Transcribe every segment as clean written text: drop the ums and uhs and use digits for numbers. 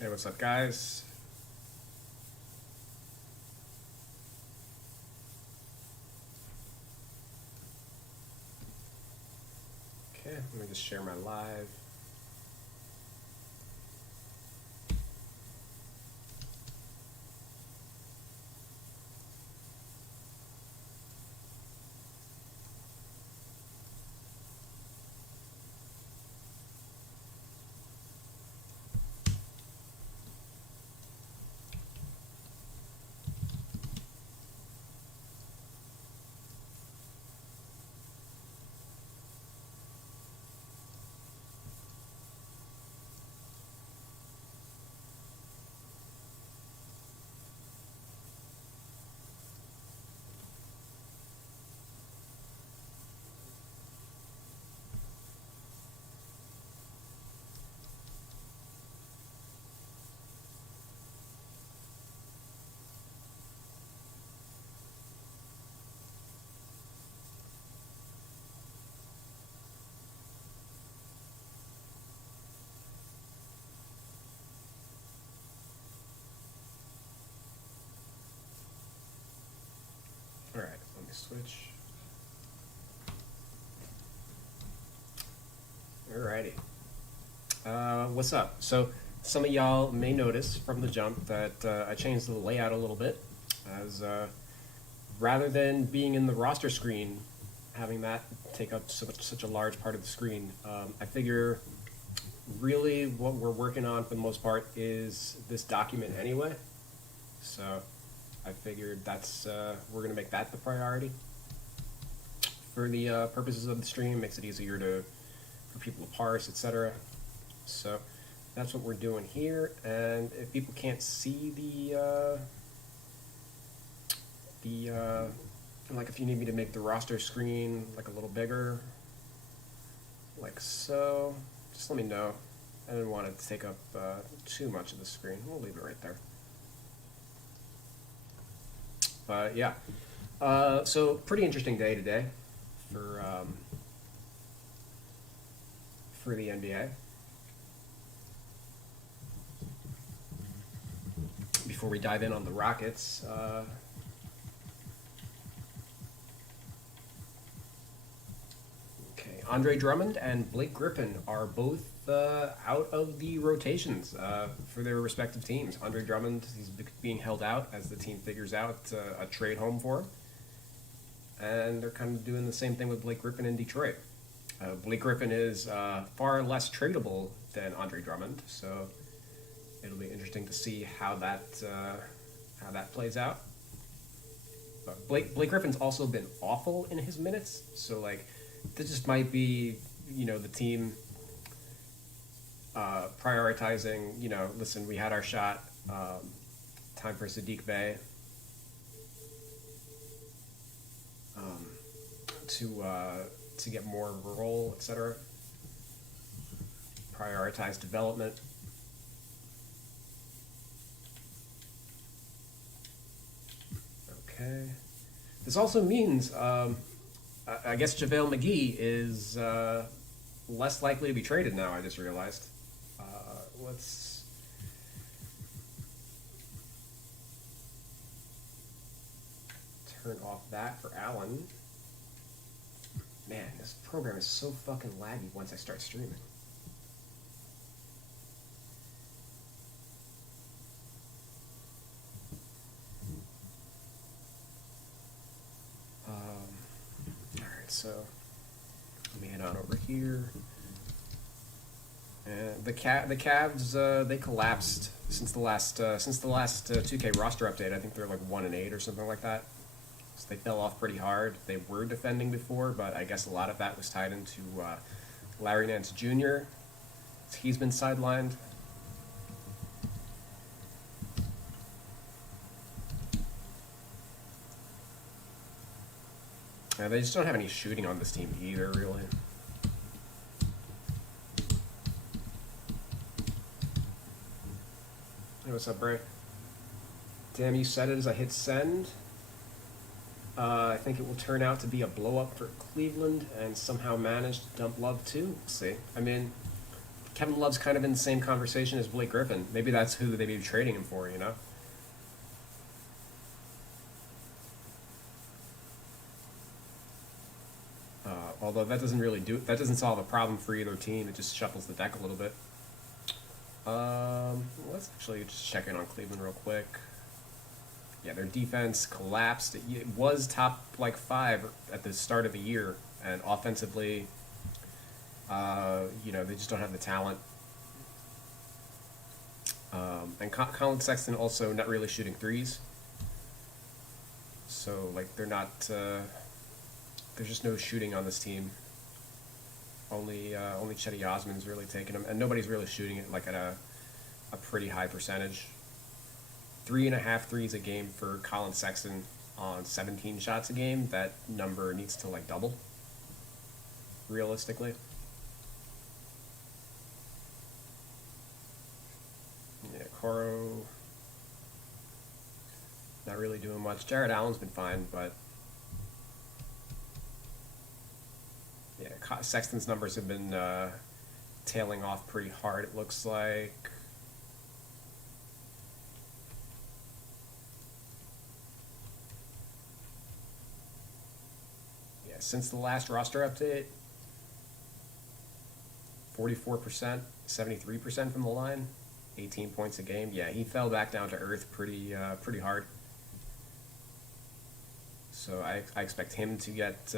Hey, what's up, guys? Okay, let me just share my live. All right, let me switch. Alrighty. What's up? So, some of y'all may notice from the jump that I changed the layout a little bit, as rather than being in the roster screen, having that take up such a large part of the screen. I figure really what we're working on for the most part is this document anyway. So I figured that's we're gonna make that the priority for the purposes of the stream. Makes it easier for people to parse, etc. So that's what we're doing here. And if people can't see like if you need me to make the roster screen like a little bigger, like so, just let me know. I didn't want it to take up too much of the screen. We'll leave it right there. But yeah, so pretty interesting day today for the NBA. Before we dive in on the Rockets, okay, Andre Drummond and Blake Griffin are both out of the rotations for their respective teams. Andre Drummond, he's being held out as the team figures out a trade home for him. And they're kind of doing the same thing with Blake Griffin in Detroit. Blake Griffin is far less tradable than Andre Drummond, so it'll be interesting to see how that plays out. But Blake Griffin's also been awful in his minutes, so like this just might be the team prioritizing. Listen, we had our shot. Time for Sadiq Bey to get more of a role, etc. Prioritize development. Okay. This also means, I guess JaVale McGee is less likely to be traded now, I just realized. Let's turn off that for Allen. Man, this program is so fucking laggy once I start streaming. Alright, so let me head on over here. And the Cavs they collapsed since the last 2K roster update. I think they're like 1-8 or something like that. So they fell off pretty hard. They were defending before, but I guess a lot of that was tied into Larry Nance Jr. He's been sidelined. They just don't have any shooting on this team either, really. Hey, what's up, Bray? Damn, you said it as I hit send. I think it will turn out to be a blow-up for Cleveland and somehow manage to dump love too. We'll see. I mean, Kevin Love's kind of in the same conversation as Blake Griffin. Maybe that's who they'd be trading him for, you know? Although that doesn't solve a problem for either team. It just shuffles the deck a little bit. Let's actually just check in on Cleveland real quick. Yeah, their defense collapsed. It was top like 5 at the start of the year, and offensively, they just don't have the talent. And Colin Sexton also not really shooting threes. So like they're not. There's just no shooting on this team. Only Chetty Osman's really taking them, and nobody's really shooting it like at a pretty high percentage. 3.5 threes a game for Colin Sexton on 17 shots a game. That number needs to like double, realistically. Yeah, Coro not really doing much. Jared Allen's been fine, but yeah, Sexton's numbers have been tailing off pretty hard, it looks like. Yeah, since the last roster update, 44%, 73% from the line, 18 points a game. Yeah, he fell back down to earth pretty hard. So I expect him to get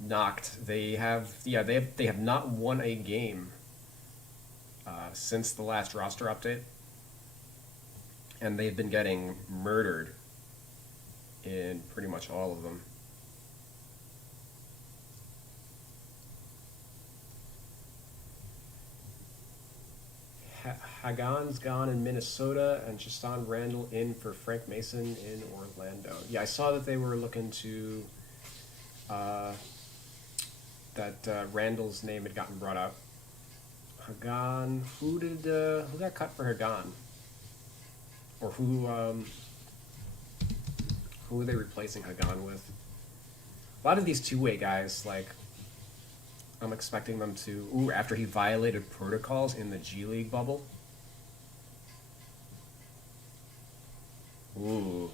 knocked. They have not won a game since the last roster update, and they've been getting murdered in pretty much all of them. Hagan's gone in Minnesota, and Tristan Randall in for Frank Mason in Orlando. Yeah, I saw that they were looking to that Randall's name had gotten brought up. Hagan, who got cut for Hagan? Or who are they replacing Hagan with? A lot of these two-way guys, like, I'm expecting them to... after he violated protocols in the G League bubble. Ooh.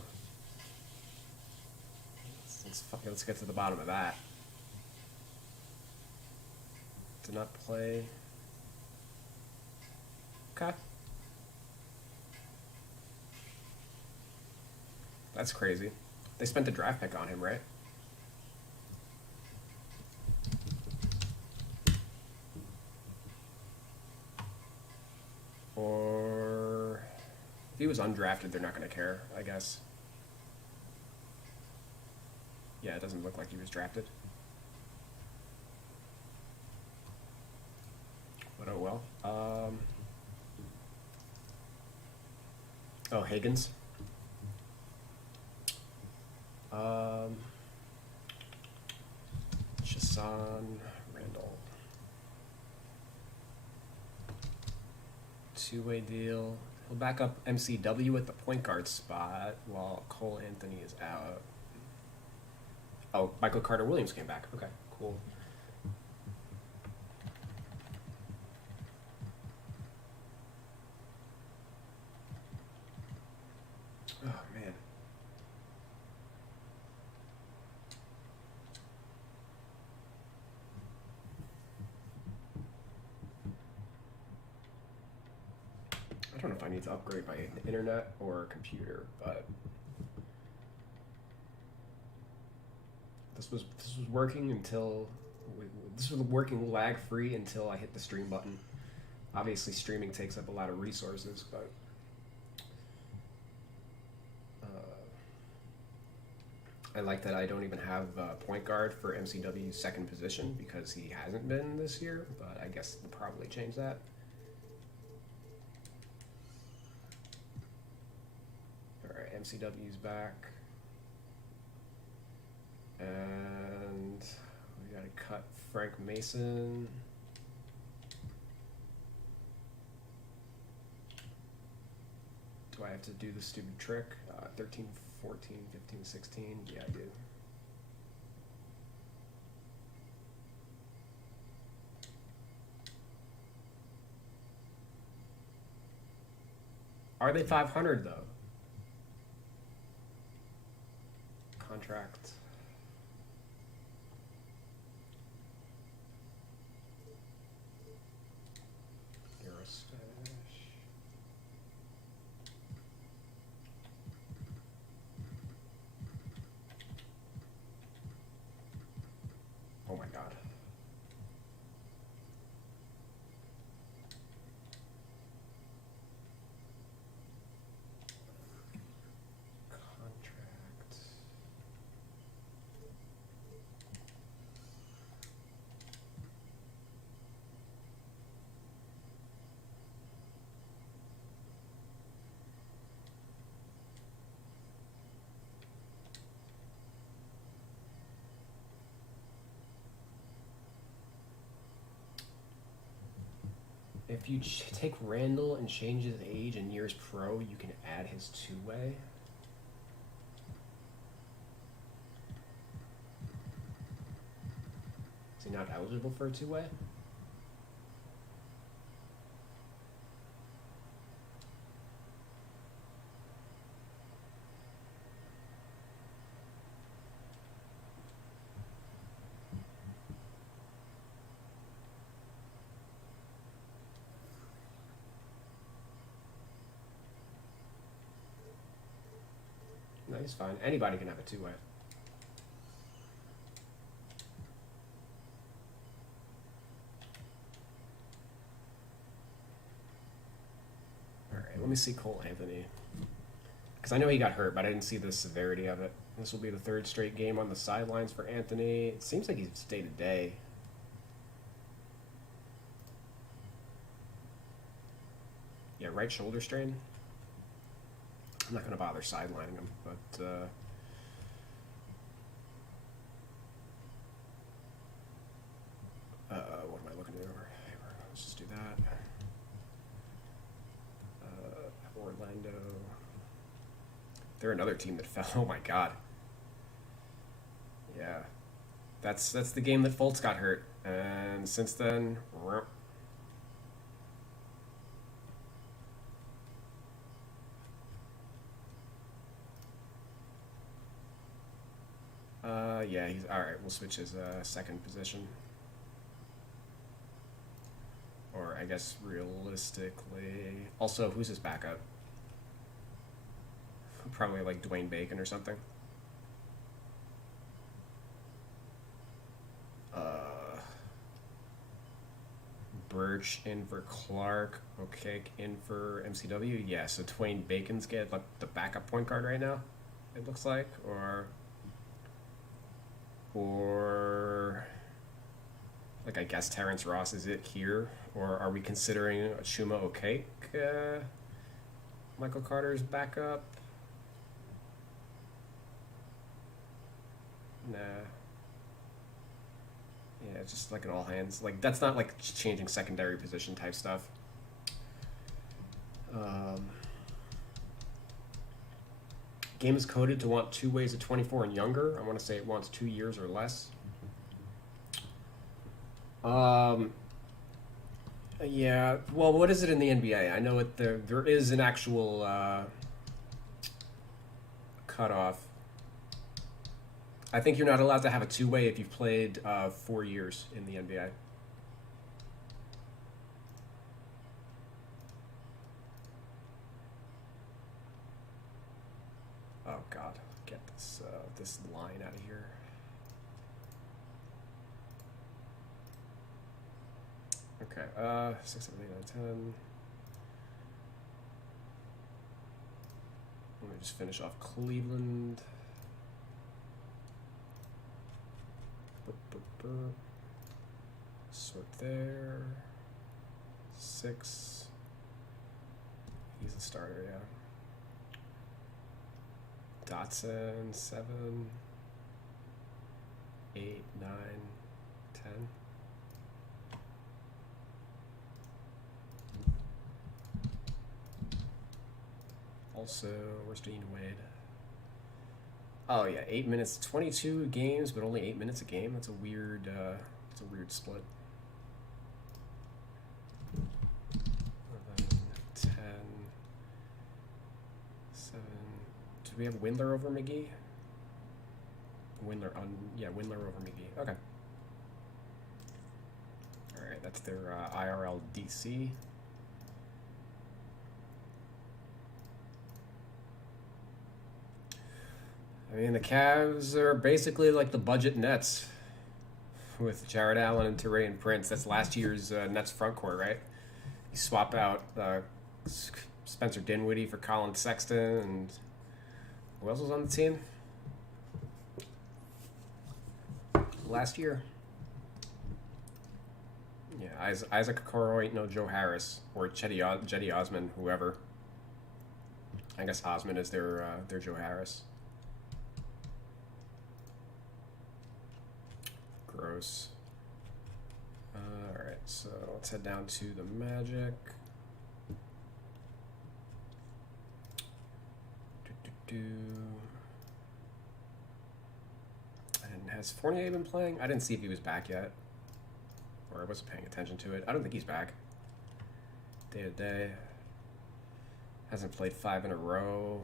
Let's get to the bottom of that. Did not play. Okay. That's crazy. They spent a draft pick on him, right? Or if he was undrafted, they're not going to care, I guess. Yeah, it doesn't look like he was drafted. But oh well. Higgins. Chasson Randall. Two-way deal. He'll back up MCW at the point guard spot while Cole Anthony is out. Oh, Michael Carter Williams came back. Okay, cool. Oh, man. I don't know if I need to upgrade my internet or computer, but this was working until this was working lag free until I hit the stream button. Obviously, streaming takes up a lot of resources, but I like that I don't even have point guard for MCW's second position because he hasn't been this year, but I guess we'll probably change that. Alright, MCW's back. And we gotta cut Frank Mason. Do I have to do the stupid trick? 13, 14, 15, 16? Yeah, I do. Are they 500 though? Contract. Eurostash. Oh my god. Contract. If you take Randall and change his age and years pro, you can add his two-way. Is he not eligible for a two-way? No, he's fine. Anybody can have a two-way. Let me see Cole Anthony. Because I know he got hurt, but I didn't see the severity of it. This will be the third straight game on the sidelines for Anthony. It seems like he's day-to-day. Yeah, right shoulder strain. I'm not going to bother sidelining him, but... what am I looking over? Let's just do that. Orlando. They're another team that fell. Oh my god. Yeah. That's the game that Fultz got hurt. And since then... yeah, he's... Alright, we'll switch his second position. Or, I guess, realistically... Also, who's his backup? Probably, like, Dwayne Bacon or something. Birch in for Clark. Okay, in for MCW. Yeah, so Dwayne Bacon's get like the backup point guard right now, it looks like. Or like, I guess Terrence Ross is it here? Or are we considering Chuma Okeke, Michael Carter's backup? Nah. Yeah, just like an all hands. Like, that's not like changing secondary position type stuff. Game is coded to want two ways of 24 and younger. I want to say it wants 2 years or less. Yeah. Well, what is it in the NBA? I know there is an actual cutoff. I think you're not allowed to have a two-way if you've played 4 years in the NBA. Oh God, get this line out of here. Okay, 6, 7, 8, 9, 10. Let me just finish off Cleveland. Sort there. 6. He's a starter, yeah. Dotson, 7, 8, 9, 10. Also, where's Dean Wade? Oh yeah, 8 minutes, 22 games, but only 8 minutes a game. That's a weird split. 11, 10, we have Windler over McGee? Windler on, yeah, Windler over McGee. Okay. All right, that's their IRL DC. I mean, the Cavs are basically like the budget Nets with Jared Allen and Taurean Prince. That's last year's Nets front court, right? You swap out Spencer Dinwiddie for Colin Sexton, and who else was on the team last year? Yeah, Isaac Okoro ain't no Joe Harris or Cedi Osman, whoever. I guess Osman is their Joe Harris. Gross. All right, so let's head down to the Magic. And has Fournier been playing? I didn't see if he was back yet, or I wasn't paying attention to it. I don't think he's back. Day to day. Hasn't played 5 in a row.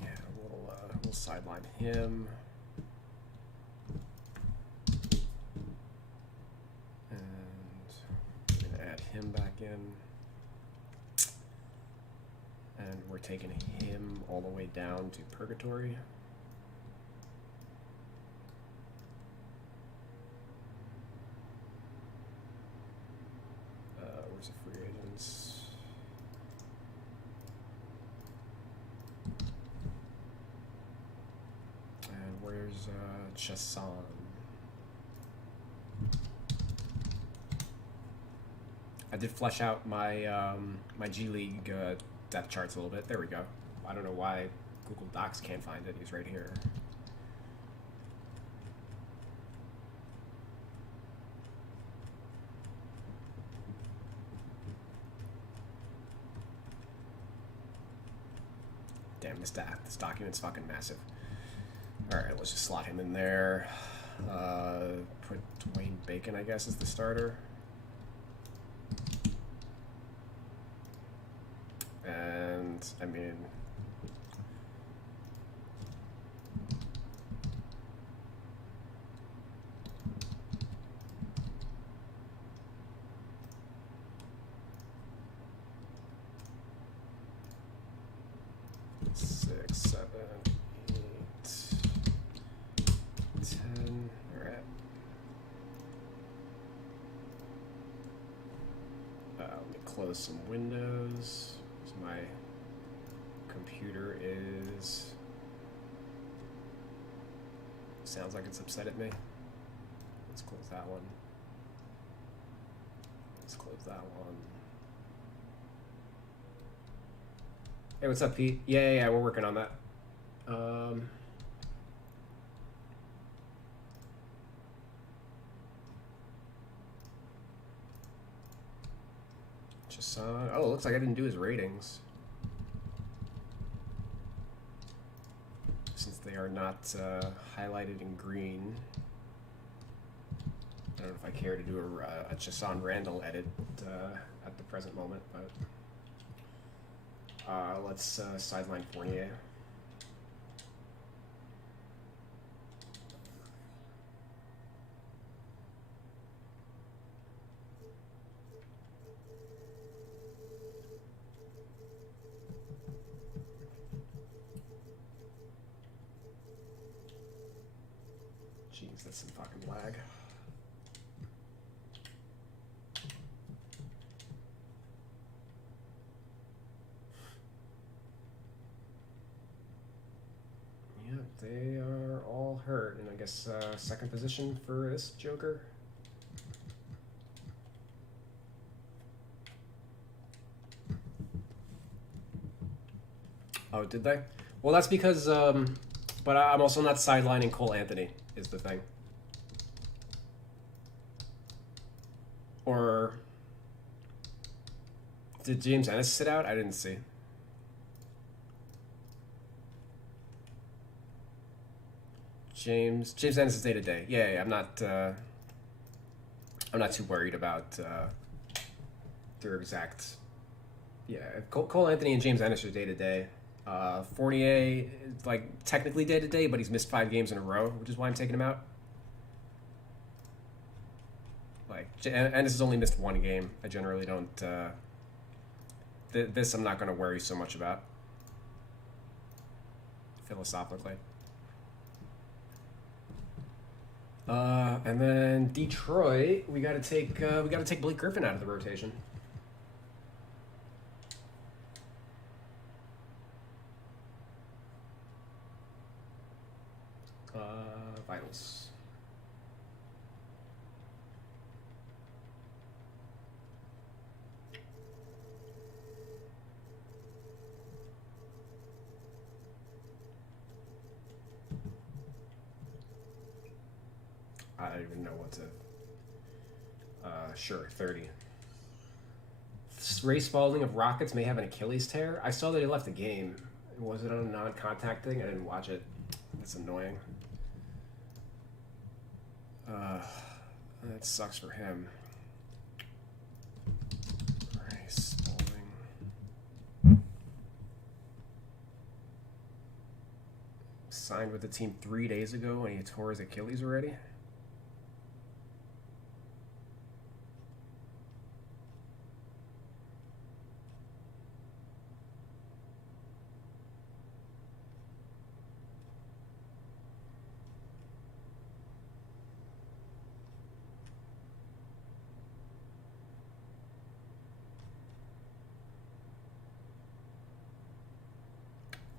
Yeah, we'll sideline him. And we're gonna add him back in. And we're taking him all the way down to Purgatory. Where's the free agents? And where's Chasson? I did flesh out my my G League depth charts a little bit. There we go. I don't know why Google Docs can't find it. He's right here. Damn, this document's fucking massive. All right, let's just slot him in there. Put Dwayne Bacon, I guess, as the starter. And, I mean... Six, 7, 8, 10. All right. Let me close some windows. My computer is... Sounds like it's upset at me. Let's close that one. Let's close that one. Hey, what's up, Pete? Yeah, we're working on that. Chasson. Oh, looks like I didn't do his ratings. Since they are not highlighted in green. I don't know if I care to do a Chasson Randall edit at the present moment, but let's sideline Fournier. Jeez, that's some fucking lag. Yeah, they are all hurt, and I guess second position for this Joker. Oh, did they? Well, that's because, but I'm also not sidelining Cole Anthony, is the thing. Or did James Ennis sit out? I didn't see. James Ennis is day to day. Yeah, I'm not too worried about their exact. Yeah, Cole Anthony and James Ennis are day to day. Fournier is like technically day to day, but he's missed 5 games in a row, which is why I'm taking him out. Like Ennis has only missed 1 game. I generally don't. This I'm not going to worry so much about. Philosophically. And then Detroit, we got to take Blake Griffin out of the rotation. Vitals. I don't even know what to. Sure, 30. Ray Spalding of Rockets may have an Achilles tear. I saw that he left the game. Was it on a non-contact thing? I didn't watch it. That's annoying. That sucks for him. Ray Spalding. Signed with the team 3 days ago and he tore his Achilles already?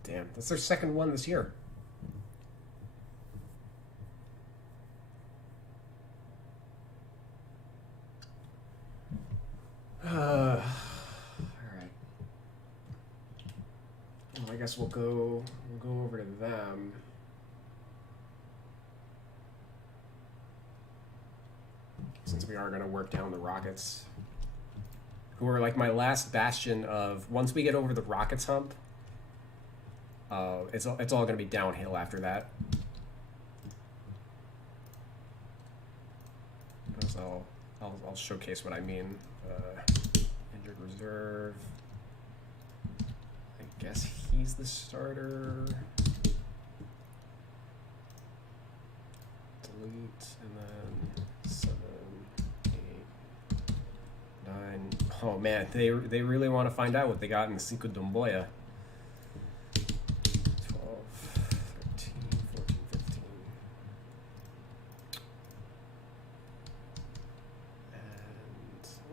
Damn, that's their second one this year. All right. Well, I guess we'll go over to them. Since we are going to work down the Rockets, who are like my last bastion of once we get over the Rockets hump. It's all going to be downhill after that. So I'll showcase what I mean. Injured reserve. I guess he's the starter. Delete and then 7, 8, 9. Oh man, they really want to find out what they got in Cinco Domboya. 12, 13, 14, 15.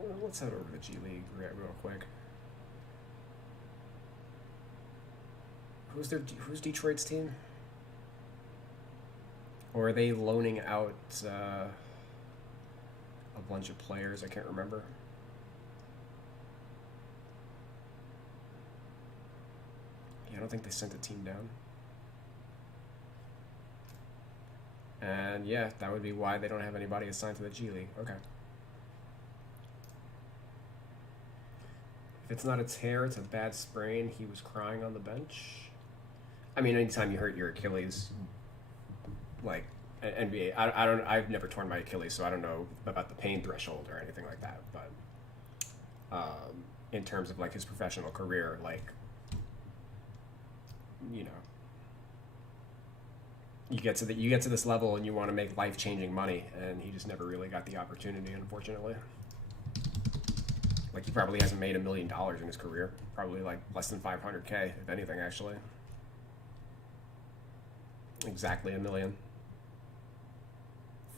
And let's head over to the G League real quick. Who's Detroit's team? Or are they loaning out a bunch of players? I can't remember. Yeah, I don't think they sent a team down. And yeah, that would be why they don't have anybody assigned to the G League. Okay. If it's not a tear, it's a bad sprain. He was crying on the bench. I mean, anytime you hurt your Achilles, like NBA, I've never torn my Achilles, so I don't know about the pain threshold or anything like that. But in terms of like his professional career, like, you know, you get to this level and you want to make life-changing money, and he just never really got the opportunity, unfortunately. Like, he probably hasn't made $1 million in his career. Probably like less than $500K, if anything, actually. Exactly $1 million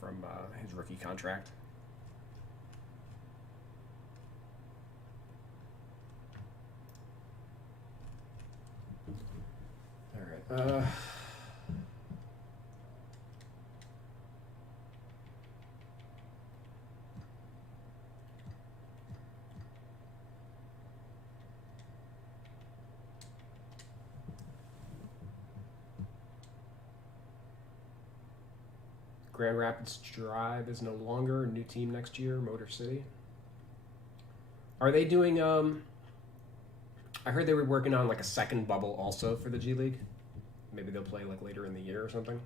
from his rookie contract. All right. Grand Rapids Drive is no longer a new team next year. Motor City. Are they doing? I heard they were working on like a second bubble also for the G League. Maybe they'll play like later in the year or something.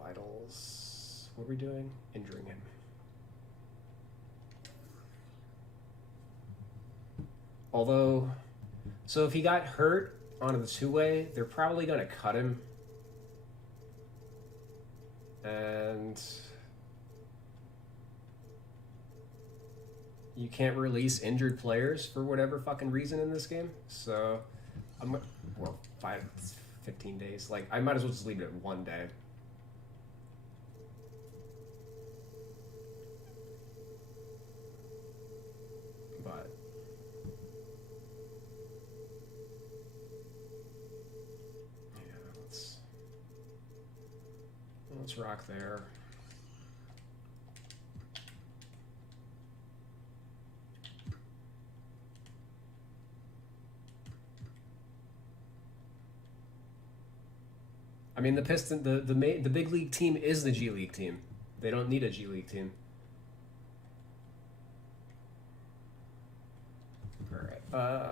Vitals. What are we doing? Injuring him. Although, so if he got hurt on the two-way, they're probably going to cut him. And you can't release injured players for whatever fucking reason in this game. So, well, 15 days. Like, I might as well just leave it at 1 day. But yeah, let's rock there. I mean, the Piston, the big league team is the G League team. They don't need a G League team. All right. All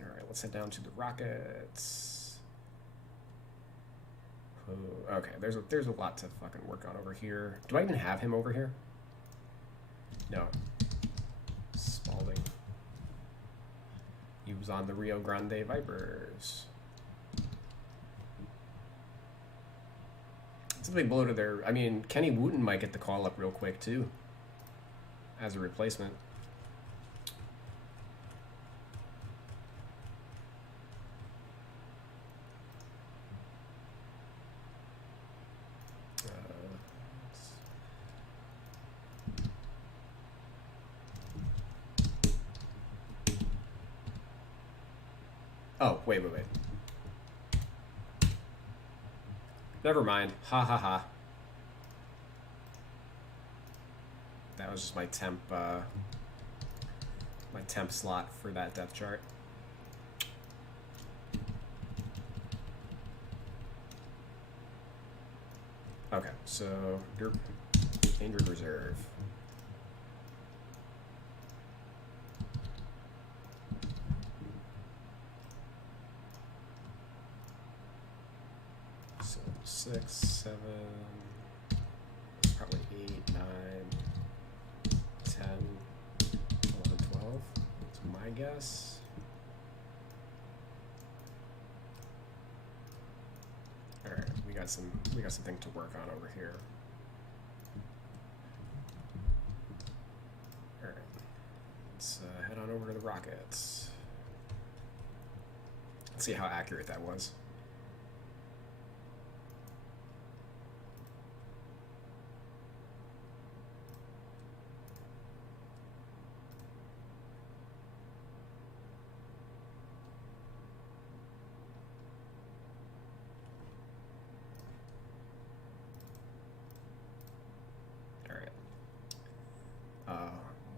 right. Let's head down to the Rockets. Oh, okay. There's a lot to fucking work on over here. Do I even have him over here? No. Spalding. He was on the Rio Grande Vipers. Something below to their. I mean, Kenny Wooten might get the call up real quick too, as a replacement. Oh, wait. Never mind. Ha ha ha. That was just my temp slot for that depth chart. Okay, so you're injured reserve. So 6, 7, probably 8, 9, 10, 11, 12. That's my guess. All right, we got something to work on over here. All right, let's head on over to the Rockets. Let's see how accurate that was.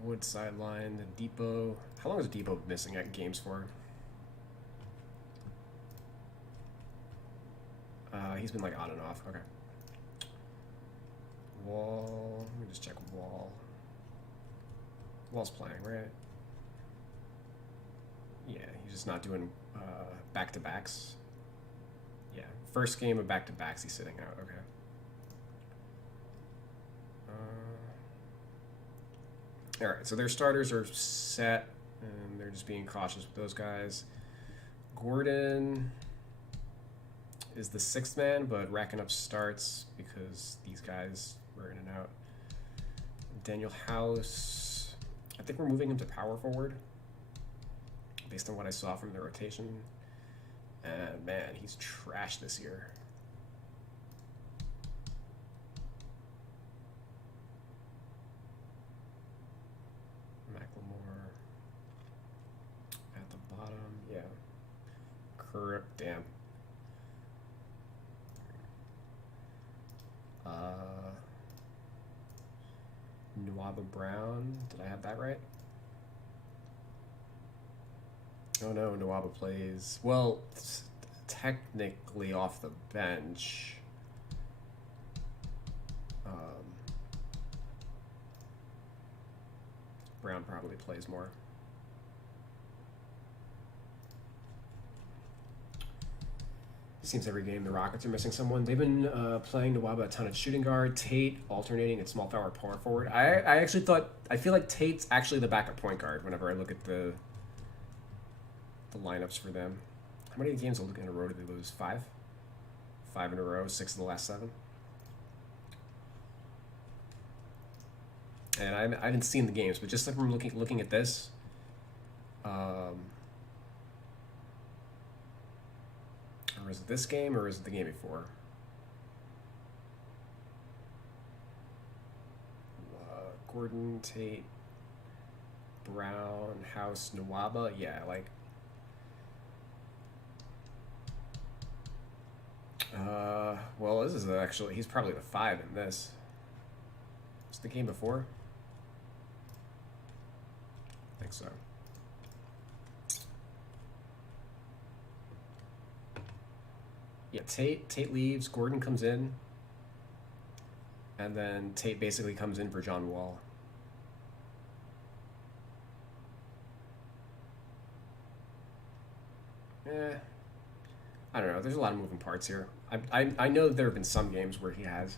Wood sideline, the Depot. How long is Depot missing at games for? He's been like on and off. Okay. Wall. Let me just check Wall. Wall's playing, right? Yeah, he's just not doing back-to-backs. Yeah, first game of back-to-backs, he's sitting out. Okay. All right, so their starters are set, and they're just being cautious with those guys. Gordon is the sixth man, but racking up starts because these guys were in and out. Daniel House, I think we're moving him to power forward based on what I saw from the rotation. And man, he's trash this year. At the bottom, yeah. Correct, damn. Nwaba Brown, did I have that right? Oh no, Nwaba plays, well, technically off the bench. Brown probably plays more. seems every game the Rockets are missing someone. They've been playing Nwaba a ton at shooting guard. Tate alternating at small power forward. I feel like Tate's actually the backup point guard whenever I look at the lineups for them. How many games in a row did they lose? 5? 5 in a row, 6 of the last 7. And I haven't seen the games, but just like from looking at this, or is it this game or is it the game before? Gordon, Tate, Brown, House, Nwaba. Yeah, like. Well, this is actually, he's probably the 5 in this. What's the game before? I think so. Yeah, Tate leaves, Gordon comes in, and then Tate basically comes in for John Wall. I don't know. There's a lot of moving parts here. I know there have been some games where he has.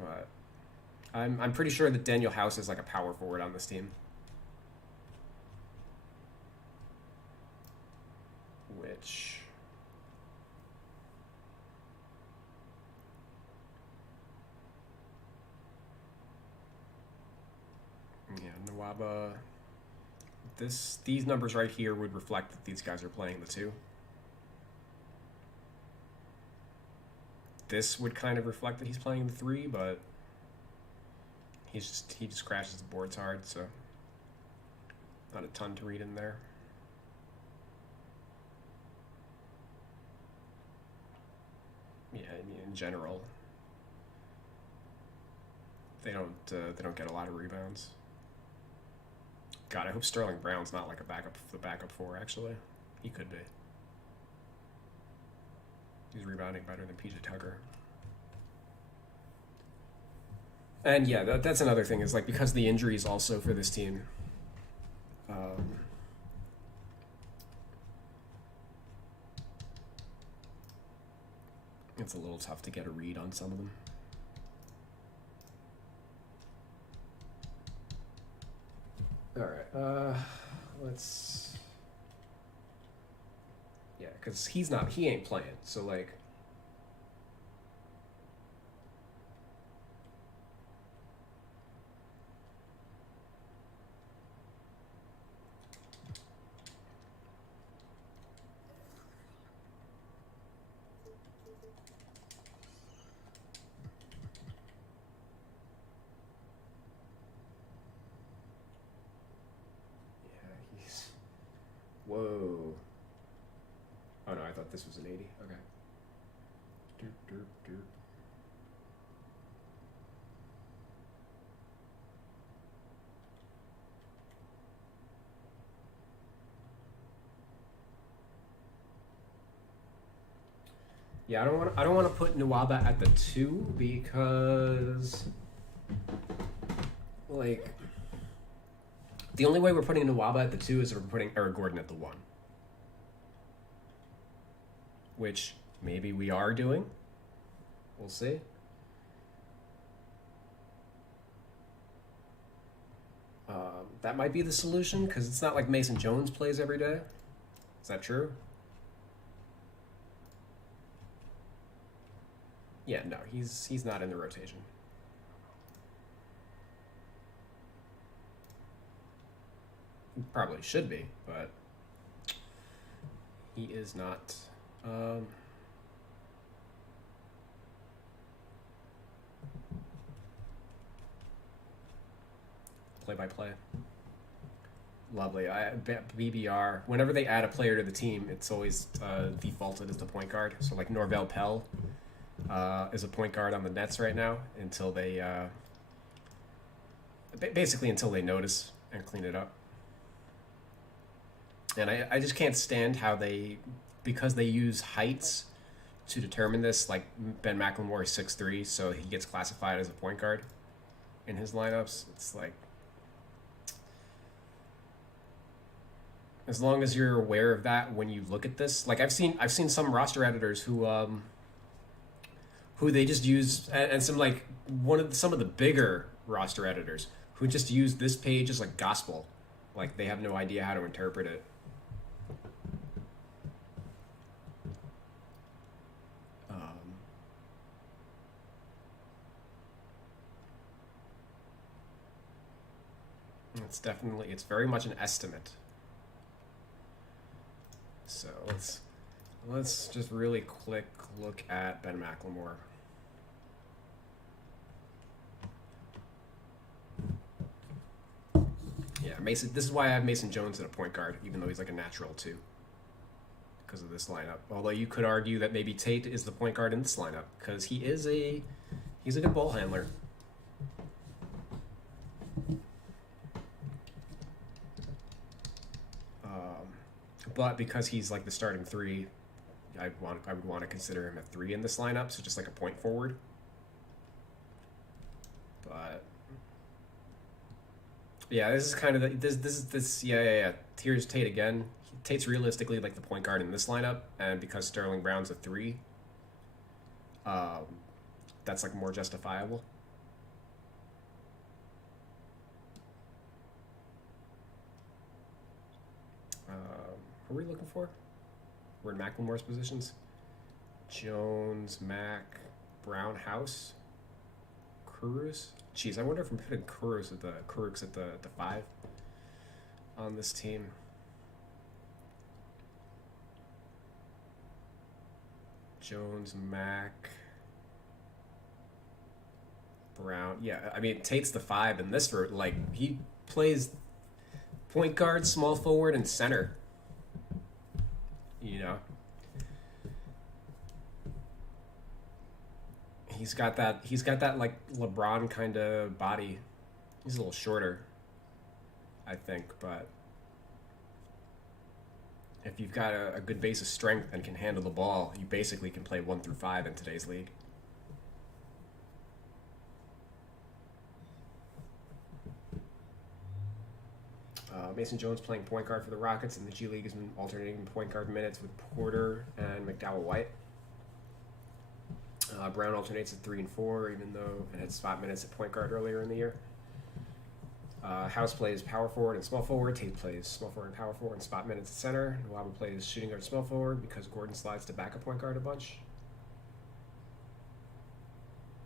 But I'm pretty sure that Daniel House is like a power forward on this team. Which... yeah, Nwaba. These numbers right here would reflect that these guys are playing the 2. This would kind of reflect that he's playing the 3, but he just crashes the boards hard, so not a ton to read in there. Yeah, in general, they don't get a lot of rebounds. God, I hope Sterling Brown's not like the backup 4, actually. He could be. He's rebounding better than PJ Tucker. And yeah, that's another thing, is like, because the injuries also for this team, it's a little tough to get a read on some of them. All right, let's... Yeah, because he ain't playing, so like... Whoa. Oh no, I thought this was an 80. Okay. Doop, doop, doop. Yeah, I don't want to put Nwaba at the 2 because, like, the only way we're putting Nwaba at the 2 is if we're putting Eric Gordon at the 1. Which maybe we are doing. We'll see. That might be the solution, because it's not like Mason Jones plays every day. Is that true? Yeah, no, he's not in the rotation. He probably should be, but he is not. Play-by-play. Lovely. BBR. Whenever they add a player to the team, it's always defaulted as the point guard. So like Norvell Pell is a point guard on the Nets right now until they basically until they notice and clean it up. And I just can't stand how because they use heights to determine this, like Ben McLemore is 6'3", so he gets classified as a point guard in his lineups. It's like, As long as you're aware of that when you look at this, like I've seen some roster editors who they just use, and some like some of the bigger roster editors who just use this page as like gospel, like they have no idea how to interpret it. It's very much an estimate. So let's just really quick look at Ben McLemore. Yeah, Mason. This is why I have Mason Jones at a point guard, even though he's like a natural too, because of this lineup. Although you could argue that maybe Tate is the point guard in this lineup because he's a good ball handler. But because he's like the starting three, I would want to consider him a three in this lineup, so just like a point forward. But yeah, this is kind of this. Yeah. Here's Tate again. Tate's realistically like the point guard in this lineup, and because Sterling Brown's a three, that's like more justifiable. What are we looking for? We're in McLemore's positions. Jones, Mac, Brown, House, Kurus. Jeez, I wonder if I'm putting Kurus at the five on this team. Jones, Mac, Brown. Yeah, I mean Tate's the five in this for like he plays point guard, small forward, and center. You know, he's got that like LeBron kind of body. He's a little shorter, I think, but if you've got a good base of strength and can handle the ball, you basically can play 1 through 5 in today's league. Mason Jones playing point guard for the Rockets in the G League has been alternating point guard minutes with Porter and McDowell-White. Brown alternates at 3 and 4, even though it had spot minutes at point guard earlier in the year. House plays power forward and small forward. Tate plays small forward and power forward and spot minutes at center. Nwaba plays shooting guard small forward because Gordon slides to backup point guard a bunch.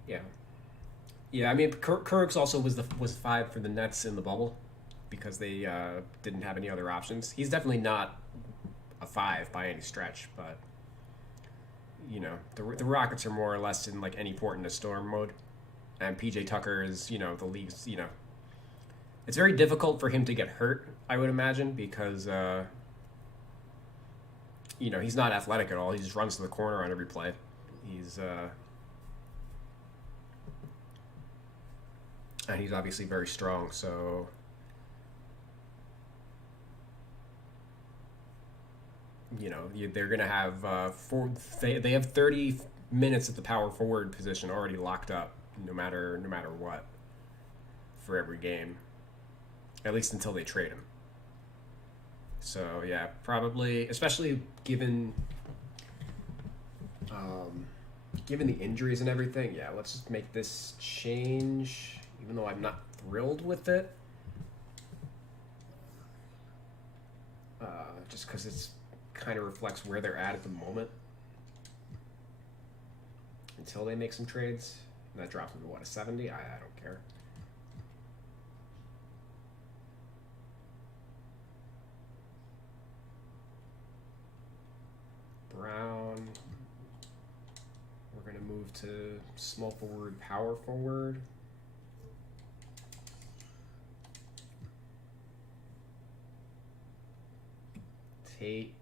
Yeah. I mean, Kurix also was 5 for the Nets in the bubble, because they didn't have any other options. He's definitely not a 5 by any stretch, but you know the Rockets are more or less in like any port in a storm mode, and PJ Tucker is the league's it's very difficult for him to get hurt, I would imagine, because he's not athletic at all. He just runs to the corner on every play. And he's obviously very strong, so. They're going to have they have 30 minutes at the power forward position already locked up, no matter what, for every game, at least until they trade him. So yeah, probably, especially given the injuries and everything. Yeah, let's just make this change, even though I'm not thrilled with it, just because it's kind of reflects where they're at the moment until they make some trades. And that drops them to a 70? I don't care. Brown. We're going to move to small forward, power forward. Tate.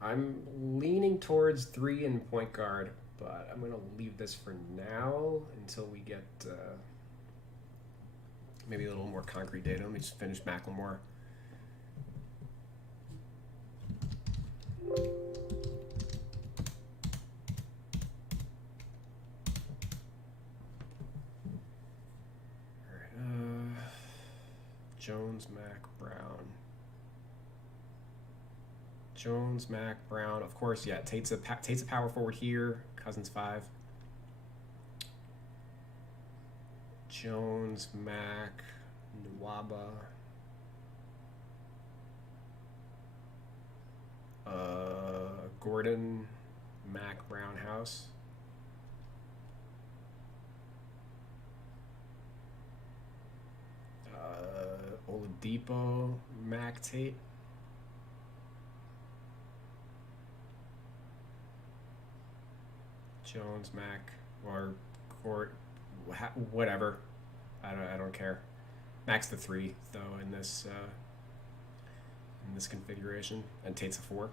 I'm leaning towards 3 and point guard, but I'm going to leave this for now until we get maybe a little more concrete data. Let me just finish McLemore. Jones, Mack, Brown. Jones, Mack, Brown. Of course, yeah. Tate's a power forward here. Cousins 5. Jones, Mack, Nwaba. Gordon, Mack, Brown, House. Oladipo, Mack, Tate. Jones, Mack, or Court, whatever. I don't care. Mack's the 3 though in this configuration, and Tate's a 4.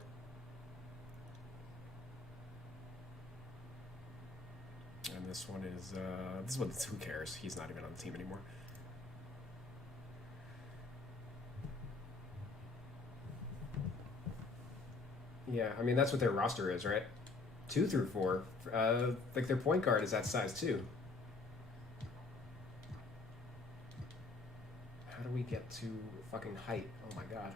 And this one is who cares? He's not even on the team anymore. Yeah, I mean that's what their roster is, right? 2 through 4. Like their point guard is that size too. How do we get to fucking height? Oh my god.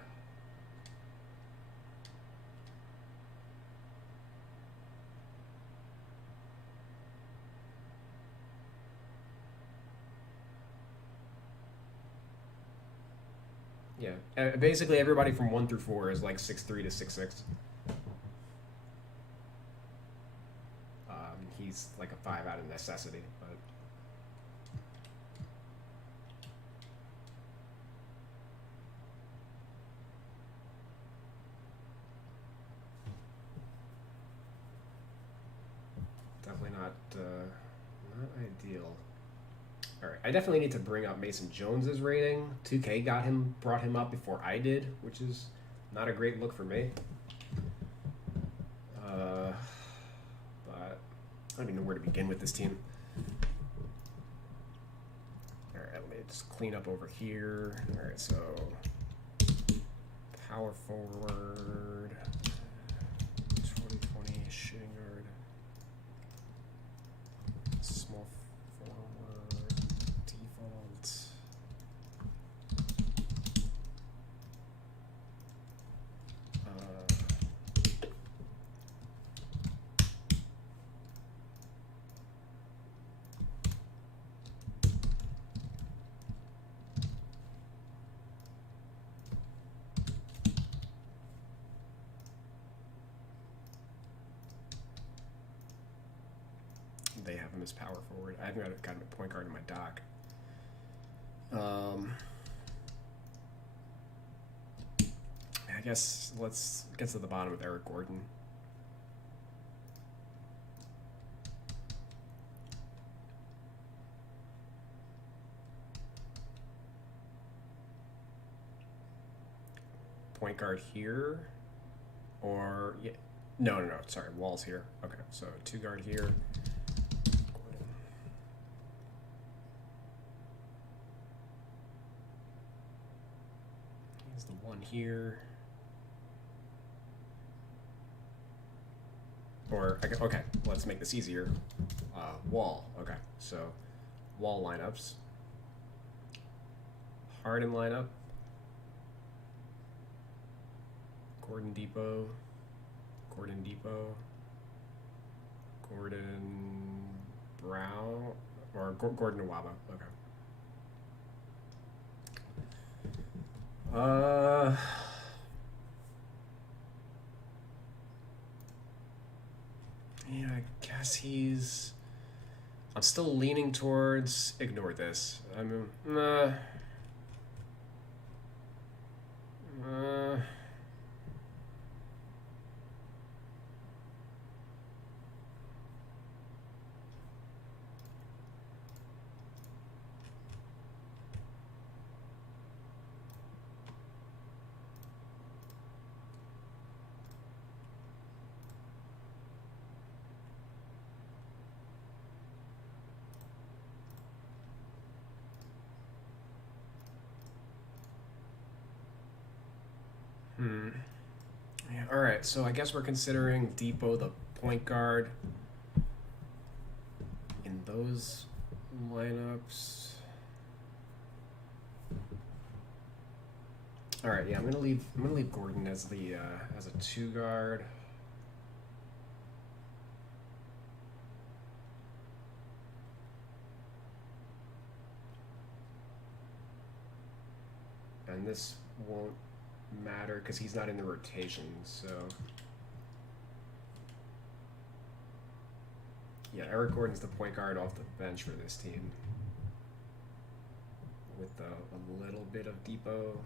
Yeah, basically everybody from 1 through 4 is like 6'3" to 6'6". He's like a 5 out of necessity, but definitely not ideal. All right, I definitely need to bring up Mason Jones's rating. 2K brought him up before I did, which is not a great look for me. But I don't even know where to begin with this team. All right, let me just clean up over here. All right, so power forward, 2020 shooting guard, small forward, default. They have him as power forward. I haven't got him a point guard in my doc. I guess let's get to the bottom of Eric Gordon. Point guard here, or yeah, no, sorry, Wall's here. Okay, so 2 guard here. He's the 1 here. Or, okay, let's make this easier. Wall, okay, so Wall lineups. Harden lineup. Gordon Depot. Gordon Brown, or Gordon Nwaba, okay. Yeah, I guess I'm still leaning towards ignore this. I mean, yeah, all right, so I guess we're considering Depot the point guard in those lineups. All right, yeah, I'm gonna leave Gordon as a 2 guard. And this won't matter because he's not in the rotation, so yeah, Eric Gordon's the point guard off the bench for this team with a little bit of Depot.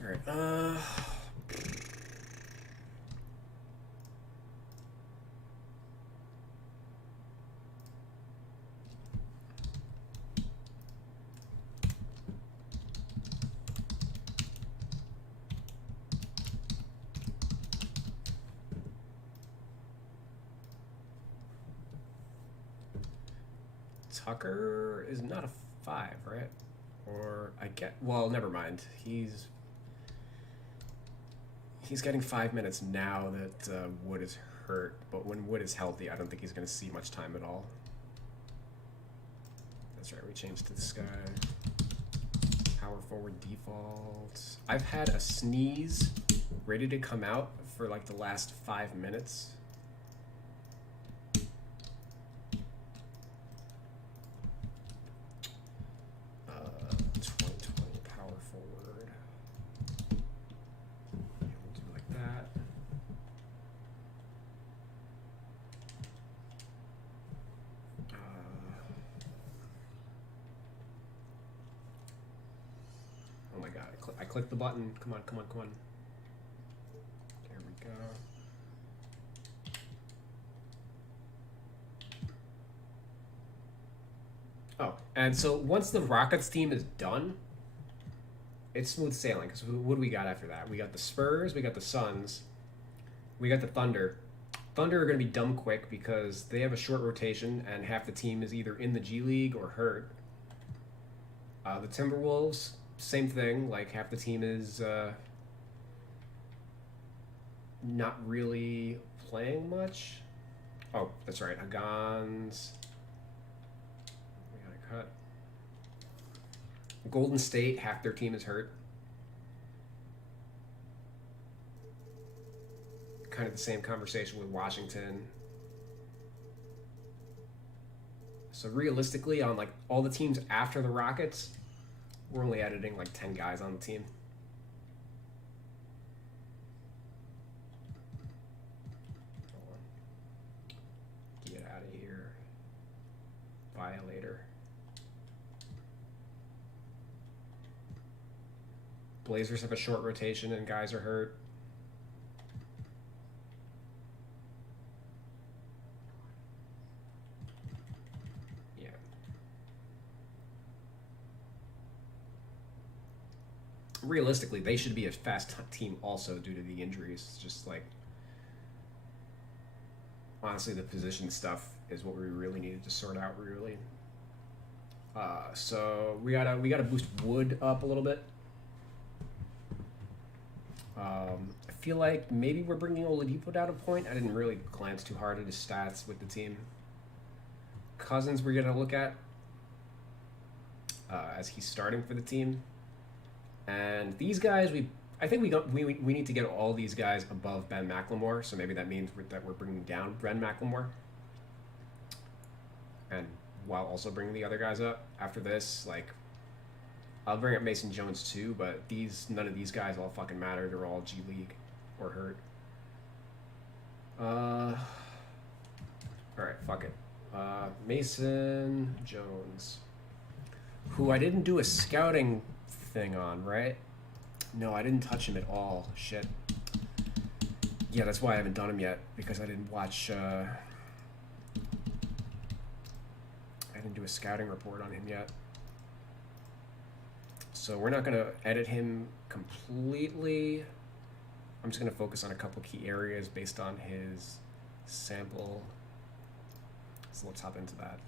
All right. Tucker is not a 5, right? Or I get. Well, never mind. He's getting 5 minutes now that Wood is hurt. But when Wood is healthy, I don't think he's going to see much time at all. That's right. We changed to this guy. Power forward default. I've had a sneeze ready to come out for like the last 5 minutes. 2020 power forward. Yeah, we'll do like that. Oh my god, I clicked the button. Come on, come on, come on. There we go. Oh, and so once the Rockets team is done, it's smooth sailing. Because what do we got after that? We got the Spurs, we got the Suns, we got the Thunder. Thunder are going to be dumb quick because they have a short rotation and half the team is either in the G League or hurt. The Timberwolves, same thing. Like half the team is not really playing much. Oh, that's right. Hagans. We got a cut. Golden State, half their team is hurt. Kind of the same conversation with Washington. So realistically, on like all the teams after the Rockets, we're only editing like 10 guys on the team. Get out of here. Violator. Blazers have a short rotation and guys are hurt. Yeah. Realistically, they should be a fast team also due to the injuries. It's just like, honestly, the position stuff is what we really needed to sort out, really. So we gotta boost Wood up a little bit. I feel like maybe we're bringing Oladipo down a point. I didn't really glance too hard at his stats with the team. Cousins we're going to look at as he's starting for the team. And these guys, I think we need to get all these guys above Ben McLemore, so maybe that means that we're bringing down Ben McLemore. And while also bringing the other guys up after this, like, I'll bring up Mason Jones too, but none of these guys all fucking matter. They're all G League or hurt. All right, fuck it. Mason Jones, who I didn't do a scouting thing on, right? No, I didn't touch him at all. Shit. Yeah, that's why I haven't done him yet, because I didn't watch. I didn't do a scouting report on him yet. So we're not going to edit him completely. I'm just going to focus on a couple key areas based on his sample. So let's hop into that.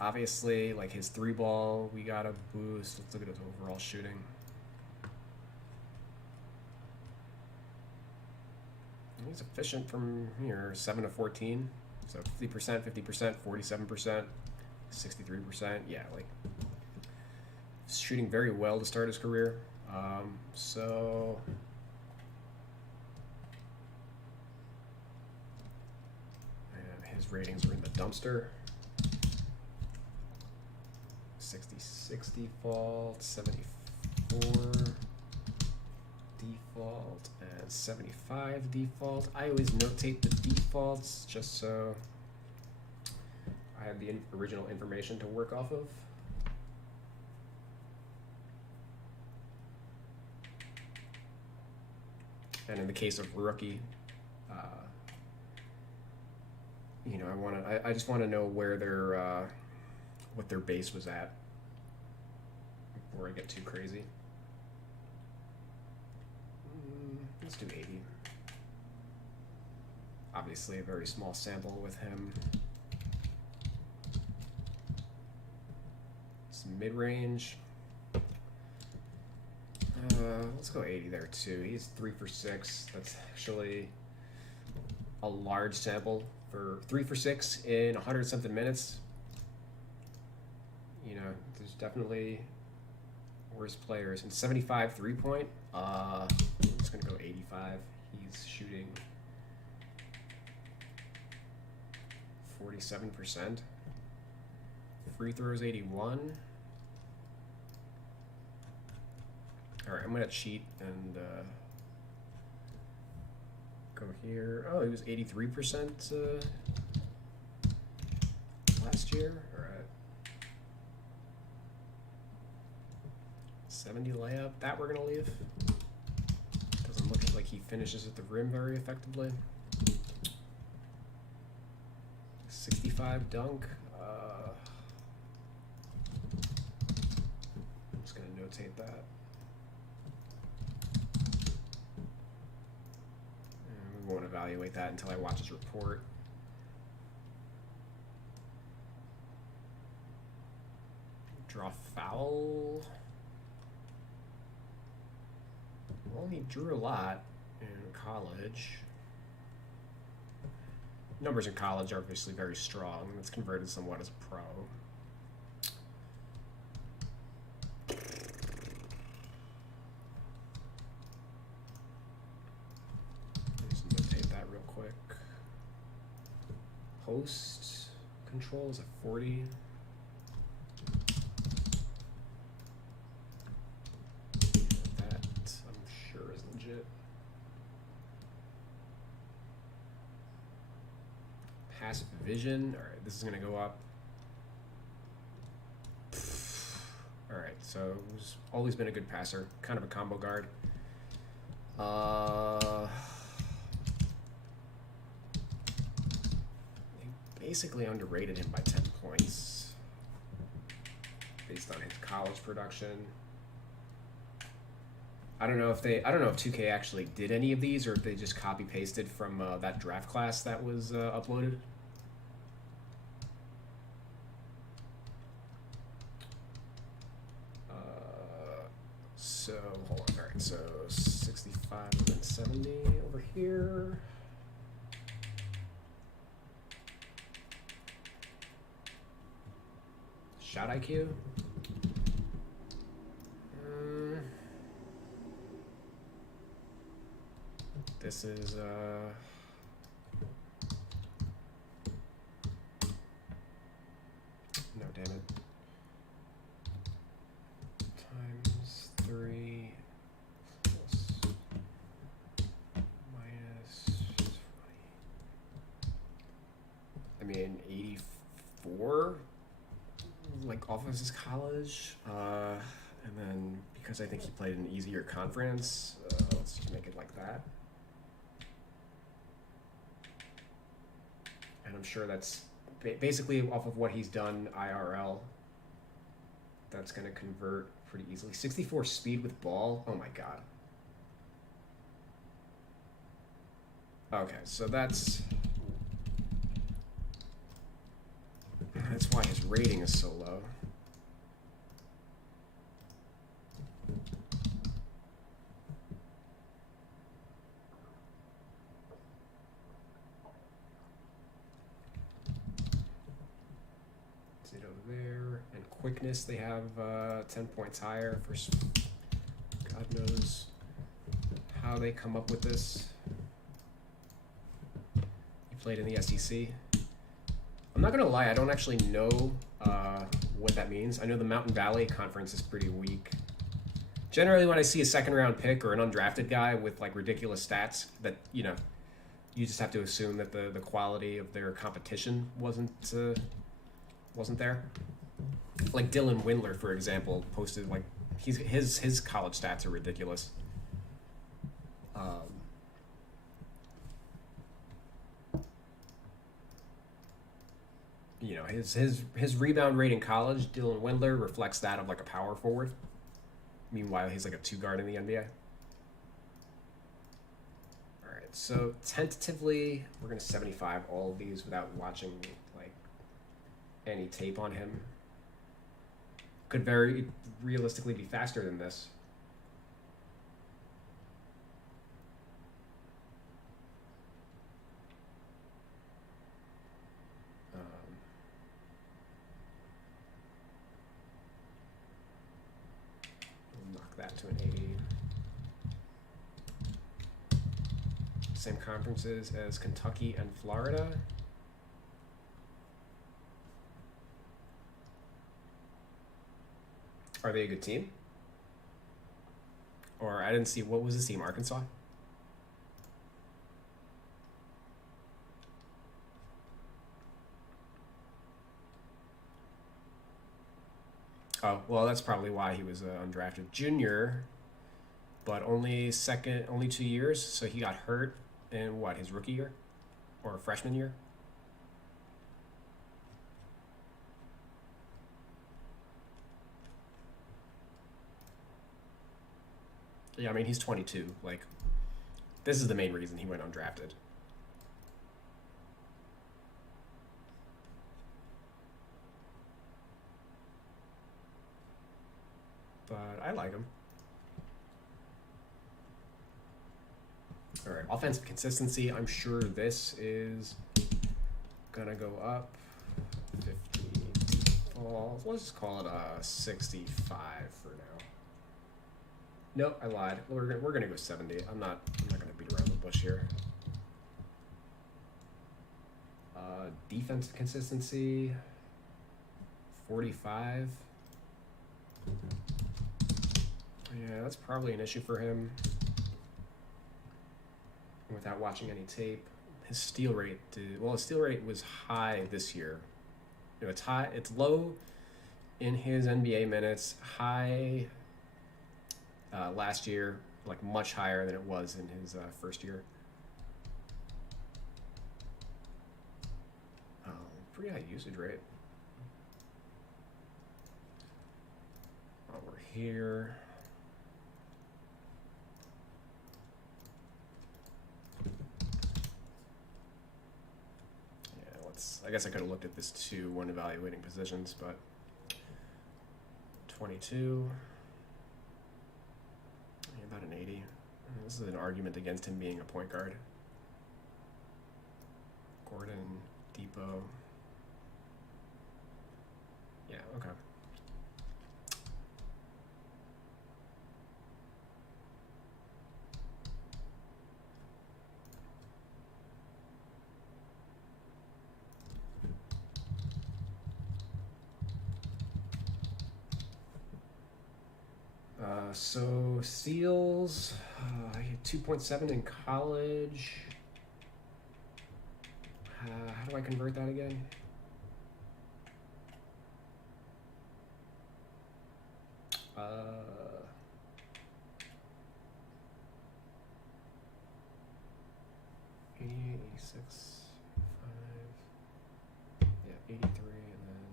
Obviously, like his 3-ball, we got a boost. Let's look at his overall shooting. He's efficient from here, 7 to 14. So 50%, 50%, 47%, 63%. Yeah, like shooting very well to start his career. So and his ratings are in the dumpster. 66 default, 74 default, and 75 default. I always notate the defaults just so I have the original information to work off of. And in the case of rookie, you know, I just want to know where their what their base was at before I get too crazy. Let's do 80. Obviously, a very small sample with him. It's mid-range. Let's go 80 there too. He's 3 for 6. That's actually a large sample for 3 for 6 in 100-something minutes. You know, there's definitely worse players. And 75 3-point. I'm just gonna go 85. He's shooting 47%. Free throws 81. All right, I'm gonna cheat and go here. Oh, he was 83% last year. All right. 70 layup. That we're gonna leave. Doesn't look like he finishes at the rim very effectively. 65 dunk. I'm just gonna notate that. And we won't evaluate that until I watch his report. Draw foul. Well, he drew a lot in college. Numbers in college are obviously very strong. It's converted somewhat as a pro. Just notate that real quick. Post control is at 40. Passive vision. All right, this is gonna go up. All right, so he's always been a good passer, kind of a combo guard. They basically underrated him by 10 points based on his college production. I don't know if 2K actually did any of these or if they just copy pasted from that draft class that was uploaded. So hold on. All right, so 65 and then 70 over here. Shot IQ. This is no, damn it. Times 3 plus minus 20. I mean, 84, like off of his college, and then because I think he played an easier conference, let's just make it like that. And I'm sure that's basically off of what he's done IRL. That's going to convert pretty easily. 64 speed with ball. Oh my god. Okay, so that's why his rating is so low. See it over there. And quickness, they have 10 points higher. For God knows how they come up with this. He played in the SEC. I'm not gonna lie, I don't actually know what that means. I know the Mountain Valley Conference is pretty weak. Generally, when I see a second round pick or an undrafted guy with like ridiculous stats, that you just have to assume that the quality of their competition wasn't there. Like Dylan Windler, for example, posted like his college stats are ridiculous. His rebound rate in college, Dylan Windler, reflects that of like a power forward. Meanwhile, he's like a 2 guard in the NBA. All right, so tentatively, we're gonna 75 all of these without watching like any tape on him. Could very realistically be faster than this. Knock that to an 80. Same conferences as Kentucky and Florida. Are they a good team? Or I didn't see, what was this team, Arkansas? Oh, well, that's probably why he was an undrafted junior, but only 2 years, so he got hurt in what, his rookie year? Or freshman year? Yeah, I mean, he's 22. Like, this is the main reason he went undrafted. But I like him. All right, offensive consistency. I'm sure this is gonna go up 50 falls. Let's just call it 65 for now. Nope, I lied. We're gonna go 70. I'm not gonna beat around the bush here. Defensive consistency 45. Yeah, that's probably an issue for him. Without watching any tape, his steal rate his steal rate was high this year. It's high. It's low in his NBA minutes. High last year, like much higher than it was in his first year. Pretty high usage rate. We're here. I guess I could have looked at this too when evaluating positions, but 22, about an 80. This is an argument against him being a point guard. Gordon, Depot. Yeah, okay. So steals, I had 2.7 in college. How do I convert that again? Uh, 88, 86, 5, yeah, 83, and then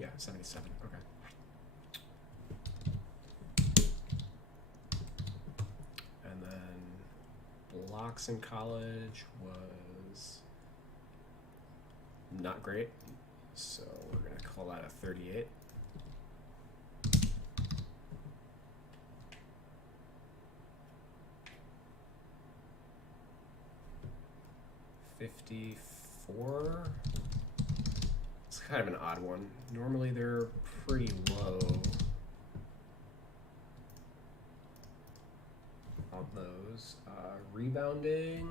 yeah, 77. Okay. And then blocks in college was not great, so we're going to call that a 38. $54. It's kind of an odd one. Normally they're pretty low on those. Rebounding.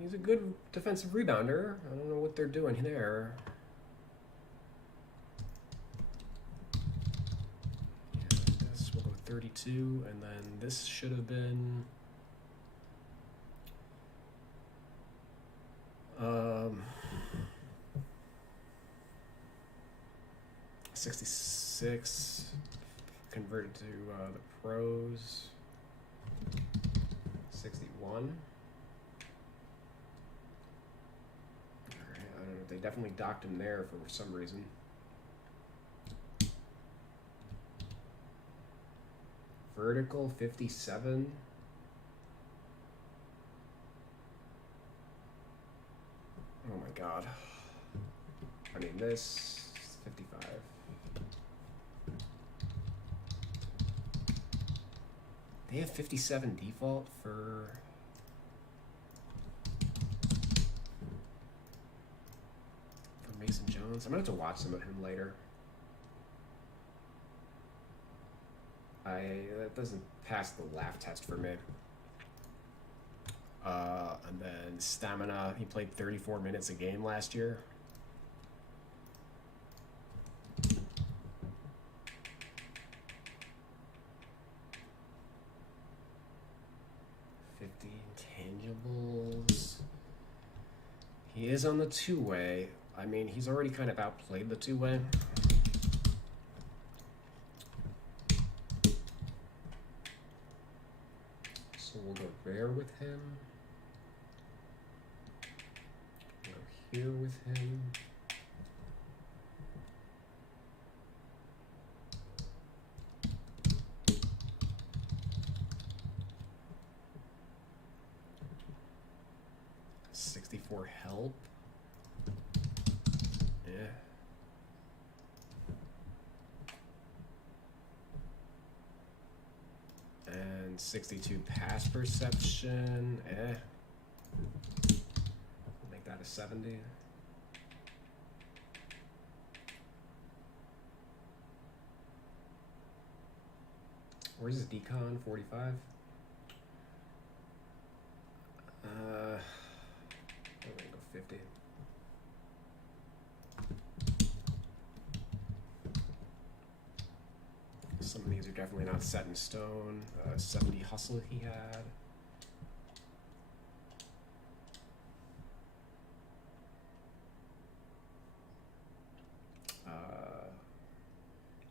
He's a good defensive rebounder. I don't know what they're doing there. Yeah, this will go 32, and then this should have been 66 converted to the pros. 61. I don't know. They definitely docked him there for some reason. Vertical 57. Oh my god. I mean, this 55. They have 57 default for Mason Jones. I'm gonna have to watch some of him later. That doesn't pass the laugh test for me. And then stamina. He played 34 minutes a game last year. Intangibles. He is on the two-way. I mean, he's already kind of outplayed the two-way. So we'll go there with him. Go here with him. For help. Yeah. And 62 pass perception. Make that a 70. Where's his decon? 45? I'm gonna go 50. Some of these are definitely not set in stone. 70 hustle he had.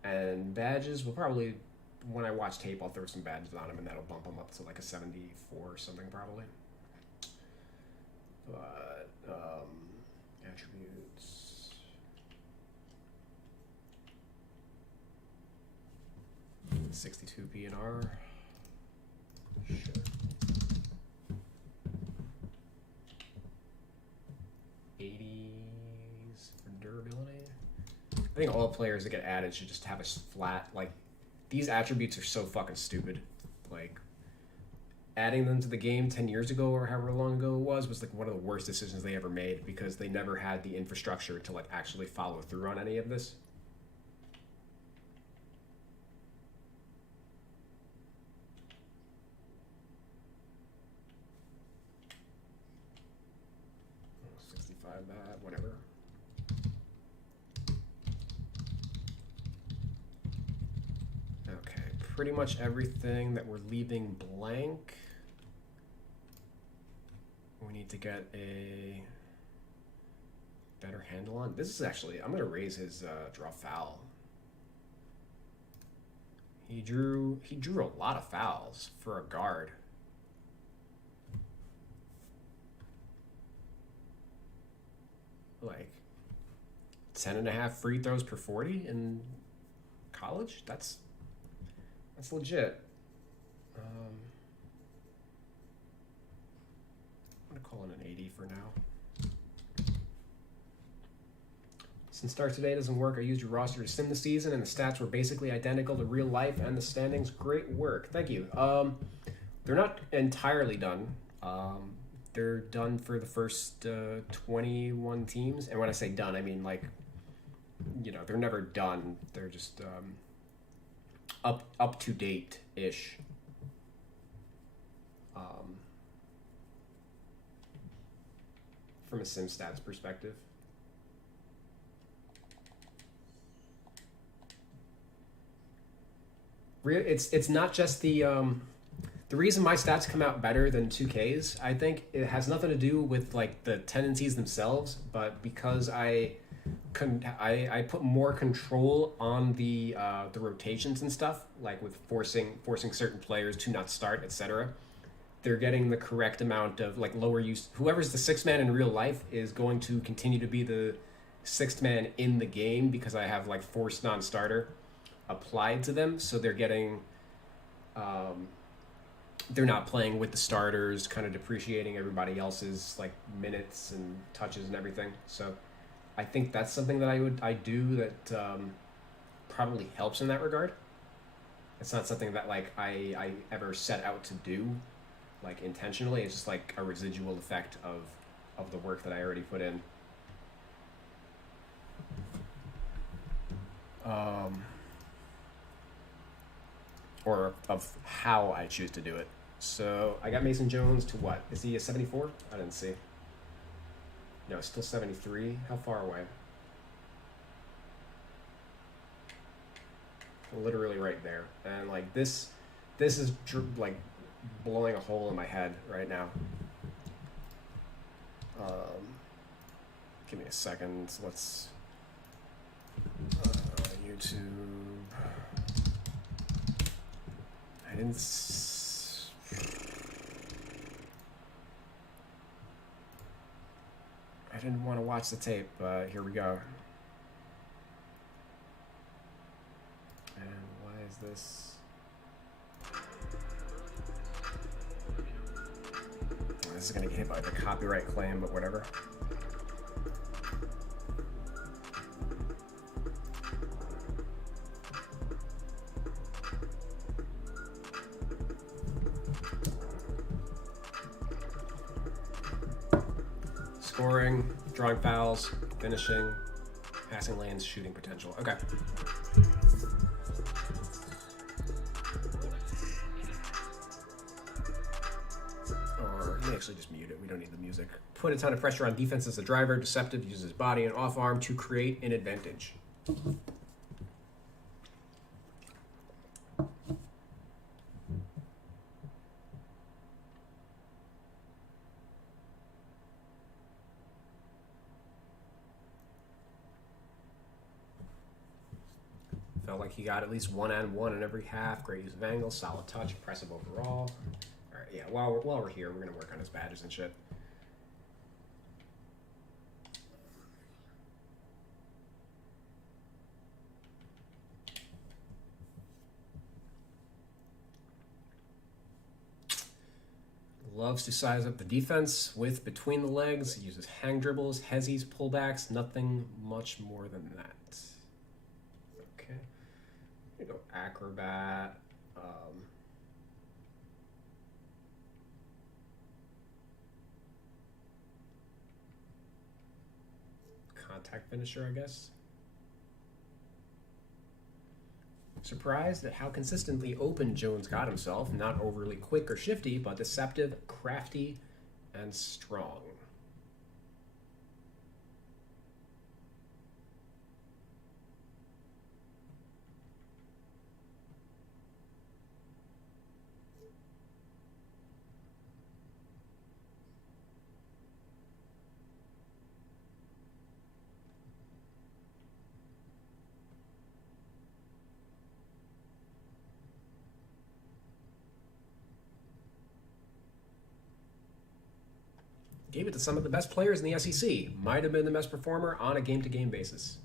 And badges, will probably, when I watch tape, I'll throw some badges on him and that'll bump him up to like a 74 or something probably. But attributes. $62 PNR. Sure. $80s for durability. I think all players that get added should just have a flat, like, these attributes are so fucking stupid. Like, adding them to the game 10 years ago or however long ago it was like one of the worst decisions they ever made because they never had the infrastructure to like actually follow through on any of this. That, whatever. Okay, pretty much everything that we're leaving blank. We need to get a better handle on. This is actually, I'm going to raise his draw foul. He drew a lot of fouls for a guard. Like 10.5 free throws per 40 in college? That's That's legit. I'm gonna call it an 80 for now. Since Start Today doesn't work, I used your roster to sim the season, and the stats were basically identical to real life and the standings. Great work. Thank you. They're not entirely done. They're done for the first 21 teams. And when I say done, I mean, like, you know, they're never done. They're just up to date-ish. From a sim stats perspective. It's not just the reason my stats come out better than 2K's. I think it has nothing to do with like the tendencies themselves, but because I put more control on the rotations and stuff, like with forcing certain players to not start, etc. They're getting the correct amount of like lower use. Whoever's the sixth man in real life is going to continue to be the sixth man in the game because I have like forced non-starter applied to them, so they're getting they're not playing with the starters, kind of depreciating everybody else's like minutes and touches and everything. So I think that's something that I do that probably helps in that regard. It's not something that like I ever set out to do like intentionally. It's just like a residual effect of the work that I already put in. Or of how I choose to do it. So I got Mason Jones to what? Is he a 74? I didn't see. No, still 73. How far away? Literally right there. And like this is like blowing a hole in my head right now. Give me a second. Let's YouTube. I didn't want to watch the tape, but here we go. And why is this? This is gonna get hit by the copyright claim, but whatever. Scoring, drawing fouls, finishing, passing lanes, shooting potential. Okay. Or let me actually just mute it. We don't need the music. Put a ton of pressure on defense as a driver. Deceptive, uses his body and off arm to create an advantage. Felt like he got at least 1-on-1 in every half. Great use of angles, solid touch, impressive overall. All right, yeah. While we're here, we're gonna work on his badges and shit. Loves to size up the defense with between the legs. He uses hang dribbles, hezzies, pullbacks. Nothing much more than that. Okay. You go acrobat. Contact finisher, I guess. Surprised at how consistently open Jones got himself. Not overly quick or shifty, but deceptive, crafty, and strong. Gave it to some of the best players in the SEC. Might have been the best performer on a game-to-game basis.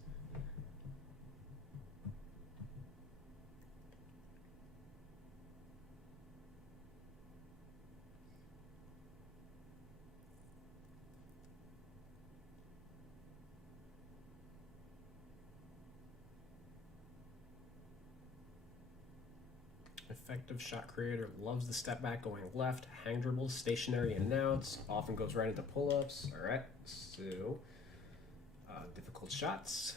effective shot creator, loves the step back going left, hang dribbles, stationary in and outs, often goes right into pull-ups. All right, so difficult shots.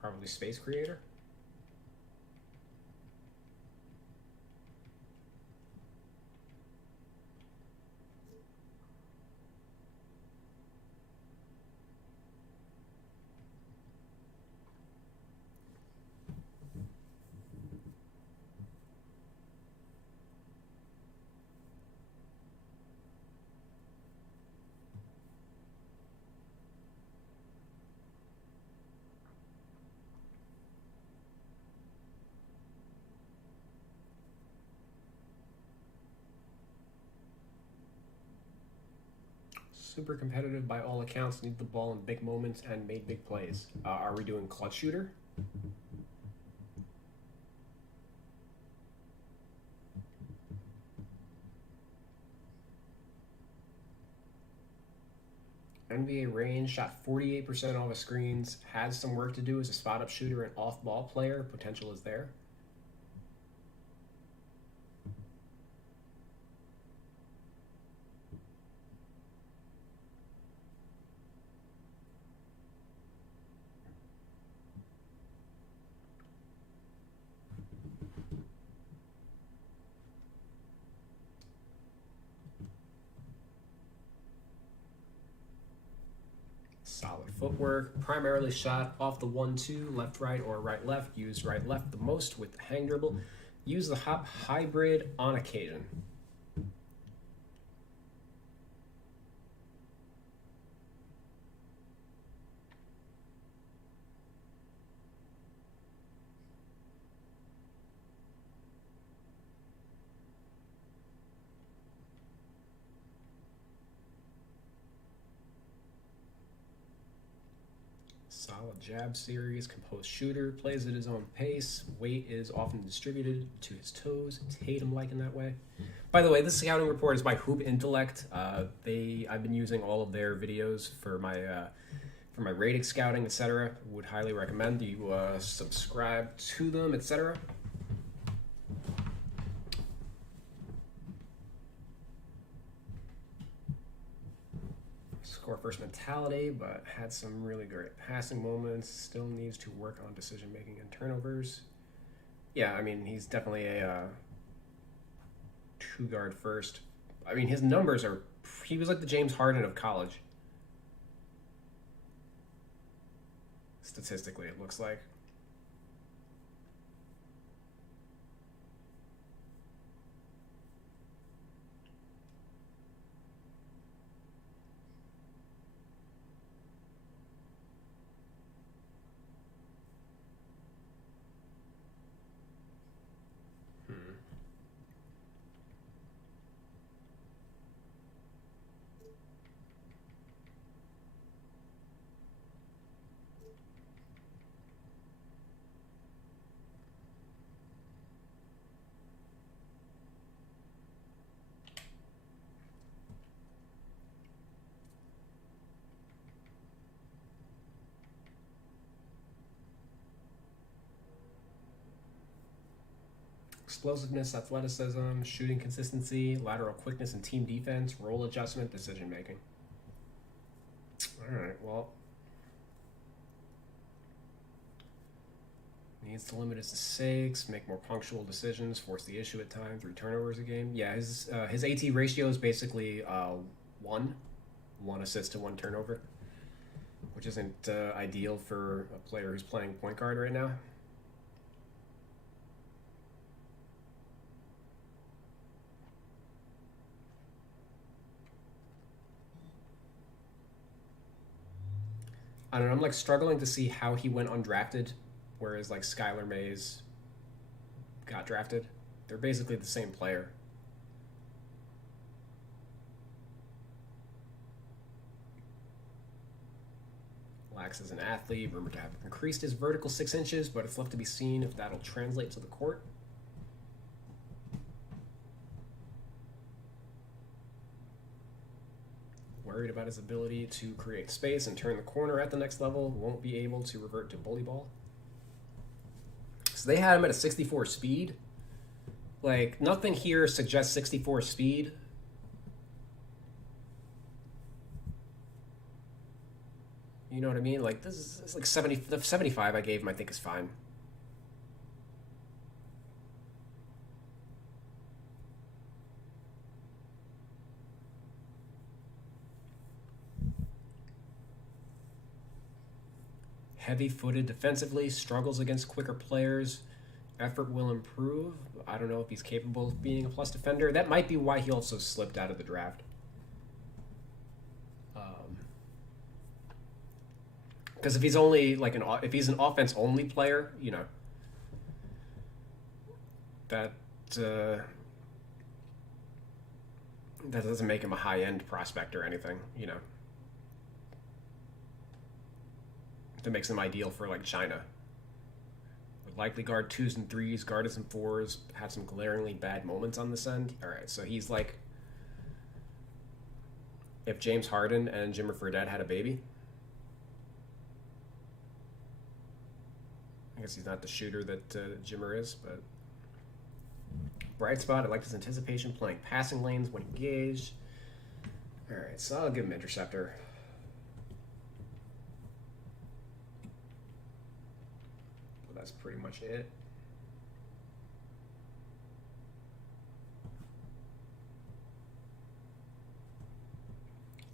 Probably space creator. Super competitive by all accounts, need the ball in big moments and made big plays. Are we doing clutch shooter? NBA range, shot 48% off of screens, has some work to do as a spot up shooter and off ball player. Potential is there. Solid footwork, primarily shot off the 1-2, left right or right left. Use right left the most with the hang dribble. Use the hop hybrid on occasion. Solid jab series, composed shooter, plays at his own pace. Weight is often distributed to his toes. Tatum-like in that way. By the way, this scouting report is by Hoop Intellect. I've been using all of their videos for my rating scouting, etc. Would highly recommend you subscribe to them, etc. Score first mentality, but had some really great passing moments. Still needs to work on decision making and turnovers. Yeah, I mean, he's definitely a two guard first. I mean, his numbers are. He was like the James Harden of college. Statistically, it looks like. Explosiveness, athleticism, shooting consistency, lateral quickness and team defense, role adjustment, decision making. All right, well, needs to limit his mistakes, make more punctual decisions, force the issue at times, 3 turnovers a game. Yeah, his AT ratio is basically 1 assist to 1 turnover, which isn't ideal for a player who's playing point guard right now. I don't know, I'm like struggling to see how he went undrafted, whereas like Skylar Mays got drafted. They're basically the same player. Lax as an athlete, rumored to have increased his vertical 6 inches, but it's left to be seen if that'll translate to the court. Worried about his ability to create space and turn the corner at the next level. Won't be able to revert to bully ball. So they had him at a 64 speed. Like, nothing here suggests 64 speed. You know what I mean? Like, this is it's like 70, the 75 I gave him, I think, is fine. Heavy-footed defensively, struggles against quicker players. Effort will improve. I don't know if he's capable of being a plus defender. That might be why he also slipped out of the draft. Because if he's only like if he's an offense only player, you know, that that doesn't make him a high end prospect or anything, you know. That makes him ideal for like China. Would likely guard 2s and 3s, guarded some 4s, had some glaringly bad moments on this end. All right, so he's like if James Harden and Jimmer Fredette had a baby. I guess he's not the shooter that Jimmer is, but bright spot. I like his anticipation, playing passing lanes when engaged. All right, so I'll give him interceptor. But that's pretty much it.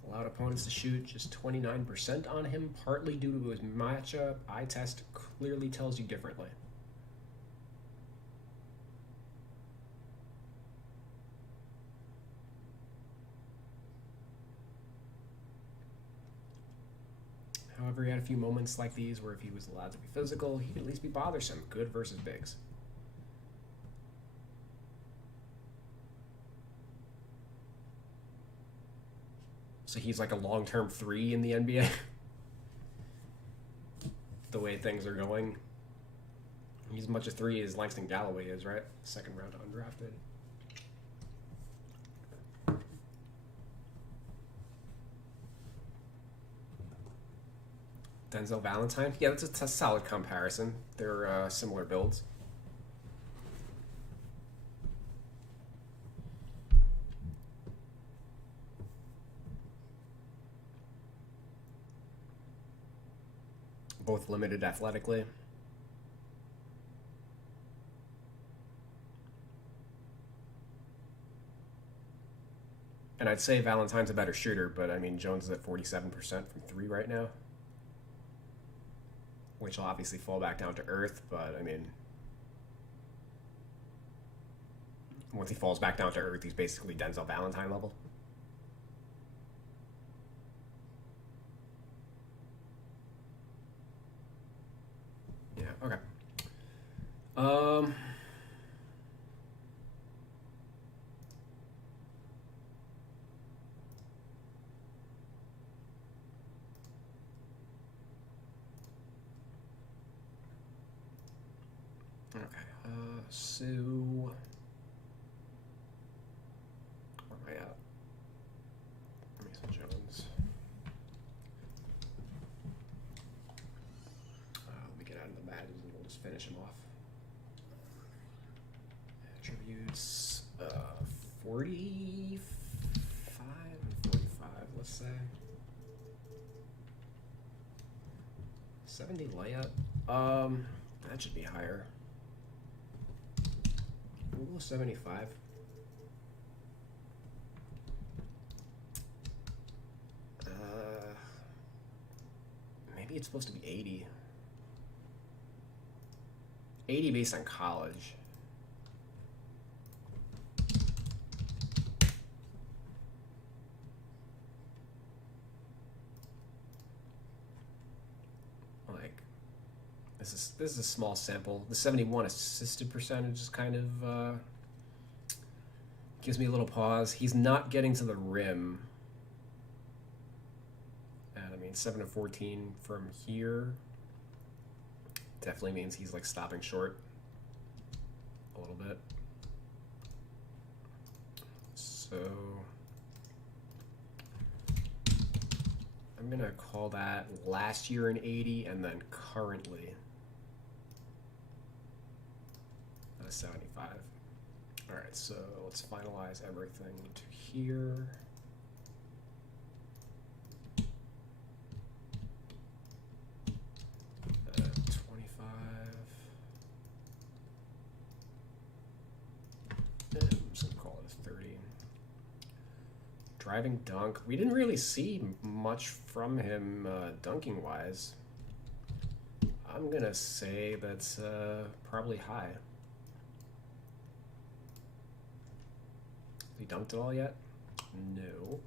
Allowed opponents to shoot just 29% on him, partly due to his matchup. Eye test clearly tells you differently. However, he had a few moments like these where if he was allowed to be physical, he could at least be bothersome. Good versus bigs. So he's like a long-term 3 in the NBA. The way things are going. He's as much a 3 as Langston Galloway is, right? Second round undrafted. Denzel Valentine. Yeah, that's a solid comparison. They're similar builds. Both limited athletically. And I'd say Valentine's a better shooter, but I mean, Jones is at 47% from 3 right now. Which will obviously fall back down to earth, but I mean, once he falls back down to earth, he's basically Denzel Valentine level. Yeah, okay. Okay, so where am I at? Mason Jones. Let me get out of the Madden and we'll just finish him off. Attributes 45 and 45, let's say. 70 layup. That should be higher. We'll go 75. Maybe it's supposed to be 80. 80 based on college. This is a small sample. The 71 assisted percentage is kind of gives me a little pause. He's not getting to the rim. And I mean, 7 of 14 from here definitely means he's like stopping short a little bit. So gonna call that last year an 80 and then currently a 75. All right, so let's finalize everything to here. Driving dunk. We didn't really see much from him dunking wise. I'm gonna say that's probably high. Has he dunked it all yet? No.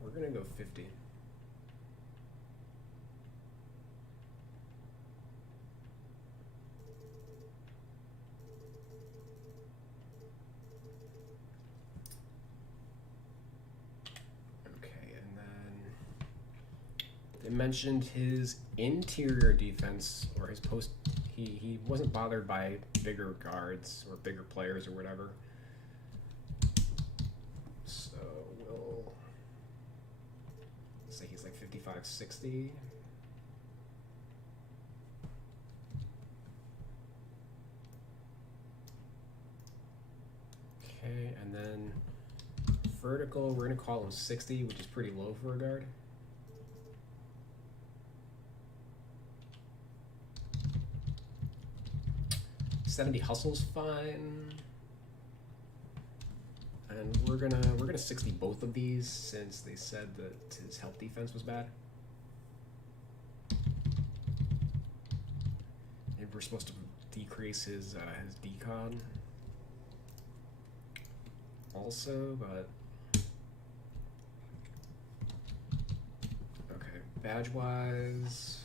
We're gonna go 50. They mentioned his interior defense or his post. He wasn't bothered by bigger guards or bigger players or whatever. So we'll say he's like 55, 60. Okay, and then vertical, we're gonna call him 60, which is pretty low for a guard. .70 hustle's fine, and we're gonna 60 both of these since they said that his help defense was bad. Maybe we're supposed to decrease his decon also, but okay. Badge wise,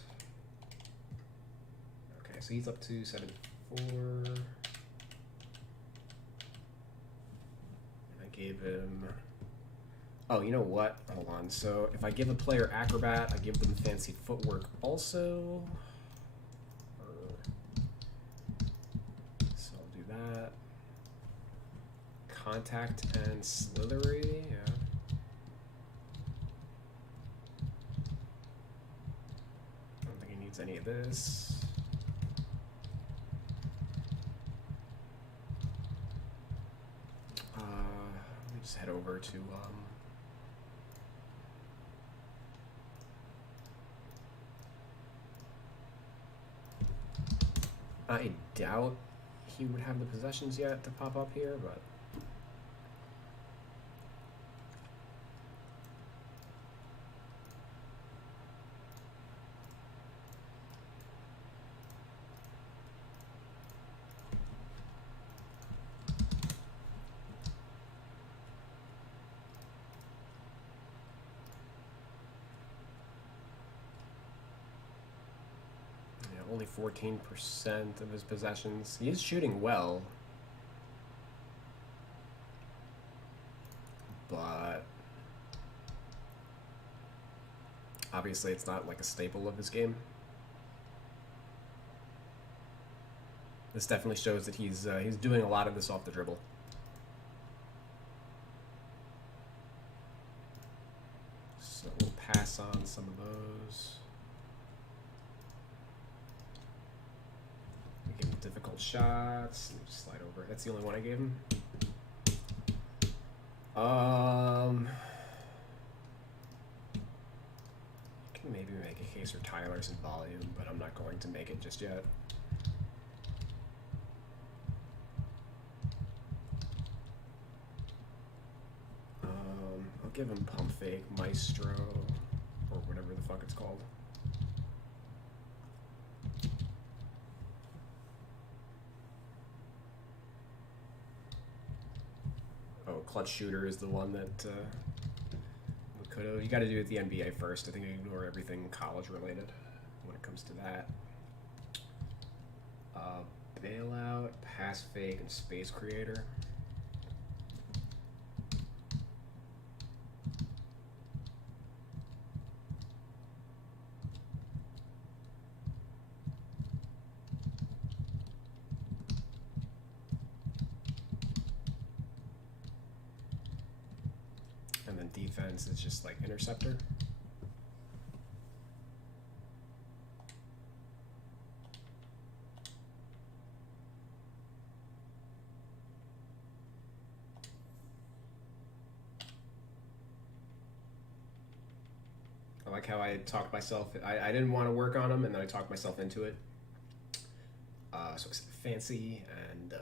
okay, so he's up to 74. I gave him. Oh, you know what? Hold on. So if I give a player acrobat, I give them fancy footwork also. So I'll do that. Contact and slithery, yeah. I don't think he needs any of this. Let me just head over to I doubt he would have the possessions yet to pop up here, but only 14% of his possessions. He is shooting well, but obviously it's not like a staple of his game. This definitely shows that he's doing a lot of this off the dribble. So we'll pass on some of those. Give him difficult shots. Let me just slide over. That's the only one I gave him. Can maybe make a case for Tyler's in volume, but I'm not going to make it just yet. I'll give him pump fake, maestro, or whatever the fuck it's called. Clutch shooter is the one that we could have. You got to do it the NBA first. I think you ignore everything college related when it comes to that. Bailout, pass fake, and space creator. and defense is just like interceptor. I like how I talked myself. I didn't want to work on them, and then I talked myself into it. So it's fancy and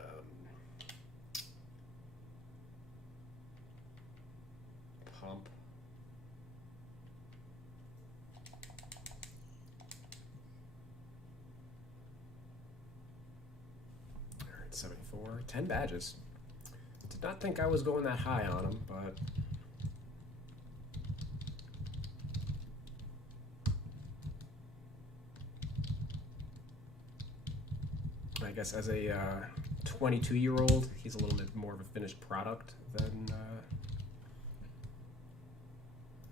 hump. All right, 74, 10 badges. Did not think I was going that high on them, but. I guess as a 22-year-old, he's a little bit more of a finished product than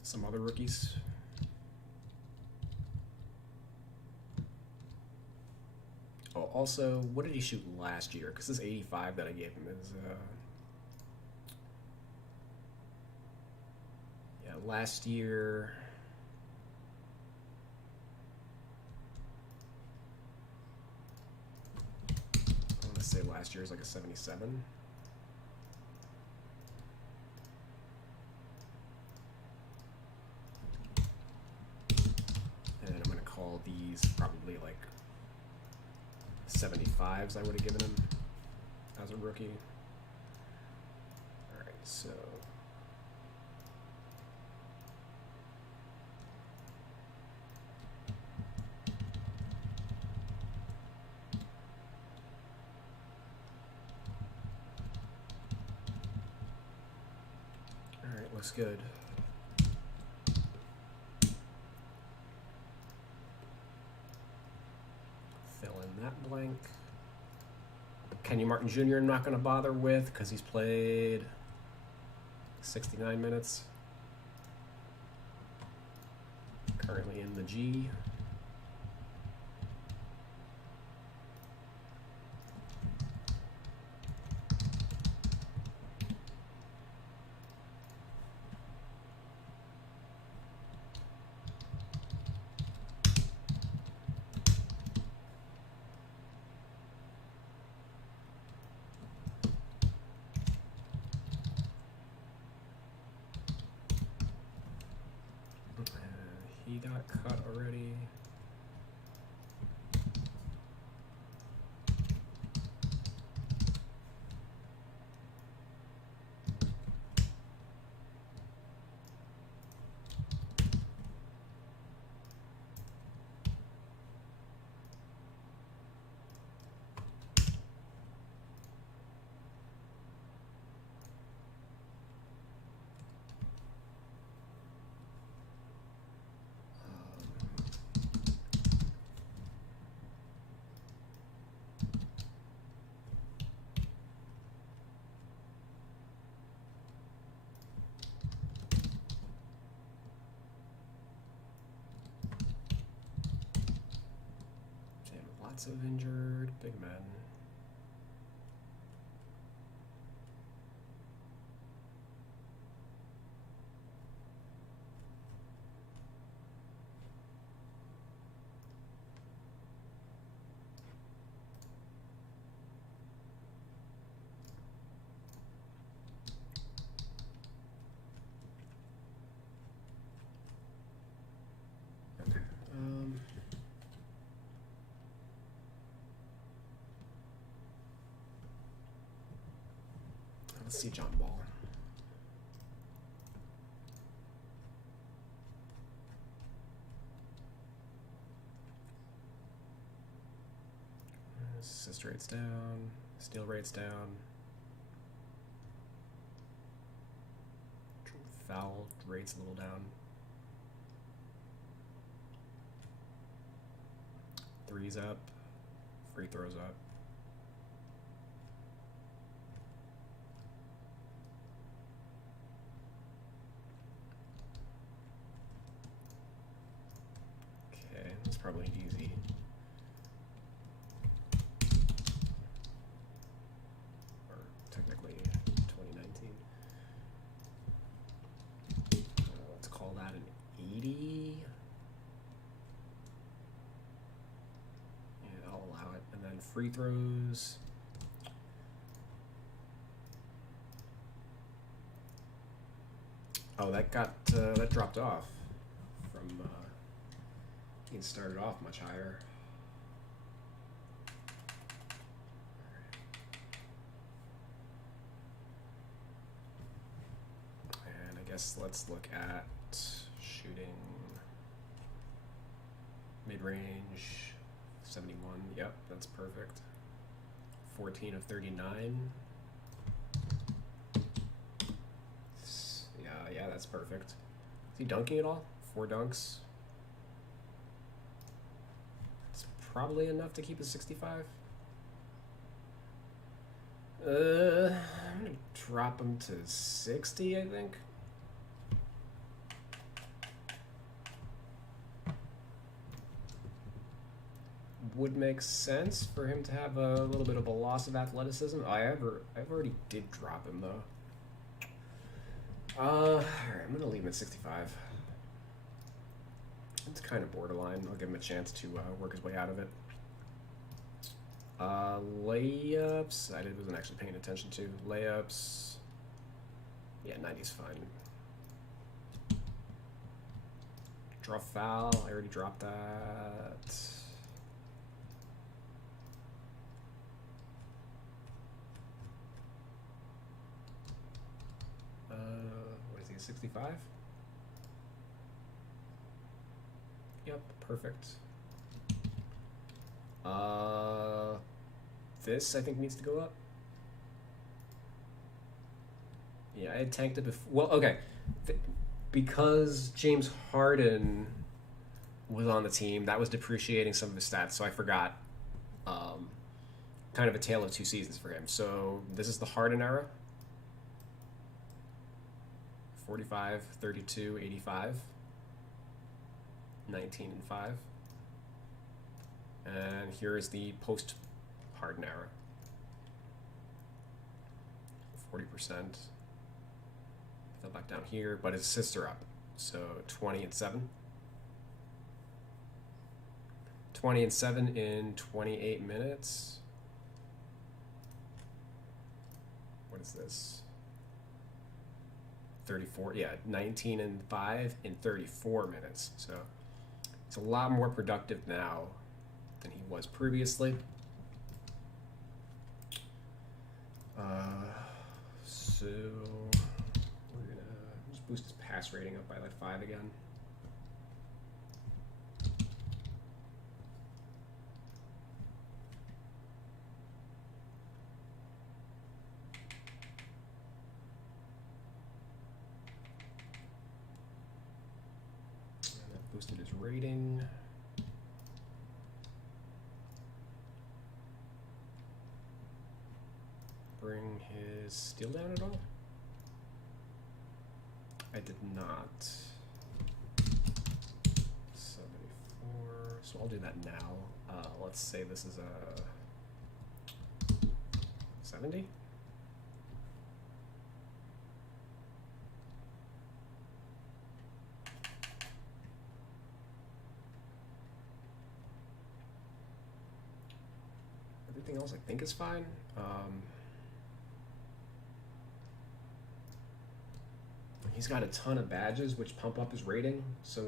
some other rookies. Oh, also, what did he shoot last year? Because this 85 that I gave him is, yeah, last year. Say last year is like a 77. And I'm going to call these probably like 75s I would have given him as a rookie. All right, so looks good. Fill in that blank. Kenny Martin Jr. I'm not going to bother with because he's played 69 minutes. Currently in the G. He got cut already. Lots of injured big men. Let's see John Ball. Assist rates down, steal rates down, foul rates a little down. Threes up, free throws up. Okay, that's probably easy. Or technically 2019. free throws. Oh, that dropped off from being started off much higher. And I guess let's look at shooting mid-range 71. Yep, that's perfect. 14 of 39. Yeah, that's perfect. Is he dunking at all? 4 dunks. It's probably enough to keep a 65. I'm gonna drop him to 60, I think. Would make sense for him to have a little bit of a loss of athleticism. I've already did drop him though. Alright, I'm gonna leave him at 65. It's kind of borderline. I'll give him a chance to work his way out of it. Layups, I wasn't actually paying attention to. Layups, yeah, 90's fine. Draw foul, I already dropped that. What is he, 65? Yep, perfect. This I think needs to go up. Yeah, I had tanked it before. Well, okay. Because James Harden was on the team, that was depreciating some of his stats, so I forgot. Kind of a tale of 2 seasons for him. So this is the Harden era. 45, 32, 85. 19 and 5. And here is the post-Harden era. 40%. Fell back down here, but his assists are up. So 20 and 7. 20 and 7 in 28 minutes. What is this? 34, yeah, 19 and 5 in 34 minutes. So it's a lot more productive now than he was previously. So we're gonna just boost his pass rating up by like 5 again. Boosted his rating. Bring his steal down at all? I did not. 74. So I'll do that now. Let's say this is a 70. Everything else I think is fine. He's got a ton of badges which pump up his rating, so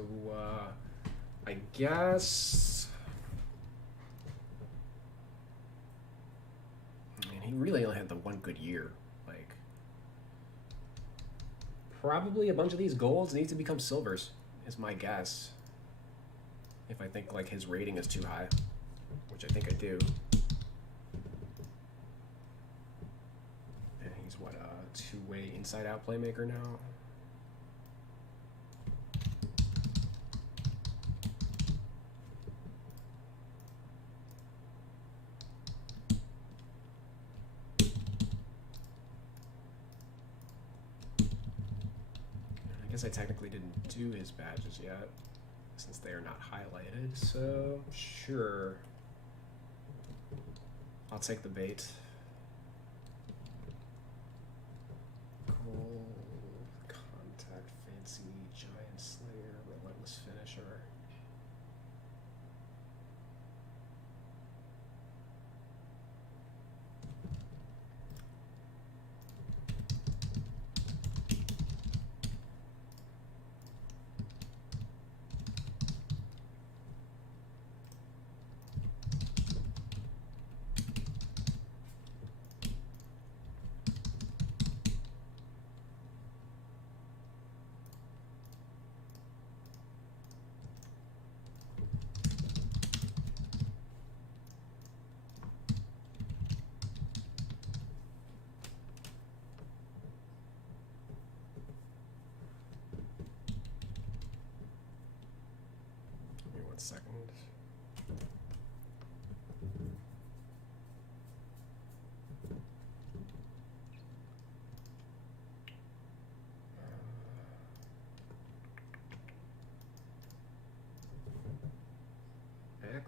I guess, I mean, he really only had the one good year. Like, probably a bunch of these golds need to become silvers, is my guess. If I think like his rating is too high, which I think I do. And he's what, a 2-way inside-out playmaker now. I technically didn't do his badges yet since they are not highlighted, so sure, I'll take the bait. Cold contact, fancy giant slayer, relentless finisher.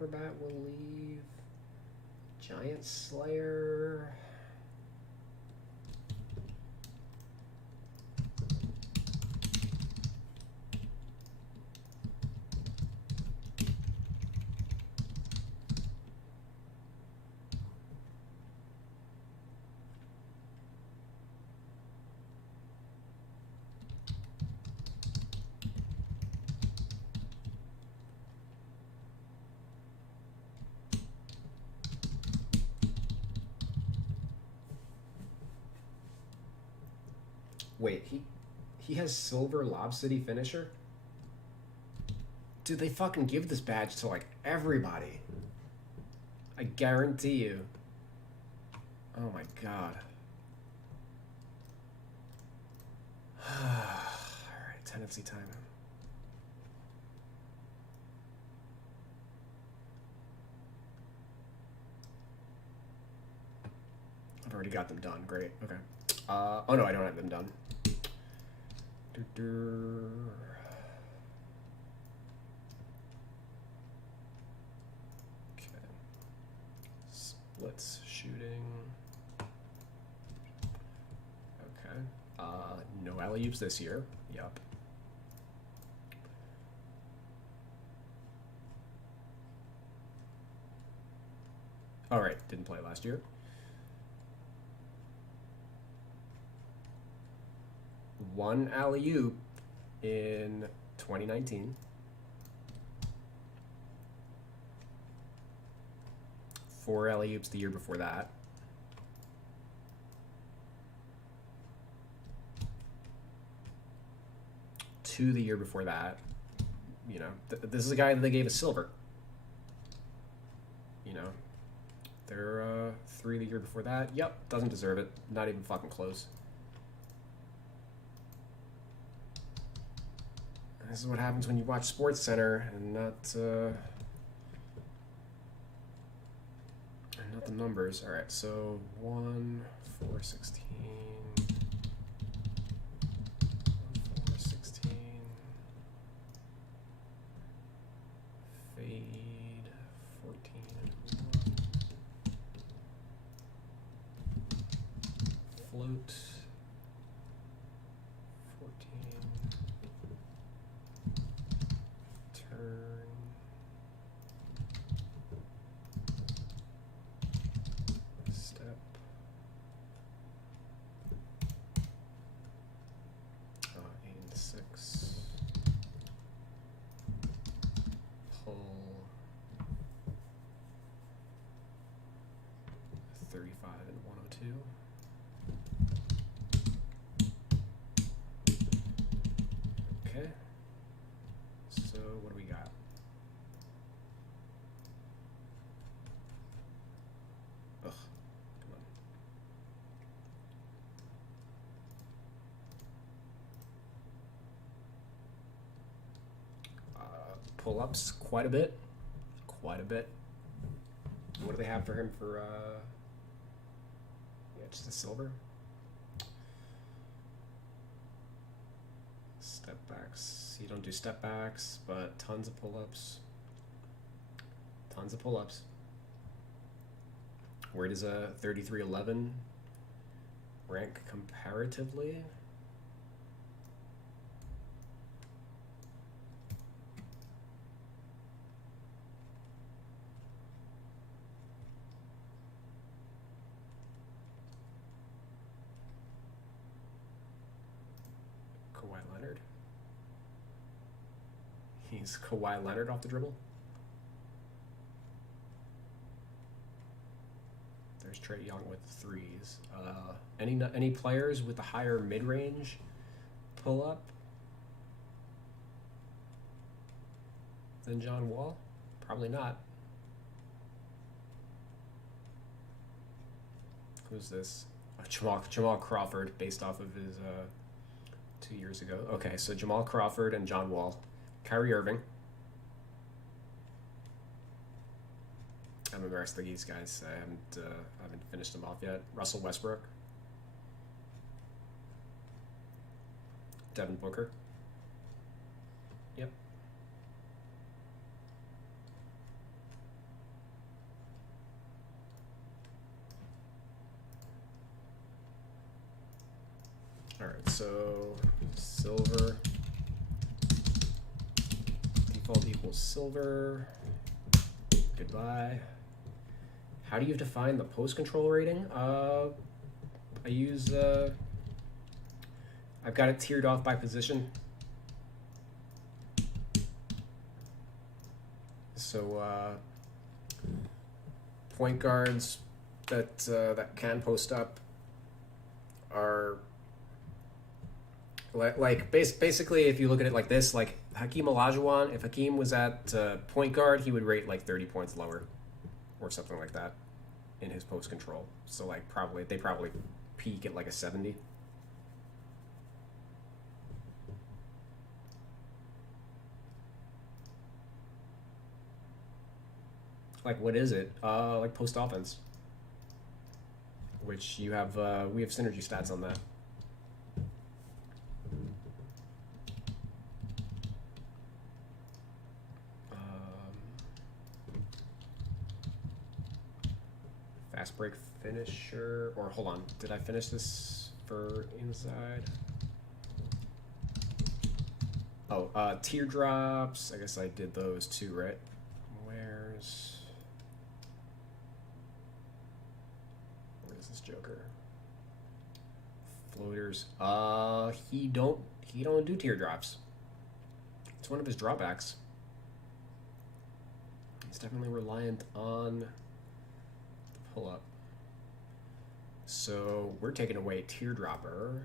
Acrobat will leave. Giant Slayer. Wait, he has silver Lob City finisher? Dude, they fucking give this badge to like everybody. I guarantee you. Oh my god. Alright, tendency time. I've already got them done. Great. Okay. Oh no, I don't have them done. Okay. Splits shooting. Okay. No alley-oops this year. Yup. Alright, didn't play last year. One alley-oop in 2019. 4 alley-oops the year before that. 2 the year before that. You know, this is a guy that they gave a silver. You know, they're 3 the year before that. Yep, doesn't deserve it. Not even fucking close. This is what happens when you watch Sports Center and not the numbers. All right, so 1, 4, 16, 1, 4, 16, fade 14 and 1, float 14. Turn. Step. 8 and 6. Pull. 35 and 102. Okay. So what do we got? Ugh, come on. Pull-ups, quite a bit. Quite a bit. What do they have for him for, yeah, just a silver? Step backs. You don't do step backs, but tons of pull-ups. Tons of pull-ups. Where does a 3311 rank comparatively? Kawhi Leonard. He's Kawhi Leonard off the dribble. There's Trae Young with 3s. Any players with a higher mid-range pull-up than John Wall? Probably not. Who's this? Oh, Jamal Crawford, based off of his 2 years ago. Okay, so Jamal Crawford and John Wall. Kyrie Irving. I'm embarrassed of these guys. I haven't finished them off yet. Russell Westbrook. Devin Booker. Yep. All right, so silver default equals silver. Goodbye. How do you define the post control rating? I use I've got it tiered off by position. So point guards that can post up are basically, if you look at it like this, like Hakeem Olajuwon, if Hakeem was at point guard, he would rate like 30 points lower or something like that in his post control. So like they probably peak at like a 70. Like what is it? Like post offense, which you have we have synergy stats on that. Fast break finisher, or hold on, did I finish this for inside? Oh, teardrops, I guess I did those too, right? Where is this Joker? Floaters, he don't do teardrops. It's one of his drawbacks. He's definitely reliant on pull up. So we're taking away teardropper.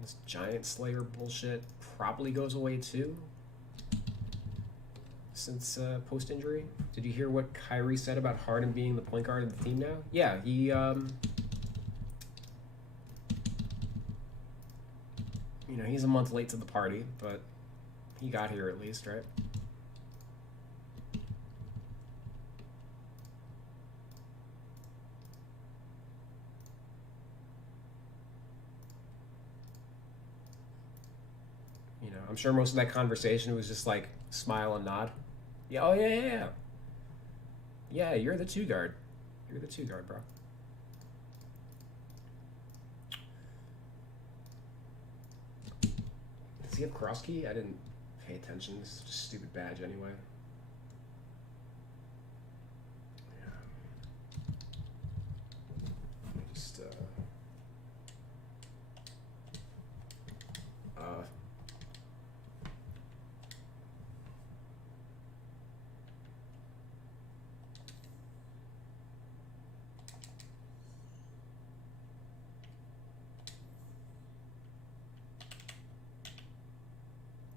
This giant slayer bullshit probably goes away too, since post injury. Did you hear what Kyrie said about Harden being the point guard of the team now? Yeah, he you know, he's a month late to the party, but he got here at least, right? You know, I'm sure most of that conversation was just like smile and nod. Yeah, oh yeah. Yeah, you're the two guard. You're the two guard, bro. Does he have cross key? I didn't pay attention. This is just a stupid badge anyway. Yeah. Let me just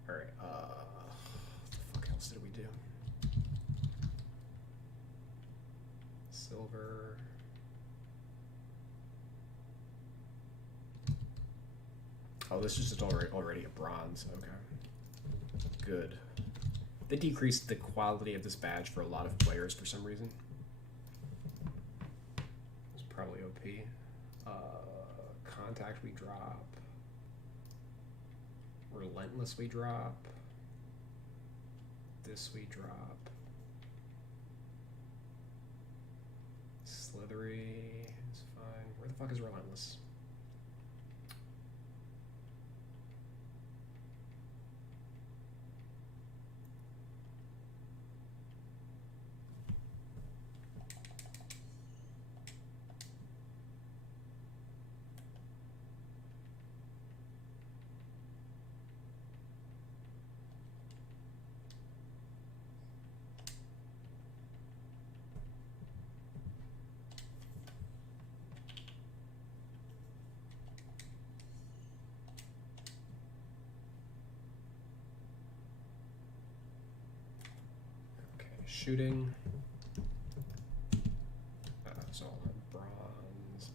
all right. What the fuck else did we do? Silver. Oh, this is just already a bronze. Okay. Good. They decreased the quality of this badge for a lot of players for some reason. It's probably OP. Contact we drop. Relentless we drop. This we drop. Slithery is fine. Where the fuck is Relentless? Shooting. It's all bronze.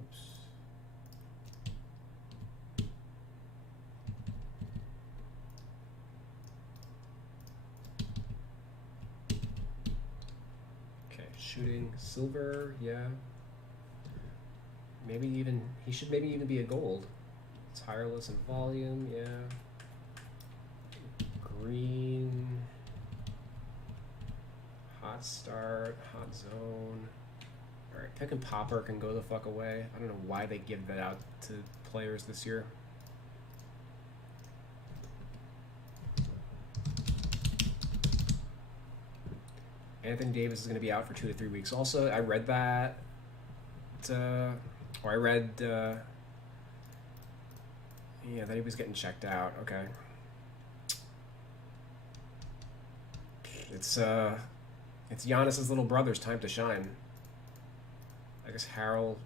Oops. Okay, shooting silver, yeah. he should maybe even be a gold. Tireless in volume, yeah. Green. Hot start, hot zone. Alright, pick and popper can go the fuck away. I don't know why they give that out to players this year. Anthony Davis is going to be out for 2 to 3 weeks. Also, I read that, that he was getting checked out. Okay. It's Giannis's little brother's time to shine. I guess Harold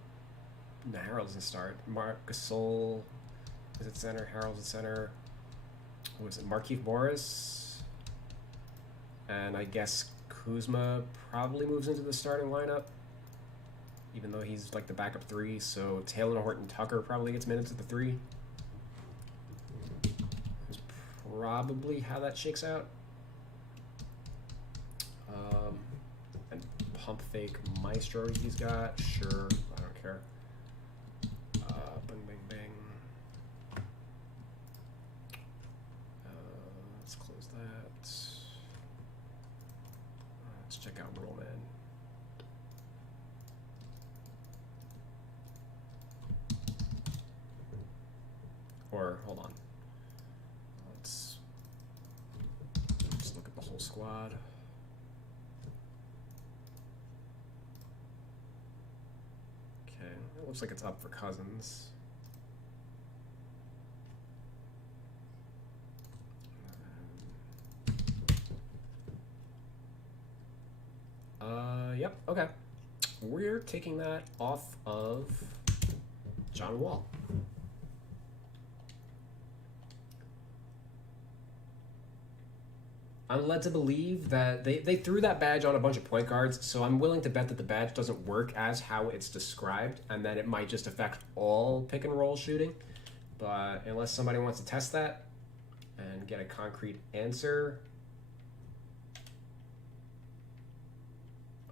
doesn't start. Marc Gasol is at center. Harold's at center. Who is it? Markieff Morris. And I guess Kuzma probably moves into the starting lineup, even though he's like the backup 3. So Taylor Horton Tucker probably gets minutes at the 3. That's probably how that shakes out. And pump fake Maestro he's got. Sure, I don't care. Bing, bing, bing. Let's close that. Let's check out Rollman. Or, hold on. Let's look at the whole squad. Okay, it looks like it's up for Cousins. Yep, okay. We're taking that off of John Wall. I'm led to believe that they threw that badge on a bunch of point guards, so I'm willing to bet that the badge doesn't work as how it's described, and that it might just affect all pick and roll shooting. But unless somebody wants to test that and get a concrete answer,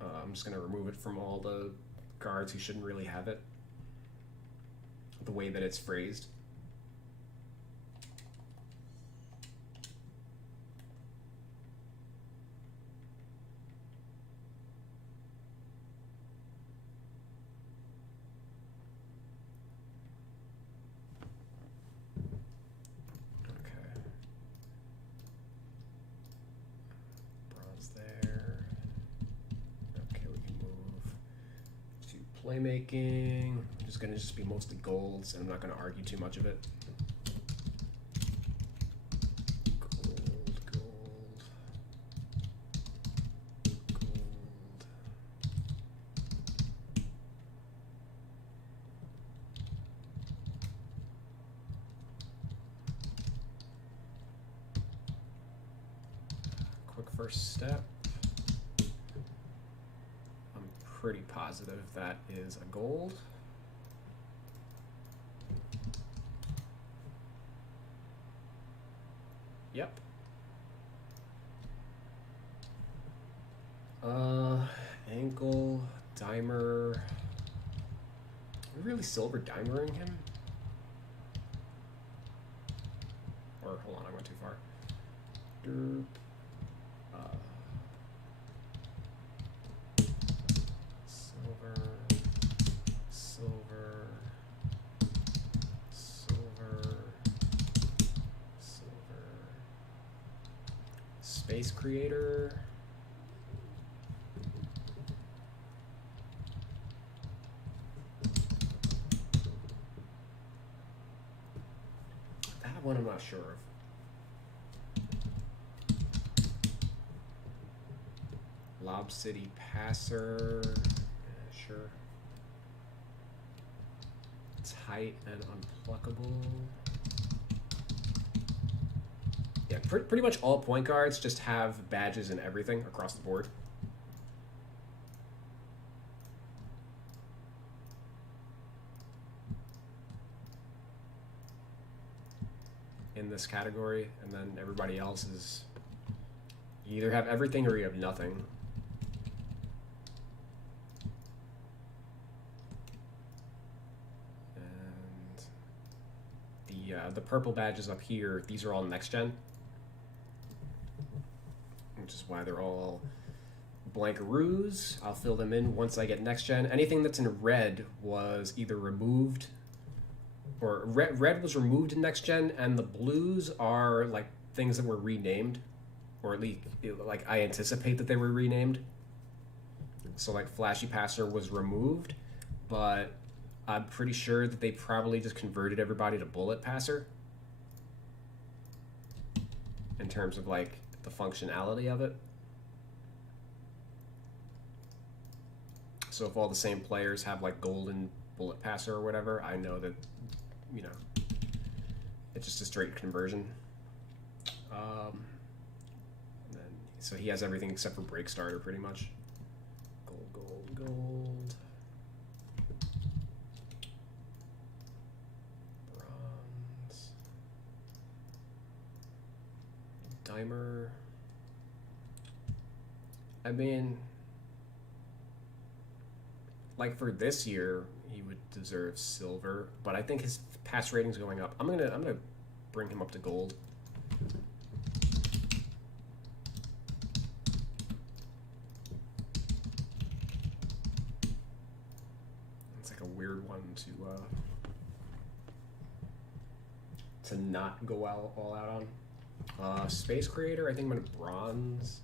I'm just going to remove it from all the guards who shouldn't really have it, the way that it's phrased. Playmaking, I'm just going to be mostly golds, and I'm not going to argue too much of it. Gold, gold, gold. Quick first step. Pretty positive that is a gold. Yep. Ankle, dimer. Are we really silver dimering him? Or hold on, I went too far. Derp. Space creator. That one I'm not sure of. Lob City passer. Yeah, sure. Tight and unpluckable. Yeah, pretty much all point guards just have badges and everything across the board. In this category, and then everybody else is, you either have everything or you have nothing. the purple badges up here, these are all next gen, which is why they're all blankaroos. I'll fill them in once I get next gen. Anything that's in red was either removed, or red was removed in next gen, and the blues are like things that were renamed, or at least like I anticipate that they were renamed. So like Flashy Passer was removed, but I'm pretty sure that they probably just converted everybody to Bullet Passer in terms of like the functionality of it. So if all the same players have like golden Bullet Passer or whatever, I know that, you know, it's just a straight conversion. Then, so he has everything except for Break Starter pretty much. Gold. Bronze. Dimer. I mean, like for this year, he would deserve silver, but I think his pass rating's going up. I'm gonna bring him up to gold. It's like a weird one to not go all out on. Space Creator, I think I'm gonna bronze.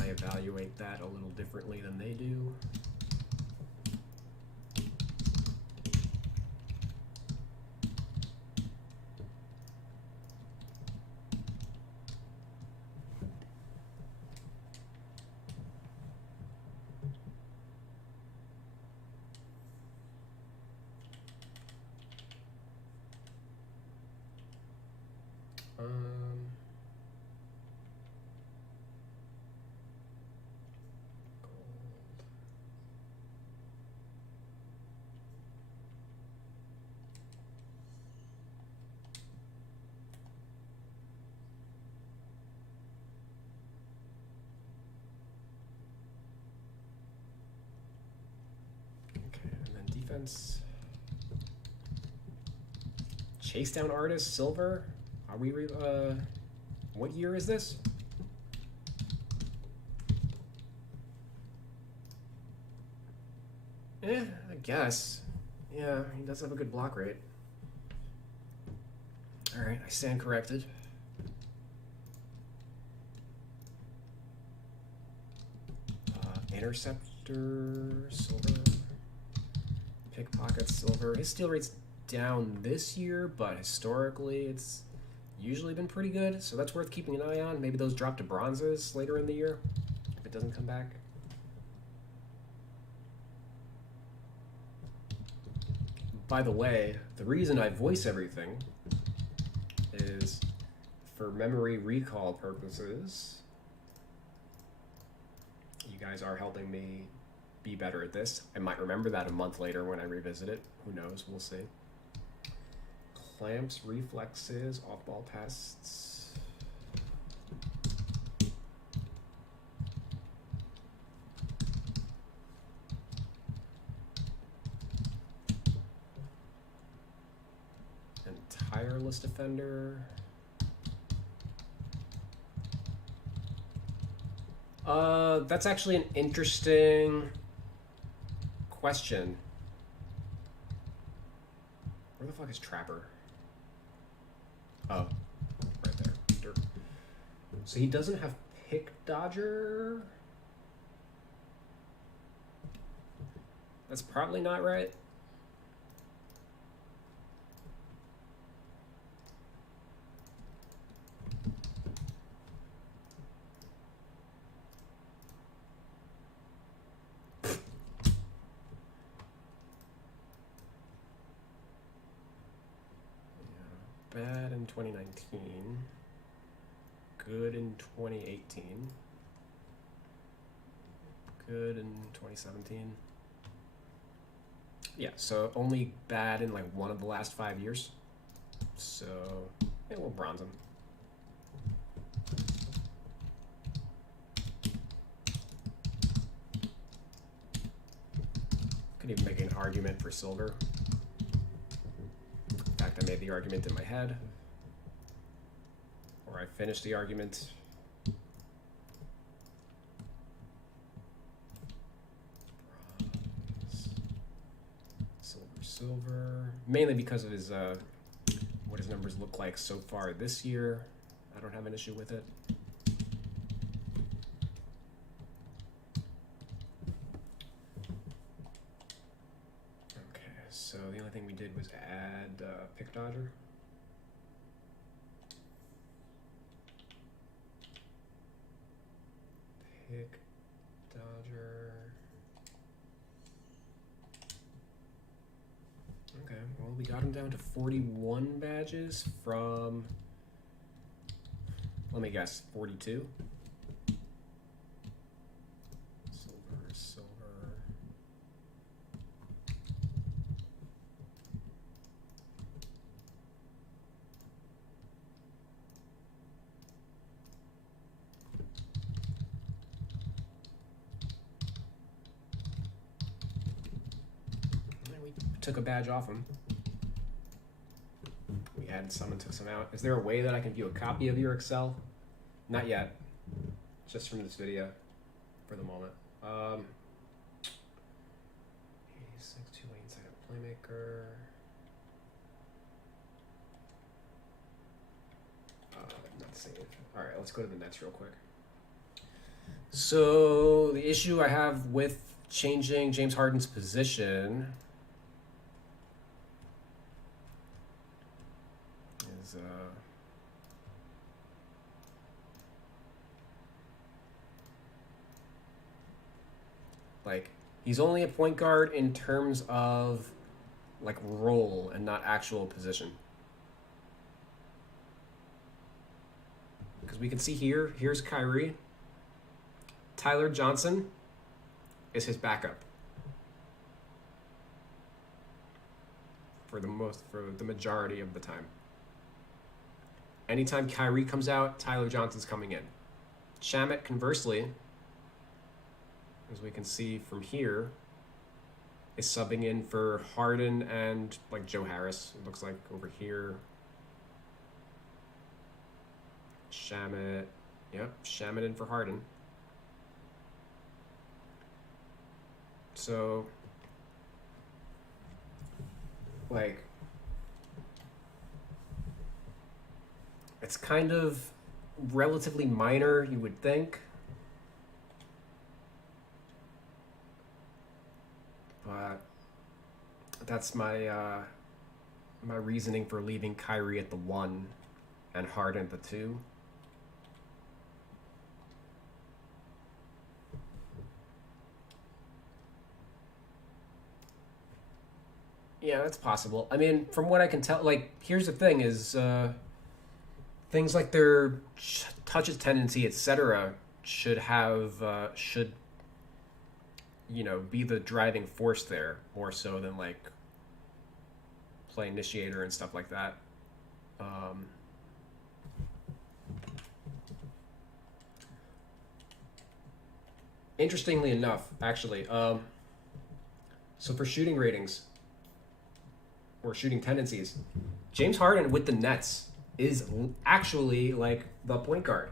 I evaluate that a little differently than they do. Defense. Chase down artist, silver. Are we what year is this? I guess. Yeah, he does have a good block rate. Alright, I stand corrected. Interceptor, silver. Pickpocket, silver. His steal rate's down this year, but historically it's usually been pretty good, so that's worth keeping an eye on. Maybe those drop to bronzes later in the year if it doesn't come back. By the way, the reason I voice everything is for memory recall purposes. You guys are helping me be better at this. I might remember that a month later when I revisit it. Who knows? We'll see. Clamps, reflexes, off-ball tests. And tireless defender. That's actually an interesting question. Where the fuck is Trapper? Oh, right there. Dirt. So he doesn't have Pick Dodger? That's probably not right. Bad in 2019, good in 2018, good in 2017. Yeah, so only bad in like one of the last 5 years. So, yeah, we'll bronze him. could even make an argument for silver. In fact, I made the argument in my head. Or I finished the argument. Bronze. Silver. Mainly because of his what his numbers look like so far this year. I don't have an issue with it. Okay, so the only thing we did was add pick dodger. Pick dodger. Okay, well, we got him down to 41 badges from, let me guess, 42? Silver. We took a badge off him. We added some and took some out. Is there a way that I can view a copy of your Excel? Not yet. Just from this video for the moment. 86, two-way inside out playmaker. Not saved. All right, let's go to the Nets real quick. So the issue I have with changing James Harden's position is like he's only a point guard in terms of like role and not actual position. Because we can see here's Kyrie. Tyler Johnson is his backup for the majority of the time. Anytime Kyrie comes out, Tyler Johnson's coming in. Shamet, conversely, as we can see from here, is subbing in for Harden and like Joe Harris. It looks like over here. Shamet, yep, Shamet in for Harden. So, like, it's kind of relatively minor, you would think. But that's my my reasoning for leaving Kyrie at the 1 and Harden at the 2. Yeah, that's possible. I mean, from what I can tell, like, here's the thing is things like their touches tendency, etc., should be the driving force there more so than like play initiator and stuff like that. Interestingly enough, actually, so for shooting ratings or shooting tendencies, James Harden with the Nets is actually like the point guard.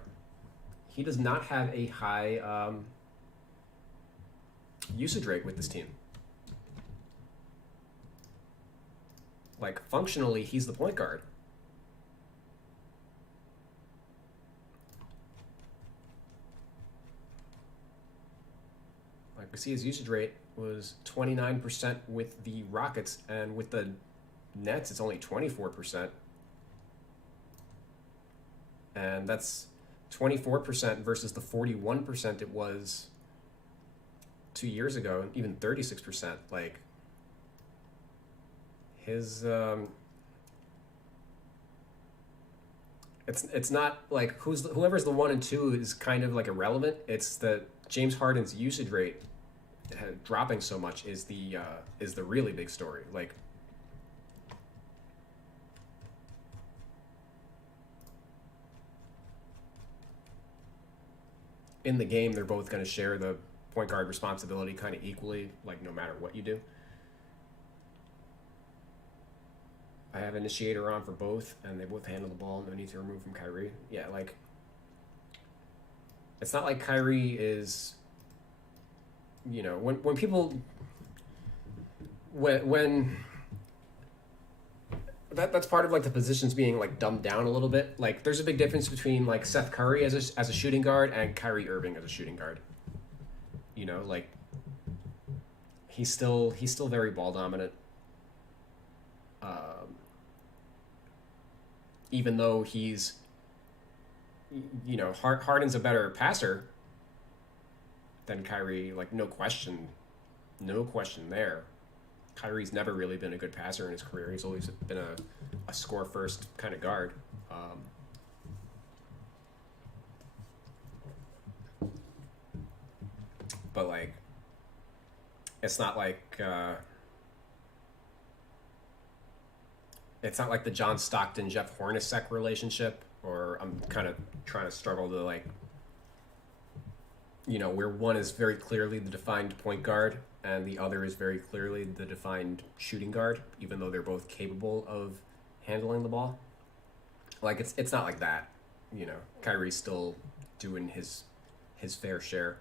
He does not have a high usage rate with this team. Like, functionally, he's the point guard. Like, we see his usage rate was 29% with the Rockets, and with the Nets, it's only 24%. And that's 24% versus the 41% it was 2 years ago, even 36%. Like, his it's not like whoever's the 1 and 2 is kind of like irrelevant. It's that James Harden's usage rate dropping so much is the really big story. Like, in the game, they're both going to share the point guard responsibility kind of equally, like no matter what you do. I have initiator on for both, and they both handle the ball. No need to remove from Kyrie. Yeah, like it's not like Kyrie is, when people when that's part of like the positions being like dumbed down a little bit. Like there's a big difference between like Seth Curry as a shooting guard and Kyrie Irving as a shooting guard. Like he's still very ball dominant. Even though he's, Harden's a better passer than Kyrie, like no question there. Kyrie's never really been a good passer in his career. He's always been a score first kind of guard. But like, it's not like the John Stockton Jeff Hornacek relationship, or I'm kind of trying to struggle to like, where one is very clearly the defined point guard and the other is very clearly the defined shooting guard, even though they're both capable of handling the ball. Like it's not like that, Kyrie's still doing his fair share.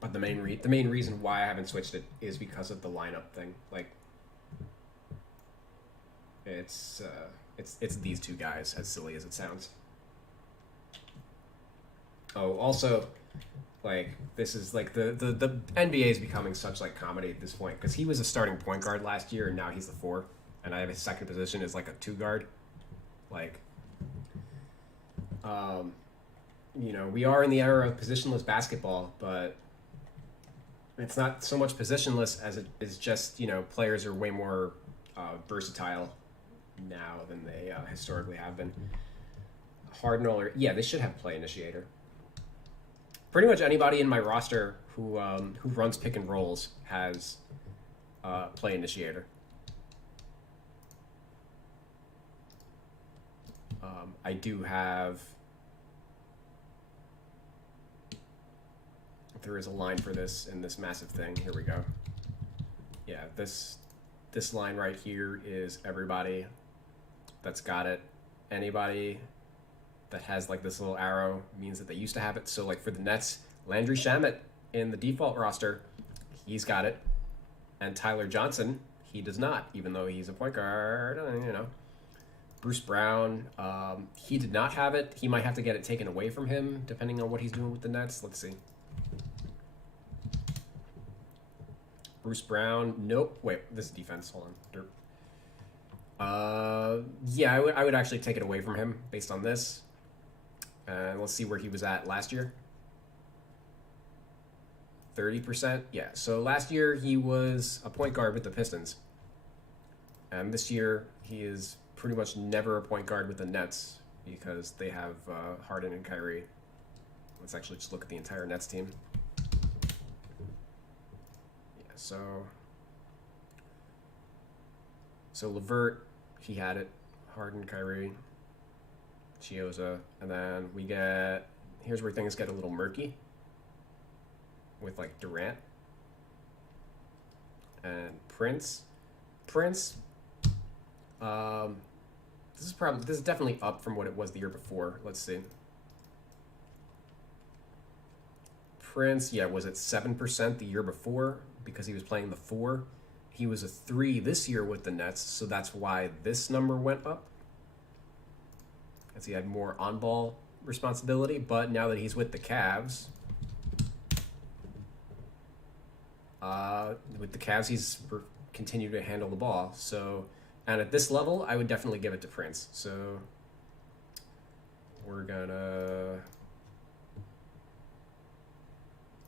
But the main reason why I haven't switched it is because of the lineup thing. Like it's these two guys, as silly as it sounds. Oh, also, like this is like the NBA is becoming such like comedy at this point, because he was a starting point guard last year and now he's the 4, and I have his second position as like a 2 guard. Like, we are in the era of positionless basketball, but it's not so much positionless as it is just, players are way more versatile now than they historically have been. Harden, they should have play initiator. Pretty much anybody in my roster who runs pick and rolls has play initiator. I do have. There is a line for this in this massive thing. Here we go. Yeah, this line right here is everybody that's got it. Anybody that has like this little arrow means that they used to have it. So like for the Nets, Landry Shamet in the default roster, he's got it. And Tyler Johnson, he does not, even though he's a point guard, Bruce Brown, he did not have it. He might have to get it taken away from him, depending on what he's doing with the Nets. Let's see. Bruce Brown, nope. Wait, this is defense. Hold on. Yeah, I would actually take it away from him based on this. And let's see where he was at last year. 30%. Yeah, so last year he was a point guard with the Pistons. And this year he is pretty much never a point guard with the Nets because they have Harden and Kyrie. Let's actually just look at the entire Nets team. Yeah, so LeVert, he had it. Harden, Kyrie, Chioza, and then we get, here's where things get a little murky with like Durant and Prince. This is definitely up from what it was the year before. Let's see. Prince, yeah, was it 7% the year before because he was playing the 4? He was a 3 this year with the Nets, so that's why this number went up, as he had more on-ball responsibility. But now that he's with the Cavs, he's continued to handle the ball. So, and at this level, I would definitely give it to Prince. So we're gonna.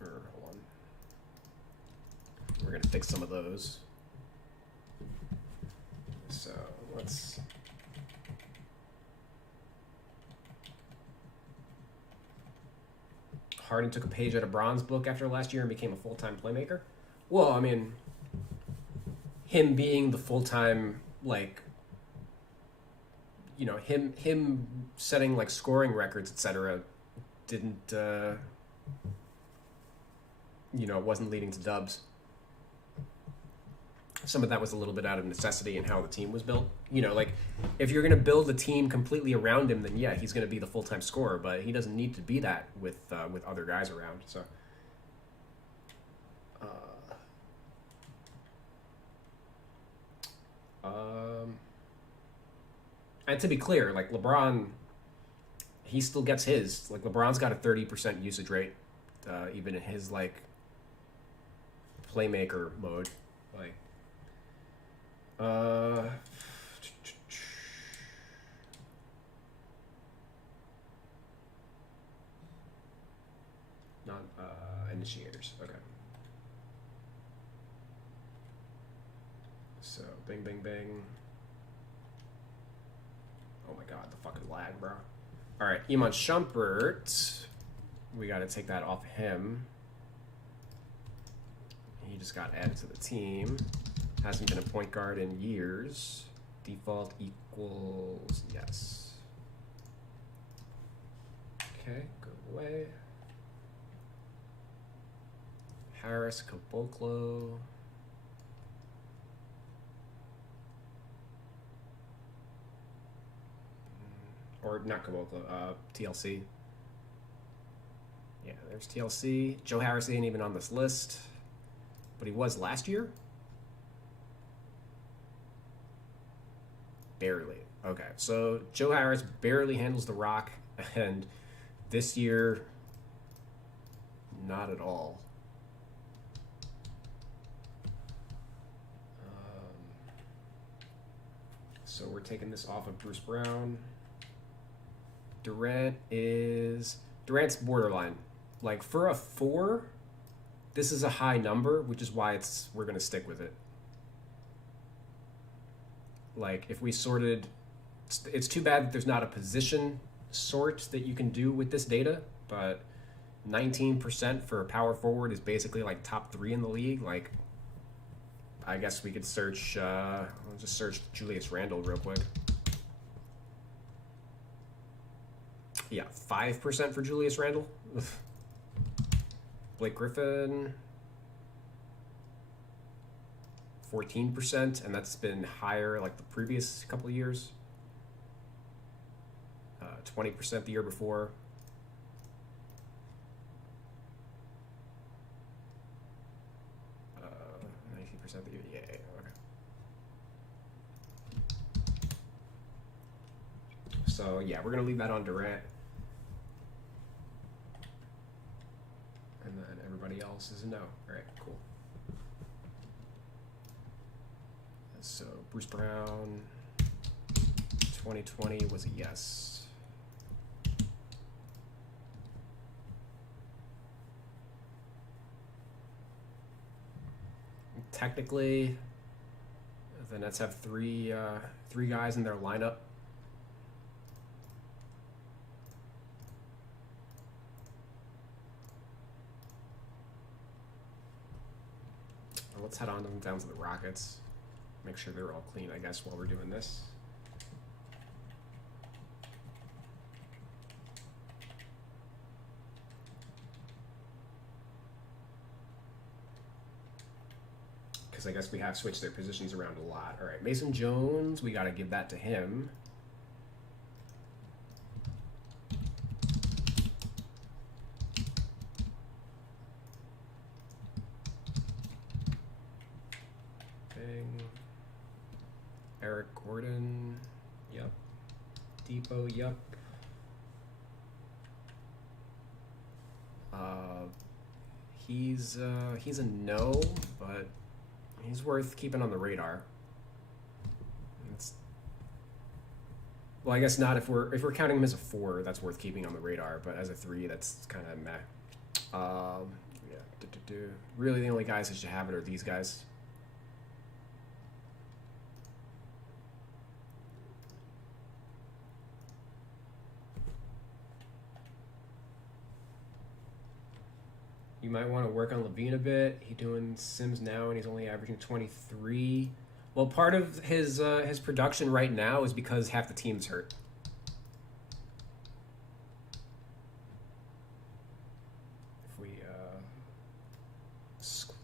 Hold on. We're gonna fix some of those. So let's. Harden took a page out of Bron's book after last year and became a full-time playmaker. Well, I mean, him being the full-time, like, him setting like scoring records, etc., didn't, it wasn't leading to dubs. Some of that was a little bit out of necessity and how the team was built. Like if you're going to build a team completely around him, then yeah, he's going to be the full-time scorer, but he doesn't need to be that with other guys around. So, and to be clear, like LeBron, he still gets his. Like LeBron's got a 30% usage rate, even in his like playmaker mode. Like, not initiators. Okay. So bing, bing, bing. Oh my god, the fucking lag, bro. All right, Iman Shumpert. We got to take that off him. He just got added to the team. Hasn't been a point guard in years. Default equals yes. Okay, go away. Harris Caboclo. Or not Caboclo, TLC. Yeah, there's TLC. Joe Harris ain't even on this list, but he was last year? Barely. Okay, so Joe Harris barely handles the rock, and this year, not at all. So we're taking this off of Bruce Brown. Durant's borderline. Like for a 4, this is a high number, which is why we're gonna stick with it. Like if we sorted, it's too bad that there's not a position sort that you can do with this data, but 19% for a power forward is basically like top 3 in the league. Like I guess we could search, I'll just search Julius Randle real quick. Yeah, 5% for Julius Randle. Blake Griffin, 14%, and that's been higher like the previous couple of years. 20% the year before. Uh, 19% the year, yeah, okay. So yeah, we're gonna leave that on Durant. And then everybody else is a no. All right, cool. So Bruce Brown, 2020 was a yes. Technically, the Nets have three guys in their lineup. Let's head on down to the Rockets. Make sure they're all clean, I guess, while we're doing this. Because I guess we have switched their positions around a lot. All right, Mason Jones, we got to give that to him. Eric Gordon, yep. Depot, yep. He's a no, but he's worth keeping on the radar. Well, I guess not if we're counting him as a 4, that's worth keeping on the radar, but as a 3, that's kind of meh. Yeah, really the only guys that should have it are these guys. You might want to work on Levine a bit. He's doing Sims now, and he's only averaging 23. Well, part of his production right now is because half the team's hurt.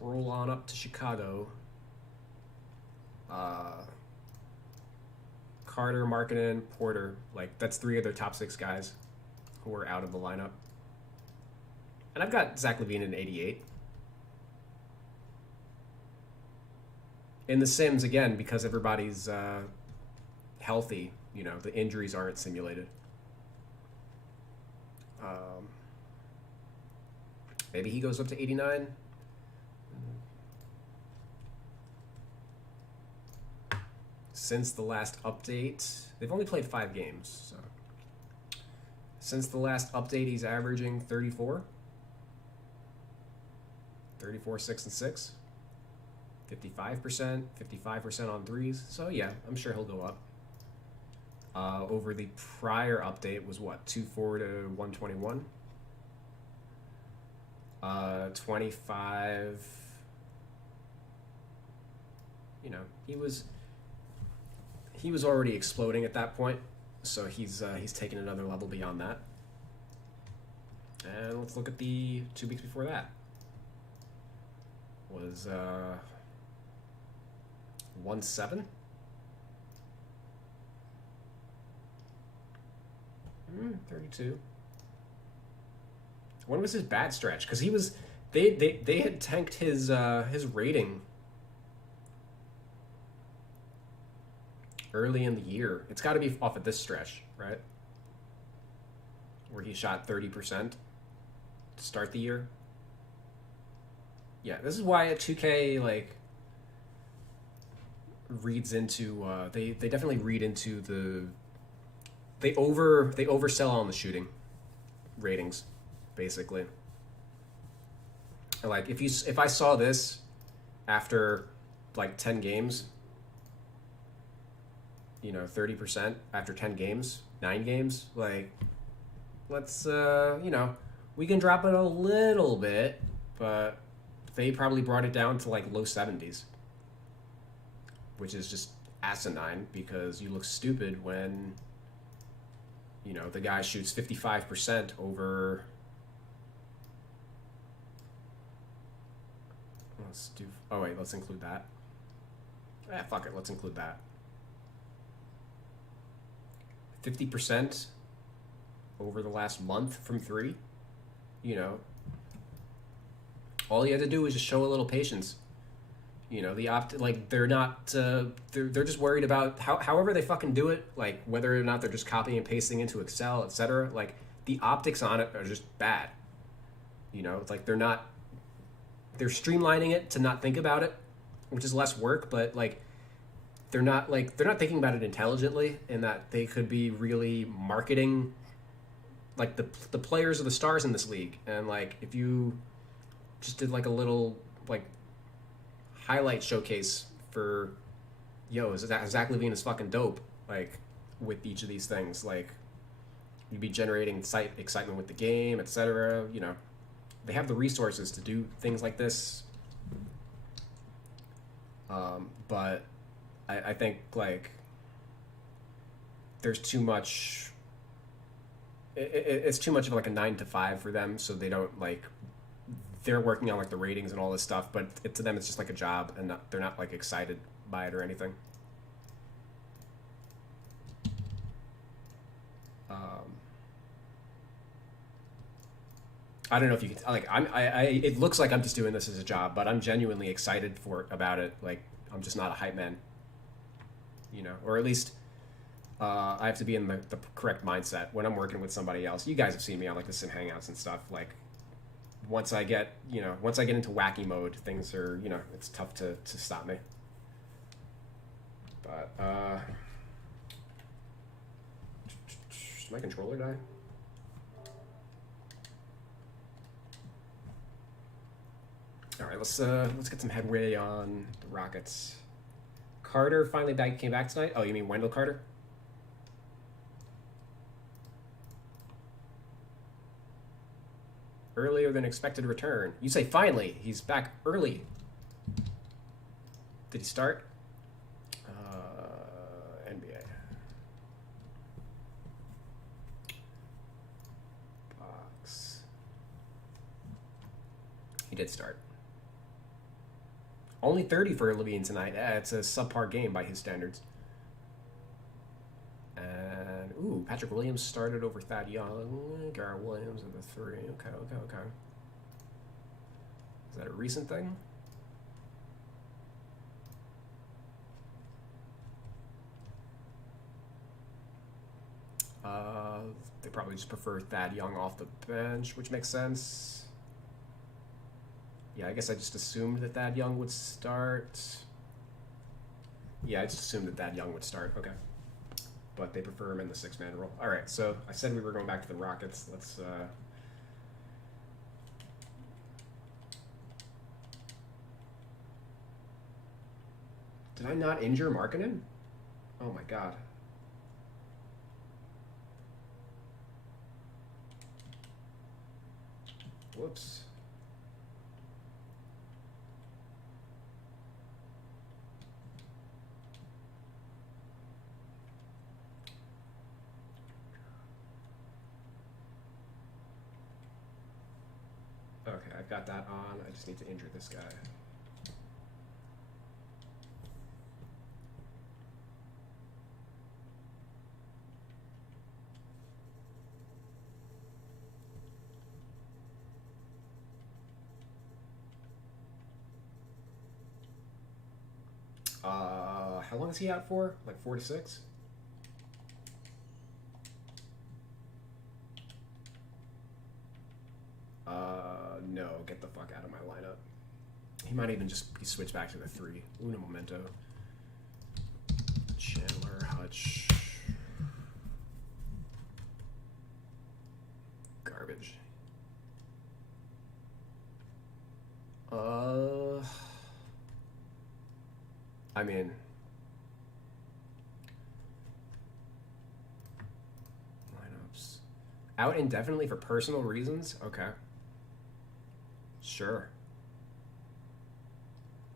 scroll on up to Chicago. Carter, Markkinen, Porter, like that's 3 of their top 6 guys who are out of the lineup. And I've got Zach LaVine in 88. In the Sims, again, because everybody's healthy, you know, the injuries aren't simulated. Maybe he goes up to 89. Since the last update, they've only played 5 games. So since the last update, he's averaging 34, 6, and 6. 55%, 55% on threes. So yeah, I'm sure he'll go up. Over the prior update was what, 2-4 to 121. 25. You know, he was already exploding at that point, so he's taken another level beyond that. And let's look at the 2 weeks before that. Was 1-7. 32. When was his bad stretch? Because he was, they had tanked his rating early in the year. It's got to be off of this stretch, right? Where he shot 30% to start the year. Yeah, this is why 2K like reads into they definitely read into they oversell on the shooting ratings, basically. Like if I saw this after like 10 games, you know, 30% after 10 games, 9 games, like let's you know, we can drop it a little bit, but they probably brought it down to like low 70s, which is just asinine because you look stupid when, you know, the guy shoots 55% over. Let's do. Oh wait, let's include that. Fuck it, let's include that. 50% over the last month from 3. You know, all you had to do was just show a little patience. You know, like they're not they're just worried about however they fucking do it, like whether or not they're just copying and pasting into Excel, etc. Like the optics on it are just bad. You know, it's like they're streamlining it to not think about it, which is less work, but like they're not thinking about it intelligently, in that they could be really marketing like the players are the stars in this league, and like if you just did like a little like highlight showcase for Zach LaVine is fucking dope, like with each of these things, like you'd be generating excitement with the game, etc. You know, they have the resources to do things like this, but I think like there's too much. It's too much of like a 9 to 5 for them, so they don't like. They're working on like the ratings and all this stuff, but to them it's just like a job, and they're not like excited by it or anything. I don't know if you can like it looks like I'm just doing this as a job, but I'm genuinely excited about it. Like I'm just not a hype man, you know, or at least I have to be in the correct mindset when I'm working with somebody else. You guys have seen me on like the Sim Hangouts and stuff. Like once I get into wacky mode, things are, you know, it's tough to stop me. But did my controller die? All right, let's get some headway on the Rockets. Carter finally came back tonight. Oh, you mean Wendell Carter? Earlier than expected return. You say finally. He's back early. Did he start? NBA. Box. He did start. Only 30 for Levine tonight. It's a subpar game by his standards. And, ooh, Patrick Williams started over Thad Young. Garrett Williams at the 3. Okay. Is that a recent thing? They probably just prefer Thad Young off the bench, which makes sense. Yeah, I guess I just assumed that Thad Young would start. Yeah, I just assumed that Thad Young would start. Okay. But they prefer him in the 6-man role. All right, so I said we were going back to the Rockets. Let's... Did I not injure Markkanen? Oh my god. Whoops. Okay, I've got that on. I just need to injure this guy. How long is he out for? Like 4 to 6? No, get the fuck out of my lineup. He might even just be switched back to the 3. Uno momento. Chandler, Hutch. Garbage. I mean... Lineups. Out indefinitely for personal reasons? Okay. Sure.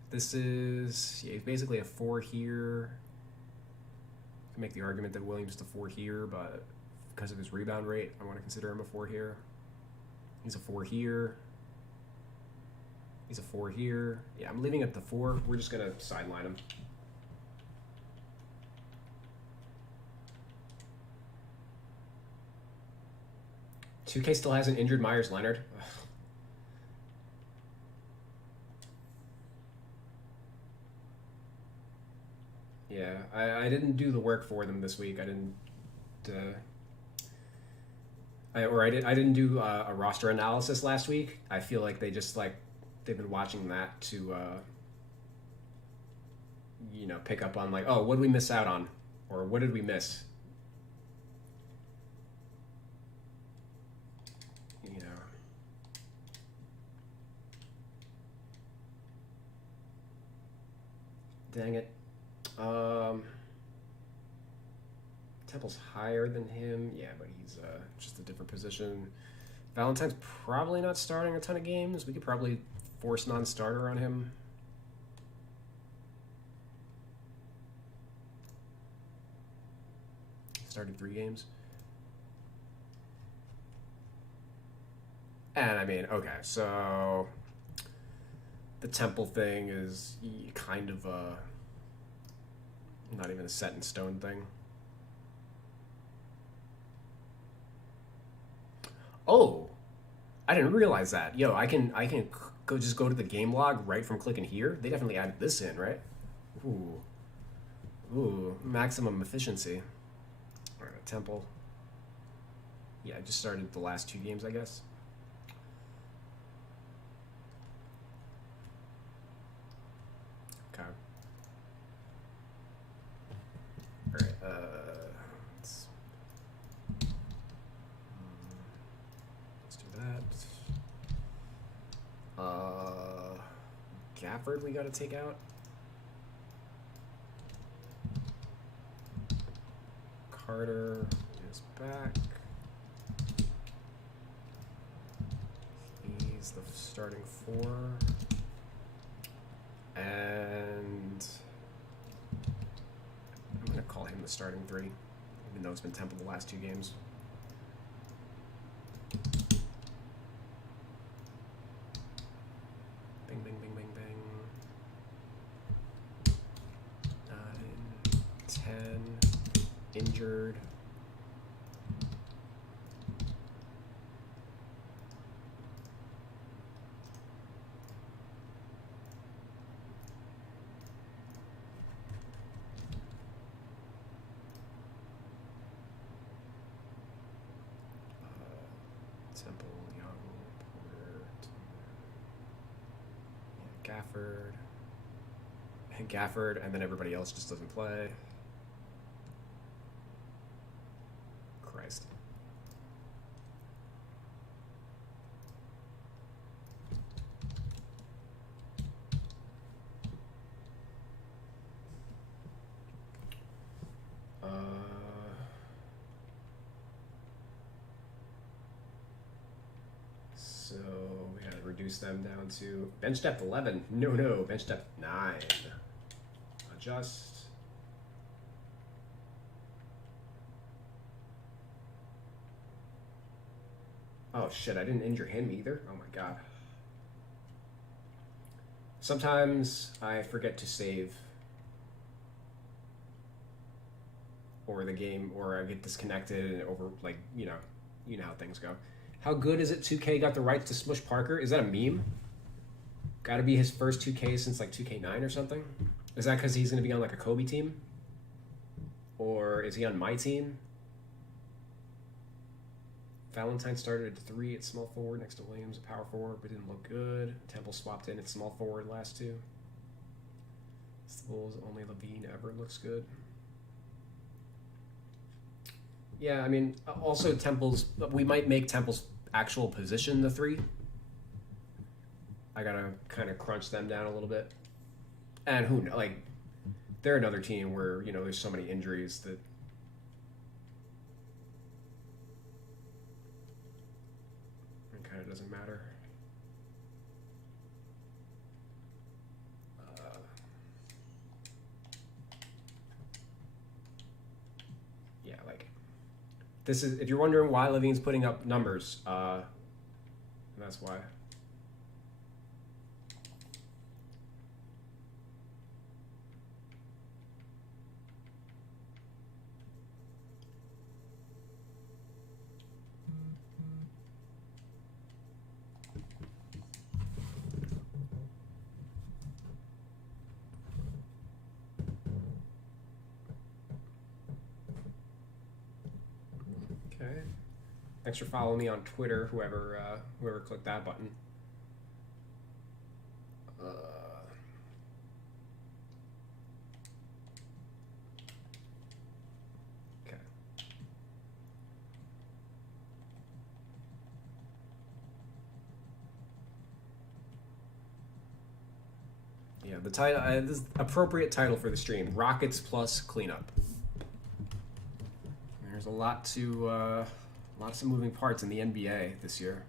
This is... Yeah, he's basically a 4 here. I can make the argument that Williams is a 4 here, but because of his rebound rate, I want to consider him a 4 here. He's a 4 here. He's a 4 here. Yeah, I'm leaving at the 4. We're just going to sideline him. $2K still hasn't injured Myers Leonard. Ugh. Yeah, I didn't do the work for them this week. I didn't... I didn't do a roster analysis last week. I feel like they just they've been watching that to pick up on oh, what did we miss out on, or what did we miss? Dang it. Temple's higher than him. Yeah, but he's just a different position. Valentine's probably not starting a ton of games. We could probably force non-starter on him. Started 3 games. And I mean, okay, so the Temple thing is kind of not even a set in stone thing. Oh, I didn't realize that. Yo, I can go to the game log right from clicking here. They definitely added this in, right? Ooh, maximum efficiency. All right, Temple. Yeah, I just started the last 2 games, I guess. Okay. All right. Let's do that. Gafford, we got to take out. Carter is back. He's the starting 4. And I'm going to call him the starting 3, even though it's been Temple the last 2 games. Bing, bing, bing, bing, bing. injured. Temple, Young, Porter, Gafford. Gafford, and then everybody else just doesn't play. Christ. So we gotta reduce them down to bench depth 11. No, bench depth 9. Adjust. Oh shit, I didn't injure him either. Oh my god. Sometimes I forget to save, or the game, or I get disconnected and over, like, you know how things go. How good is it 2K got the rights to Smush Parker? Is that a meme? Gotta be his first 2K since like 2K9 or something? Is that because he's gonna be on like a Kobe team? Or is he on my team? Valentine started at 3 at small forward next to Williams at power forward, but didn't look good. Temple swapped in at small forward last two. Bulls, only Levine ever looks good. Yeah, I mean, also Temple's, we might make Temple's actual position the 3. I gotta kind of crunch them down a little bit. And who knows, like, they're another team where, there's so many injuries that it kind of doesn't matter. Yeah, like, this is, if you're wondering why Levine's putting up numbers, that's why. Okay. Thanks for following me on Twitter, whoever clicked that button. Okay. Yeah, the title, this is appropriate title for the stream: Rockets plus cleanup. There's a lot to, lots of moving parts in the NBA this year.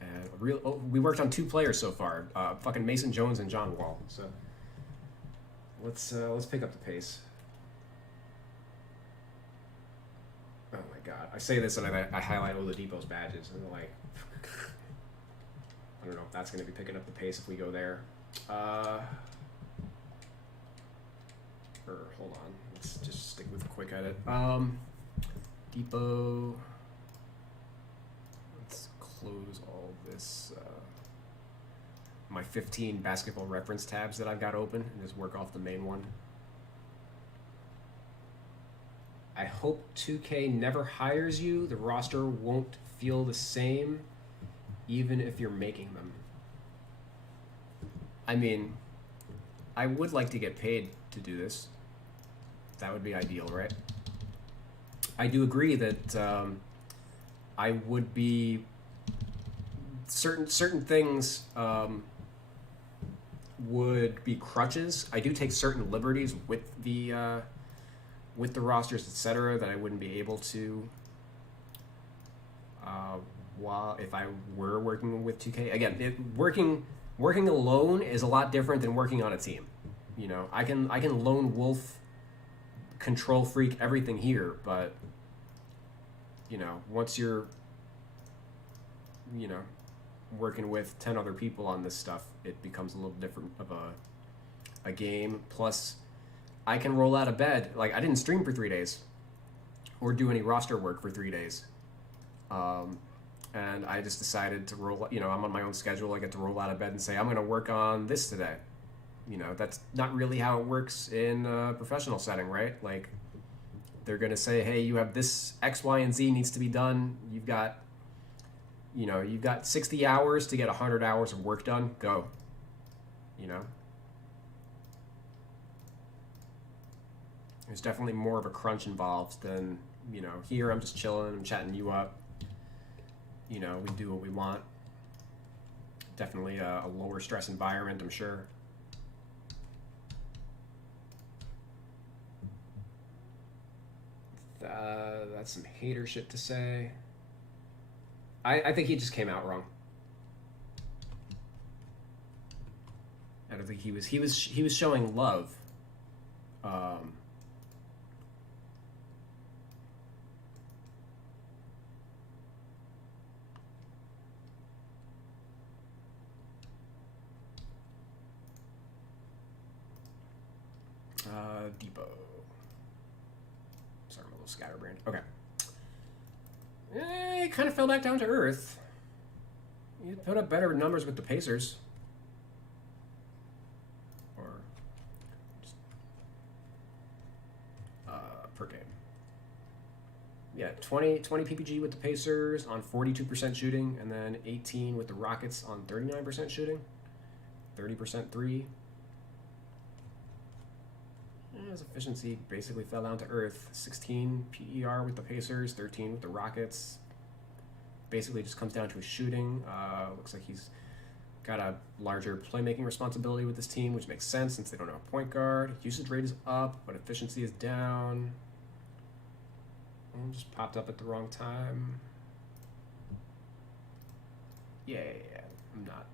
And we worked on 2 players so far, fucking Mason Jones and John Wall. So let's pick up the pace. Oh my god, I say this and I highlight Oladipo's badges and I'm like, I don't know if that's going to be picking up the pace if we go there. Or hold on, let's just stick with a quick edit. Depot. Let's close all this. My 15 basketball reference tabs that I've got open and just work off the main one. I hope 2K never hires you. The roster won't feel the same, even if you're making them. I mean, I would like to get paid to do this. That would be ideal, right? I do agree that I would be certain things would be crutches. I do take certain liberties with the rosters, etc., that I wouldn't be able to if I were working with 2K. Again, working alone is a lot different than working on a team. I can lone wolf, control freak everything here, but once you're working with 10 other people on this stuff, it becomes a little different of a game, plus I can roll out of bed. Like, I didn't stream for 3 days or do any roster work for 3 days. And I just decided to roll, I'm on my own schedule. I get to roll out of bed and say, I'm going to work on this today. That's not really how it works in a professional setting, right? Like, they're going to say, hey, you have this X, Y, and Z needs to be done. You've got 60 hours to get 100 hours of work done. Go. There's definitely more of a crunch involved than, here I'm just chilling, I'm chatting you up. We do what we want. Definitely a lower stress environment, I'm sure. That's some hater shit to say. I think he just came out wrong. I don't think he was showing love. Depot. Sorry, I'm a little scatterbrained. Okay. He kind of fell back down to earth. He put up better numbers with the Pacers. Or just, per game. Yeah, 20 PPG with the Pacers on 42% shooting, and then 18 with the Rockets on 39% shooting. 30% three. His efficiency basically fell down to earth. 16 PER with the Pacers, 13 with the Rockets. Basically just comes down to his shooting. Looks like he's got a larger playmaking responsibility with this team, which makes sense since they don't have a point guard. Usage rate is up, but efficiency is down. And just popped up at the wrong time. Yeah, I'm not.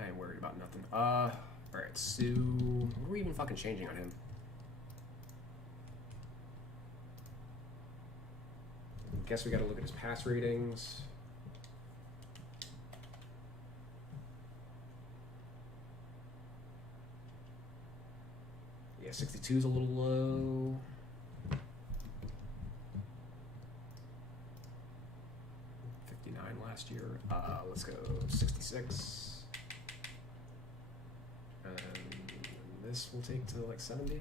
I ain't worried about nothing. Alright, so what are we even fucking changing on him? Guess we gotta look at his pass ratings. Yeah, 62 is a little low. Last year. Let's go 66. And this will take to like 70.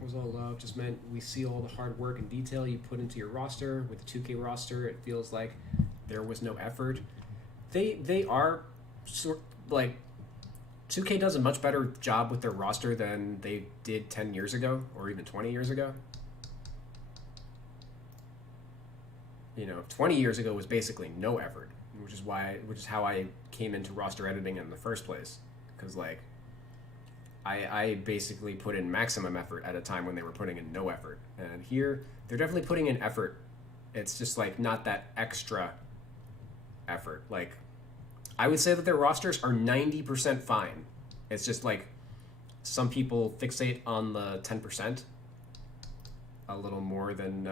Was all love just meant we see all the hard work and detail you put into your roster. With the 2K roster, it feels like there was no effort. They are sort like 2K does a much better job with their roster than they did 10 years ago or even 20 years ago. 20 years ago was basically no effort, which is how I came into roster editing in the first place, because like I basically put in maximum effort at a time when they were putting in no effort. And here, they're definitely putting in effort. It's just, like, not that extra effort. Like, I would say that their rosters are 90% fine. It's just, like, some people fixate on the 10% a little more than,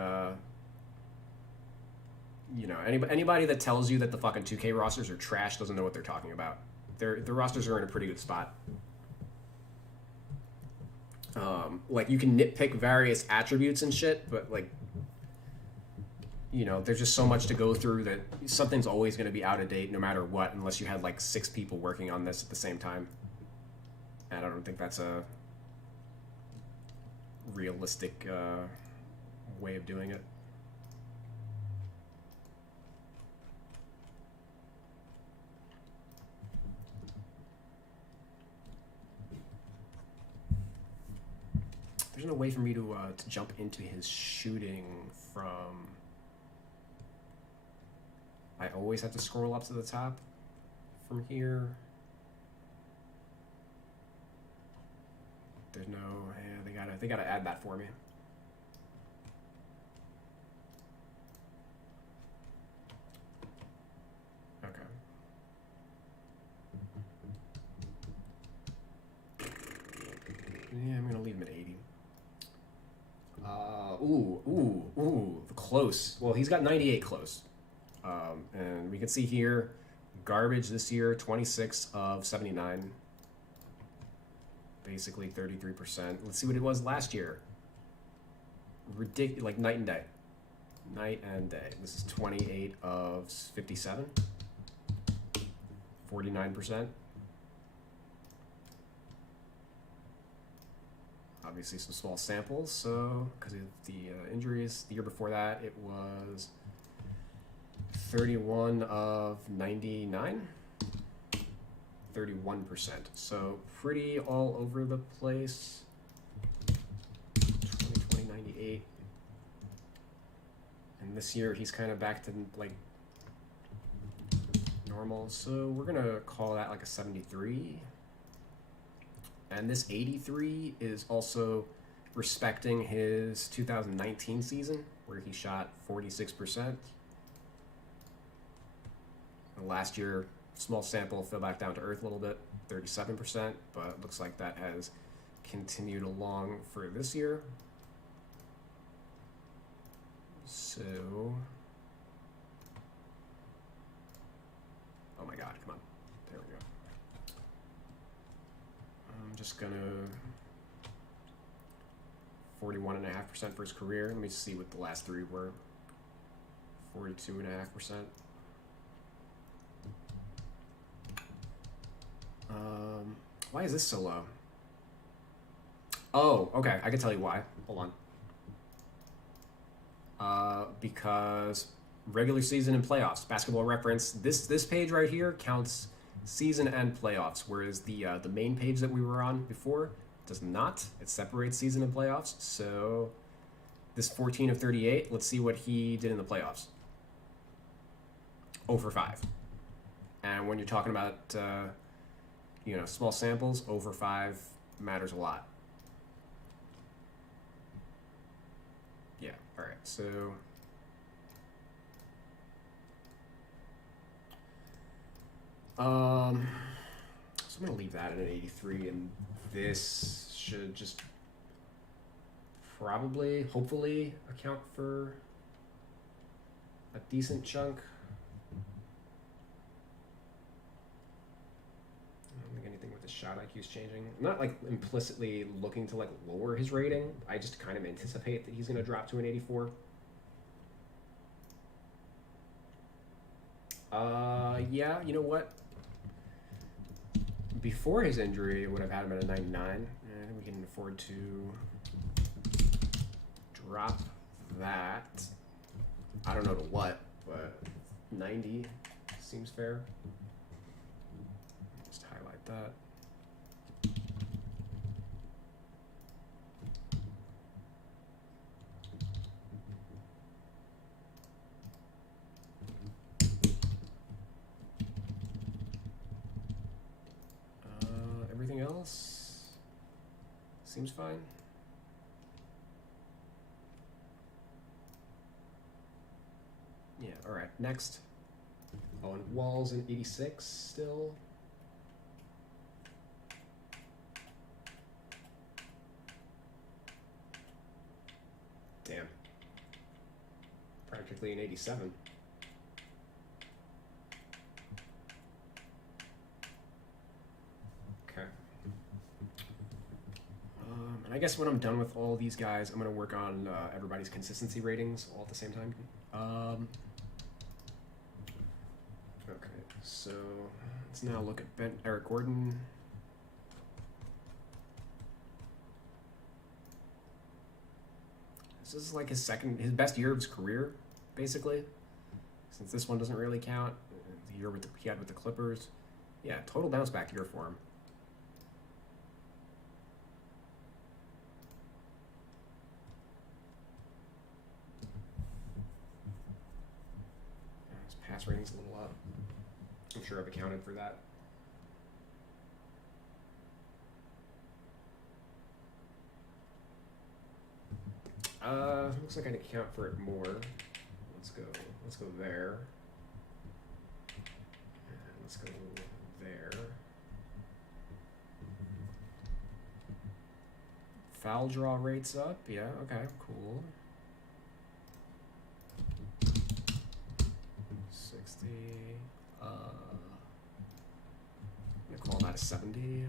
anybody that tells you that the fucking 2K rosters are trash doesn't know what they're talking about. Their rosters are in a pretty good spot. Like, you can nitpick various attributes and shit, but like, there's just so much to go through that something's always going to be out of date no matter what, unless you had like 6 people working on this at the same time. And I don't think that's a realistic way of doing it. There's no way for me to jump into his shooting from... I always have to scroll up to the top from here. There's no... Yeah, they they gotta add that for me. Okay. Yeah, I'm gonna leave him at 80. Close. Well, he's got 98 close. And we can see here, garbage this year, 26 of 79. Basically 33%. Let's see what it was last year. Ridiculous, like night and day. Night and day. This is 28 of 57. 49%. Obviously some small samples, so because of the injuries. The year before that, it was 31 of 99. 31%. So pretty all over the place. 2020, 98. And this year he's kind of back to like normal. So we're gonna call that like a 73. And this 83 is also respecting his 2019 season where he shot 46%. And last year, small sample, fell back down to earth a little bit, 37%, but it looks like that has continued along for this year. So, oh my God, come on. There we go. I'm just gonna 41.5% for his career. Let me see what the last three were. 42.5%. Why is this so low? Oh, okay. I can tell you why. Hold on. Because regular season and playoffs, Basketball Reference. This page right here counts season and playoffs, whereas the main page that we were on before does not. It separates season and playoffs. So this 14 of 38. Let's see what he did in the playoffs. 0 for 5. And when you're talking about small samples, 0 for 5 matters a lot. Yeah. All right. So. So I'm gonna leave that at an 83, and this should just probably, hopefully, account for a decent chunk. I don't think anything with the shot IQ is changing. I'm not like implicitly looking to like lower his rating. I just kind of anticipate that he's gonna drop to an 84. Yeah, you know what? Before his injury, it would have had him at a 99, and we can afford to drop that. I don't know to what, but 90 seems fair. Just highlight that. Everything else seems fine. Yeah, all right, next. Oh, and Walls in 86 still. Damn. Practically an 87. And I guess when I'm done with all these guys, I'm going to work on everybody's consistency ratings all at the same time. Okay, so let's now look at Eric Gordon. This is like his best year of his career, basically. Since this one doesn't really count, the year he had with the Clippers. Yeah, total bounce back year for him. Pass rating's a little up. I'm sure I've accounted for that. Looks like I can account for it more. Let's go there. And let's go there. Foul draw rates up. Yeah, okay, cool. 60. I'm gonna call that a 70.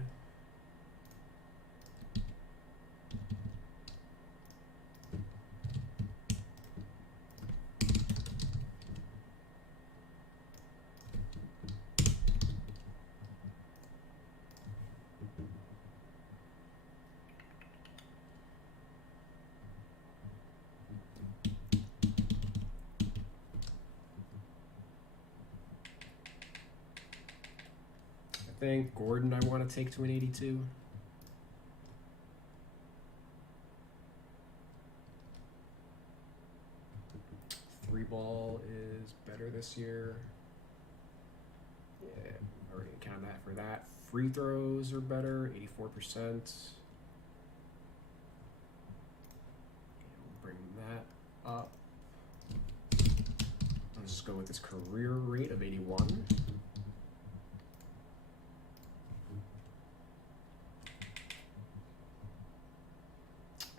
I think Gordon I want to take to an 82. Three ball is better this year. Yeah, already counted that for that. Free throws are better, 84%. We'll bring that up. Let's just go with this career rate of 81.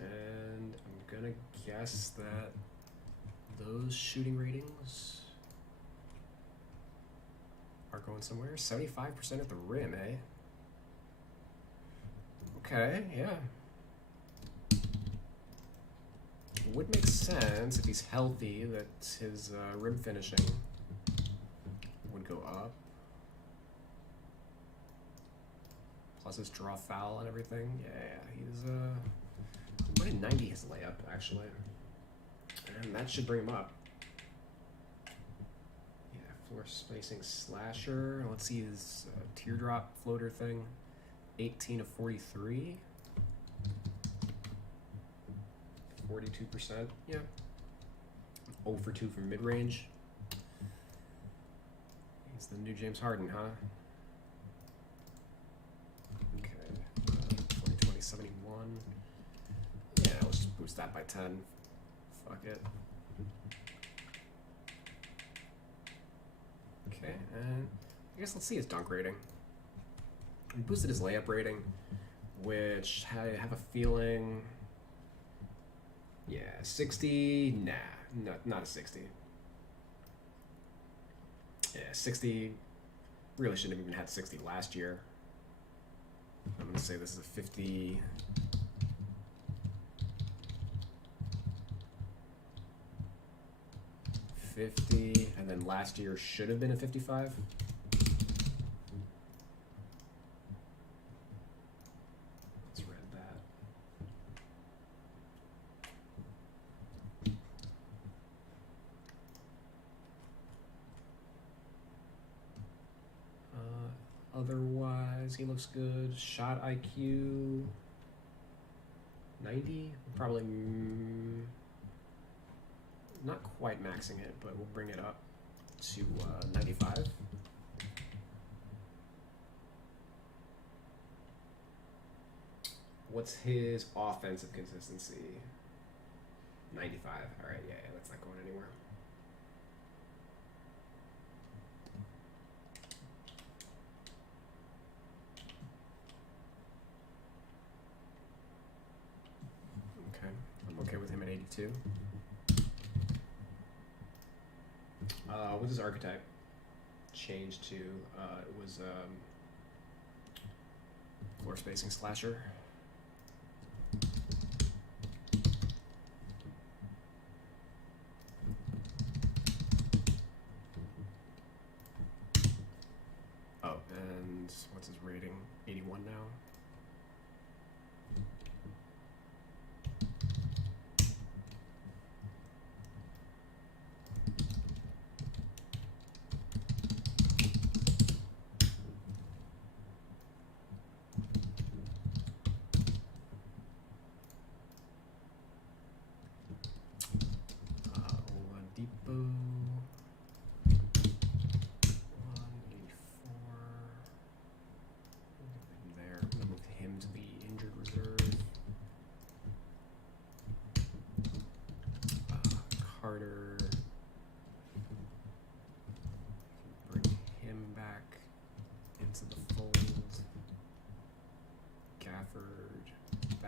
And I'm gonna guess that those shooting ratings are going somewhere. 75% at the rim, eh? Okay, yeah. Would make sense if he's healthy that his rim finishing would go up. Plus his draw foul and everything. Yeah, he's what did 90 his layup actually? And that should bring him up. Yeah, floor spacing slasher. Let's see his teardrop floater thing. 18 of 43. 42%. Yeah. 0 for 2 from mid range. He's the new James Harden, huh? Okay. 20, 71. Yeah, let's just boost that by 10. Fuck it. Okay, and I guess let's see his dunk rating. We boosted his layup rating, which I have a feeling. Yeah, 60. Nah, not a 60. Yeah, 60. Really shouldn't have even had 60 last year. I'm gonna say this is a 50. 50, and then last year should have been a 55. Let's read that. Otherwise, he looks good. Shot IQ 90, probably. Not quite maxing it, but we'll bring it up to 95. What's his offensive consistency? 95. All right, yeah, that's not going anywhere. Okay, I'm okay with him at 82. What's his archetype? Changed to, it was floor spacing slasher. Oh, and what's his rating? 81 now.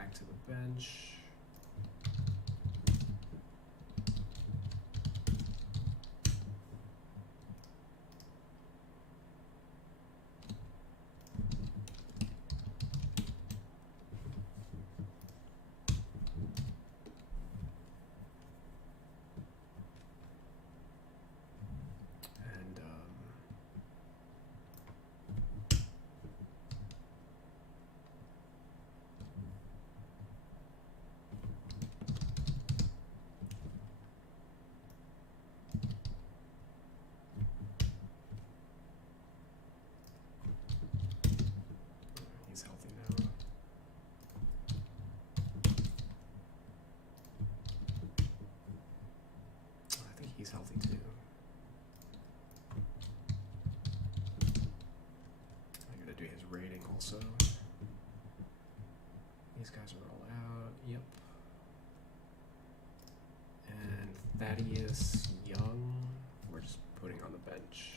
back to the bench. He's healthy now. I think he's healthy too. I gotta do his rating also. These guys are all out. Yep. And Thaddeus Young, we're just putting on the bench.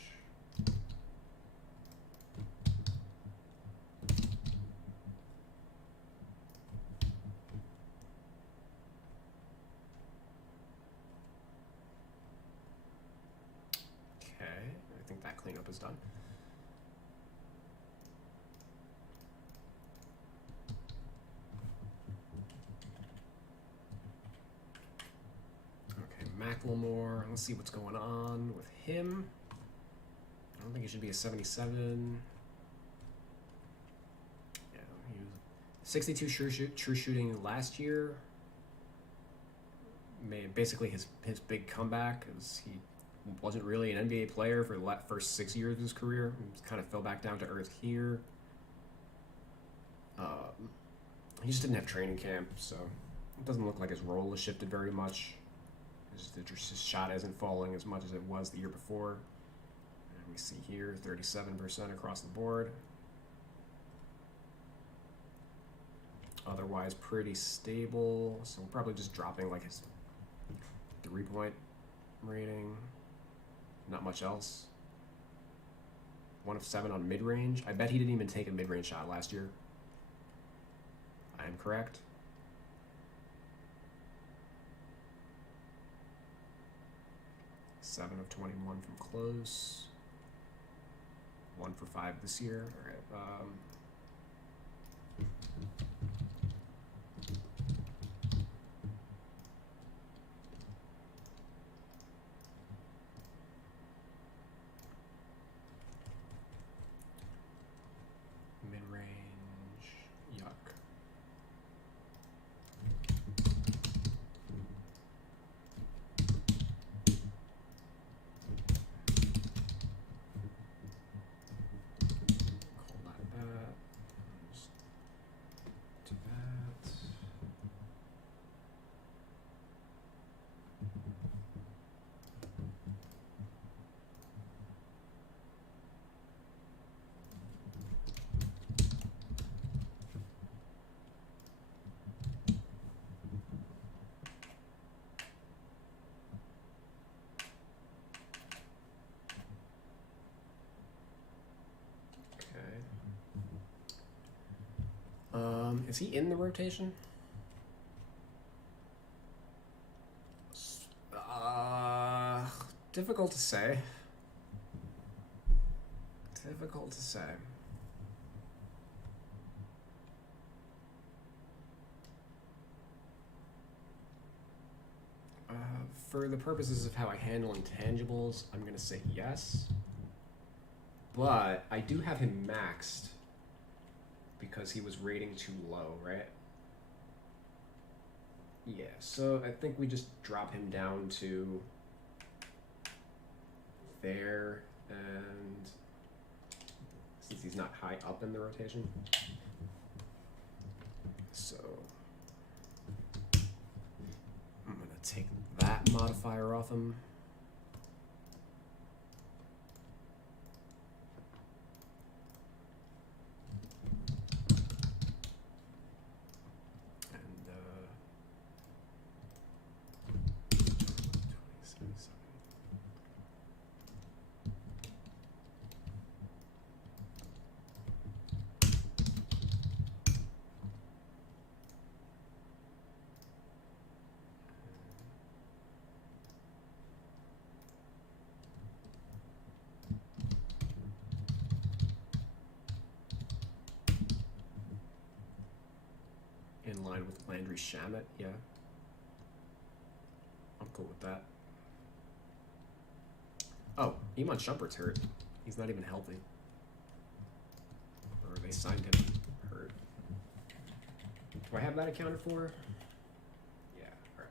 Okay, I think that cleanup is done. Macklemore, let's see what's going on with him. I don't think he should be a 77. Yeah, he was 62 true shooting last year. Made basically his big comeback because he wasn't really an NBA player for the first 6 years of his career. He kind of fell back down to earth here. He just didn't have training camp, so it doesn't look like his role has shifted very much. His shot isn't falling as much as it was the year before. And we see here 37% across the board. Otherwise pretty stable. So we're probably just dropping like his 3-point rating. Not much else. 1 of 7 on mid-range. I bet he didn't even take a mid-range shot last year. I am correct. 7 of 21 from close. 1 for 5 this year. All right. Mid-range. Yuck. Is he in the rotation? Difficult to say. Difficult to say. For the purposes of how I handle intangibles, I'm going to say yes. But I do have him maxed because he was rating too low, right? Yeah, so I think we just drop him down to there, and since he's not high up in the rotation, so I'm gonna take that modifier off him. with Landry Shamet, yeah. I'm cool with that. Oh, Iman Shumpert's hurt. He's not even healthy. Or they signed him hurt. Do I have that accounted for? Yeah, alright.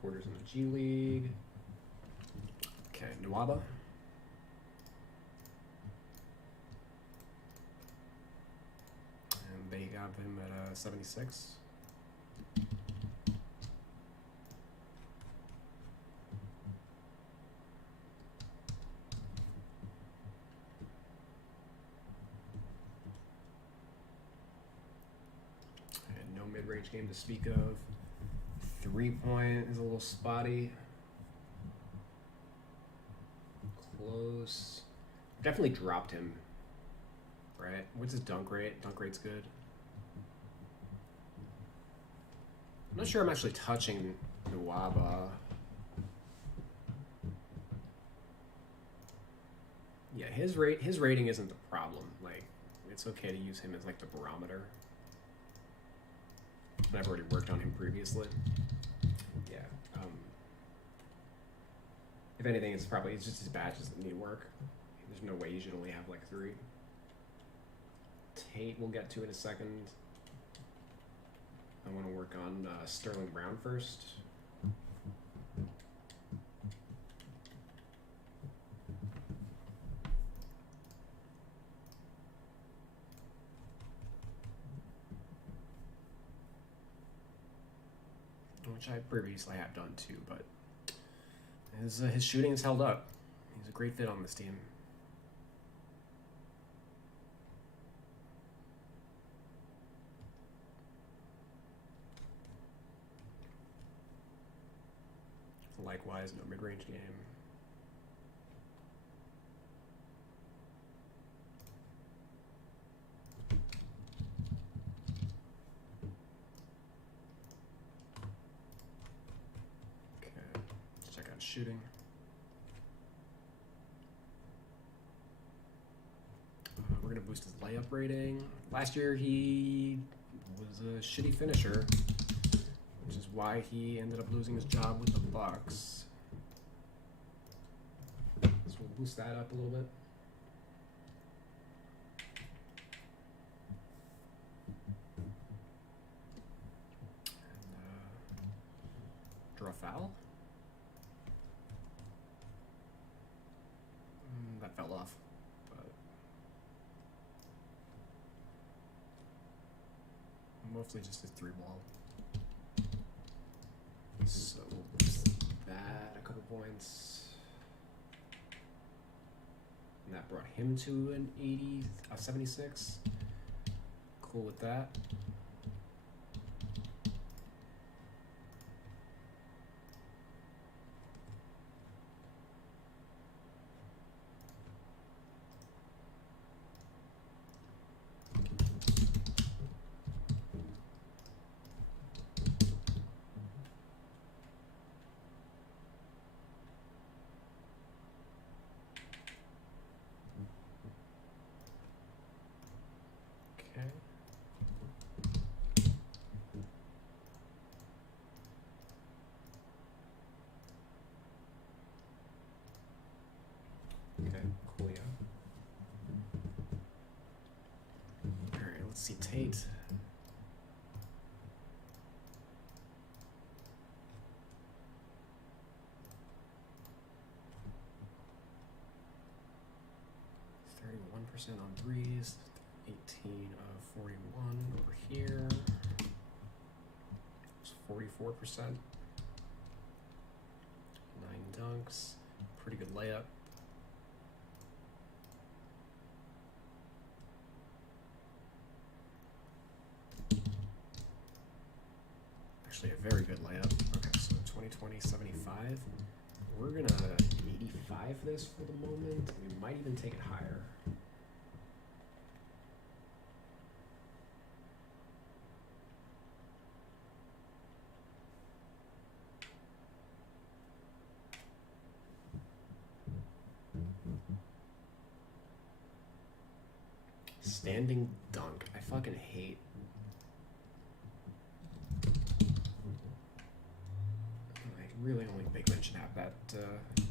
Porter's in the G League. Okay, Nwaba. And they have him at 76. And no mid-range game to speak of. 3-point is a little spotty. Close. Definitely dropped him. Right? What's his dunk rate? Dunk rate's good. I'm not sure I'm actually touching Nwaba. Yeah, his rating isn't the problem. Like, it's okay to use him as like the barometer. And I've already worked on him previously. Yeah. If anything, it's just his badges that need work. There's no way you should only have like 3. Tate we'll get to in a second. I want to work on Sterling Brown first. Which I previously have done too, but his shooting has held up. He's a great fit on this team. Likewise, no mid-range game. Okay, let's check out shooting. We're gonna boost his layup rating. Last year he was a shitty finisher, which is why he ended up losing his job with the Bucks. So we'll boost that up a little bit. And, draw a foul. That fell off. But mostly just his 3-ball. So we'll boost that a couple points. And that brought him to an 76. Cool with that. Okay. Okay, cool, yeah. Alright, let's see Tate. On threes, 18 of 41 over here. It's 44%. 9 dunks, pretty good layup. Actually, a very good layup. Okay, so 2020, 75. We're gonna 85 this for the moment. We might even take it higher. Standing dunk. I fucking hate. Like, really only big men should have that that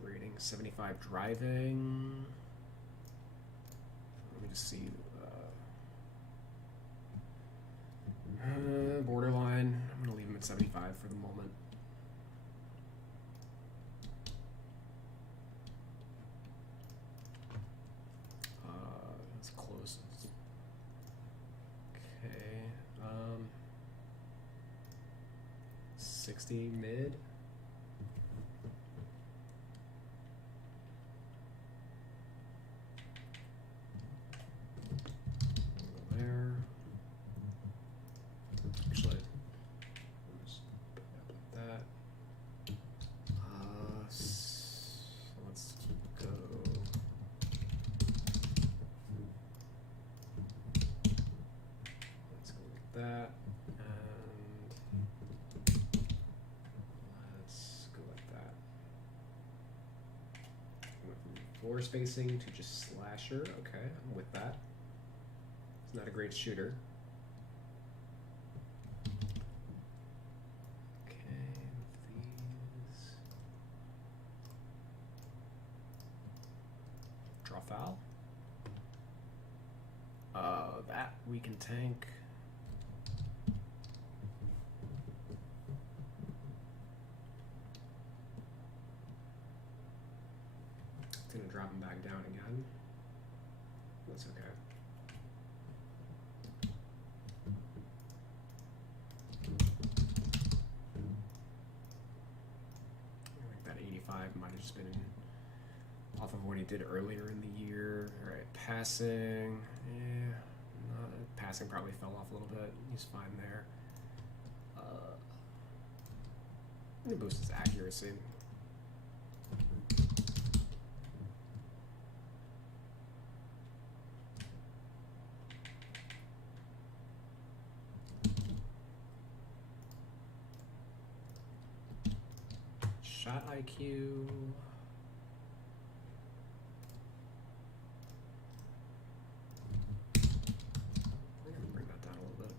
rating. 75 driving. Let me just see. Borderline. I'm gonna leave him at 75 for the moment. That's close. Okay. 60 mid. Go there. Actually, let's put that. So let's go. Let's go with that, and let's go like that. Went from floor spacing to just slasher. Okay, I'm with that. He's not a great shooter. Draw foul. That we can tank. It's gonna drop him back down again. That's okay. I think that 85 might have just been off of what he did earlier in the year. All right, passing. Yeah, passing probably fell off a little bit. He's fine there. I'm gonna boost his accuracy. Shot IQ. Bring that down a little bit.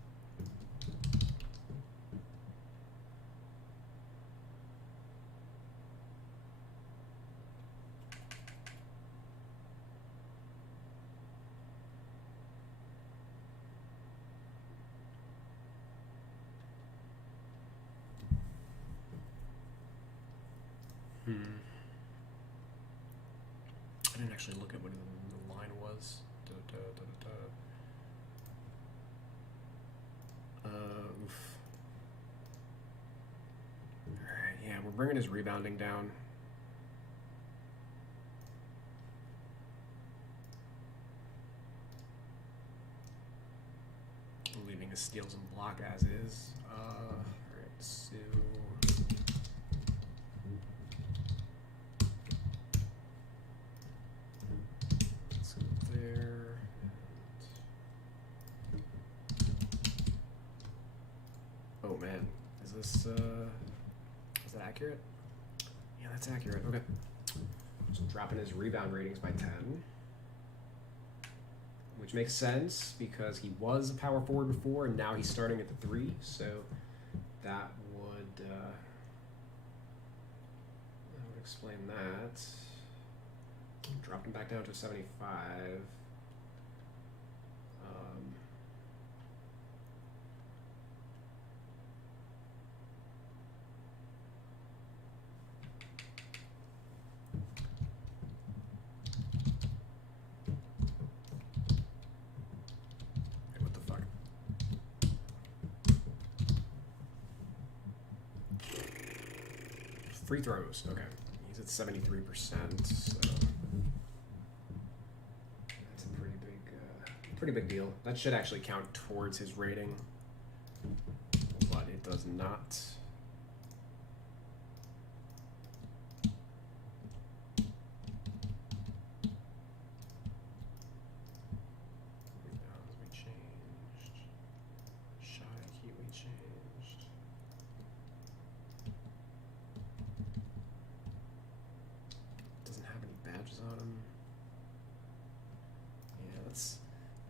I didn't actually look at what the line was. Oof. Alright, yeah, we're bringing his rebounding down. We're leaving his steals and block as is. Alright, so... let's go there. Oh man, is this, is that accurate? Yeah, that's accurate, okay. So dropping his rebound ratings by 10. Which makes sense because he was a power forward before and now he's starting at the 3, so that would explain that. Dropped him back down to 75. What the fuck? Free throws. Okay, he's at 73%. So that's a pretty big deal. That should actually count towards his rating, but it does not. Rebounds we changed. Shot IQ we changed. Doesn't have any badges on him. Yeah,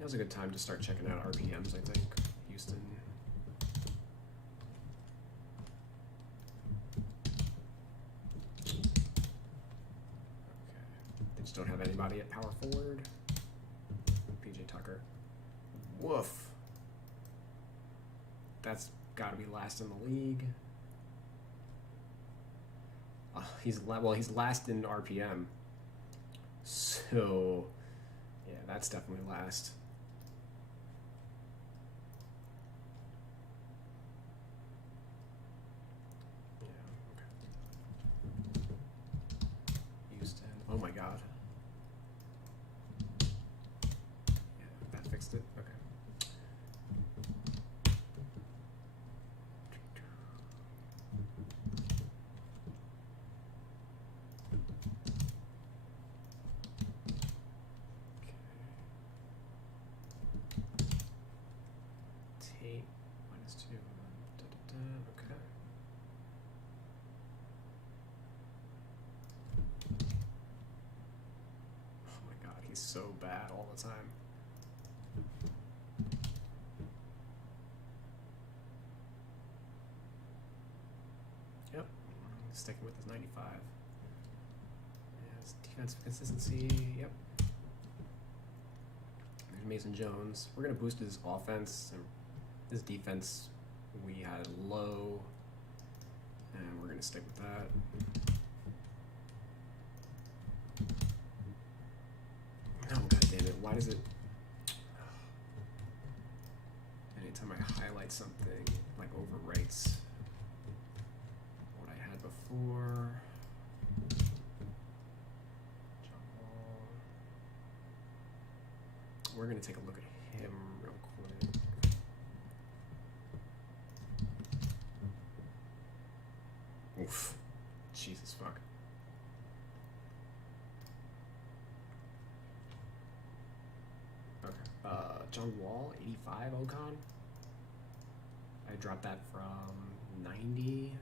now's a good time to start checking out RPMs, I think. Houston. Okay. They just don't have anybody at power forward. PJ Tucker. Woof. That's got to be last in the league. He's last in RPM. So, yeah, that's definitely last. Yeah, okay. Houston. Oh my God. Yeah, that fixed it. Okay. Tate -2. Okay. Oh my God, he's so bad all the time. Yep, sticking with his 95. Yeah, his defensive consistency. Yep. There's Mason Jones. We're gonna boost his offense and his defense. We had low, and we're gonna stick with that. Oh God damn it! Why does it? Anytime I highlight something, it, like overwrites what I had before. John Wall. We're gonna take a look at him real quick. Oof. Jesus fuck. Okay. John Wall, 85 Ocon. I dropped that from 90.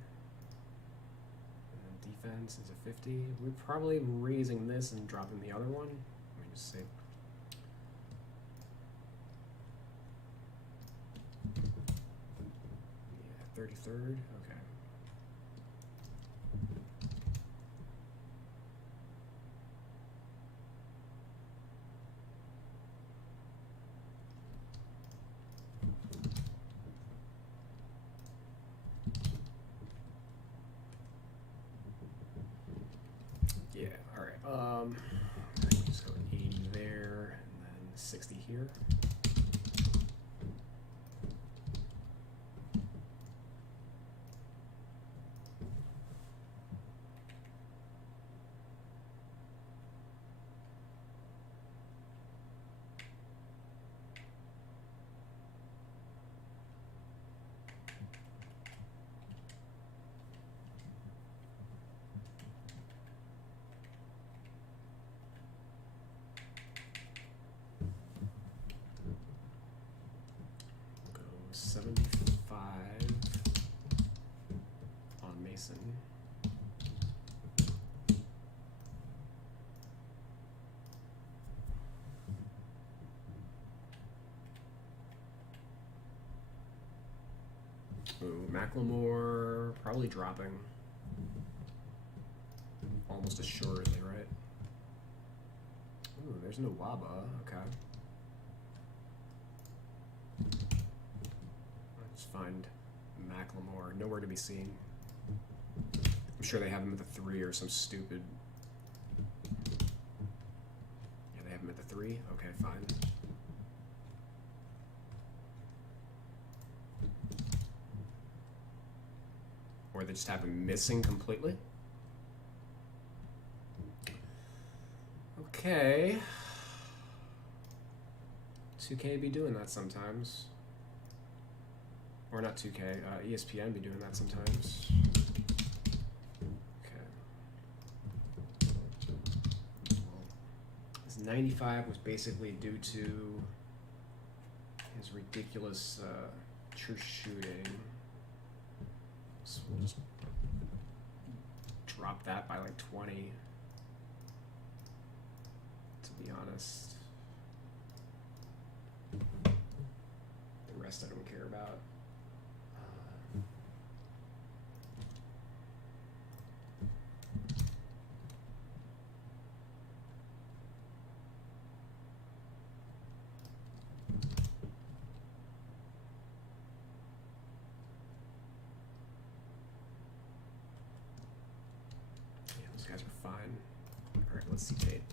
And defense is a 50. We're probably raising this and dropping the other one. Let me just see. Yeah, 33rd. Okay. Yeah, all right. Just go 80 there, and then 60 here. Go 75 on Mason. Ooh, Macklemore probably dropping. Almost assuredly, right? Ooh, there's no Waba. Okay. Let's find Macklemore. Nowhere to be seen. I'm sure they have him at the 3 or some stupid. Yeah, they have him at the 3. Okay, fine. Or they just have him missing completely. Okay. 2K be doing that sometimes. Or not 2K, ESPN be doing that sometimes. Okay. Well, his 95 was basically due to his ridiculous true shooting. So we'll just drop that by like 20, to be honest. rest I don't care about. Yeah, those guys are fine. All right, let's see tape.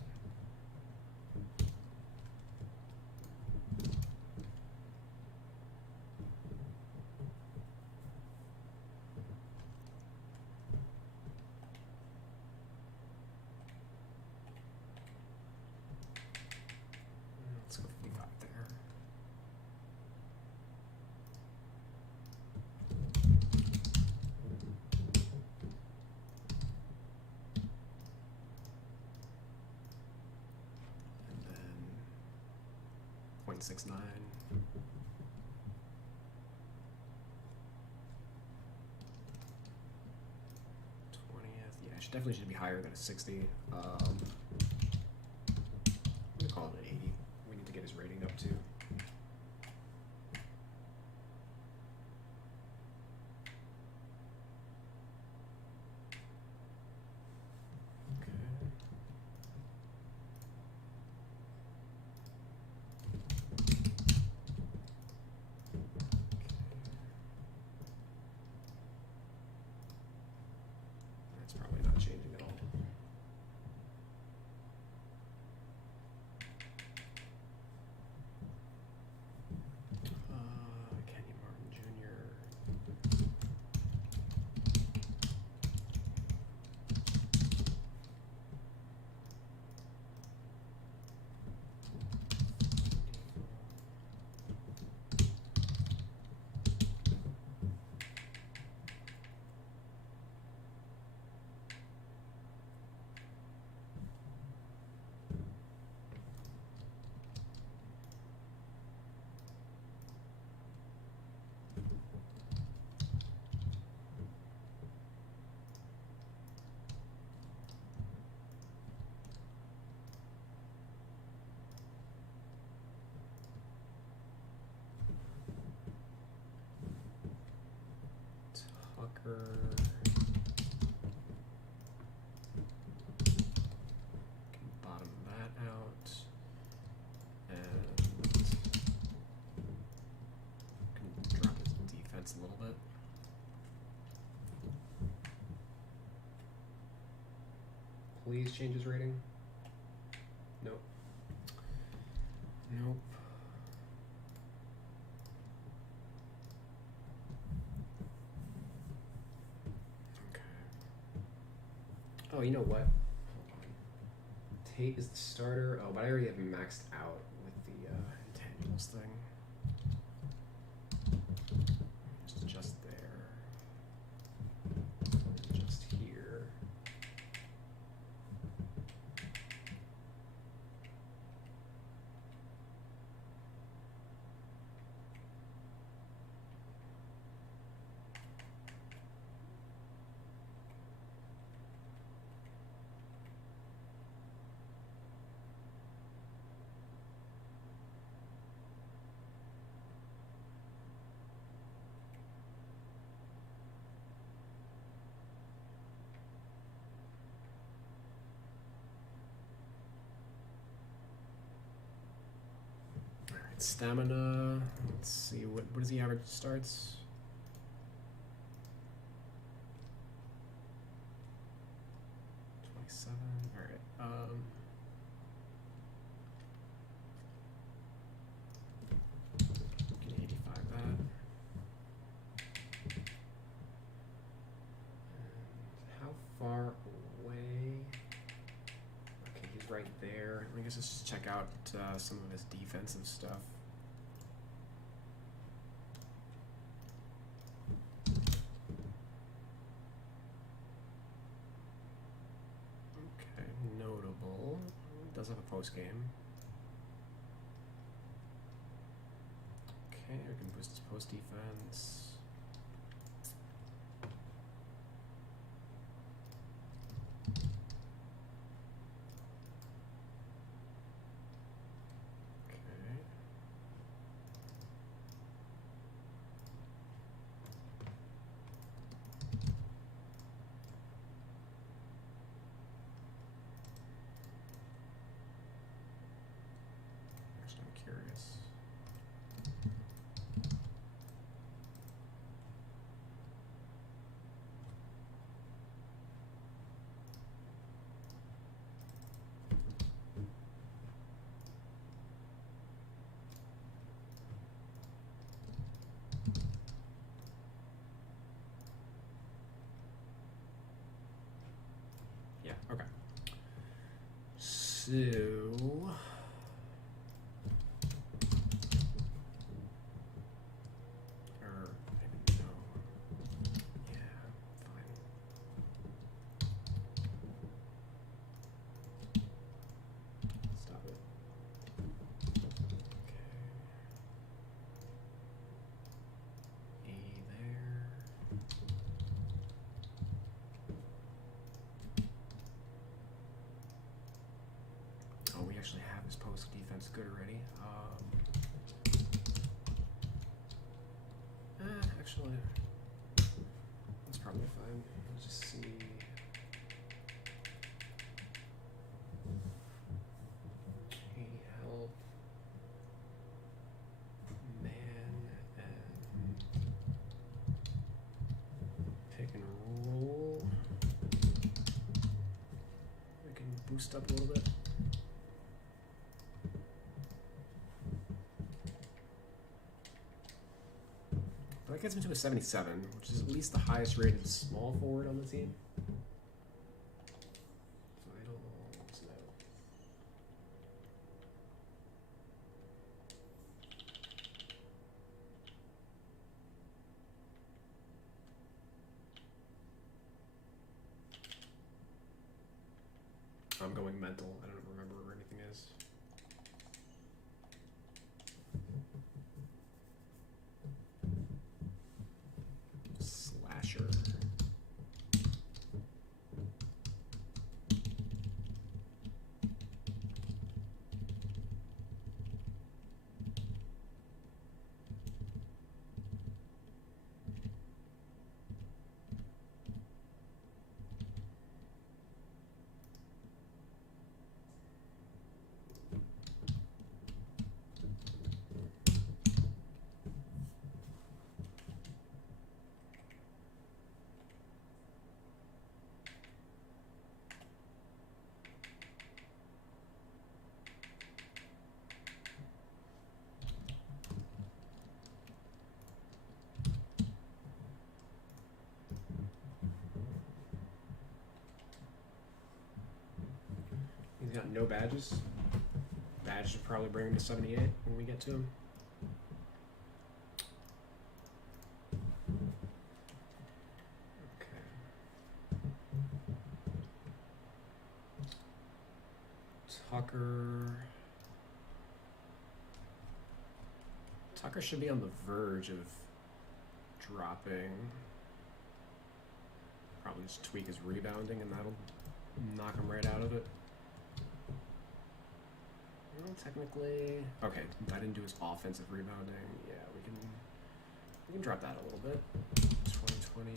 Let's go 55 there. And then 0.69. 20th. Yeah, it definitely should be higher than a 60. I'm gonna call it an 80. We need to get his rating up too. That's probably not changing at all. Kenny Martin Jr. Tucker. Can bottom that out. And can drop his defense a little bit. Please change his rating. Nope. Nope. Okay. Oh, you know what? Hold on. Tate is the starter. Oh, but I already have him maxed out with the intangibles thing. Just adjust there. Adjust here. Stamina. Let's see, what is the average starts? All right. Can 85 that. And how far away? Okay, he's right there. I guess let's just check out some of his defensive stuff. Okay, notable. Does have a post game. Okay, we can boost his post defense. Yeah, okay. So, or maybe no. Yeah, fine. Stop it. Okay. A there. Oh, we actually have his post defense good already. Actually, that's probably fine. Let's just see. Hey, help. Man and pick and roll. We can boost up a little bit. That gets me to a 77, which is at least the highest rated small forward on the team. Vitals, no. I'm going mental. I don't remember where anything is. Slasher. He's got no badges. Badge should probably bring him to 78 when we get to him. Okay. Tucker should be on the verge of dropping. Probably just tweak his rebounding and that'll knock him right out of it. Well, technically, okay, I didn't do his offensive rebounding. Yeah, we can drop that a little bit. 20,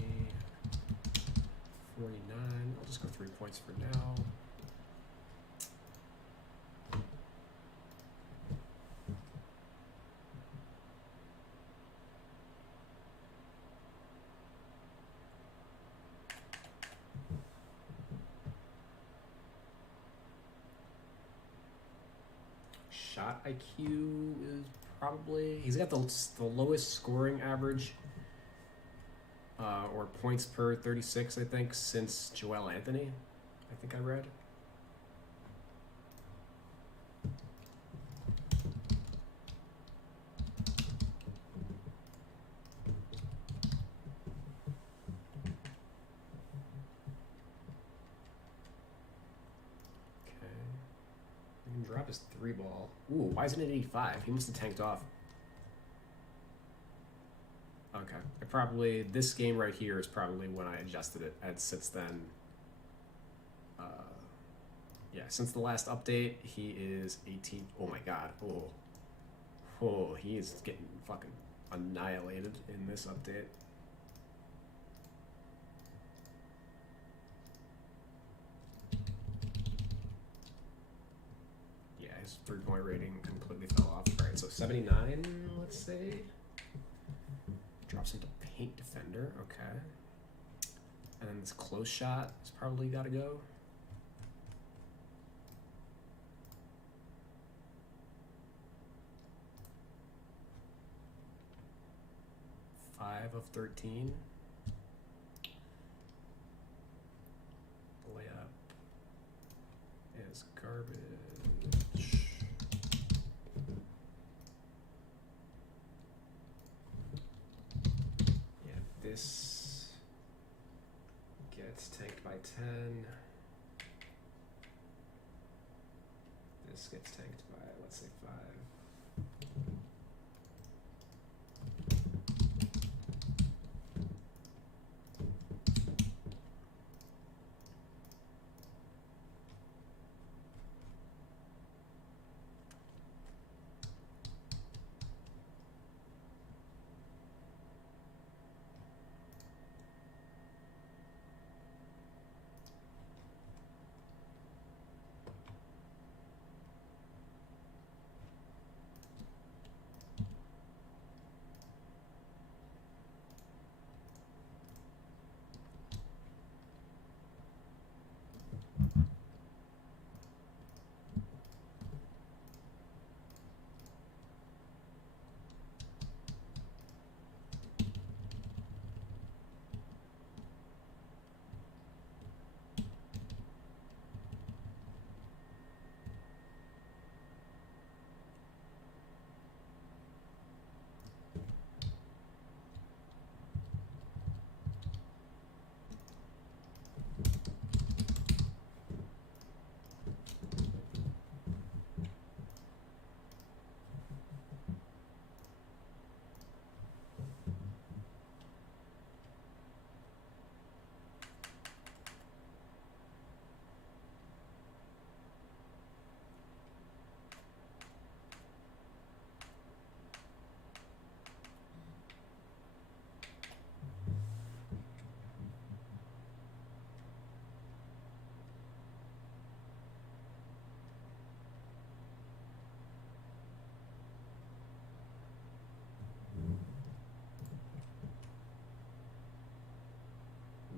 49. I'll just go 3 points for now. Shot IQ is probably... He's got the lowest scoring average or points per 36, I think, since Joel Anthony, I think I read. Drop his 3-ball. Ooh, why isn't it 85? He must have tanked off. Okay. This game right here is probably when I adjusted it. And since then, yeah, since the last update, he is 18. Oh my god. Oh, he is getting fucking annihilated in this update. His 3-point rating completely fell off. Alright, so 79, let's say. Drops into paint defender, okay. And then this close shot has probably got to go. Five of 13. Layup. is garbage. Yeah, this gets tanked by 10. This gets tanked by, let's say, 5.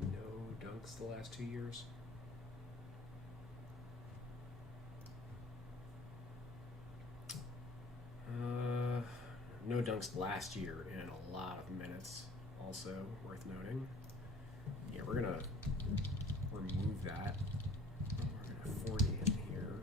No dunks the last 2 years. No dunks last year in a lot of minutes, also worth noting. Yeah, we're gonna remove that. We're gonna 40 in here.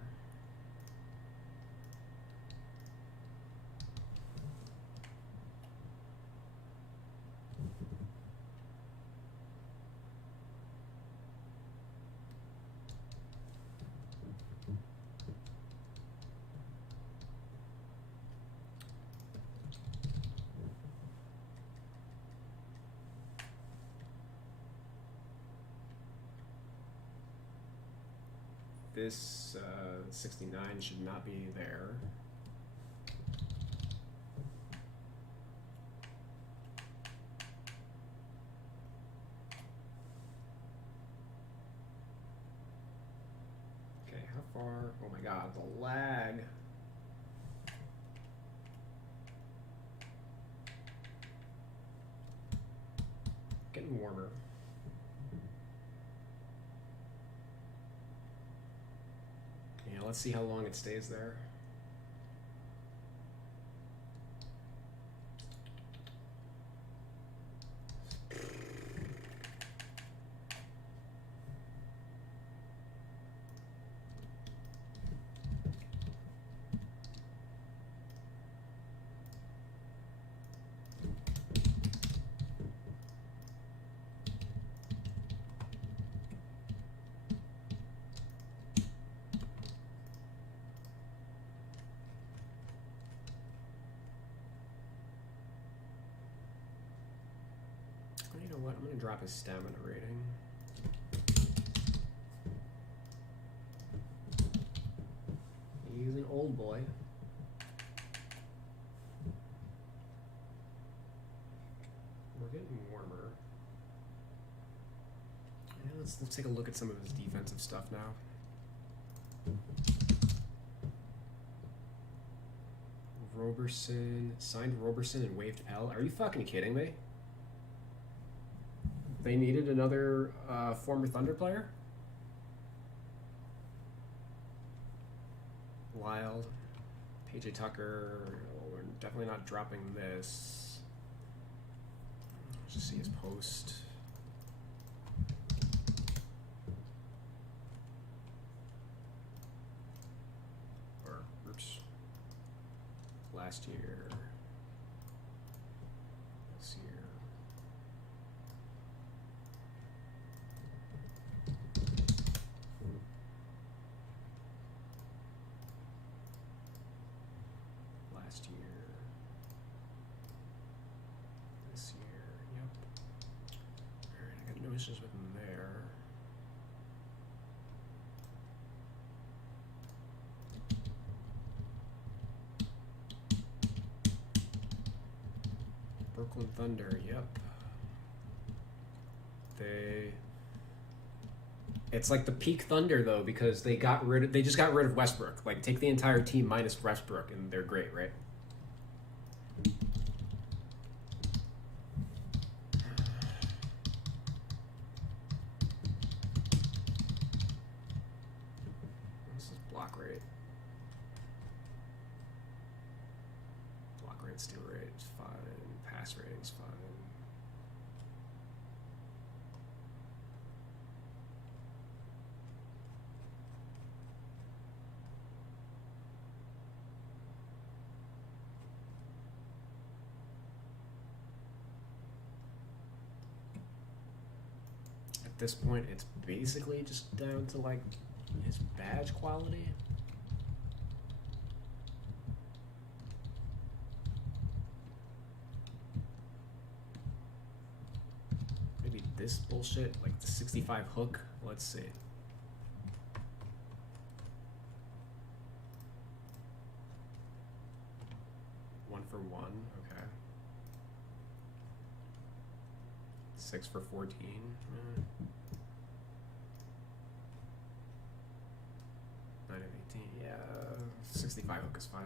This 69 should not be there. Okay, how far? Oh my god, the lag. Getting warmer. Yeah, let's see how long it stays there. You know what? I'm going to drop his stamina rating. He's an old boy. We're getting warmer. Yeah, let's take a look at some of his defensive stuff now. Roberson, signed Roberson and waived Pell. Are you fucking kidding me? They needed another former Thunder player? Wild. PJ Tucker. We're definitely not dropping this. Let's just see his post. last year, this year. Last year, this year, yep. Alright, I got no issues with them there. Brooklyn Thunder, yep. It's like the peak Thunder though, because they just got rid of Westbrook. Like, take the entire team minus Westbrook and they're great, right? This is block rate. Block rate, steal rate is fine. Pass rate is fine. At this point, it's basically just down to like his badge quality. Maybe this bullshit, like the 65 hook. Let's see. One for one, okay. 6 for 14. 9 of 18. Yeah, 65 hook is fine.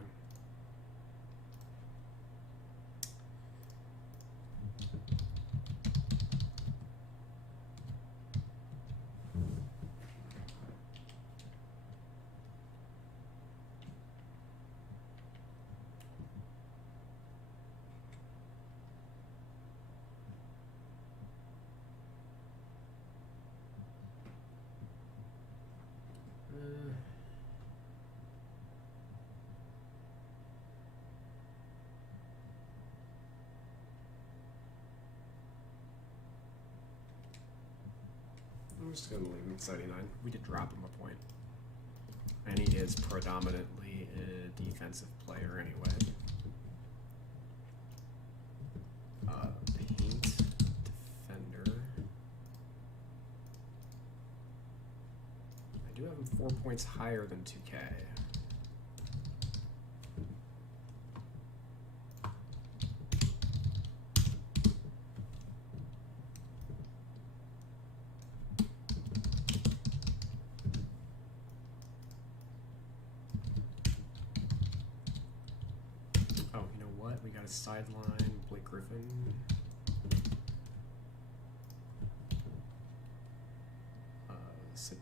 I'm just gonna leave him at 79. We did drop him a point. And he is predominantly a defensive player anyway. Paint defender. I do have him 4 points higher than 2K. We got a sideline, Blake Griffin. Sadiq.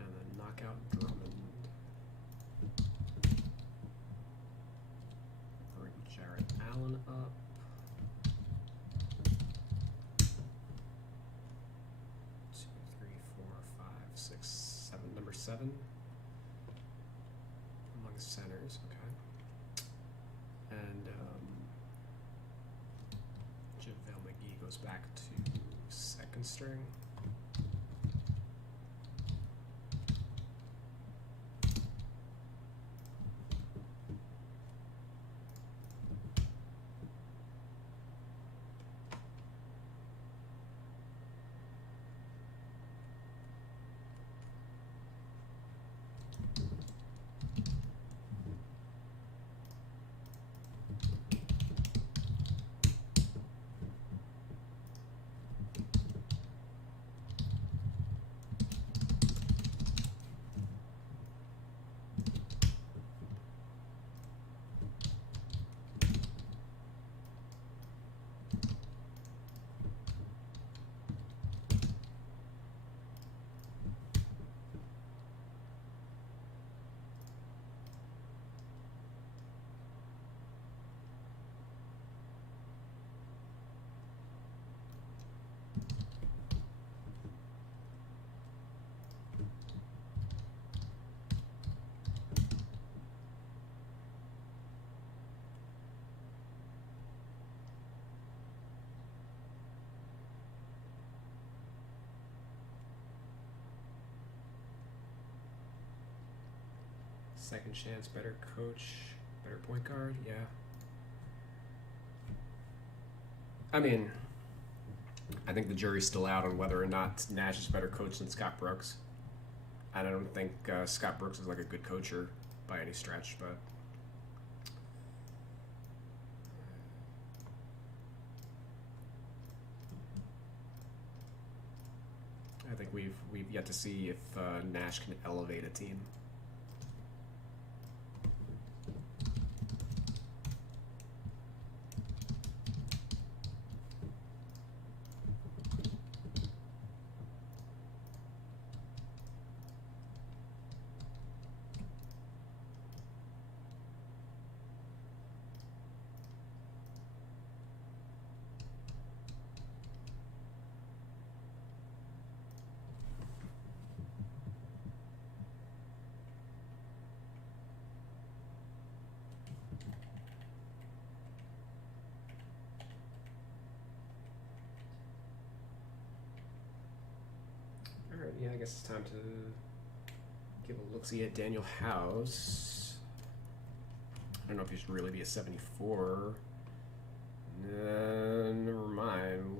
And then knockout Drummond. Bring Jarrett Allen up. Number 7 among centers, okay. And JaVale McGee goes back to second string. second chance, better coach, better point guard. Yeah. I mean, I think the jury's still out on whether or not Nash is a better coach than Scott Brooks. I don't think Scott Brooks is like a good coacher by any stretch, but I think we've yet to see if Nash can elevate a team. Alright, yeah, I guess it's time to give a look-see at Daniel House. I don't know if he should really be a 74. Never mind.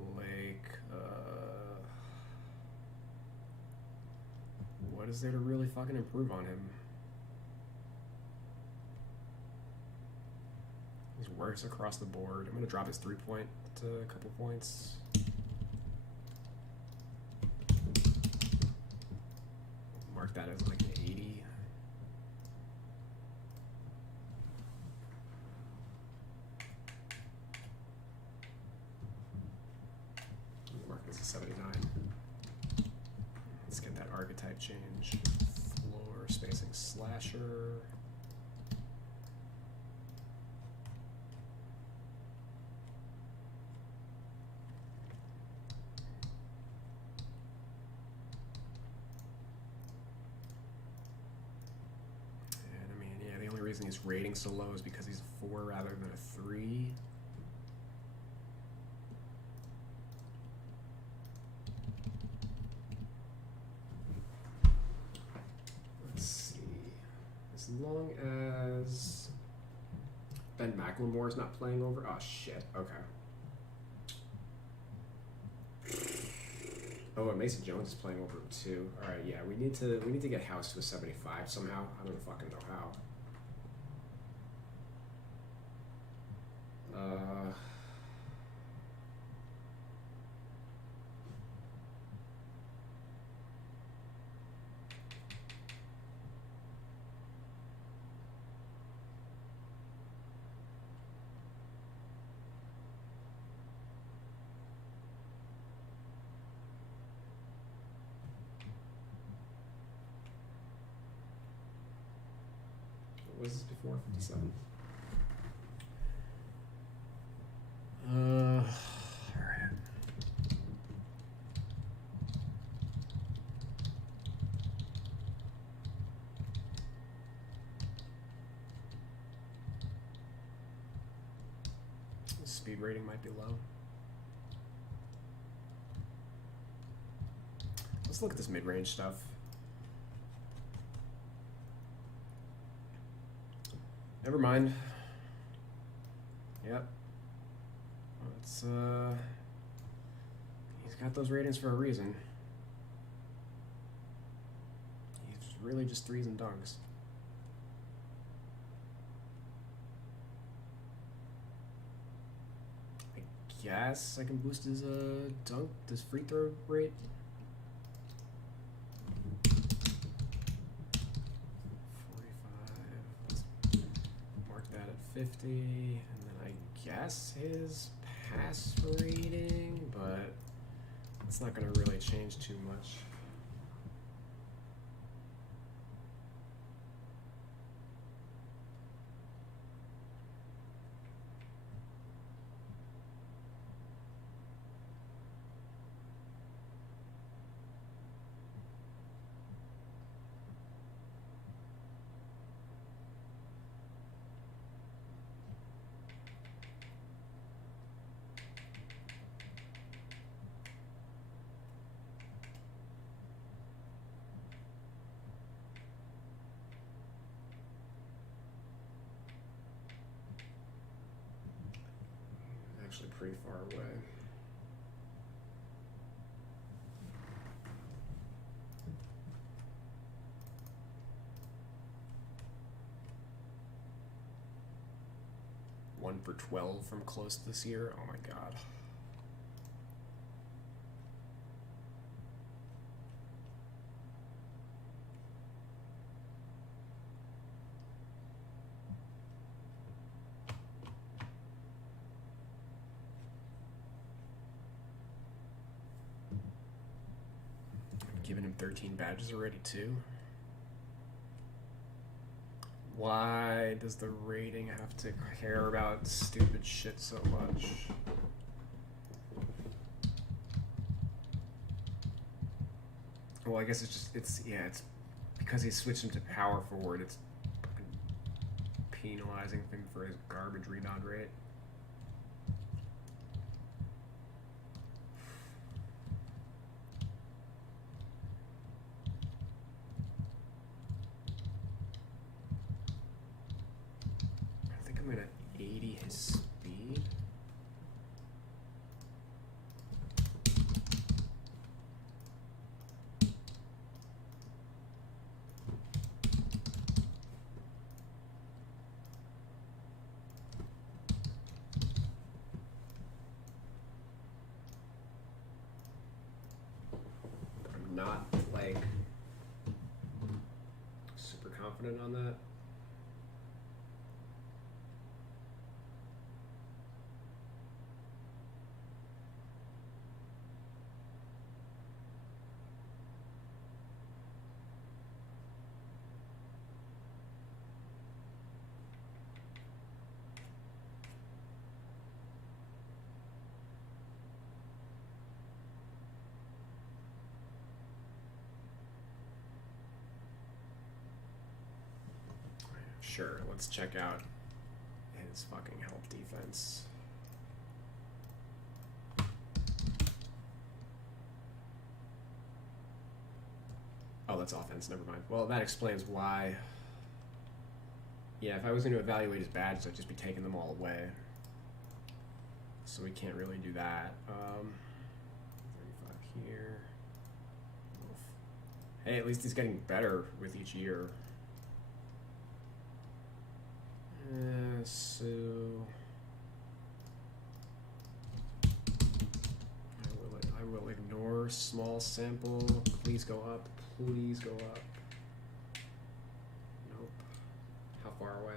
What is there to really fucking improve on him? He's worse across the board. I'm gonna drop his 3-point to a couple points. Mark that as like an 80. Mark this a 79. Let's get that archetype change. Floor spacing slasher. Reason his rating so low is because he's a 4 rather than a 3. Let's see. As long as Ben McLemore's not playing over. Oh shit. Okay. Oh, and Mason Jones is playing over him too. All right. Yeah, we need to get House to a 75 somehow. I don't fucking know how. What was this before? 57. Alright. The speed rating might be low. Let's look at this mid-range stuff. Never mind. Yep. It's he's got those ratings for a reason. He's really just threes and dunks. I guess I can boost his his free throw rate. 50, and then I guess his pass rating, but it's not going to really change too much. actually pretty far away. One for 12 from close this year. Oh my god. I'm giving him 13 badges already too. Why does the rating have to care about stupid shit so much? Well, I guess it's because he switched him to power forward. It's fucking penalizing him for his garbage rebound rate. I think I'm gonna 80 his speed. I'm not like super confident on that. Sure, let's check out his fucking help defense. Oh, that's offense, never mind. Well, that explains why. Yeah, if I was going to evaluate his badges, I'd just be taking them all away. So we can't really do that. 35 here. Oof. Hey, at least he's getting better with each year. So I will ignore small sample. Please go up. Please go up. Nope. How far away?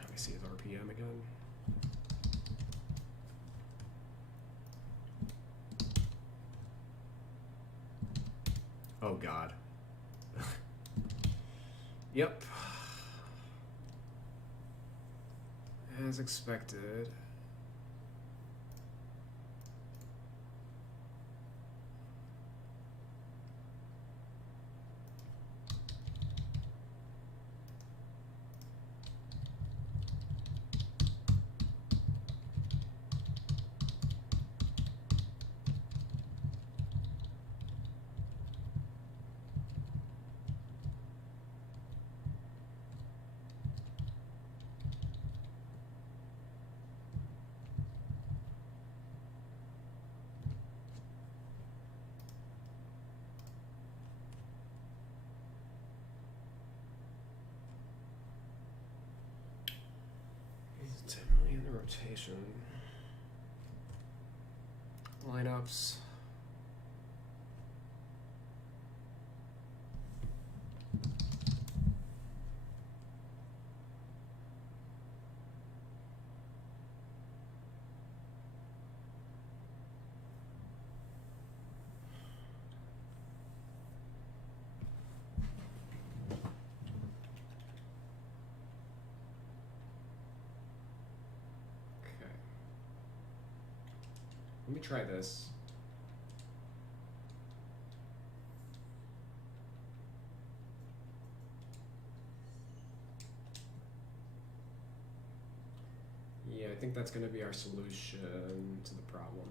Let me see his RPM again. Oh god. Yep. As expected. He's generally in the rotation. Lineups. Okay. Let me try this. Yeah, I think that's going to be our solution to the problem.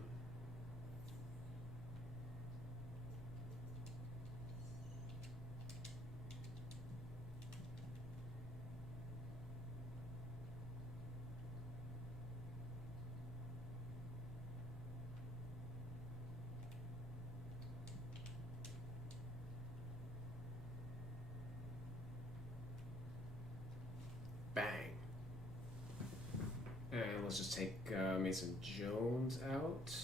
Bang. And let's just take Mason Jones out.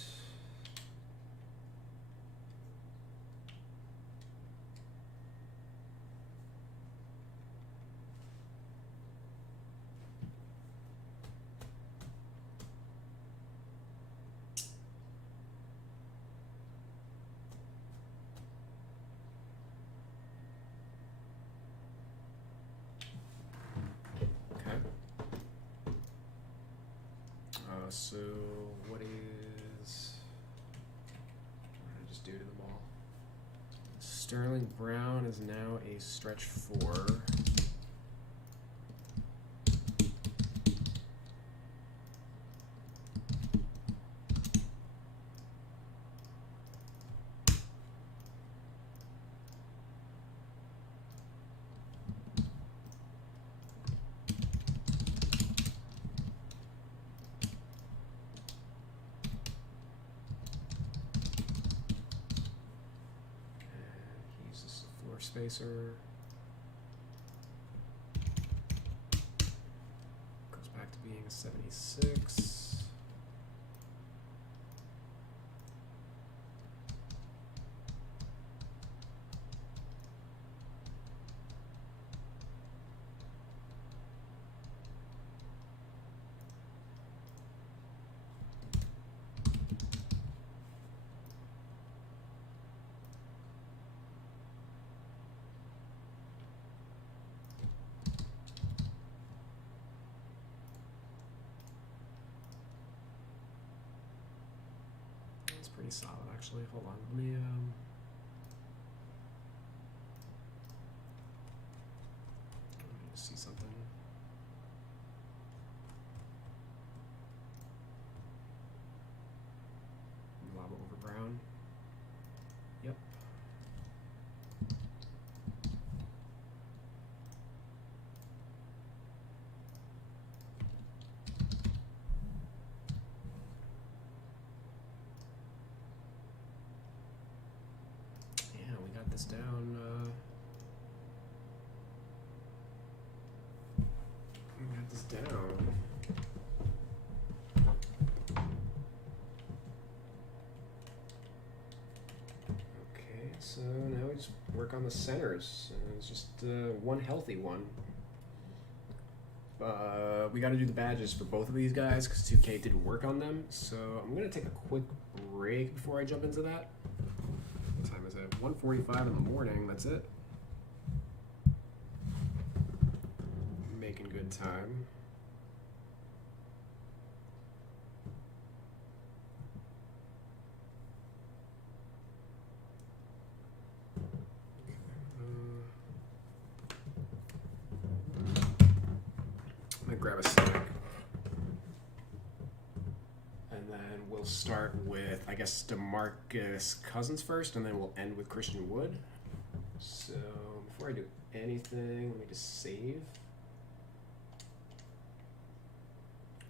So what did I just do to them all? Sterling Brown is now a stretch 4. Spacer goes back to being a 76. Pretty solid, actually. Hold on, let me see something. Lob over Brown. Yep. This down. We got this down. Okay, so now we just work on the centers. It's just one healthy one. We got to do the badges for both of these guys because 2K didn't work on them. So I'm gonna take a quick break before I jump into that. 1:45 in the morning, that's it. Making good time. I'm gonna grab a snack. And then we'll start with, I guess, DeMarcus Cousins first, and then we'll end with Christian Wood. So before I do anything, let me just save.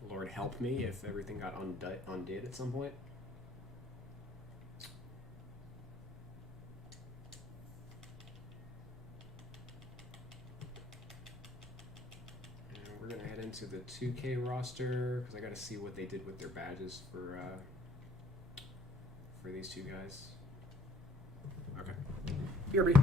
Lord help me if everything got undid at some point. We're gonna head into the 2K roster because I got to see what they did with their badges for these two guys. Okay, BRB.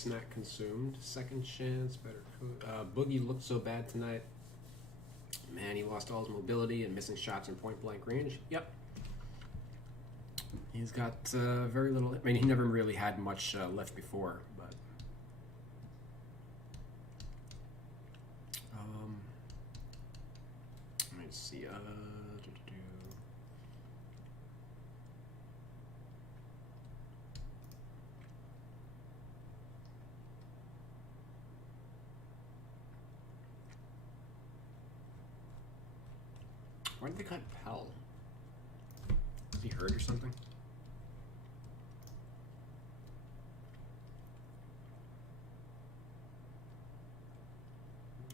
snack consumed. Second chance, better Boogie looked so bad tonight. Man, he lost all his mobility and missing shots in point blank range. Yep. He's got very little. I mean, he never really had much left before, but. Let me see. Why did they cut Pell? Is he hurt or something?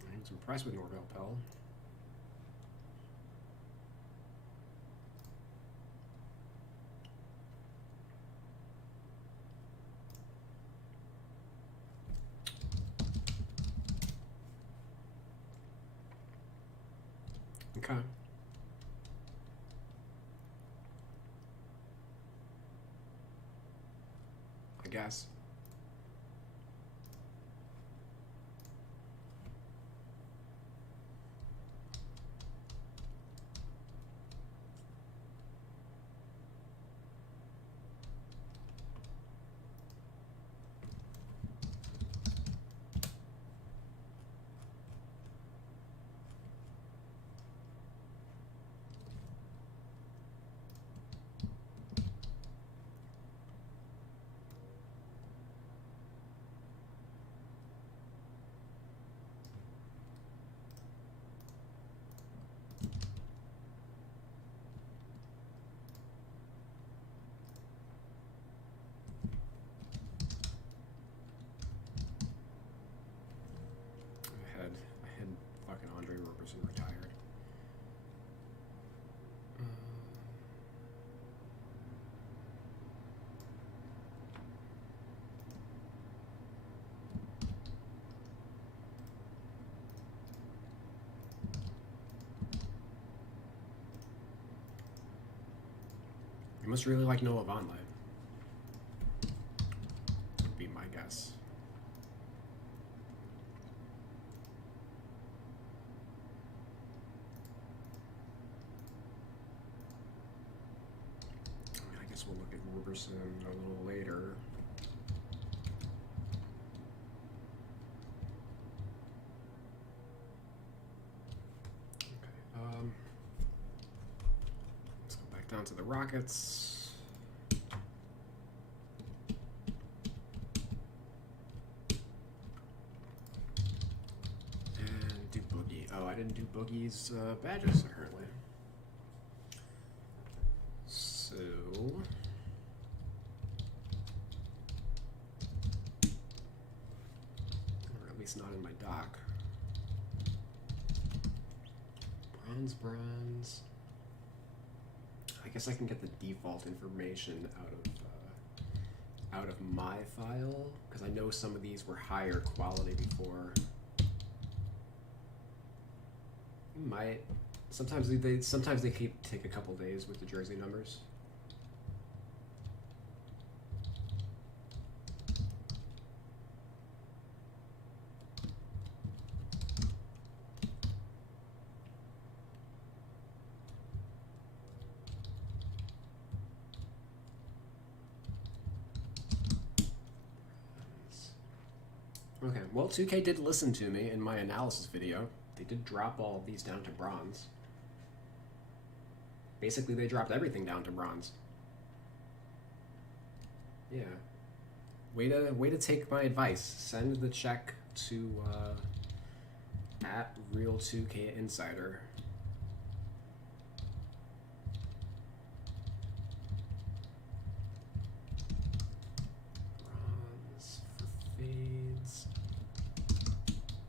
I was impressed with Norvell Pell. Okay. I guess. I had fucking Andre Roberson retired. You must really like Noah Vonleh. Would be my guess. I guess we'll look at Roberson a little later. Okay. Let's go back down to the Rockets. And do Boogie. Oh, I didn't do Boogie's badges apparently. So, or at least not in my doc. Bronze. I guess I can get the default information out of my file because I know some of these were higher quality before. Might sometimes they take a couple days with the jersey numbers. Okay, well, 2K did listen to me in my analysis video. They did drop all of these down to bronze. Basically, they dropped everything down to bronze. Yeah. Way to take my advice. Send the check to at Real2K Insider. Bronze for fades.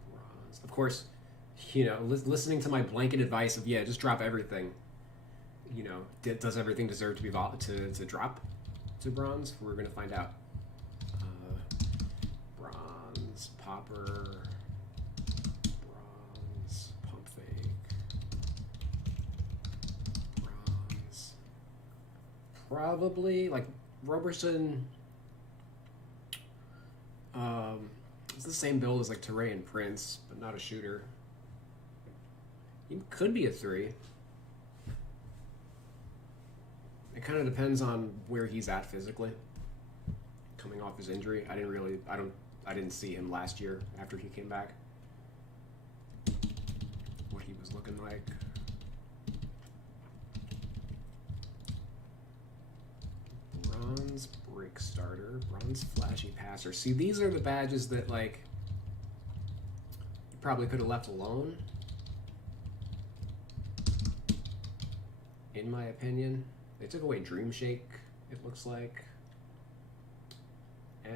Bronze. Of course, you know, listening to my blanket advice of, yeah, just drop everything. You know, does everything deserve to be to drop to bronze? We're going to find out. Bronze, popper, bronze, pump fake, bronze. Probably, like, Roberson. It's the same build as like Teray and Prince, but not a shooter. He could be a 3. It kind of depends on where he's at physically. Coming off his injury, I didn't see him last year after he came back. What he was looking like. Bronze break starter, bronze flashy passer. See, these are the badges that like you probably could have left alone. In my opinion, they took away Dream Shake. It looks like. All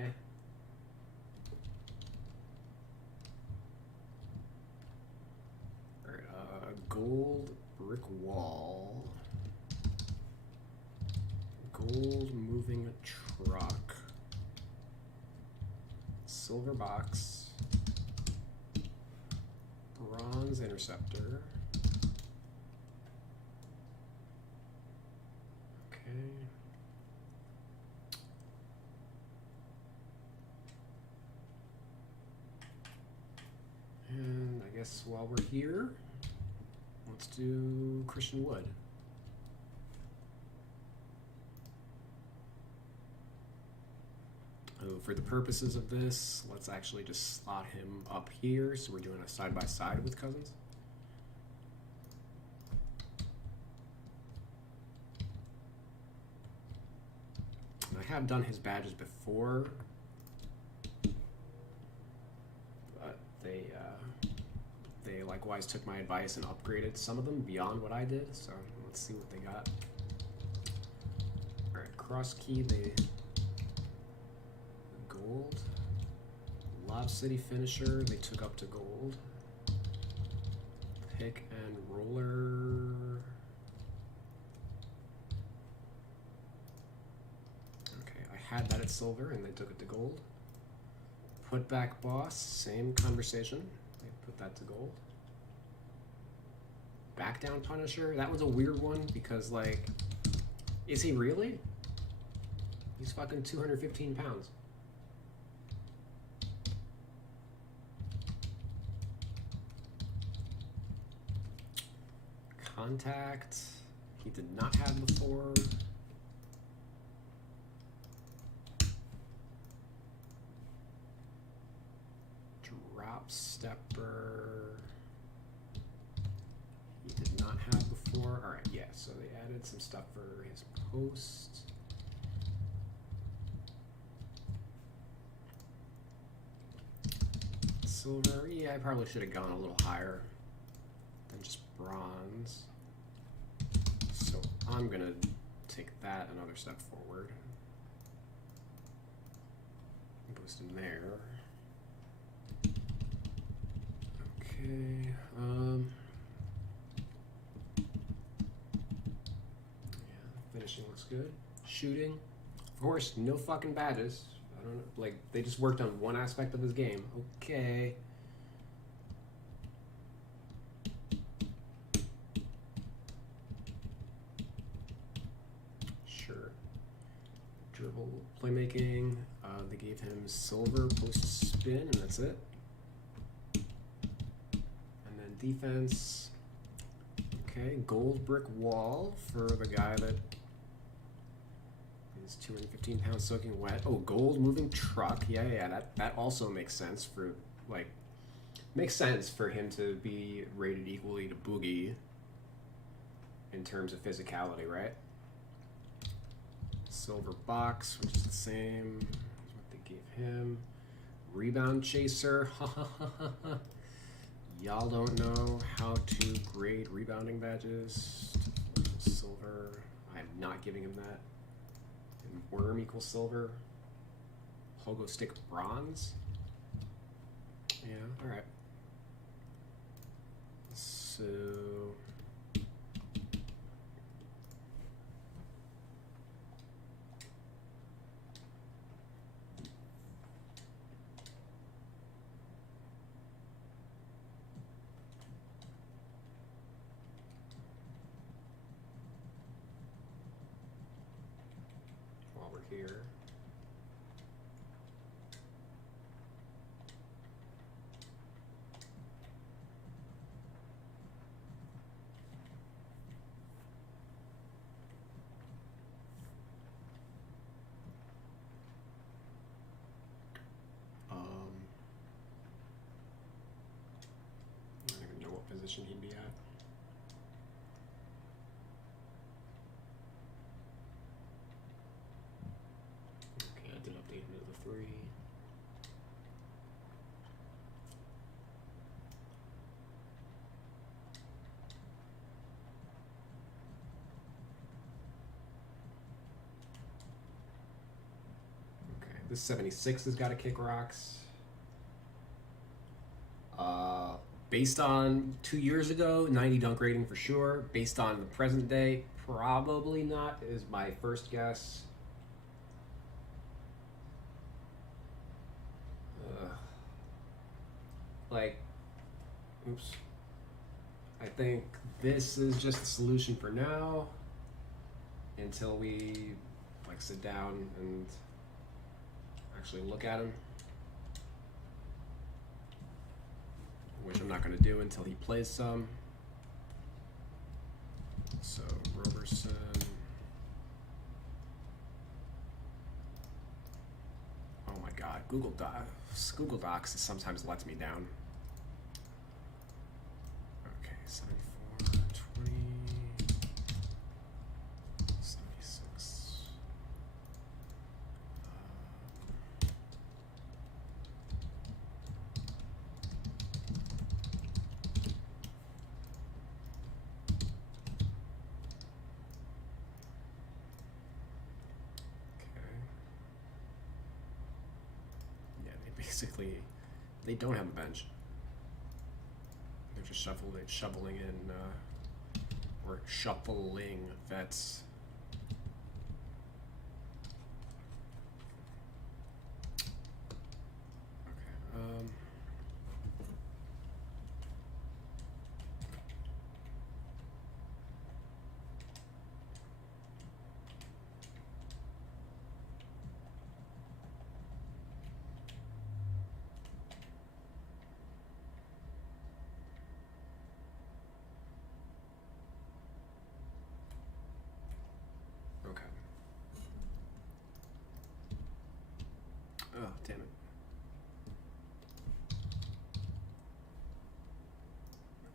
right, gold brick wall. Gold moving truck. Silver box. Bronze interceptor. Okay. And I guess while we're here, let's do Christian Wood. Oh, for the purposes of this, let's actually just slot him up here. So we're doing a side-by-side with Cousins. And I have done his badges before, but they likewise took my advice and upgraded some of them beyond what I did. So let's see what they got. All right, cross key, they gold. Lob City finisher, they took up to gold. Pick and roller. Okay, I had that at silver and they took it to gold. Put back boss, same conversation. They put that to gold. Back down Punisher, that was a weird one because like, is he really? He's fucking 215 pounds. Contact, he did not have before. Drop stepper, he did not have before. All right, yeah, so they added some stuff for his post. Silver, yeah, I probably should have gone a little higher than just bronze. So I'm gonna take that another step forward. Boost him there. Okay. Yeah, finishing looks good. Shooting, of course, no fucking badges. I don't know, like they just worked on one aspect of his game. Okay. Dribble playmaking, they gave him silver post spin, and that's it. And then defense, okay, gold brick wall for the guy that is 215 pounds soaking wet. Oh, gold moving truck, yeah, that also makes sense for, like, makes sense for him to be rated equally to Boogie in terms of physicality, right? Silver box, which is the same as what they gave him. Rebound chaser. Y'all don't know how to grade rebounding badges. Silver. I'm not giving him that. And worm equals silver. Pogo stick bronze. Yeah, alright. So here. position he'd be at. Okay, I did update him to the 3. Okay, this 76 has got to kick rocks. Based on 2 years ago, 90 dunk rating for sure. Based on the present day, probably not, is my first guess. Oops. I think this is just the solution for now until we sit down and actually look at him. Which I'm not going to do until he plays some. So, Roberson. Oh my god, Google Docs sometimes lets me down. Okay, 74, 20, 76. Basically, they don't have a bench. They're just shoveling in, or shuffling vets. Okay. Okay. Oh, damn it.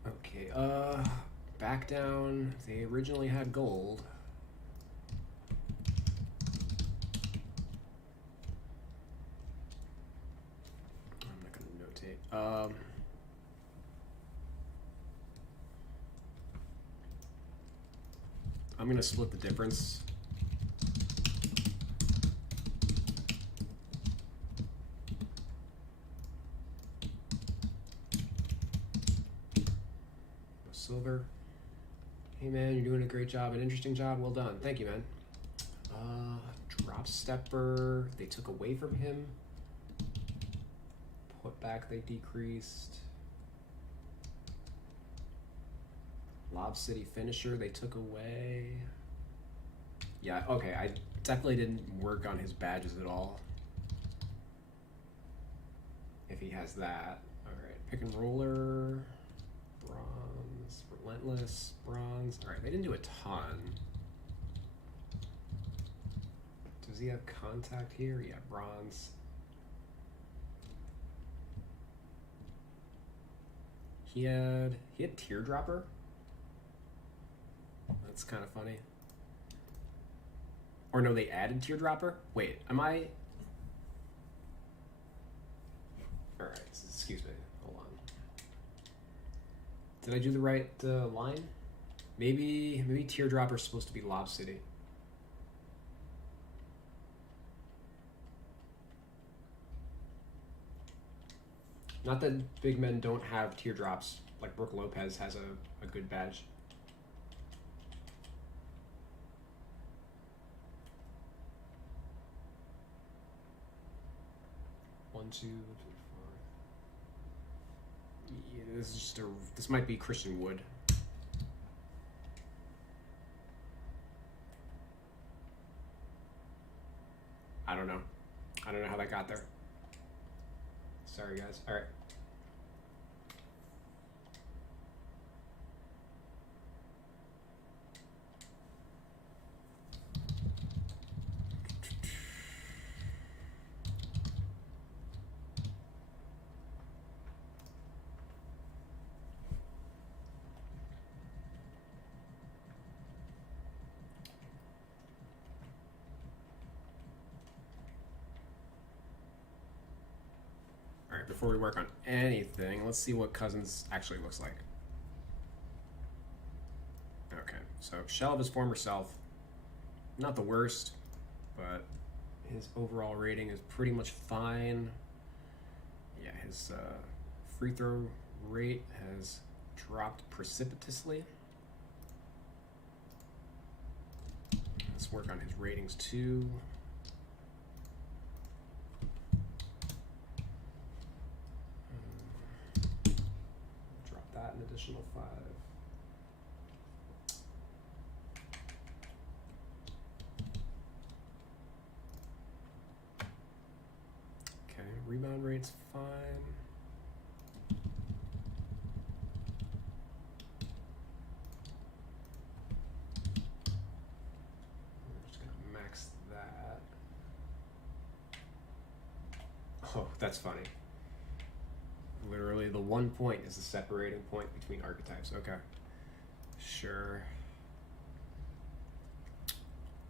Okay, back down. They originally had gold. I'm not gonna notate. I'm gonna split the difference. Silver. Hey man, you're doing a great job, an interesting job. Well done. Thank you, man. Drop stepper. They took away from him. Put back. They decreased. Lob City finisher. They took away. Yeah. Okay. I definitely didn't work on his badges at all. If he has that. All right. Pick and roller. Bronze, relentless, bronze. All right, they didn't do a ton. Does he have contact here? Yeah, bronze. He had teardropper. That's kind of funny. Or no, they added teardropper. Wait, am I? All right, excuse me. Did I do the right line? Maybe Teardropper's supposed to be Lob City. Not that big men don't have teardrops, like Brooke Lopez has a good badge. One, two, three, four. Yeah, this is just this might be Christian Wood. I don't know how that got there. Sorry guys. All right. before we work on anything, let's see what Cousins actually looks like. Okay, so shell of his former self. Not the worst, but his overall rating is pretty much fine. Yeah, his free throw rate has dropped precipitously. Let's work on his ratings too. Drop that an additional 5. Okay, rebound rate's fine. We're just gonna max that. Oh, that's funny. Literally, the 1 point is the separating point between archetypes. Okay. Sure.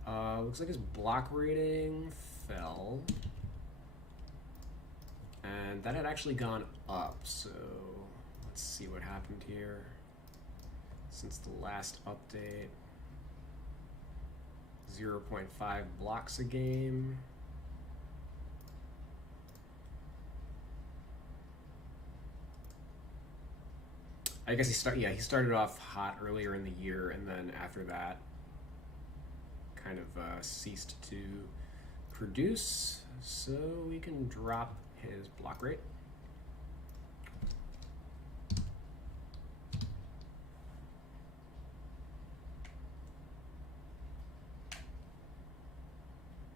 Looks like his block rating fell. And that had actually gone up, so let's see what happened here since the last update. 0.5 blocks a game. I guess he started off hot earlier in the year, and then after that kind of ceased to produce, so we can drop his block rate.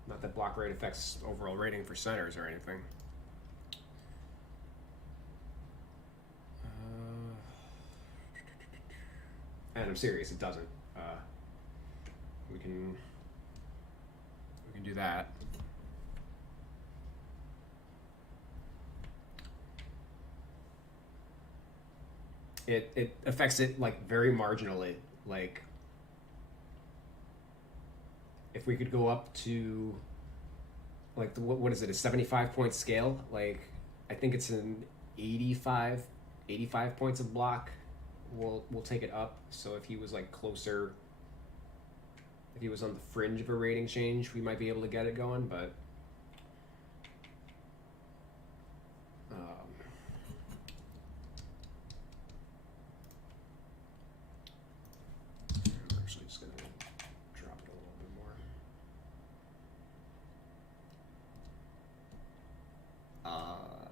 Not that block rate affects overall rating for centers or anything. And I'm serious, it doesn't. We can do that. It affects it like very marginally. Like if we could go up to like what is it, a 75-point scale? Like I think it's an 85 points of block. We'll take it up. So if he was like closer, if he was on the fringe of a rating change, we might be able to get it going, but I'm actually just gonna drop it a little bit more.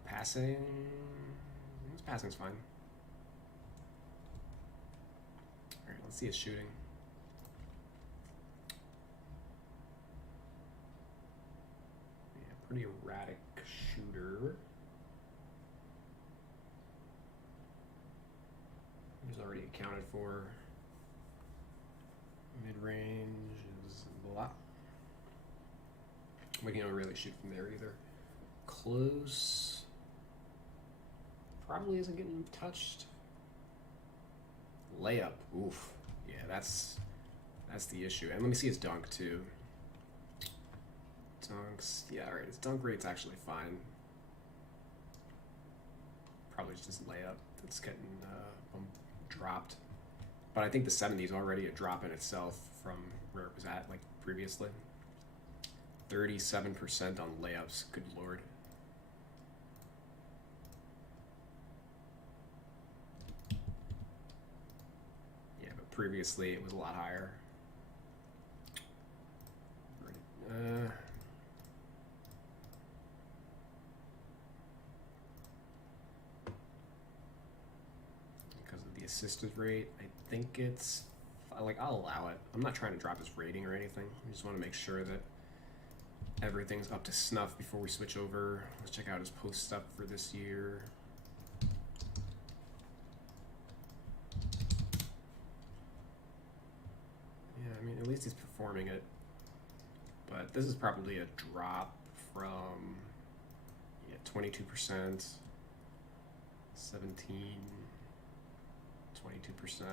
Passing, his passing's fine. All right, let's see his shooting. Pretty erratic shooter. He's already accounted for. Mid-range is blah. We can't really shoot from there either. Close. Probably isn't getting touched. Layup. Oof. Yeah, that's the issue. And let me see his dunk too. Dunks, yeah, alright, his dunk rate's actually fine. Probably just his layup that's getting dropped. But I think the 70 is already a drop in itself from where it was at, like, previously. 37% on layups, good lord. Yeah, but previously it was a lot higher. Assisted rate, I think it's like, I'll allow it. I'm not trying to drop his rating or anything. I just want to make sure that everything's up to snuff before we switch over. Let's check out his post stuff for this year. Yeah, I mean, at least he's performing it. But this is probably a drop from 22%, 17. 22%. Do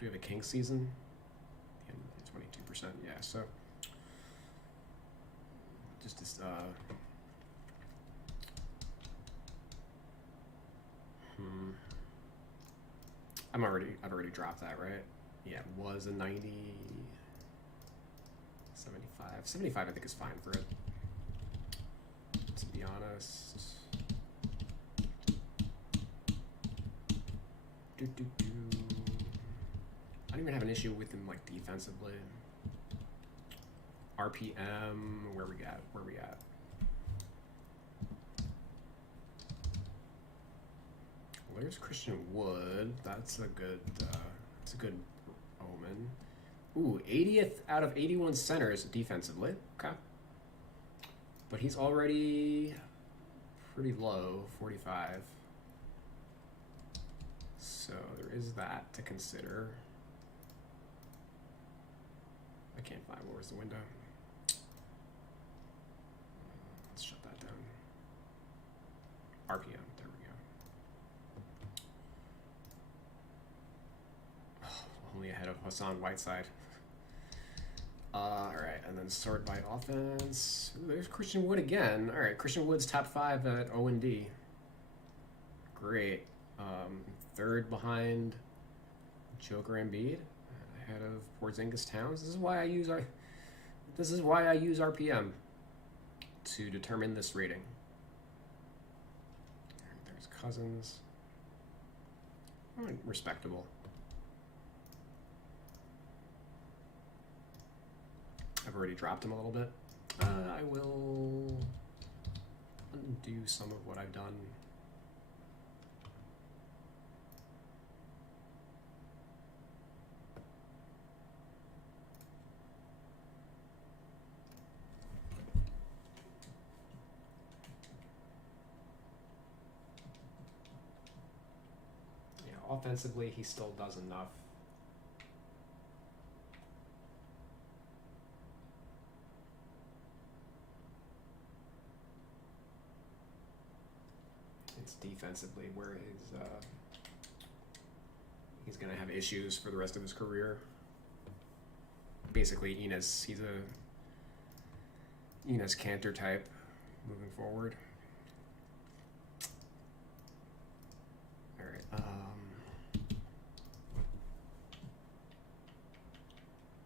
we have a king season? 22%, yeah, so just this I've already dropped that, right? Yeah, it was a 90, 75. 75 I think is fine for it, to be honest. I don't even have an issue with him like defensively. RPM, where we at? Well, there's Christian Wood. That's a good omen. Ooh, 80th out of 81 centers defensively. Okay. But he's already pretty low, 45. So there is that to consider. I can't find where's the window. Let's shut that down. RPM, there we go. Oh, only ahead of Hassan Whiteside. All right, and then sort by offense. Ooh, there's Christian Wood again. All right, Christian Wood's top 5 at O&D. Great. Third behind Joker Embiid, ahead of Porzingis Towns. This is why I use RPM to determine this rating. There's Cousins. Respectable. I've already dropped him a little bit. I will undo some of what I've done. Offensively, he still does enough. It's defensively where he's going to have issues for the rest of his career. Basically, he's a Enes Kanter type moving forward. All right.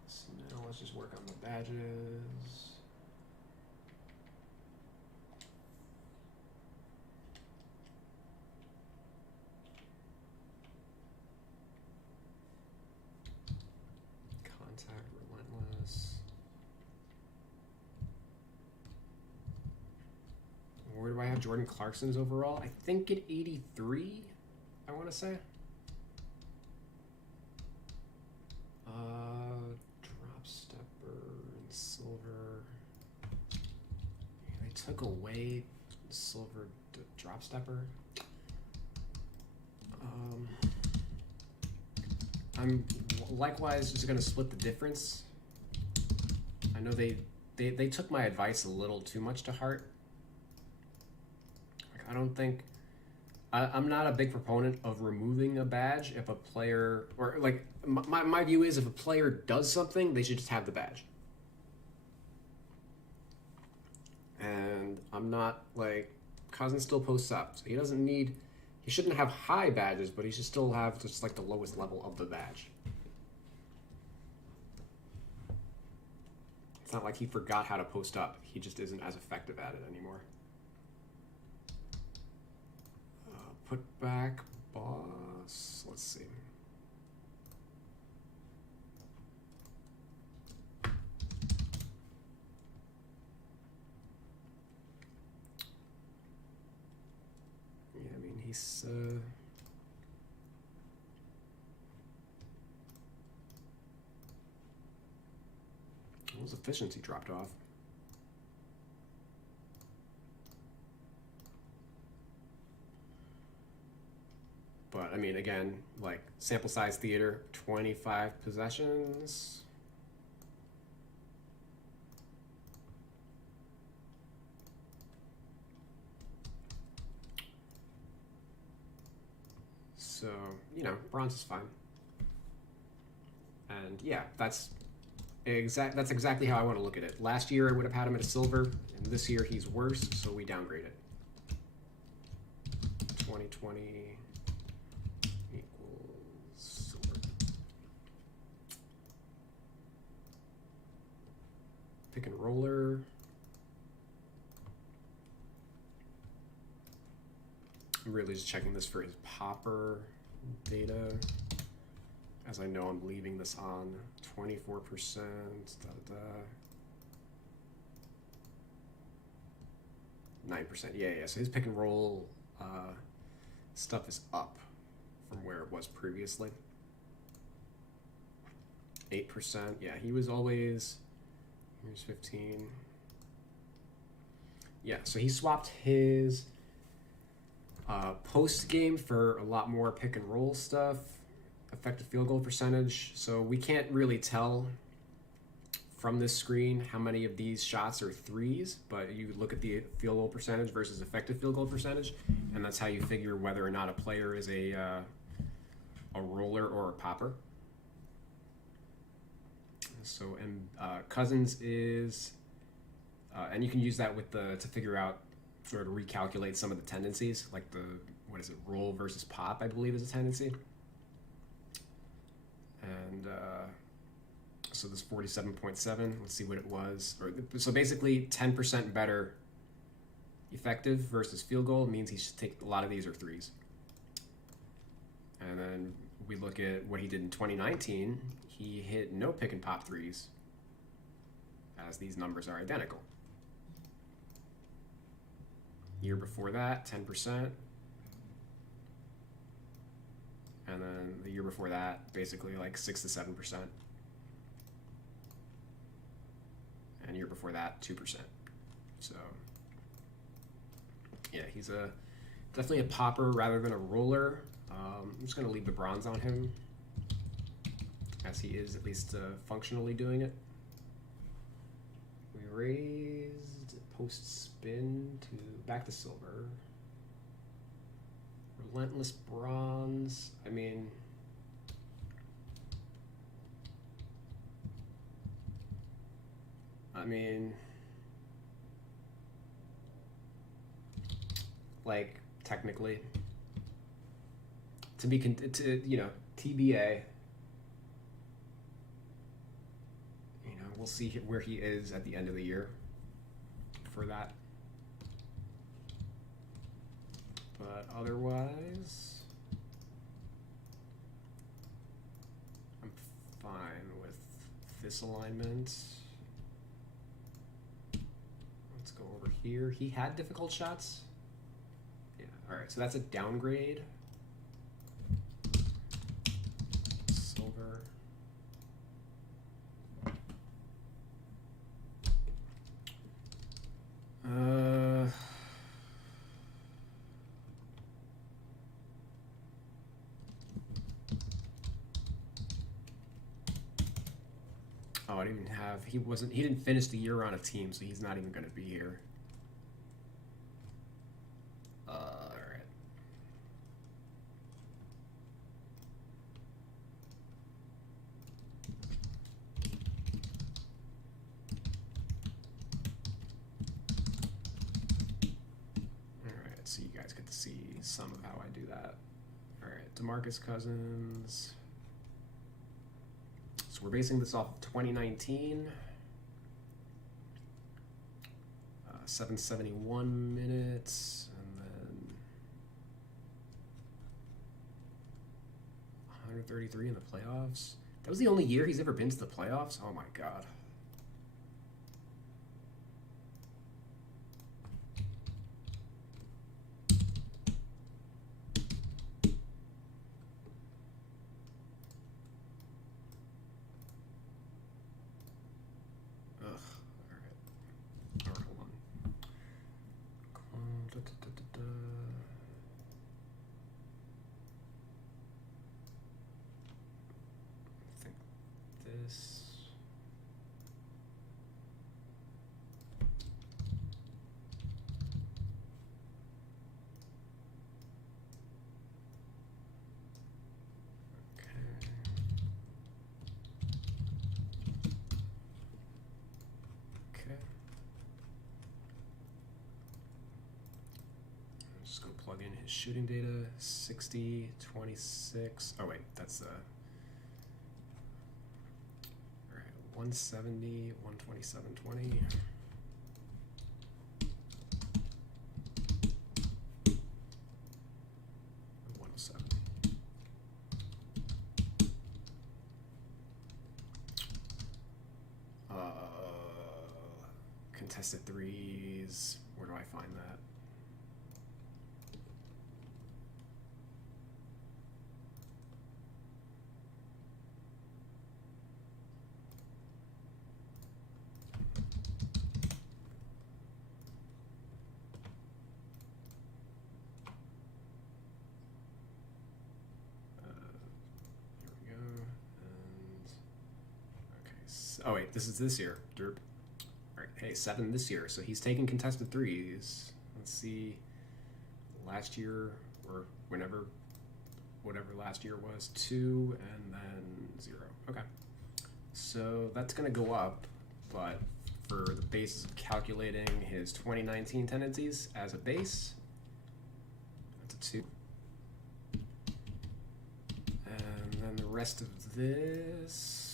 So now let's just work on the badges. Contact relentless. Where do I have Jordan Clarkson's overall? I think at 83, I want to say. Drop stepper and silver. I took away silver drop stepper. I'm likewise just going to split the difference. I know they took my advice a little too much to heart. Like, I don't think I'm not a big proponent of removing a badge if a player, or like my view is if a player does something, they should just have the badge. And I'm not like, Cousins still posts up, so he shouldn't have high badges, but he should still have just like the lowest level of the badge. It's not like he forgot how to post up. He just isn't as effective at it anymore. Put back boss. Let's see. Yeah, I mean, he's his efficiency dropped off. But I mean, again, like sample size theater, 25 possessions. So, bronze is fine. And yeah, that's exactly how I want to look at it. Last year I would have had him at a silver, and this year he's worse, so we downgrade it. 2020 pick and roller. I'm really just checking this for his popper data, as I know I'm leaving this on 24%. Da, da, 9%. Yeah. So his pick and roll stuff is up from where it was previously. 8%. Yeah, he was always. Here's 15. Yeah, so he swapped his post game for a lot more pick and roll stuff, effective field goal percentage. So we can't really tell from this screen how many of these shots are threes, but you look at the field goal percentage versus effective field goal percentage, and that's how you figure whether or not a player is a roller or a popper. So, and Cousins is, and you can use that with to figure out, sort of recalculate some of the tendencies, like roll versus pop, I believe, is a tendency. And so this 47.7, let's see what it was. So basically 10% better effective versus field goal means he should take, a lot of these are threes. And then we look at what he did in 2019, he hit no pick and pop threes, as these numbers are identical. Year before that, 10%. And then the year before that, basically like 6 to 7%. And year before that, 2%. So, yeah, he's definitely a popper rather than a roller. I'm just going to leave the bronze on him, as he is at least functionally doing it. We raised post spin to back to silver. Relentless bronze. I mean, like technically, TBA. We'll see where he is at the end of the year for that. But otherwise, I'm fine with this alignment. Let's go over here. He had difficult shots. Yeah, all right, so that's a downgrade. Silver. Oh, I didn't even have. He didn't finish the year on a team, so he's not even going to be here. All right. So you guys get to see some of how I do that. All right, DeMarcus Cousins. So we're basing this off of 2019. 771 minutes, and then 133 in the playoffs. That was the only year he's ever been to the playoffs? Oh my God. Plug in his shooting data, 60, 26. Oh wait, that's all right, 170, 127.20. Contested threes. Where do I find that? Here we go. And okay. So, oh wait, this is this year. Derp. All right. Hey, 7 this year. So he's taking contested threes. Let's see. Last year or whatever last year was, 2 and then 0. Okay. So that's going to go up, but for the basis of calculating his 2019 tendencies as a base, that's a 2. And then the rest of this,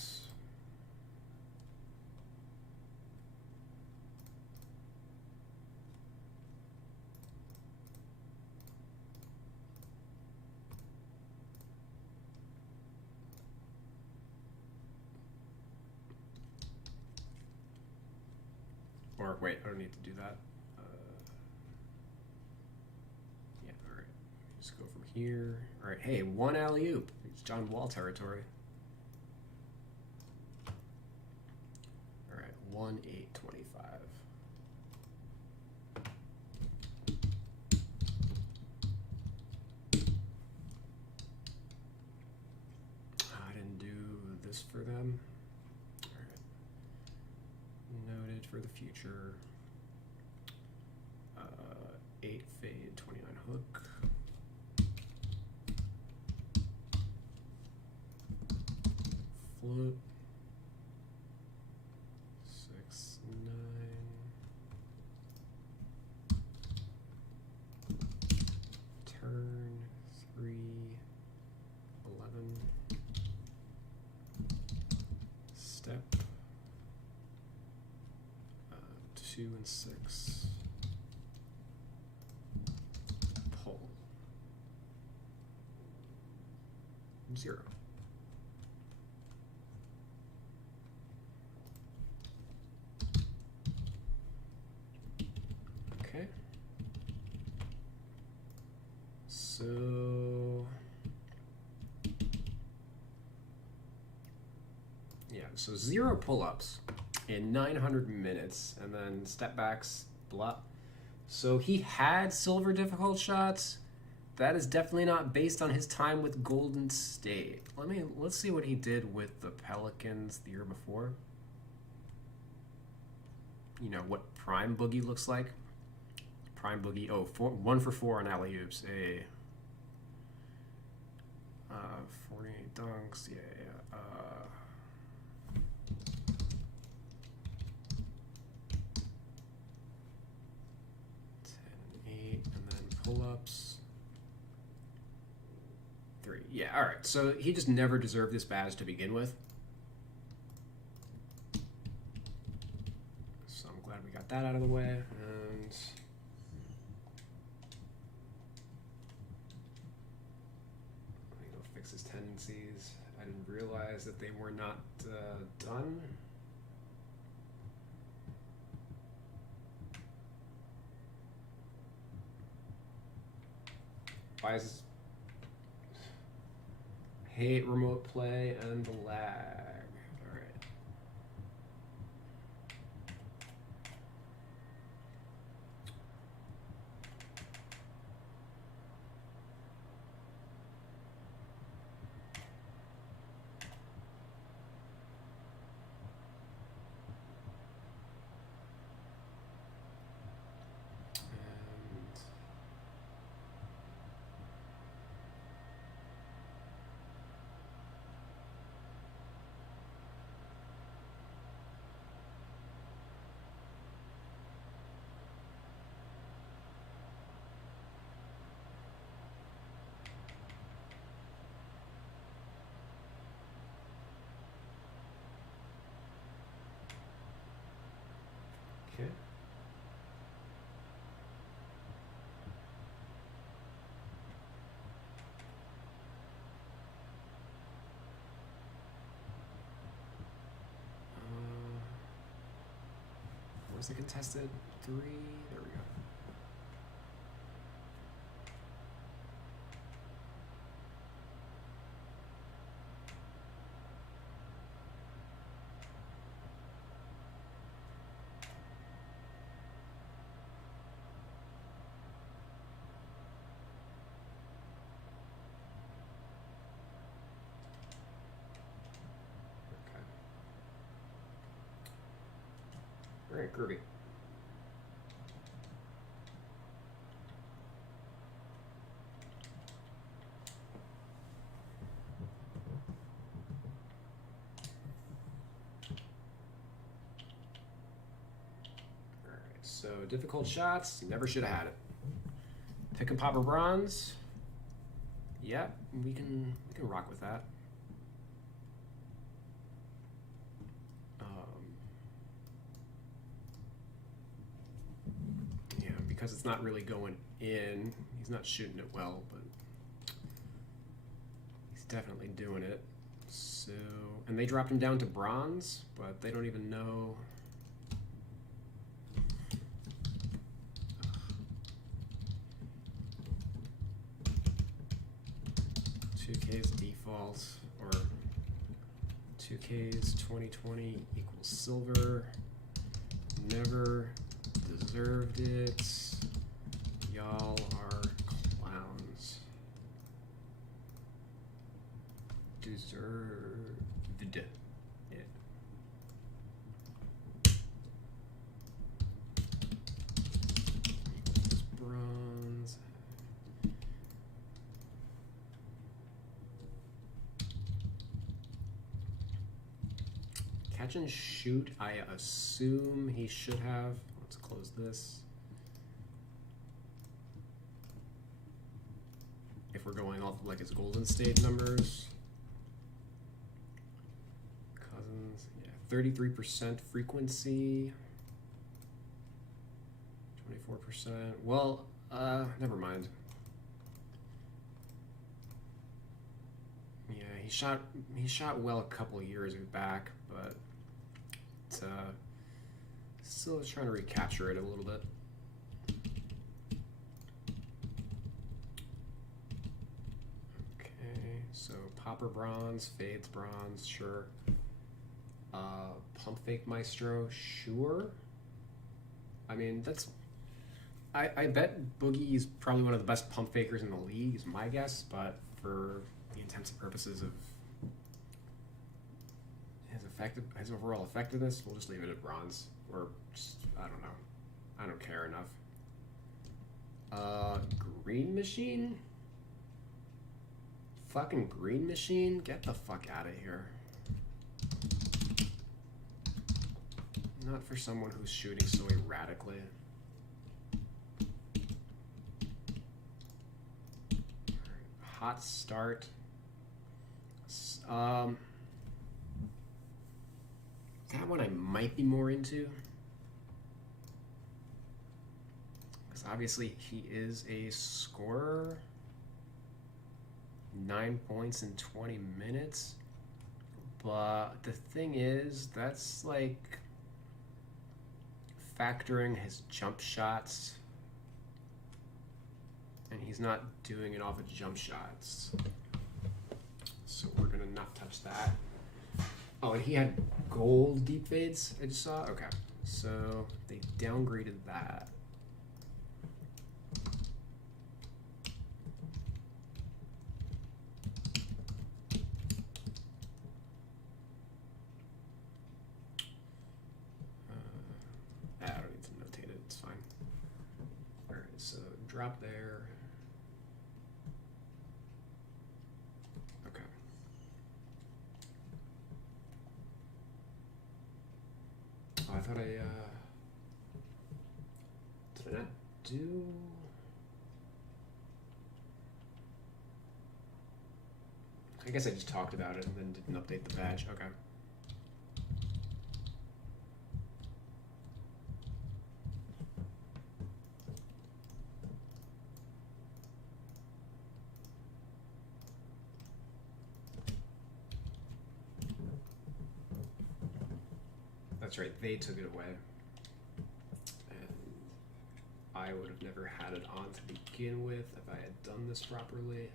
or wait, I don't need to do that. Yeah, all right. Just go from here. All right, hey, 1 alley-oop. It's John Wall territory. All right, 1-8-25. I didn't do this for them. All right. Noted for the future. 8 fade, 29 hook. Float. 6, 9. Turn 3, 11. Step 2 and 6. Pull 0. Okay. So yeah, so 0 pull-ups in 900 minutes, and then step backs, blah. So he had silver difficult shots. That is definitely not based on his time with Golden State. Let's see what he did with the Pelicans the year before. You know what prime boogie looks like. Prime boogie. Oh, 1 for 4 on alley-oops. 48 dunks. Yeah. 8, and then pull-ups. 3. Yeah, all right. So he just never deserved this badge to begin with. So I'm glad we got that out of the way. And let me go fix his tendencies. I didn't realize that they were not done. Why is hate remote play and the lag? All right. Okay. Where's the contested? 3. There we go. Okay. All right, groovy. So difficult shots, never should have had it. Pick and pop or bronze. Yep, we can rock with that. Yeah, because it's not really going in. He's not shooting it well, but he's definitely doing it. So, and they dropped him down to bronze, but they don't even know. 2K's default, or 2K's 2020 equals silver. Never deserved it. Y'all are clowns. Deserved it. Equals bronze. Catch and shoot, I assume he should have. Let's close this. If we're going off of like his Golden State numbers. Cousins, yeah, 33% frequency. 24%. Well, never mind. Yeah, he shot well a couple years back, but still trying to recapture it a little bit. Okay, so popper bronze, fades bronze, sure. Pump fake maestro, sure. I mean, that's. I bet Boogie's probably one of the best pump fakers in the league, is my guess, but for the intents and purposes of his overall effectiveness, we'll just leave it at bronze, or just, I don't know, I don't care enough. Green machine, fucking green machine, get the fuck out of here. Not for someone who's shooting so erratically. Hot start. That one I might be more into, because obviously he is a scorer. 9 points in 20 minutes. But the thing is, that's like factoring his jump shots, and he's not doing it off of jump shots. So we're gonna not touch that. Oh, and he had gold deep fades, I just saw? Okay, so they downgraded that. I don't need to notate it, it's fine. Alright, so drop there. Okay. Oh, I thought did I not do? I guess I just talked about it and then didn't update the badge. Okay. That's right, they took it away. And I would have never had it on to begin with if I had done this properly.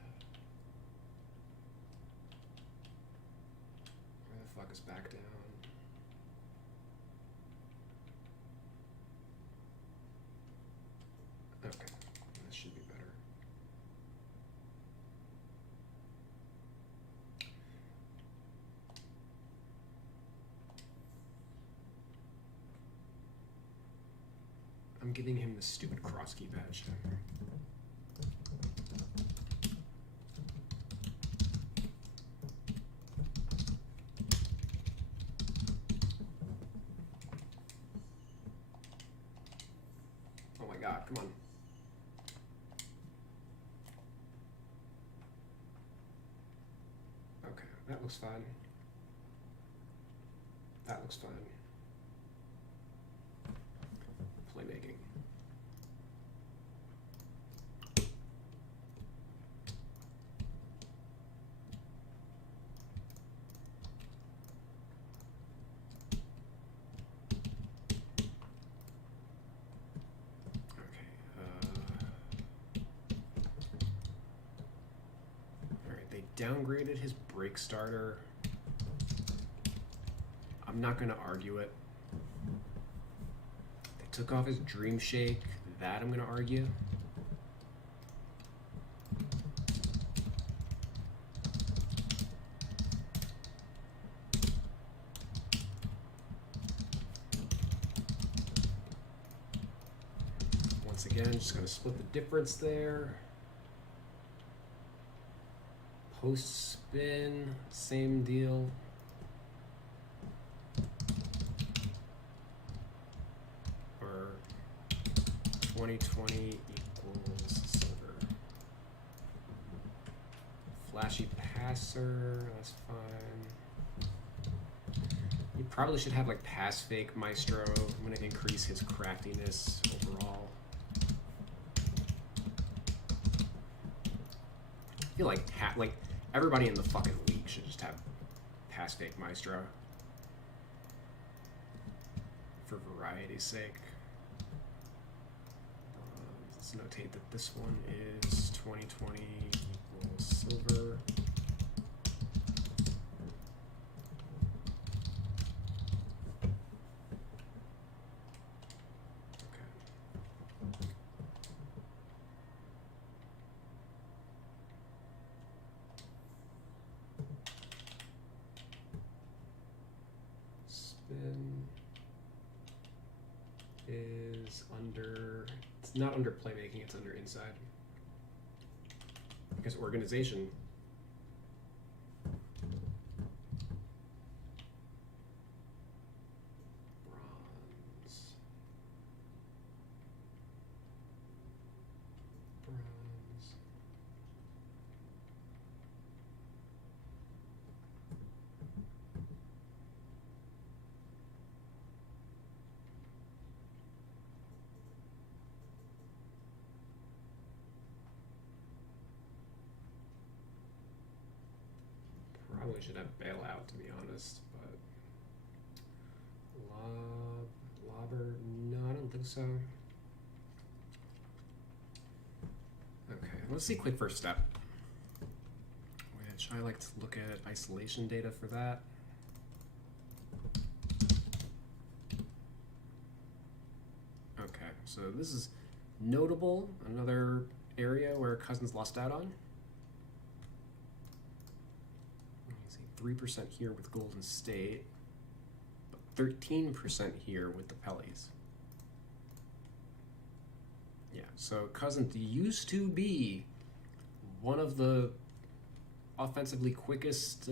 Where the fuck is back down? Okay, that should be better. I'm giving him the stupid cross key badge. Oh my god, come on. Okay, that looks fine. That looks fine. Playmaking. Downgraded his brake starter. I'm not going to argue it. They took off his Dream Shake. That I'm going to argue. Once again, just going to split the difference there. Post spin, same deal. Or 2020 equals silver. Flashy passer, that's fine. You probably should have like pass fake Maestro. I'm gonna increase his craftiness overall. I feel like everybody in the fucking league should just have pass fake Maestro. For variety's sake. Let's notate that this one is 2020 equals silver. Is under, it's not under playmaking, it's under inside. I guess organization. Bronze. Bronze. Probably should have bailout, to be honest, but lobber, no, I don't think so. Okay, let's see quick first step, which I like to look at isolation data for that. Okay, so this is notable, another area where Cousins lost out on. 3% here with Golden State, but 13% here with the Pellies. Yeah, so Cousins used to be one of the offensively quickest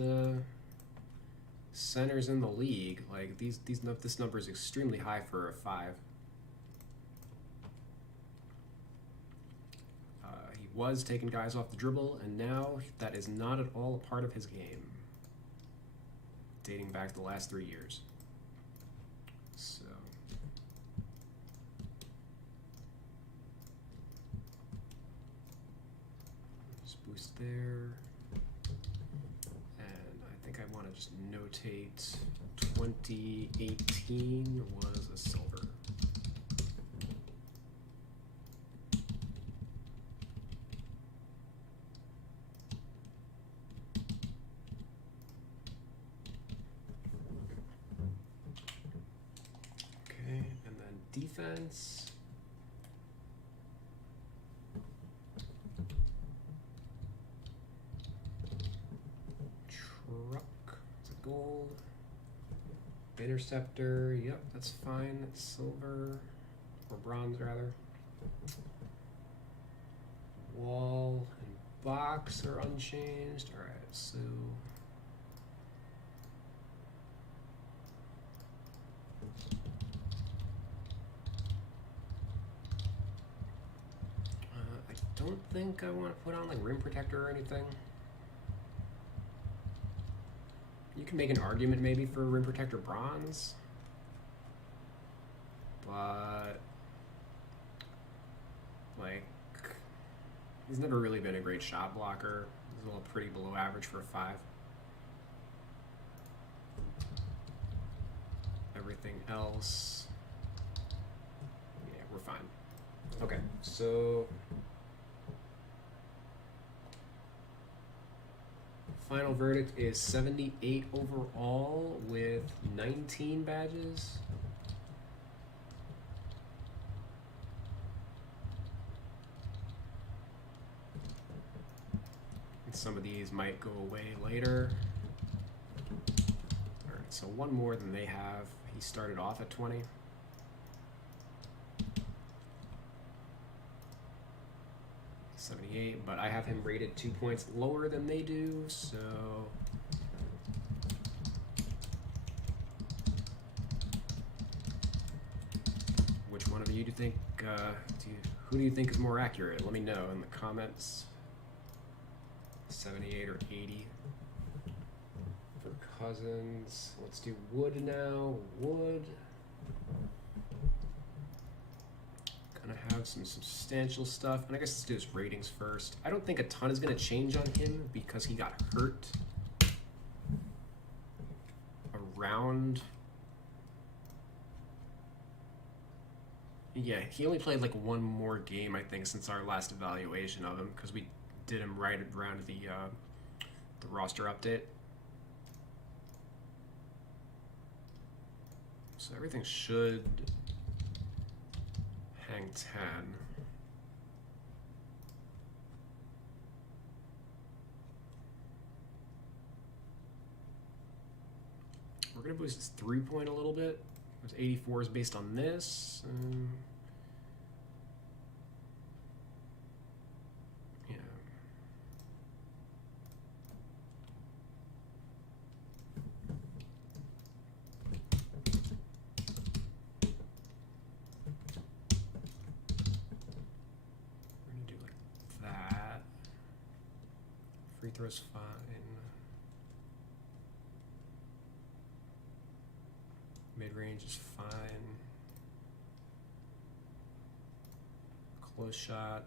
centers in the league. Like this number is extremely high for a 5. He was taking guys off the dribble, and now that is not at all a part of his game. Dating back to the last 3 years. So just boost there. And I think I want to just note notate 2018 was a silver. Okay, and then defense. Truck, it's a gold. Interceptor, yep, that's fine. It's silver, or bronze rather. Wall and box are unchanged. All right, so I don't think I want to put on like rim protector or anything. You can make an argument maybe for rim protector bronze, but like he's never really been a great shot blocker. He's a little pretty below average for a 5. Everything else, yeah, we're fine. Okay, so final verdict is 78 overall with 19 badges. And some of these might go away later. All right, so one more than they have. He started off at 20. .78, but I have him rated 2 points lower than they do, so which one of you do you think? Who do you think is more accurate? Let me know in the comments. 78 or 80 for Cousins. Let's do Wood now. Wood. Gonna have some substantial stuff, and I guess let's do his ratings first. I don't think a ton is gonna change on him because he got hurt around. Yeah, he only played like one more game, I think, since our last evaluation of him, because we did him right around the roster update. So everything should hang 10. We're going to boost his 3-point a little bit. There's 84 is based on this. Yeah. We're going to do like that. Free throws fine. Mid-range is fine. Close shot.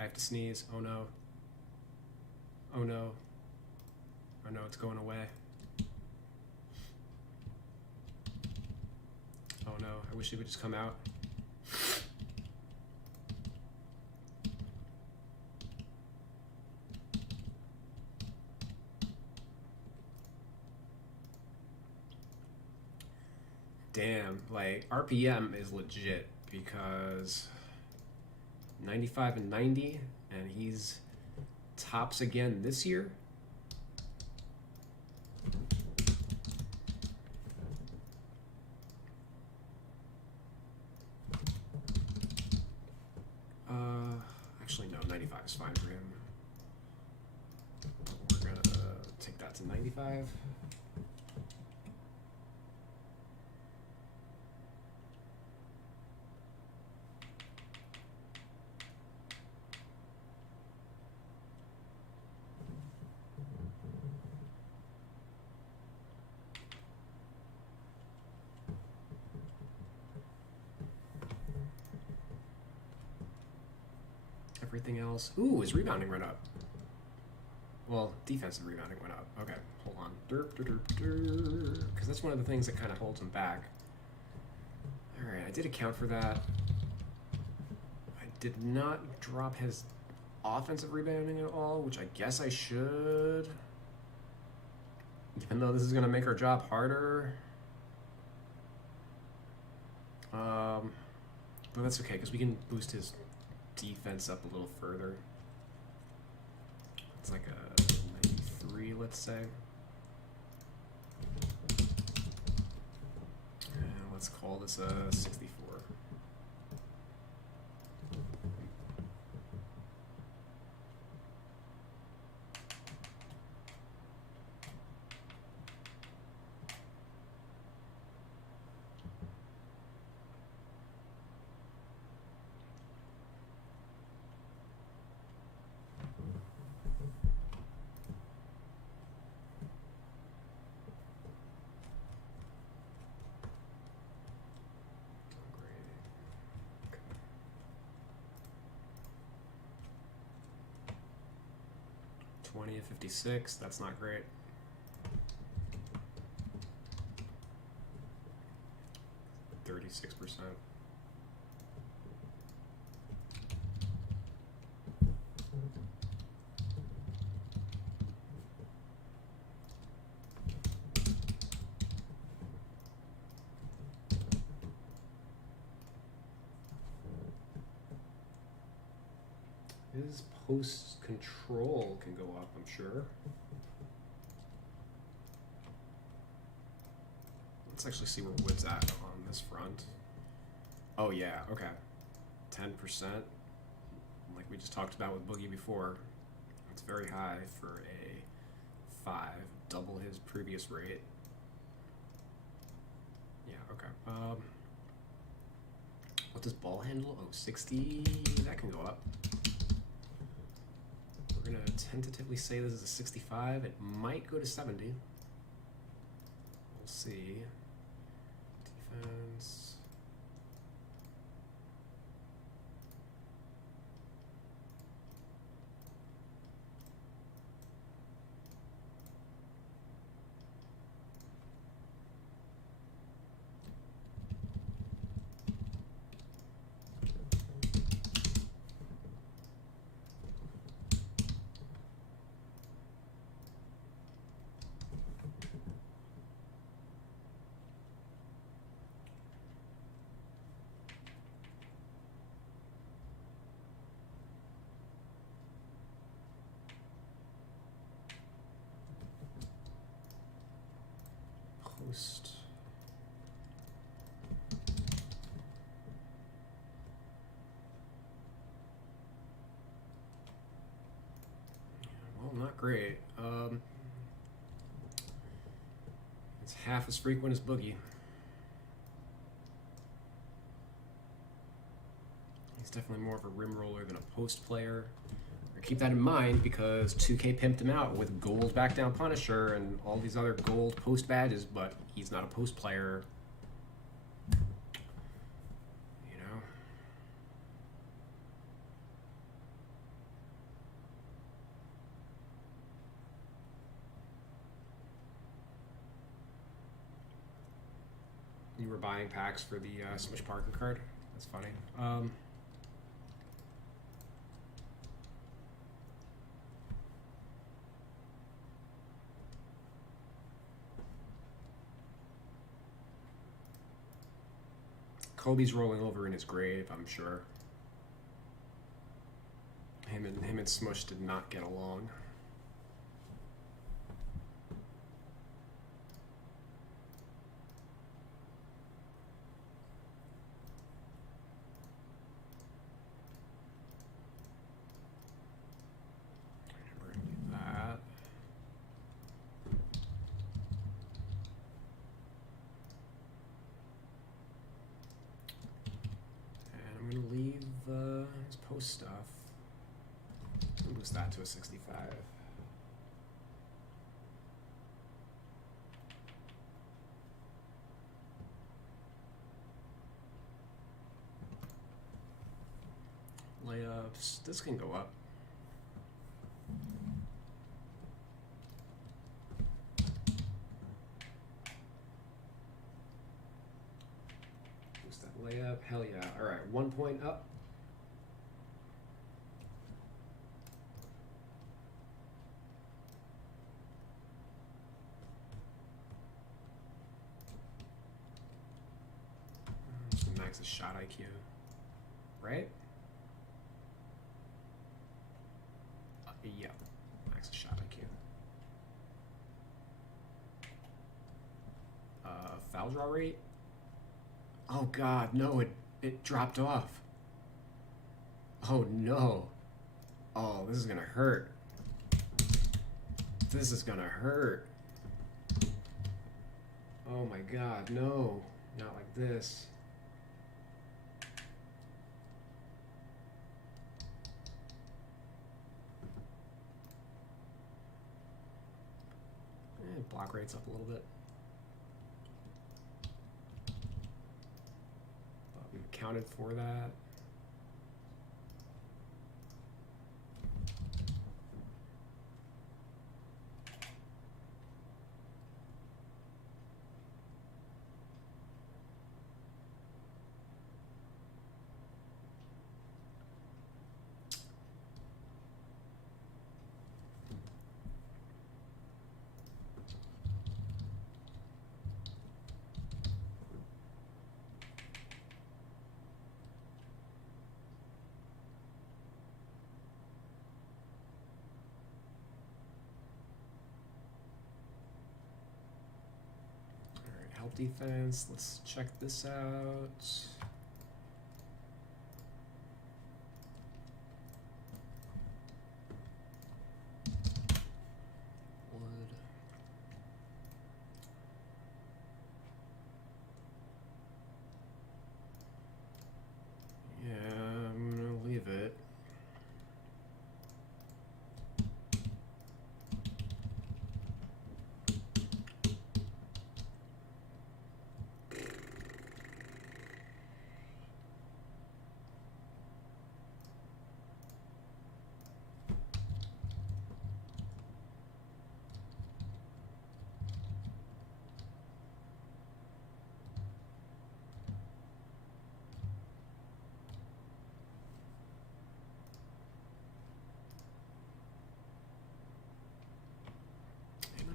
I have to sneeze. Oh no. Oh no. Oh no, it's going away. Oh no, I wish it would just come out. Damn, like RPM is legit because 95 and 90, and he's tops again this year. Actually, no, 95 is fine for him. We're gonna take that to 95. Everything else. Ooh, his rebounding went up. Well, defensive rebounding went up. Okay, hold on. on. Because that's one of the things that kind of holds him back. All right, I did account for that. I did not drop his offensive rebounding at all, which I guess I should. Even though this is going to make our job harder. But that's okay, because we can boost his defense up a little further. It's like a 93, let's say. And let's call this a 64. Great. 20 of 56, that's not great. %36. His post control can go up, I'm sure. Let's actually see where Wood's at on this front. Oh yeah, okay. 10%. Like we just talked about with Boogie before. It's very high for a 5, double his previous rate. Yeah, okay. What does ball handle? Oh, 60. That can go up. We're going to tentatively say this is a 65. It might go to 70. We'll see. Defense. Post. Well, not great. It's half as frequent as Boogie. He's definitely more of a rim roller than a post player. Keep that in mind because 2K pimped him out with gold back down Punisher and all these other gold post badges, but he's not a post player. You know? You were buying packs for the Smush Parker card? That's funny. Kobe's rolling over in his grave, I'm sure. Him and Smush did not get along. We're gonna do that. I'm going to leave his post stuff. And boost that to a 65. Layups. This can go up. Layup, hell yeah. All right, 1 point up. Max's shot IQ, right? Yeah, max's shot IQ. Foul draw rate. Oh God, no! It dropped off. Oh no! Oh, this is gonna hurt. This is gonna hurt. Oh my God, no! Not like this. Block rate's up a little bit. But we counted for that. Help defense. Let's check this out. Wood. Yeah, I'm gonna leave it.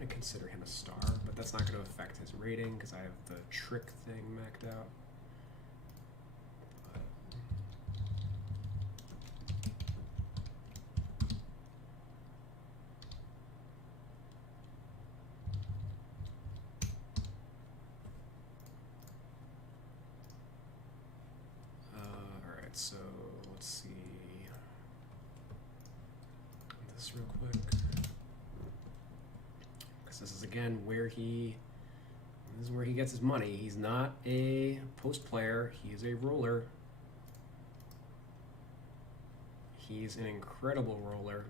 Consider him a star, but that's not going to affect his rating because I have the trick thing maxed out. All right, so let's see this real quick. This is again where he gets his money. He's not a post player. He is a roller. He's an incredible roller.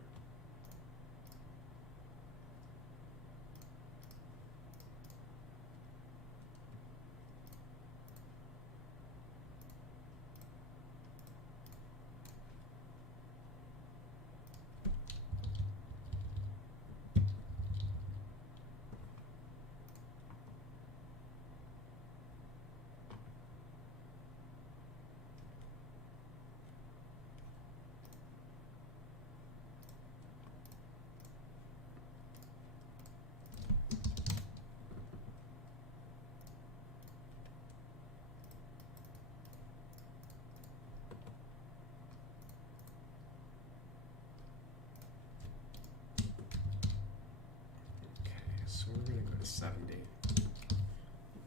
So we're going to go to 70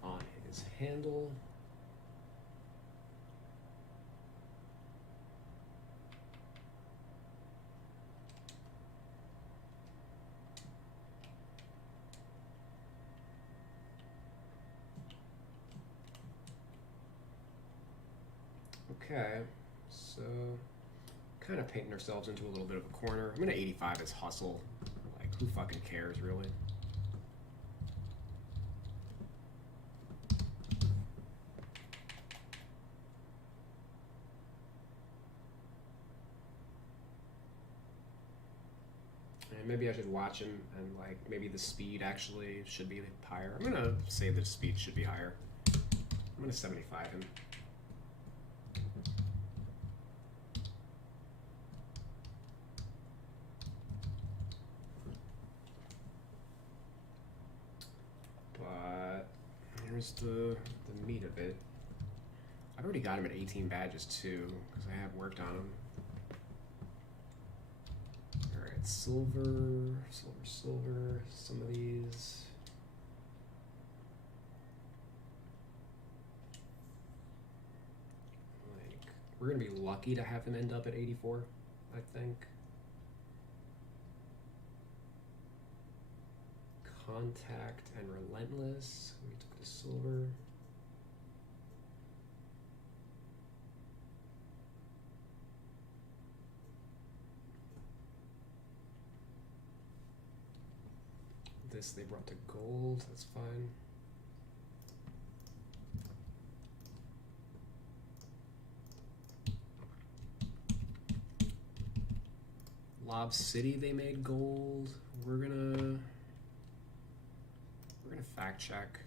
on his handle. Okay, so kind of painting ourselves into a little bit of a corner. I'm going to 85 as hustle. Like, who fucking cares, really? Maybe I should watch him, and like maybe the speed actually should be higher. I'm gonna say the speed should be higher. I'm gonna 75 him. here's the meat of it. I've already got him at 18 badges too, because I have worked on him. Alright, silver, silver, silver, some of these. Like, we're gonna be lucky to have him end up at 84, I think. Contact and relentless. We took the silver. This they brought to gold. That's fine. Lob City they made gold. We're gonna fact check.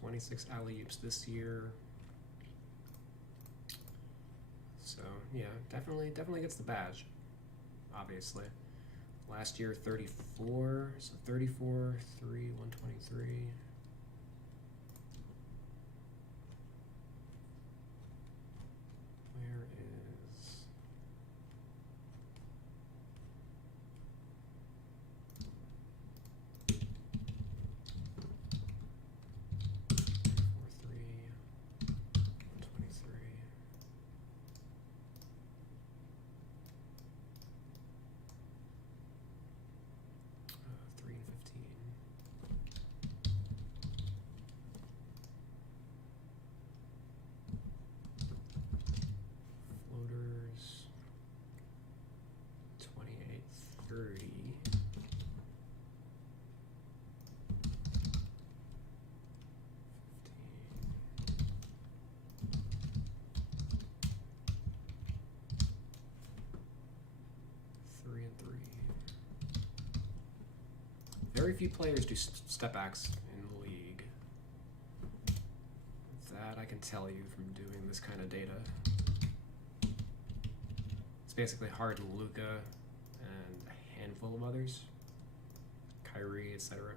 "26 alley-oops this year." So yeah, definitely gets the badge. Obviously. Last year 34, so 34, 3, 123. Where is... Floaters, 28, 30. Three and three. Very few players do step backs in the league. That I can tell you from doing this kind of data. It's basically Harden, Luka, and a handful of others. Kyrie, etc.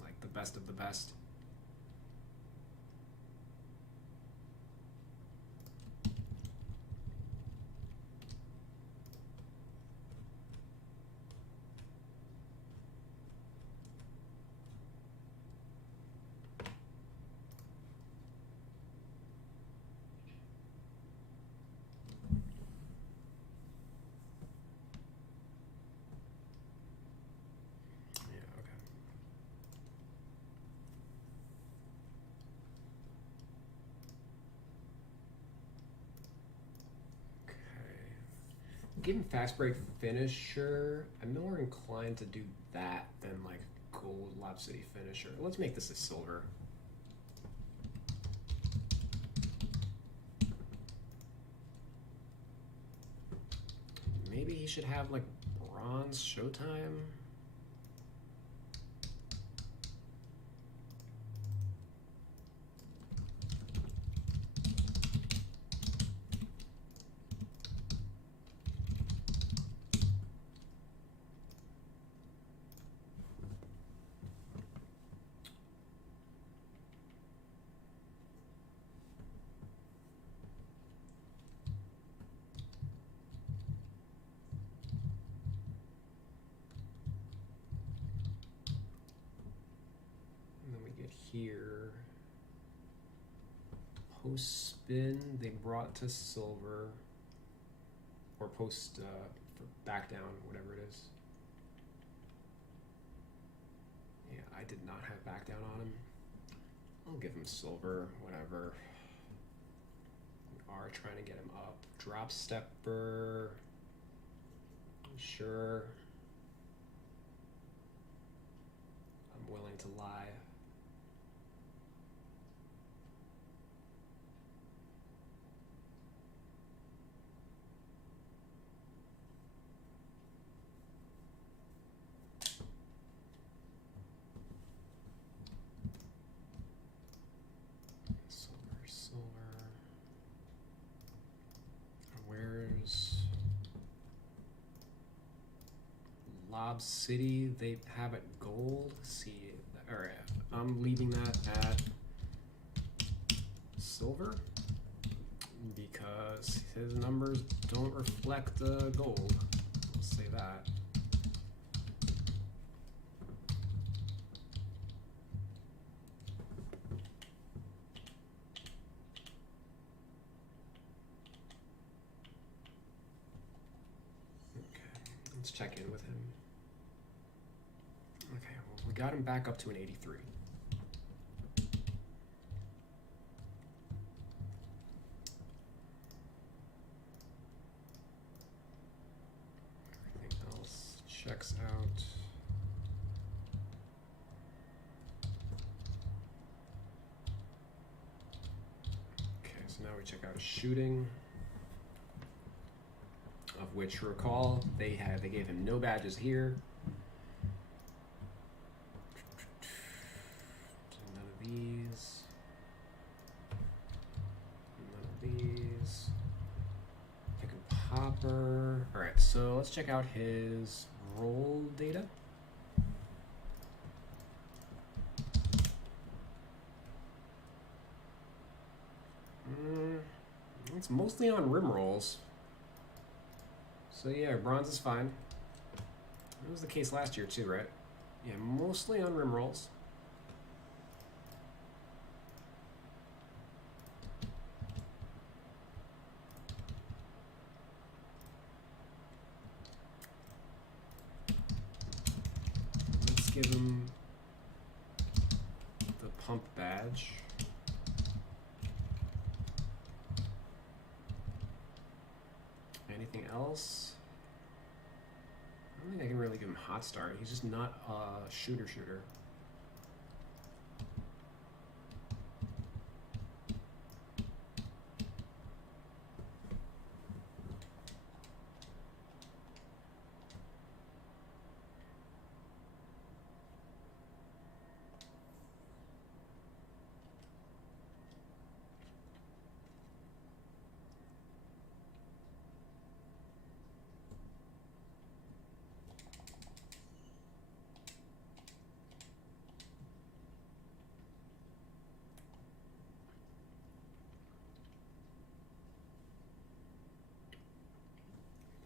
Like the best of the best. Given fast break finisher, I'm more inclined to do that than like gold Lob City finisher. Let's make this a silver. Maybe he should have like bronze Showtime. Here, post spin they brought to silver, or post for back down, whatever it is. Yeah, I did not have back down on him. I'll give him silver, whatever. We are trying to get him up. Drop stepper, sure. I'm willing to lie. Lob City, they have it gold. See, all right, I'm leaving that at silver because his numbers don't reflect gold. We'll say that. Let's check in with him. Okay, well, we got him back up to an 83. Everything else checks out. Okay, so now we check out his shooting. Of which, recall, they gave him no badges here. None of these. None of these. Pick a popper. All right, so let's check out his roll data. It's mostly on rim rolls. So yeah, bronze is fine. That was the case last year too, right? Yeah, mostly on rim rolls. Let's give him the pump badge. Anything else? I don't think I can really give him hot start. He's just not a shooter.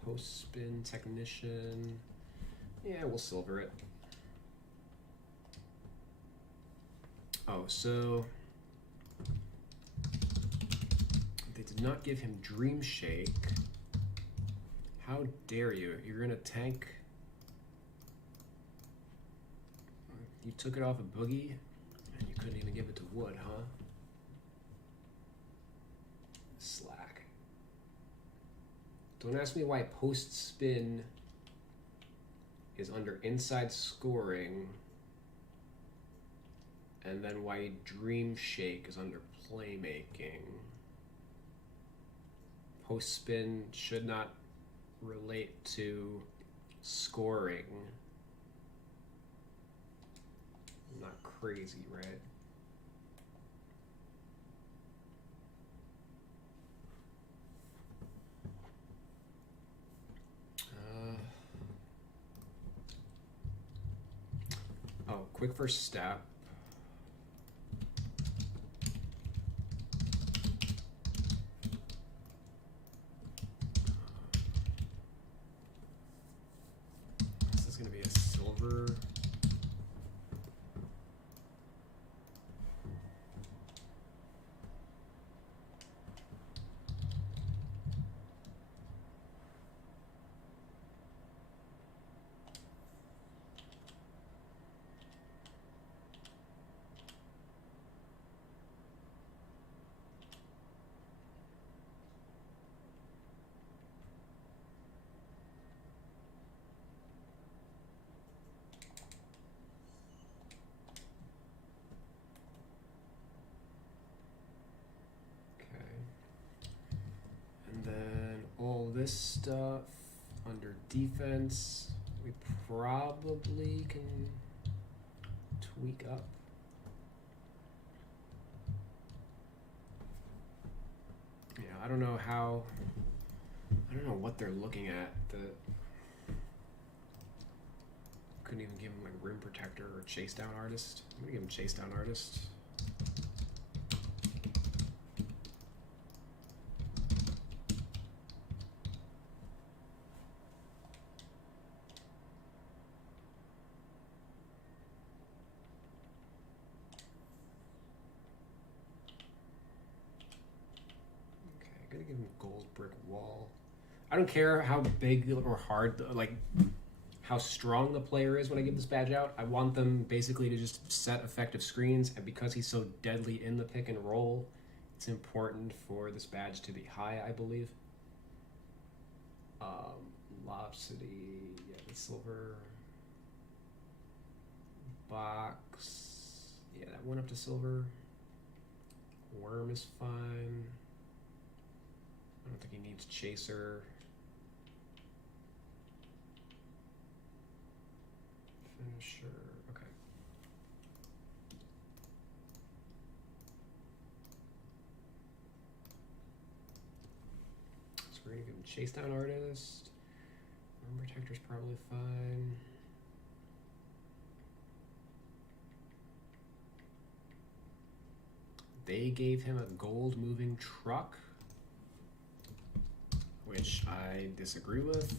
Post spin technician. Yeah, we'll silver it. Oh, so they did not give him Dream Shake. How dare you? You're gonna tank. You took it off a Boogie and you couldn't even give it to Wood, huh? Slack. Don't ask me why post spin is under inside scoring and then why Dream Shake is under playmaking. Post spin should not relate to scoring. I'm not crazy, right? Oh, quick first step. This is going to be a silver. This stuff under defense, we probably can tweak up. Yeah, I don't know what they're looking at. Couldn't even give him like Rim Protector or Chase Down Artist. I'm gonna give him Chase Down Artist. Okay, gonna give him Gold Brick Wall. I don't care how big or hard, like how strong the player is when I give this badge out. I want them basically to just set effective screens, and because he's so deadly in the pick and roll, it's important for this badge to be high, I believe. Lobsity, yeah, the silver. Box, yeah, that went up to silver. Worm is fine. I don't think he needs Chaser. Finisher, okay. So we're gonna give him Chase Down Artist. Worm Protector's probably fine. They gave him a gold moving truck, which I disagree with.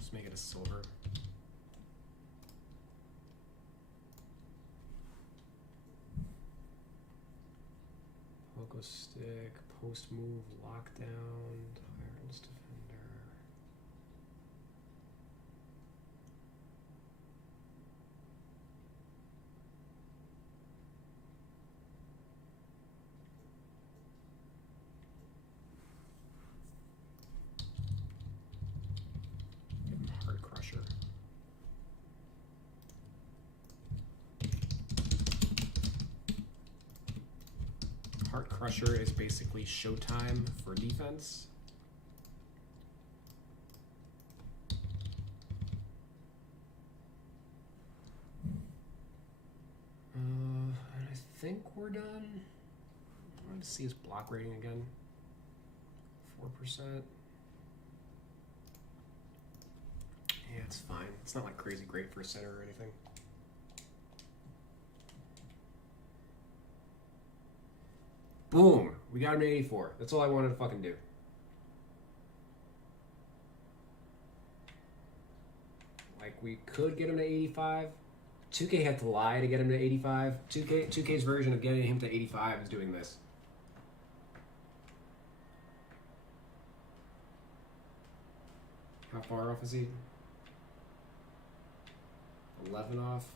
Just make it a silver. Pogo stick, post move, lockdown, tireless defender. Hard crusher. Heart Crusher is basically Showtime for defense. And I think we're done. I want to see his block rating again. 4%. Yeah, it's fine. It's not like crazy great for a center or anything. Boom! We got him to 84. That's all I wanted to fucking do. Like, we could get him to 85. 2K had to lie to get him to 85. 2K's version of getting him to 85 is doing this. How far off is he? 11 off.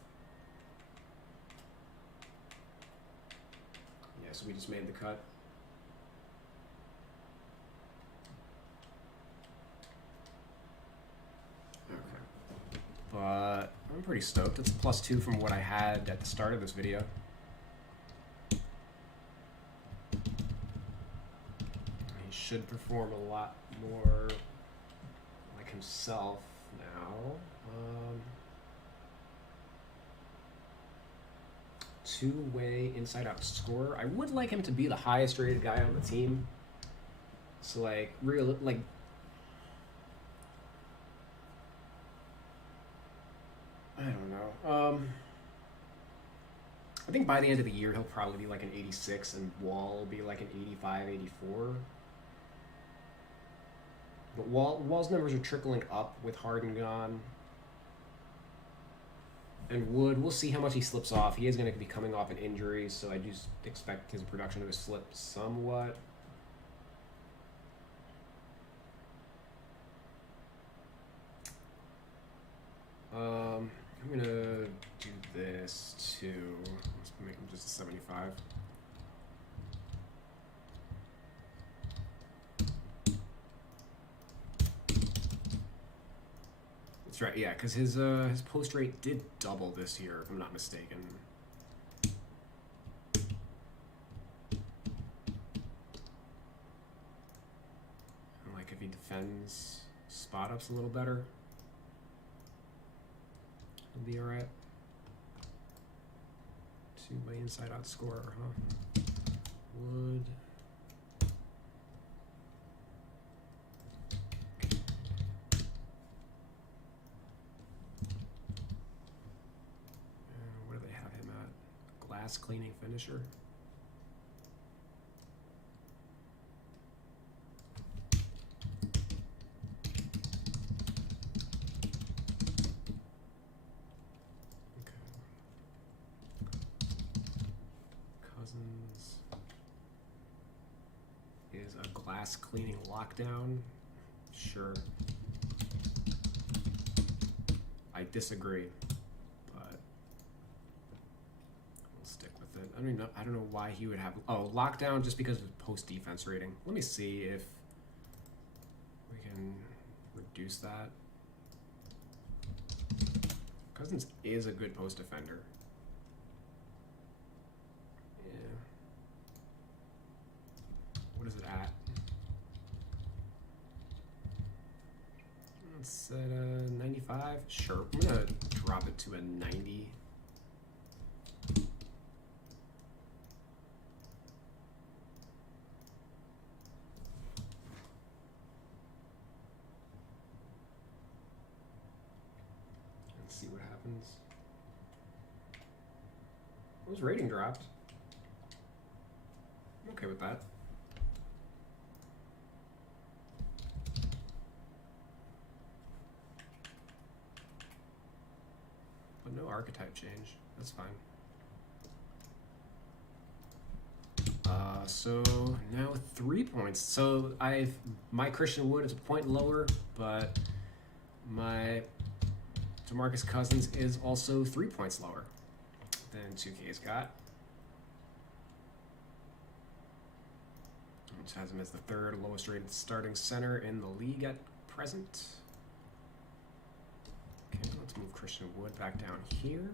Yeah, so we just made the cut. Okay. But I'm pretty stoked. It's a +2 from what I had at the start of this video. He should perform a lot more like himself now. Two-way inside-out scorer. I would like him to be the highest rated guy on the team. So like real like I don't know. I think by the end of the year he'll probably be like an 86 and Wall will be like an 85, 84. But Wall's numbers are trickling up with Harden gone. And Wood, we'll see how much he slips off. He is going to be coming off an injury, so I do expect his production to slip somewhat. I'm going to do this too. Let's make him just a 75. That's right, yeah, because his post rate did double this year, if I'm not mistaken. And like if he defends spot ups a little better, he'll be alright. Two-way inside out scorer, huh? Wood. glass cleaning finisher. Cousins is a glass cleaning lockdown. Sure. I disagree, but we'll stick with it. I don't know why he would have lockdown just because of post defense rating. Let me see if we can reduce that. Cousins is a good post defender. What is it at? It's at 95. Sure, I'm gonna drop it to a 90. Let's see what happens. His rating dropped. I'm okay with that. But no archetype change. That's fine. So now 3 points. So my Christian Wood is a point lower, but my DeMarcus Cousins is also 3 points lower than 2K's got. Which has him as the third lowest rated starting center in the league at present. Okay, let's move Christian Wood back down here.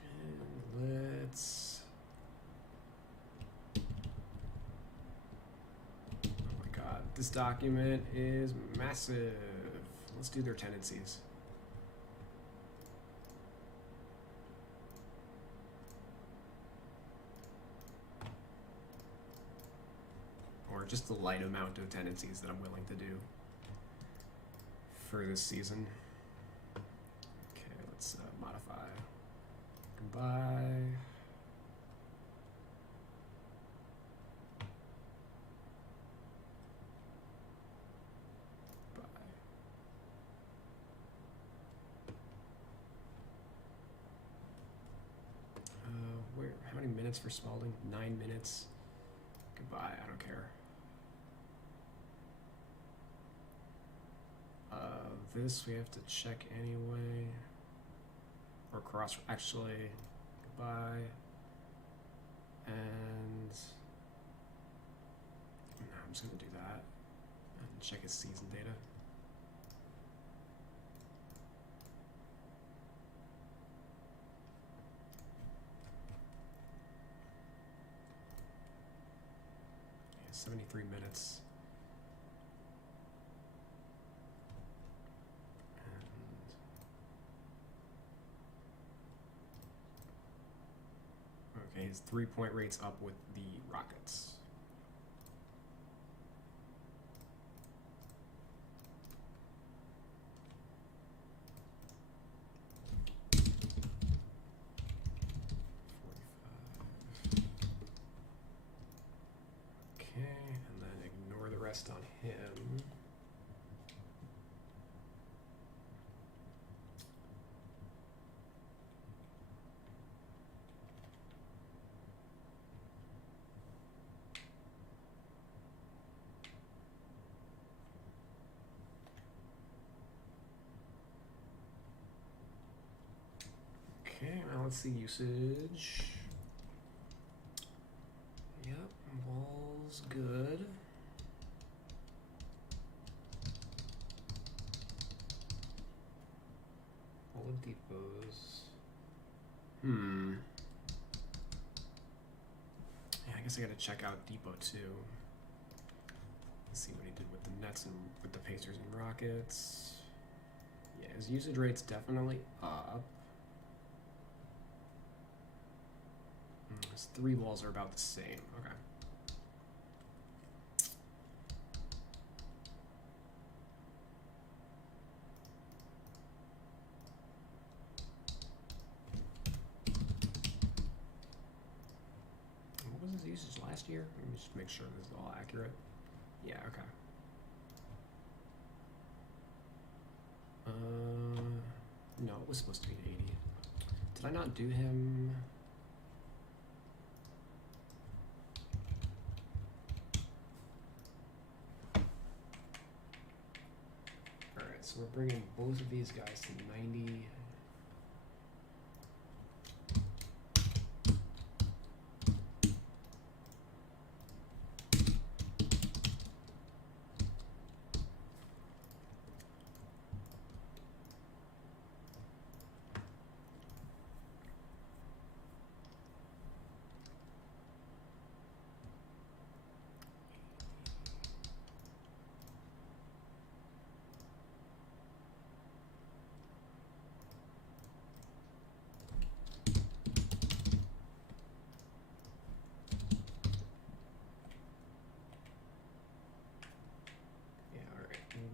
And let's... Oh my god, this document is massive. Let's do their tendencies. Or just the light amount of tendencies that I'm willing to do for this season. Okay, let's modify. Goodbye. How many minutes for Spalding? 9 minutes. Goodbye, I don't care. This we have to check anyway. Or cross, actually, goodbye. And no, I'm just gonna do that. And check his season data. Yeah, 73 minutes. Okay, his 3-point rate's up with the Rockets. Okay, and then ignore the rest on him. Okay, now let's see usage. Yep, wall's good. Oladipo's. Yeah, I guess I gotta check out Depot too. Let's see what he did with the Nets and with the Pacers and Rockets. Yeah, his usage rate's definitely up. His 3 balls are about the same. Okay. last year? Let me just make sure this is all accurate. Yeah, okay. No, it was supposed to be 80. Did I not do him? Alright, so we're bringing both of these guys to 90.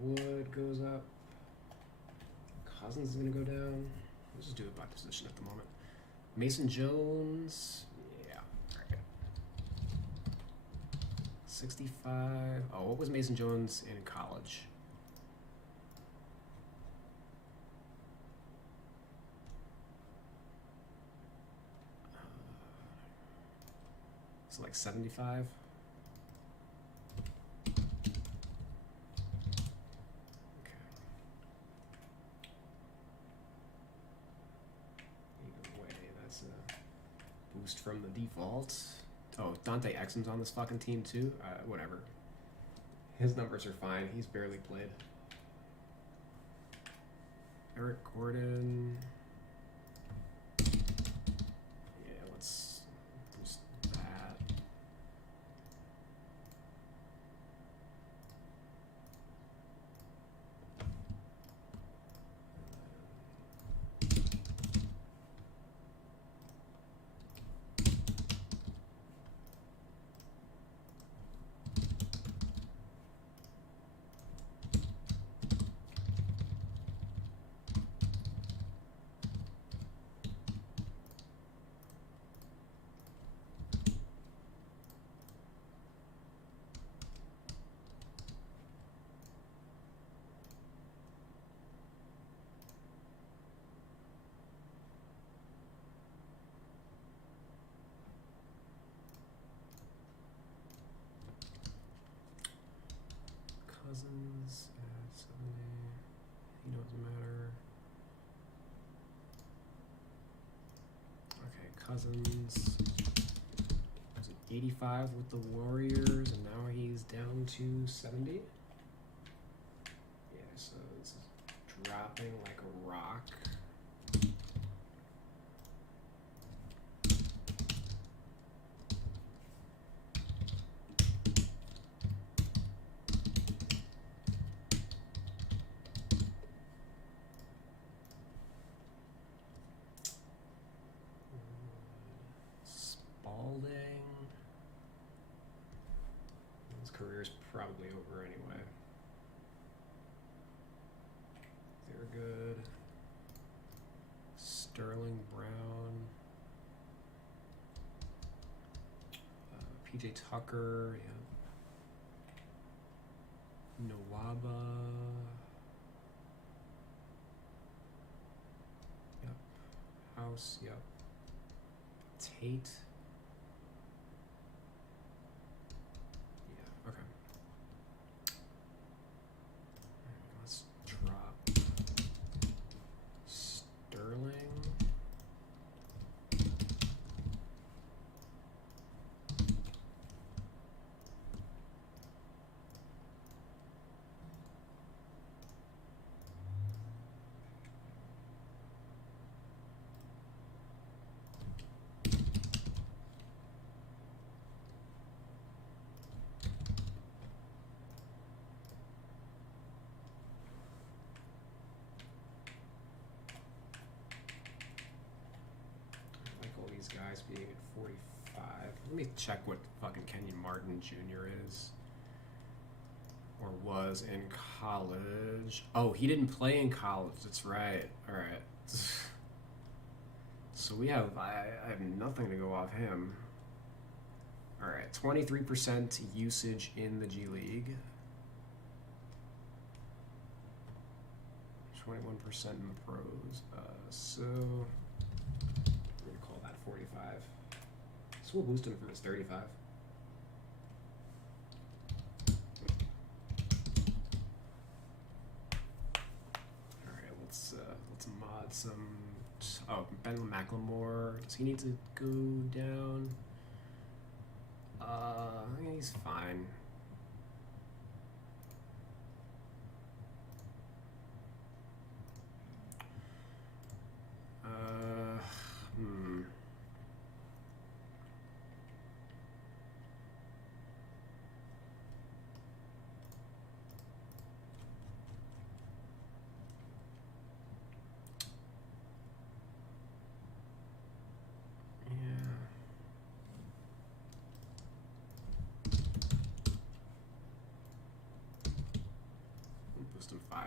Wood goes up. Cousins is going to go down. Let's just do it by position at the moment. Mason Jones. Yeah. Alright. 65. Oh, what was Mason Jones in college? So like 75. Boost from the default. Oh, Dante Exum's on this fucking team too? Whatever. His numbers are fine. He's barely played. Eric Gordon. Yeah, let's boost that. Cousins at 70. You know, it doesn't matter. Okay, Cousins was at 85 with the Warriors, and now he's down to 70. Yeah, so this is dropping like a rock. His career's probably over anyway. They're good. Sterling Brown. PJ Tucker, yeah. Nawaba. Yep. House, yep. Tate. Yeah, okay. Let's drop Sterling. Guys being at 45. Let me check what fucking Kenyon Martin Jr. is. Or was in college. Oh, he didn't play in college. That's right. Alright. So we have... I have nothing to go off him. All right, 23% usage in the G League. 21% in the pros. So we're gonna call that 45. So we'll boost him for this 35. All right, let's mod some. Oh, Ben McLemore. Does he need to go down? He's fine. Hmm. Yeah. Boost him 5.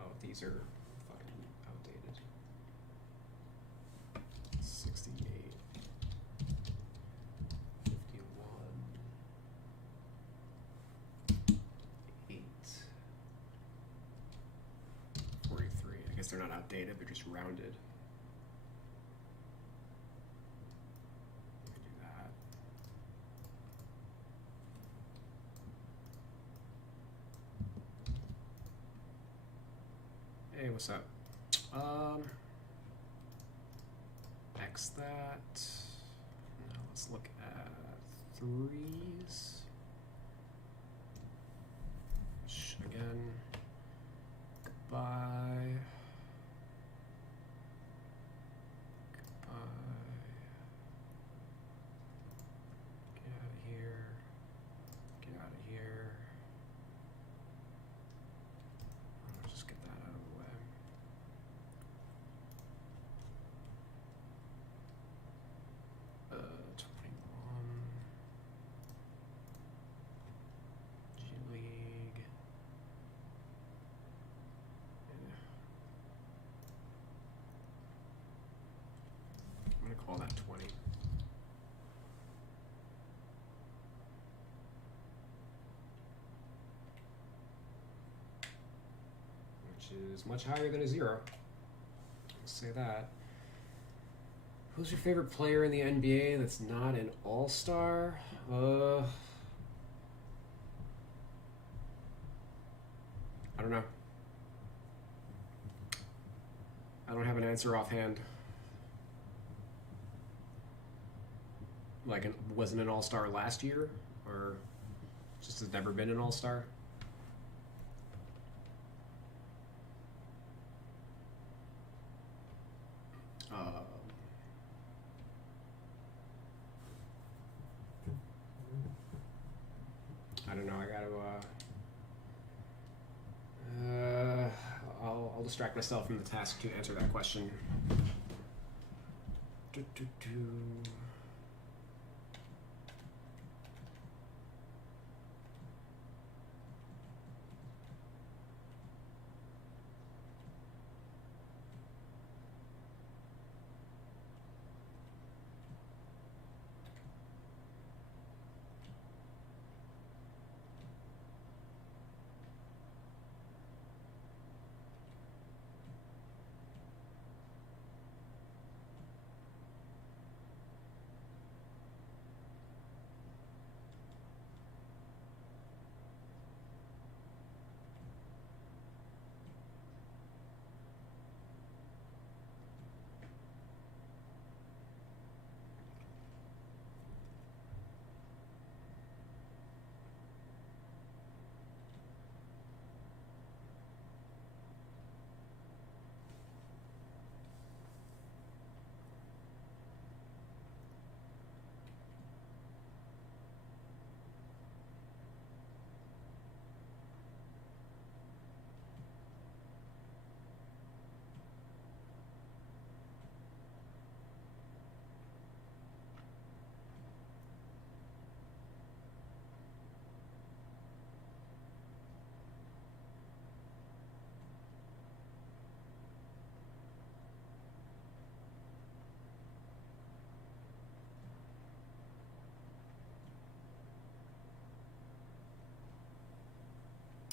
Oh, these are fucking outdated. 68. 51. 8. 43. I guess they're not outdated, they're just rounded. Let me do that. Hey, what's up? X that. Now let's look at 3s. Again. Goodbye. Goodbye. Get out of here. Get out of here. I'll just get that out of the way. Uh, 21. G League. Yeah. I'm gonna call that 20. Which is much higher than a 0. I'll say that. Who's your favorite player in the NBA that's not an all-star? I don't know. I don't have an answer offhand. Like, wasn't an all-star last year? Or just has never been an all-star? I don't know. I gotta. I'll distract myself from the task to answer that question.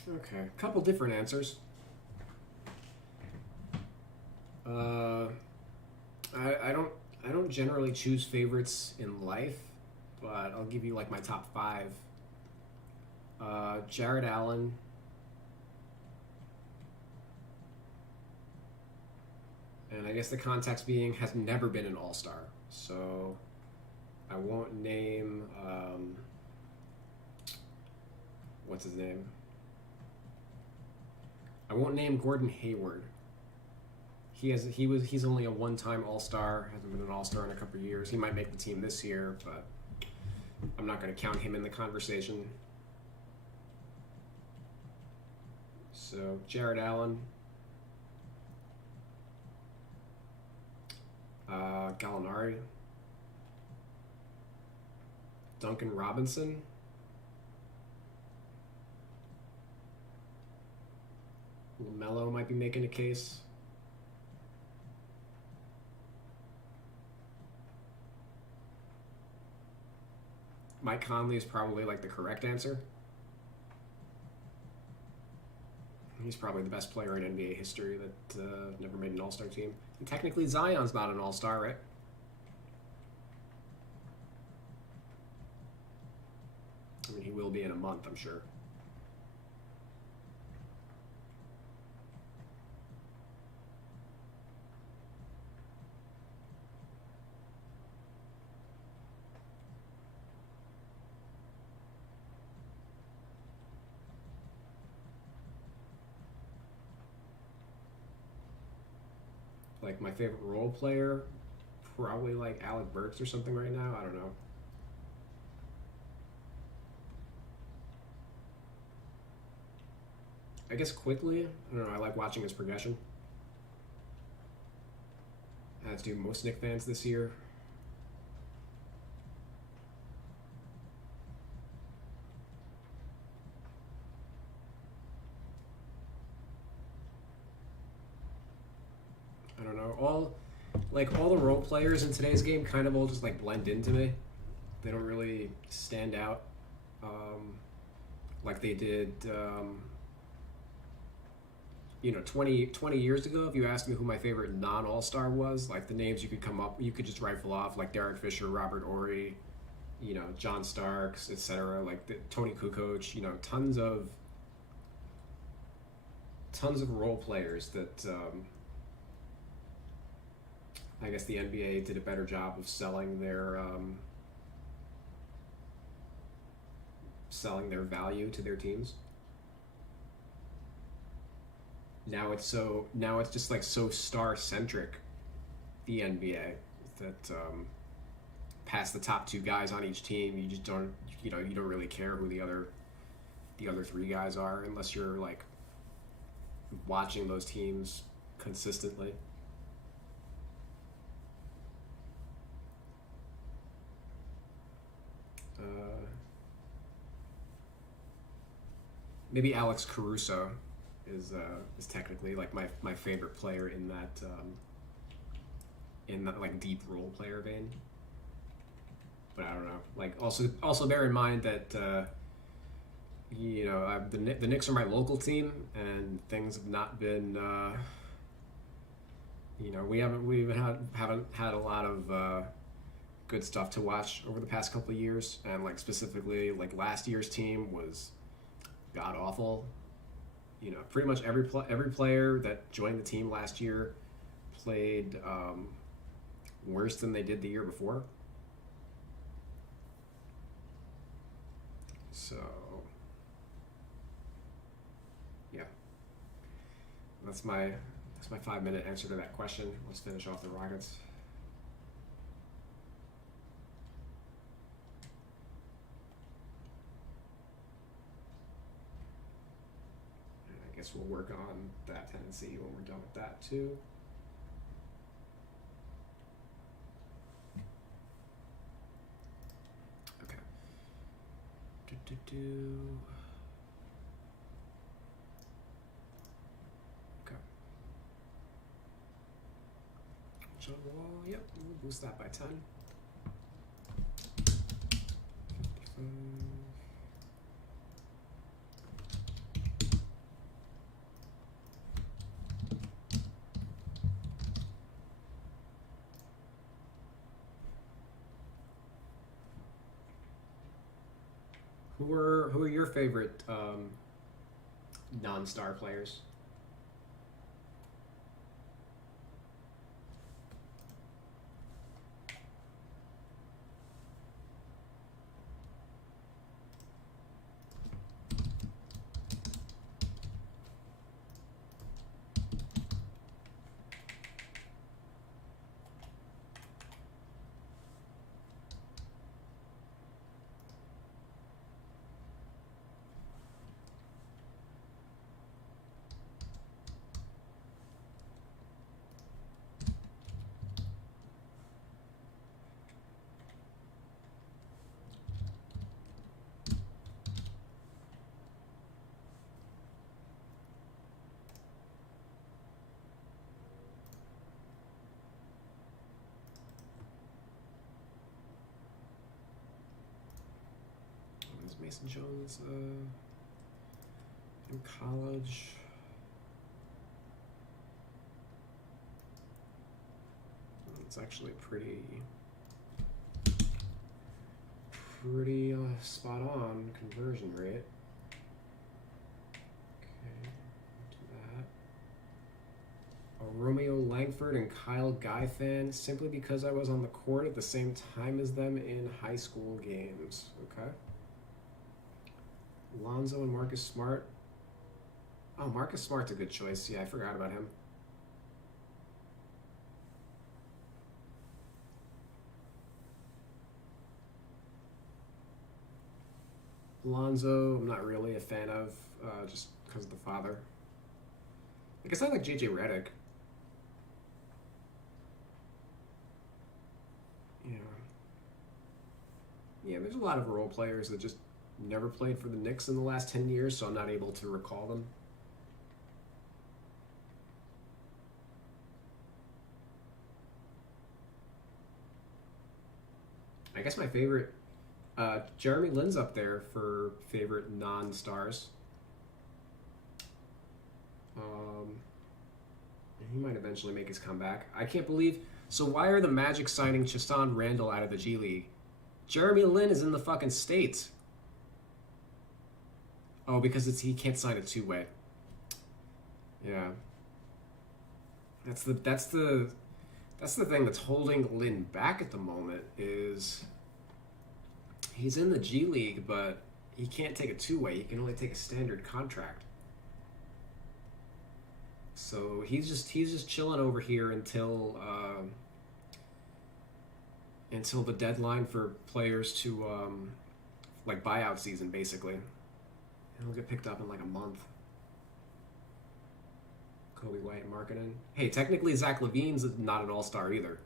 Okay, a couple different answers. I don't generally choose favorites in life, but I'll give you like my top five. Jared Allen. And I guess the context being has never been an all-star, so I won't name what's his name. I won't name Gordon Hayward. He's only a one-time all-star. Hasn't been an all-star in a couple of years. He might make the team this year, but I'm not going to count him in the conversation. So Jared Allen, Gallinari, Duncan Robinson, LaMelo might be making a case. Mike Conley is probably like the correct answer. He's probably the best player in NBA history that never made an all-star team. And technically Zion's not an all-star, right? I mean, he will be in a month, I'm sure. Like my favorite role player, probably like Alec Burks or something right now. I don't know. I guess quickly, I don't know. I like watching his progression. As do most Knicks fans this year. I don't know. All the role players in today's game kind of all just like blend into me. They don't really stand out like they did. 20 years ago, if you asked me who my favorite non-all-star was, like the names you could come up, you could just rifle off, like Derek Fisher, Robert Horry, John Starks, etc. Like Tony Kukoc, tons of role players that I guess the NBA did a better job of selling their value to their teams. Now it's just like so star centric, the NBA, that past the top two guys on each team, you just don't you don't really care who the other three guys are unless you're like watching those teams consistently. Maybe Alex Caruso is technically like my favorite player in that like deep role player vein. But I don't know. Like also bear in mind that the Knicks are my local team, and things have not been. We haven't had a lot of good stuff to watch over the past couple of years, and like specifically like last year's team was god awful. Pretty much every player that joined the team last year played worse than they did the year before. So, yeah, that's my 5-minute answer to that question. Let's finish off the Rockets. I guess we'll work on that tendency when we're done with that too. Okay. Okay. So, yep, we'll boost that by 10. Who are your favorite non-star players? Is Mason Jones in college? It's actually pretty spot on conversion rate. Okay, do that. A Romeo Langford and Kyle Guy fan, simply because I was on the court at the same time as them in high school games. Okay. Lonzo and Marcus Smart. Oh, Marcus Smart's a good choice. Yeah, I forgot about him. Lonzo, I'm not really a fan of, just because of the father. I guess I like JJ Redick. Yeah. Yeah, there's a lot of role players that just never played for the Knicks in the last 10 years, so I'm not able to recall them. I guess my favorite, Jeremy Lin's up there for favorite non-stars. He might eventually make his comeback. I can't believe. So why are the Magic signing Chasson Randall out of the G League? Jeremy Lin is in the fucking States. Oh, because he can't sign a two-way. Yeah. That's the thing that's holding Lin back at the moment is he's in the G League, but he can't take a two-way. He can only take a standard contract. So he's just chilling over here until the deadline for players to like buyout season, basically. And he'll get picked up in like a month. Kobe White marketing. Hey, technically Zach LaVine's not an all-star either.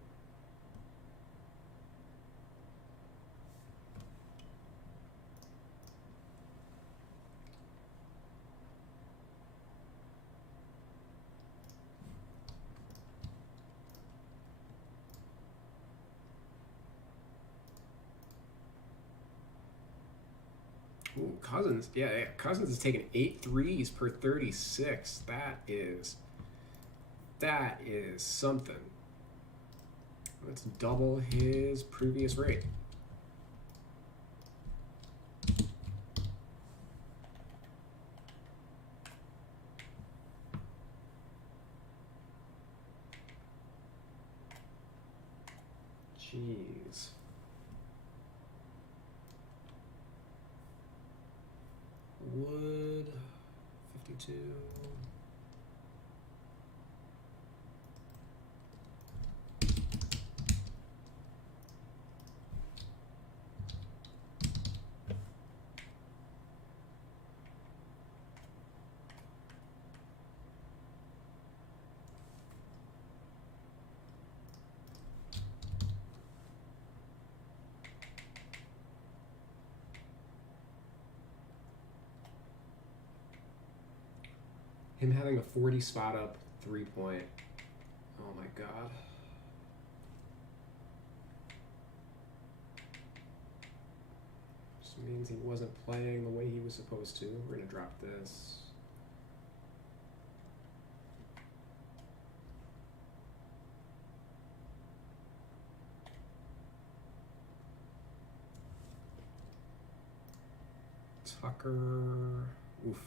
Ooh, Cousins. Yeah, Cousins is taking 8 threes per 36. That is something. That's double his previous rate. Jeez. Wood 52. Him having a 40 spot up 3-point. Oh my god. Just means he wasn't playing the way he was supposed to. We're gonna drop this. Tucker. Oof.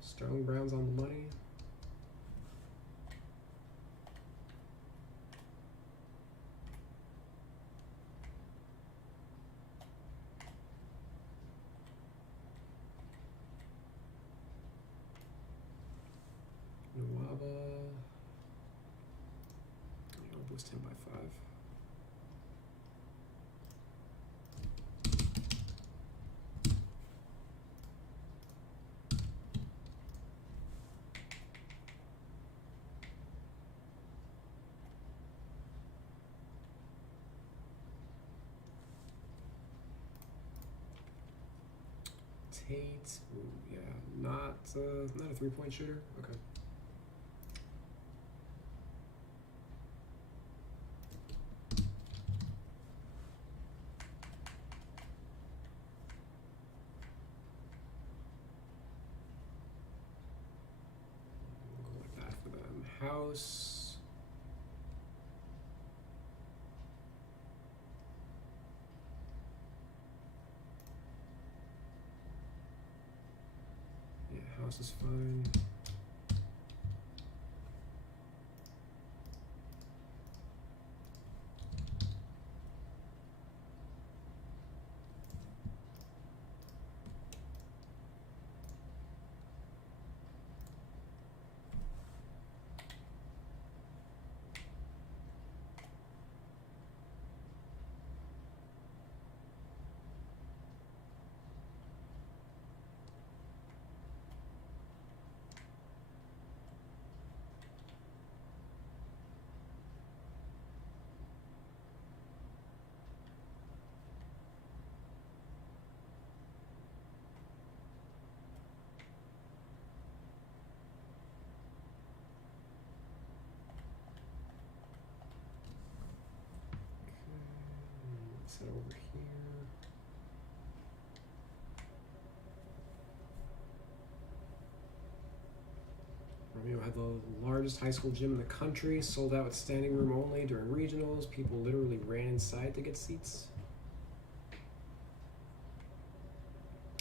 Sterling Brown's on the money. Nawaba. Yeah, I'll boost him by 5. Tate. Ooh, yeah, not a 3-point shooter. Okay. We'll go like that for them. House. Yeah, house is fine. Let's head over here. Romeo had the largest high school gym in the country, sold out with standing room only during regionals. People literally ran inside to get seats.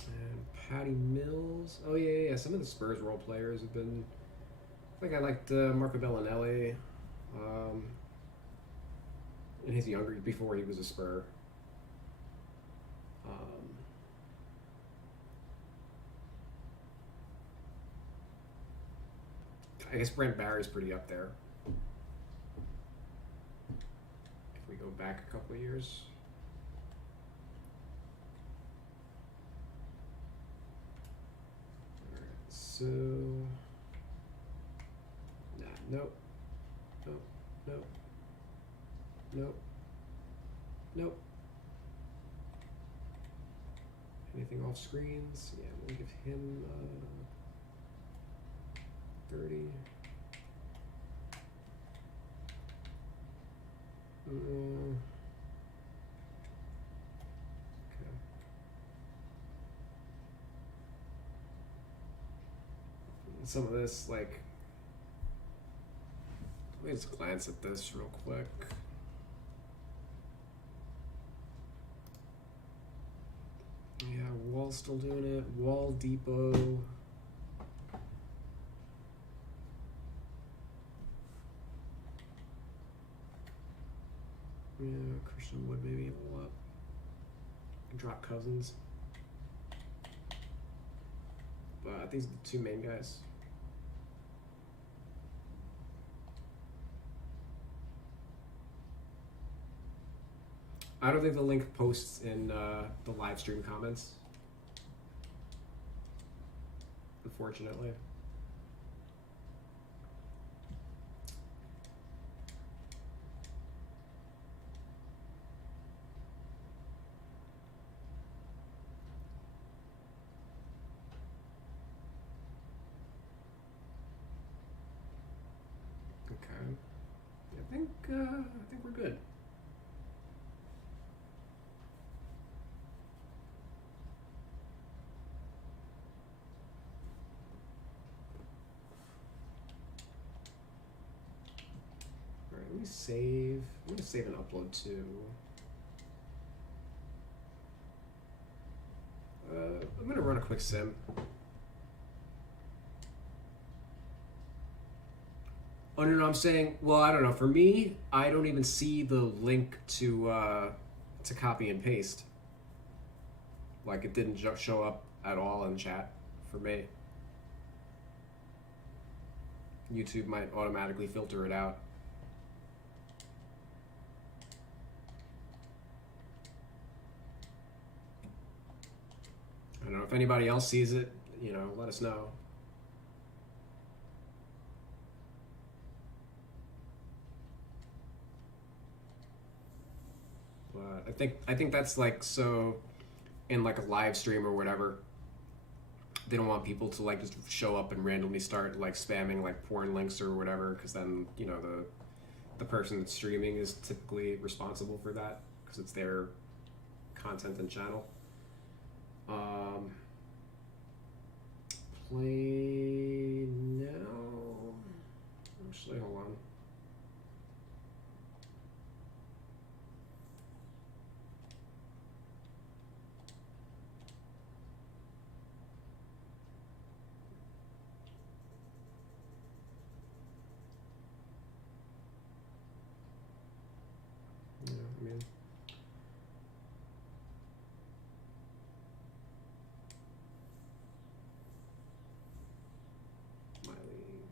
And Patty Mills. Oh yeah. Some of the Spurs role players have been. I think I liked Marco Bellinelli. In his younger, before he was a Spur. I guess Brent Barry's pretty up there. If we go back a couple of years. Alright, so. Nah, nope. Nope. Nope. Nope. Nope. Anything off screens? Yeah, we'll give him 30. Okay. Some of this, like, let me just glance at this real quick. Yeah, Wall's still doing it. Wall Depot. Yeah, Christian Wood maybe a little up. Drop Cousins. But these are the two main guys. I don't think the link posts in the live stream comments. Unfortunately. Okay. think we're good. All right, let me save. I'm gonna save and upload too. I'm gonna run a quick sim. Oh no, I'm saying. Well, I don't know. For me, I don't even see the link to copy and paste. Like it didn't show up at all in chat for me. YouTube might automatically filter it out. I don't know if anybody else sees it. You know, let us know. But I think that's like so in like a live stream or whatever. They don't want people to like just show up and randomly start like spamming like porn links or whatever, because then you know the person that's streaming is typically responsible for that because it's their content and channel. Play now. Actually, hold on. Yeah, I mean. My league.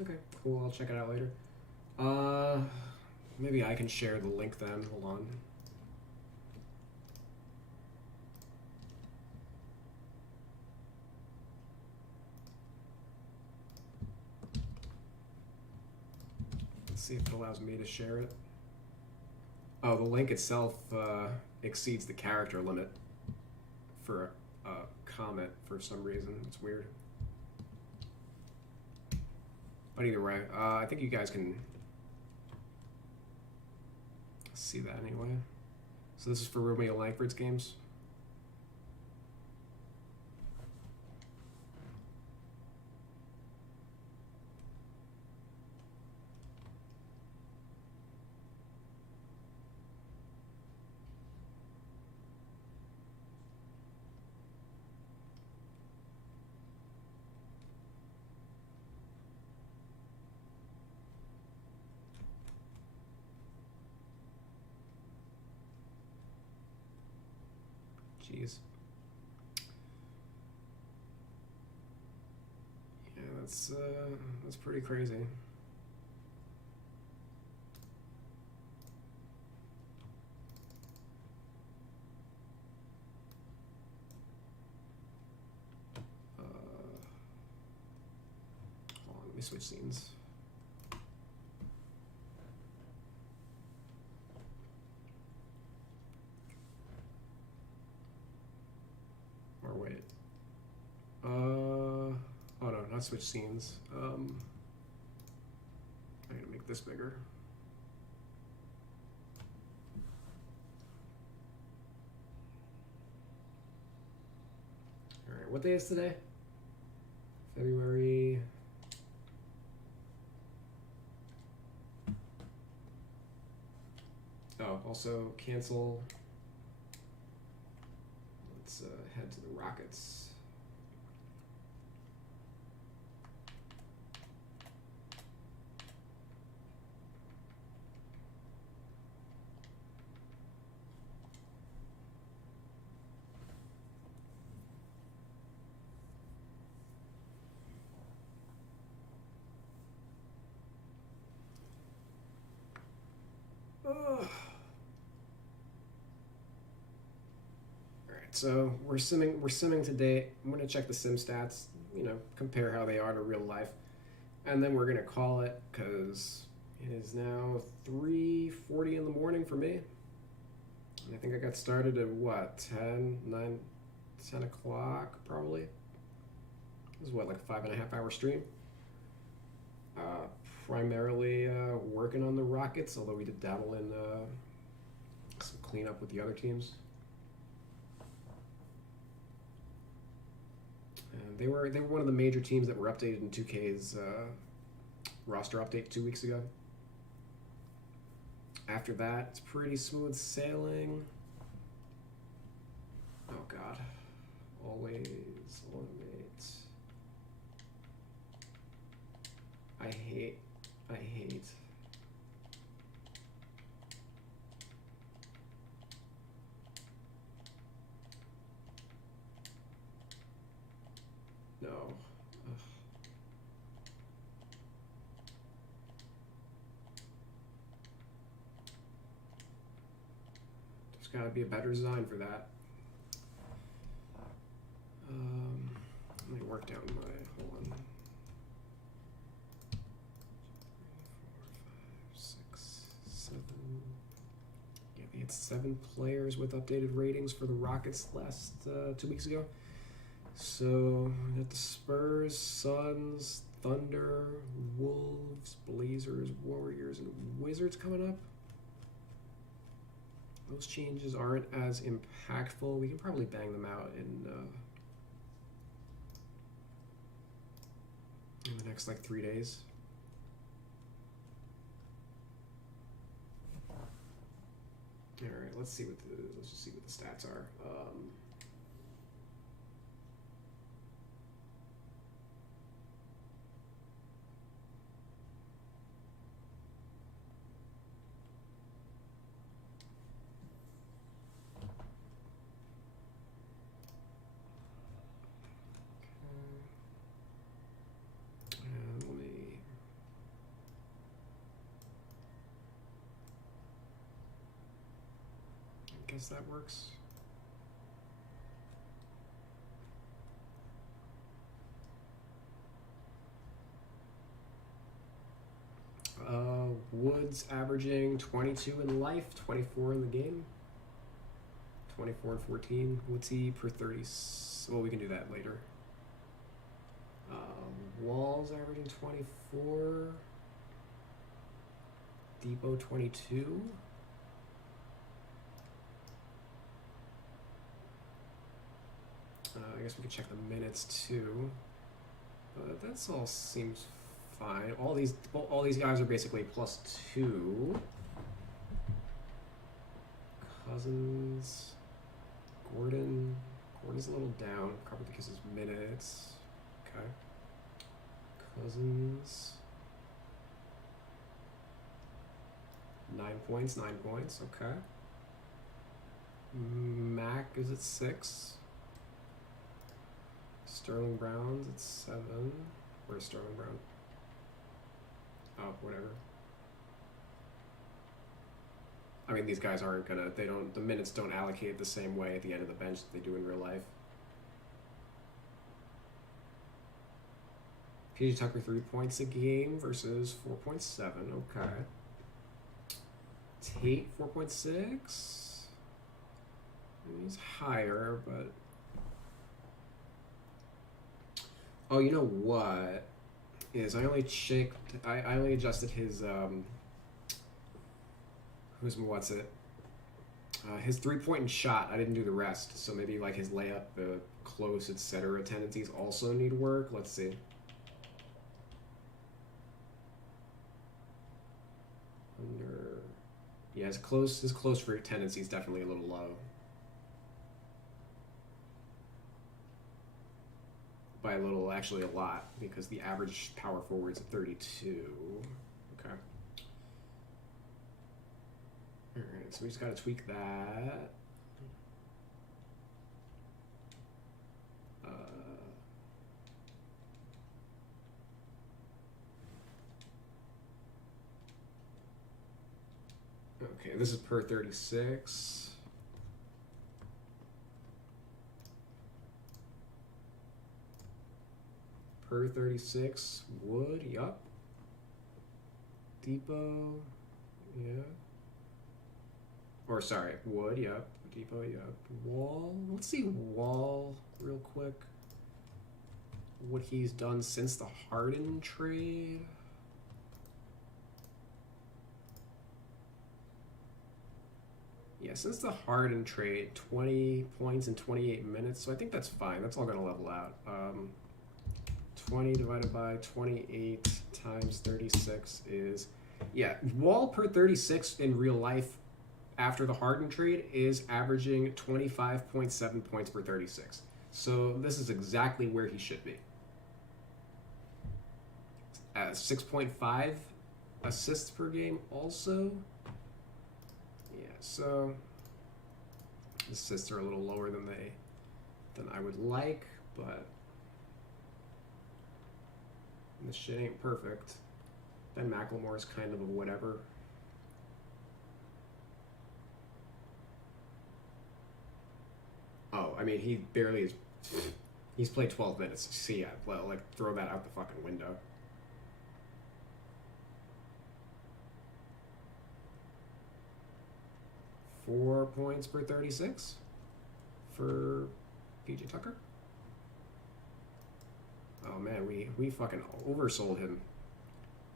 Okay, cool. I'll check it out later. Maybe I can share the link then. Hold on. Let's see if it allows me to share it. Oh, the link itself exceeds the character limit for a comment for some reason. It's weird. But either way, I think you guys can see that anyway. So this is for Romeo Langford's games. Jeez. Yeah, that's pretty crazy. Hold on, let me switch scenes. Or wait. Oh no, not switch scenes. I'm gonna make this bigger. All right, what day is today? February. Oh, also cancel. Let's head to the Rockets. All right, so we're simming today. I'm gonna check the sim stats. You know, compare how they are to real life, and then we're gonna call it because it is now 3:40 in the morning for me. And I think I got started at what 10 o'clock probably. This is what, like a 5.5 hour stream. Uh, Primarily working on the Rockets, although we did dabble in some cleanup with the other teams. And they were one of the major teams that were updated in 2K's roster update 2 weeks ago. After that, it's pretty smooth sailing. Oh God, always eliminate. I hate. No. Ugh. There's got to be a better design for that. Let me work down my. Hold on. 3, 4, 5, 6, 7. Yeah, they had 7 players with updated ratings for the Rockets last 2 weeks ago. So we got the Spurs, Suns, Thunder, Wolves, Blazers, Warriors, and Wizards coming up. Those changes aren't as impactful. We can probably bang them out in the next like 3 days. All right, let's just see what the stats are. Guess that works. Woods averaging 22 in life, 24 in the game. 24 and 14. What's he per 30? Well, we can do that later. Walls averaging 24. Depot 22. I guess we could check the minutes too, but that's all seems fine. All these guys are basically +2. Cousins, Gordon's a little down, probably because his minutes. Okay. Cousins, 9 points. Okay. Mac is at 6. Sterling Brown's at 7. Where's Sterling Brown? Oh, whatever. I mean, these guys aren't gonna. The minutes don't allocate the same way at the end of the bench that they do in real life. PJ Tucker 3 points a game versus 4.7. Okay. Tate 4.6. He's higher, but. Oh, you know what? I only adjusted his his 3-point and shot. I didn't do the rest, so maybe like his layup, the close, etc. tendencies also need work. Let's see. Yeah, his close for tendency is definitely a little low. By a little, actually a lot, because the average power forward is at 32. Okay. Alright, so we just gotta tweak that. Okay, this is per 36. Per 36, wood, yup. Depot, yeah. Or sorry, wood, yup. Depot, yup. Wall, let's see Wall real quick. What he's done since the Harden trade. Yeah, since the Harden trade, 20 points in 28 minutes, so I think that's fine. That's all going to level out. 20 divided by 28 times 36 is, yeah, Wall per 36 in real life after the Harden trade is averaging 25.7 points per 36. So this is exactly where he should be. 6.5 assists per game also. Yeah, so assists are a little lower than I would like, but this shit ain't perfect. Ben McLemore is kind of a whatever. Oh, I mean, he barely is. He's played 12 minutes. So yeah, like throw that out the fucking window. Four points per 36 for PJ Tucker. Oh man, we fucking oversold him.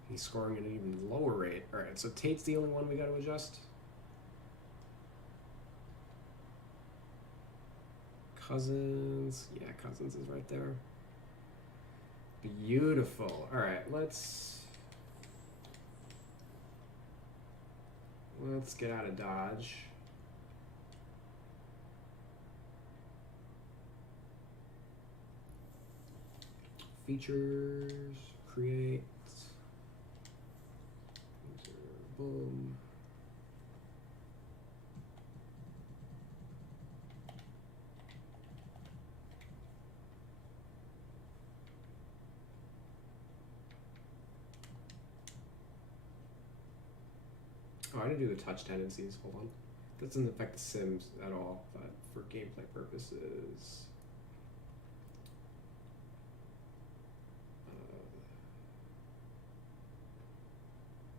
He's scoring at an even lower rate. All right, so Tate's the only one we got to adjust. Cousins, yeah, Cousins is right there. Beautiful. All right, let's get out of Dodge. Features, create, boom. Oh, I didn't do the touch tendencies. Hold on. That doesn't affect the Sims at all, but for gameplay purposes.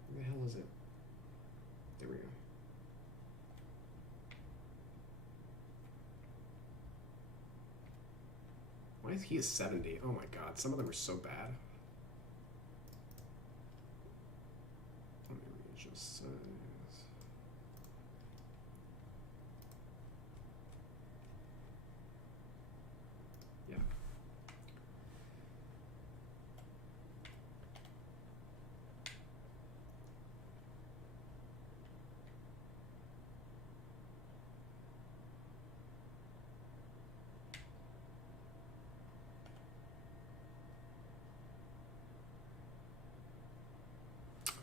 Where the hell is it? There we go. Why is he a 70? Oh my god, some of them are so bad. Let me readjust size. Yeah.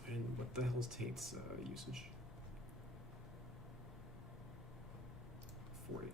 And what the hell is Tate's usage? 40.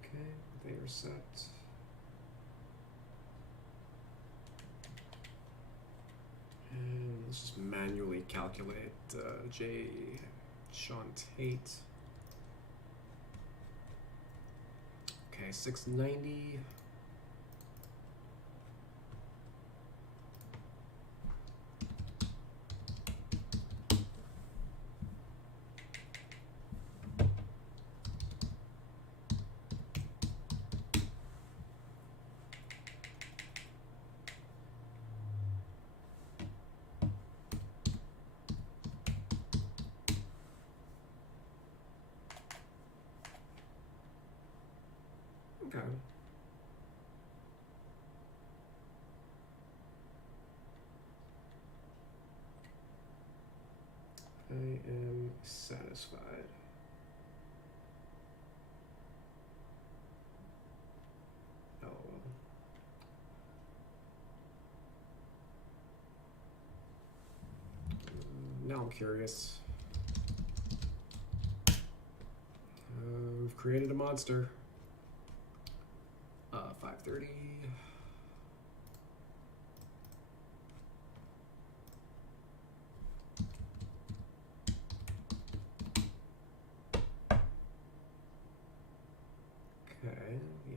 Okay, they are set. And let's just manually calculate Sean Tate. Okay, 690. Okay. I am satisfied. Oh, well. Now I'm curious. We've created a monster. 530. Okay, yeah.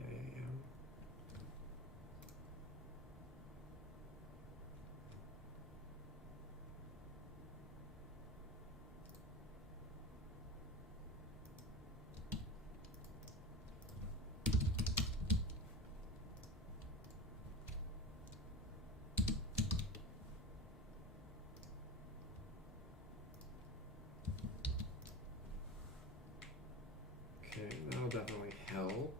Okay, that'll definitely help.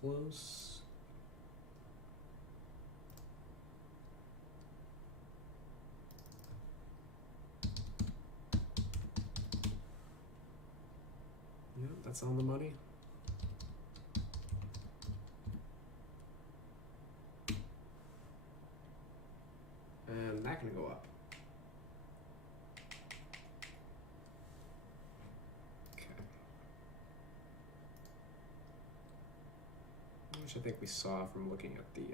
Close. Yeah, that's on the money. And that can go up. Okay. Which I think we saw from looking at the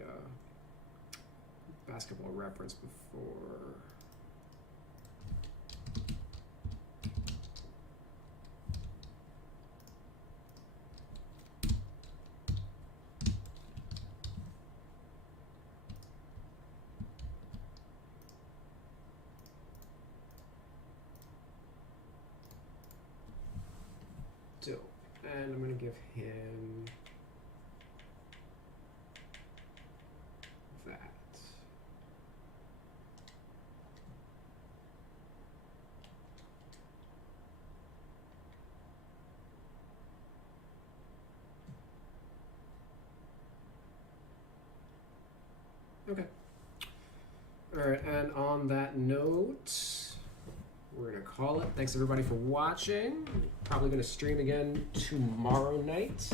basketball reference before. Dope. And I'm going to give him that. Okay. All right, and on that note, we're going to call it. Thanks everybody for watching. Probably going to stream again tomorrow night.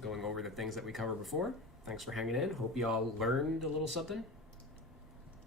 Going over the things that we covered before. Thanks for hanging in. Hope you all learned a little something.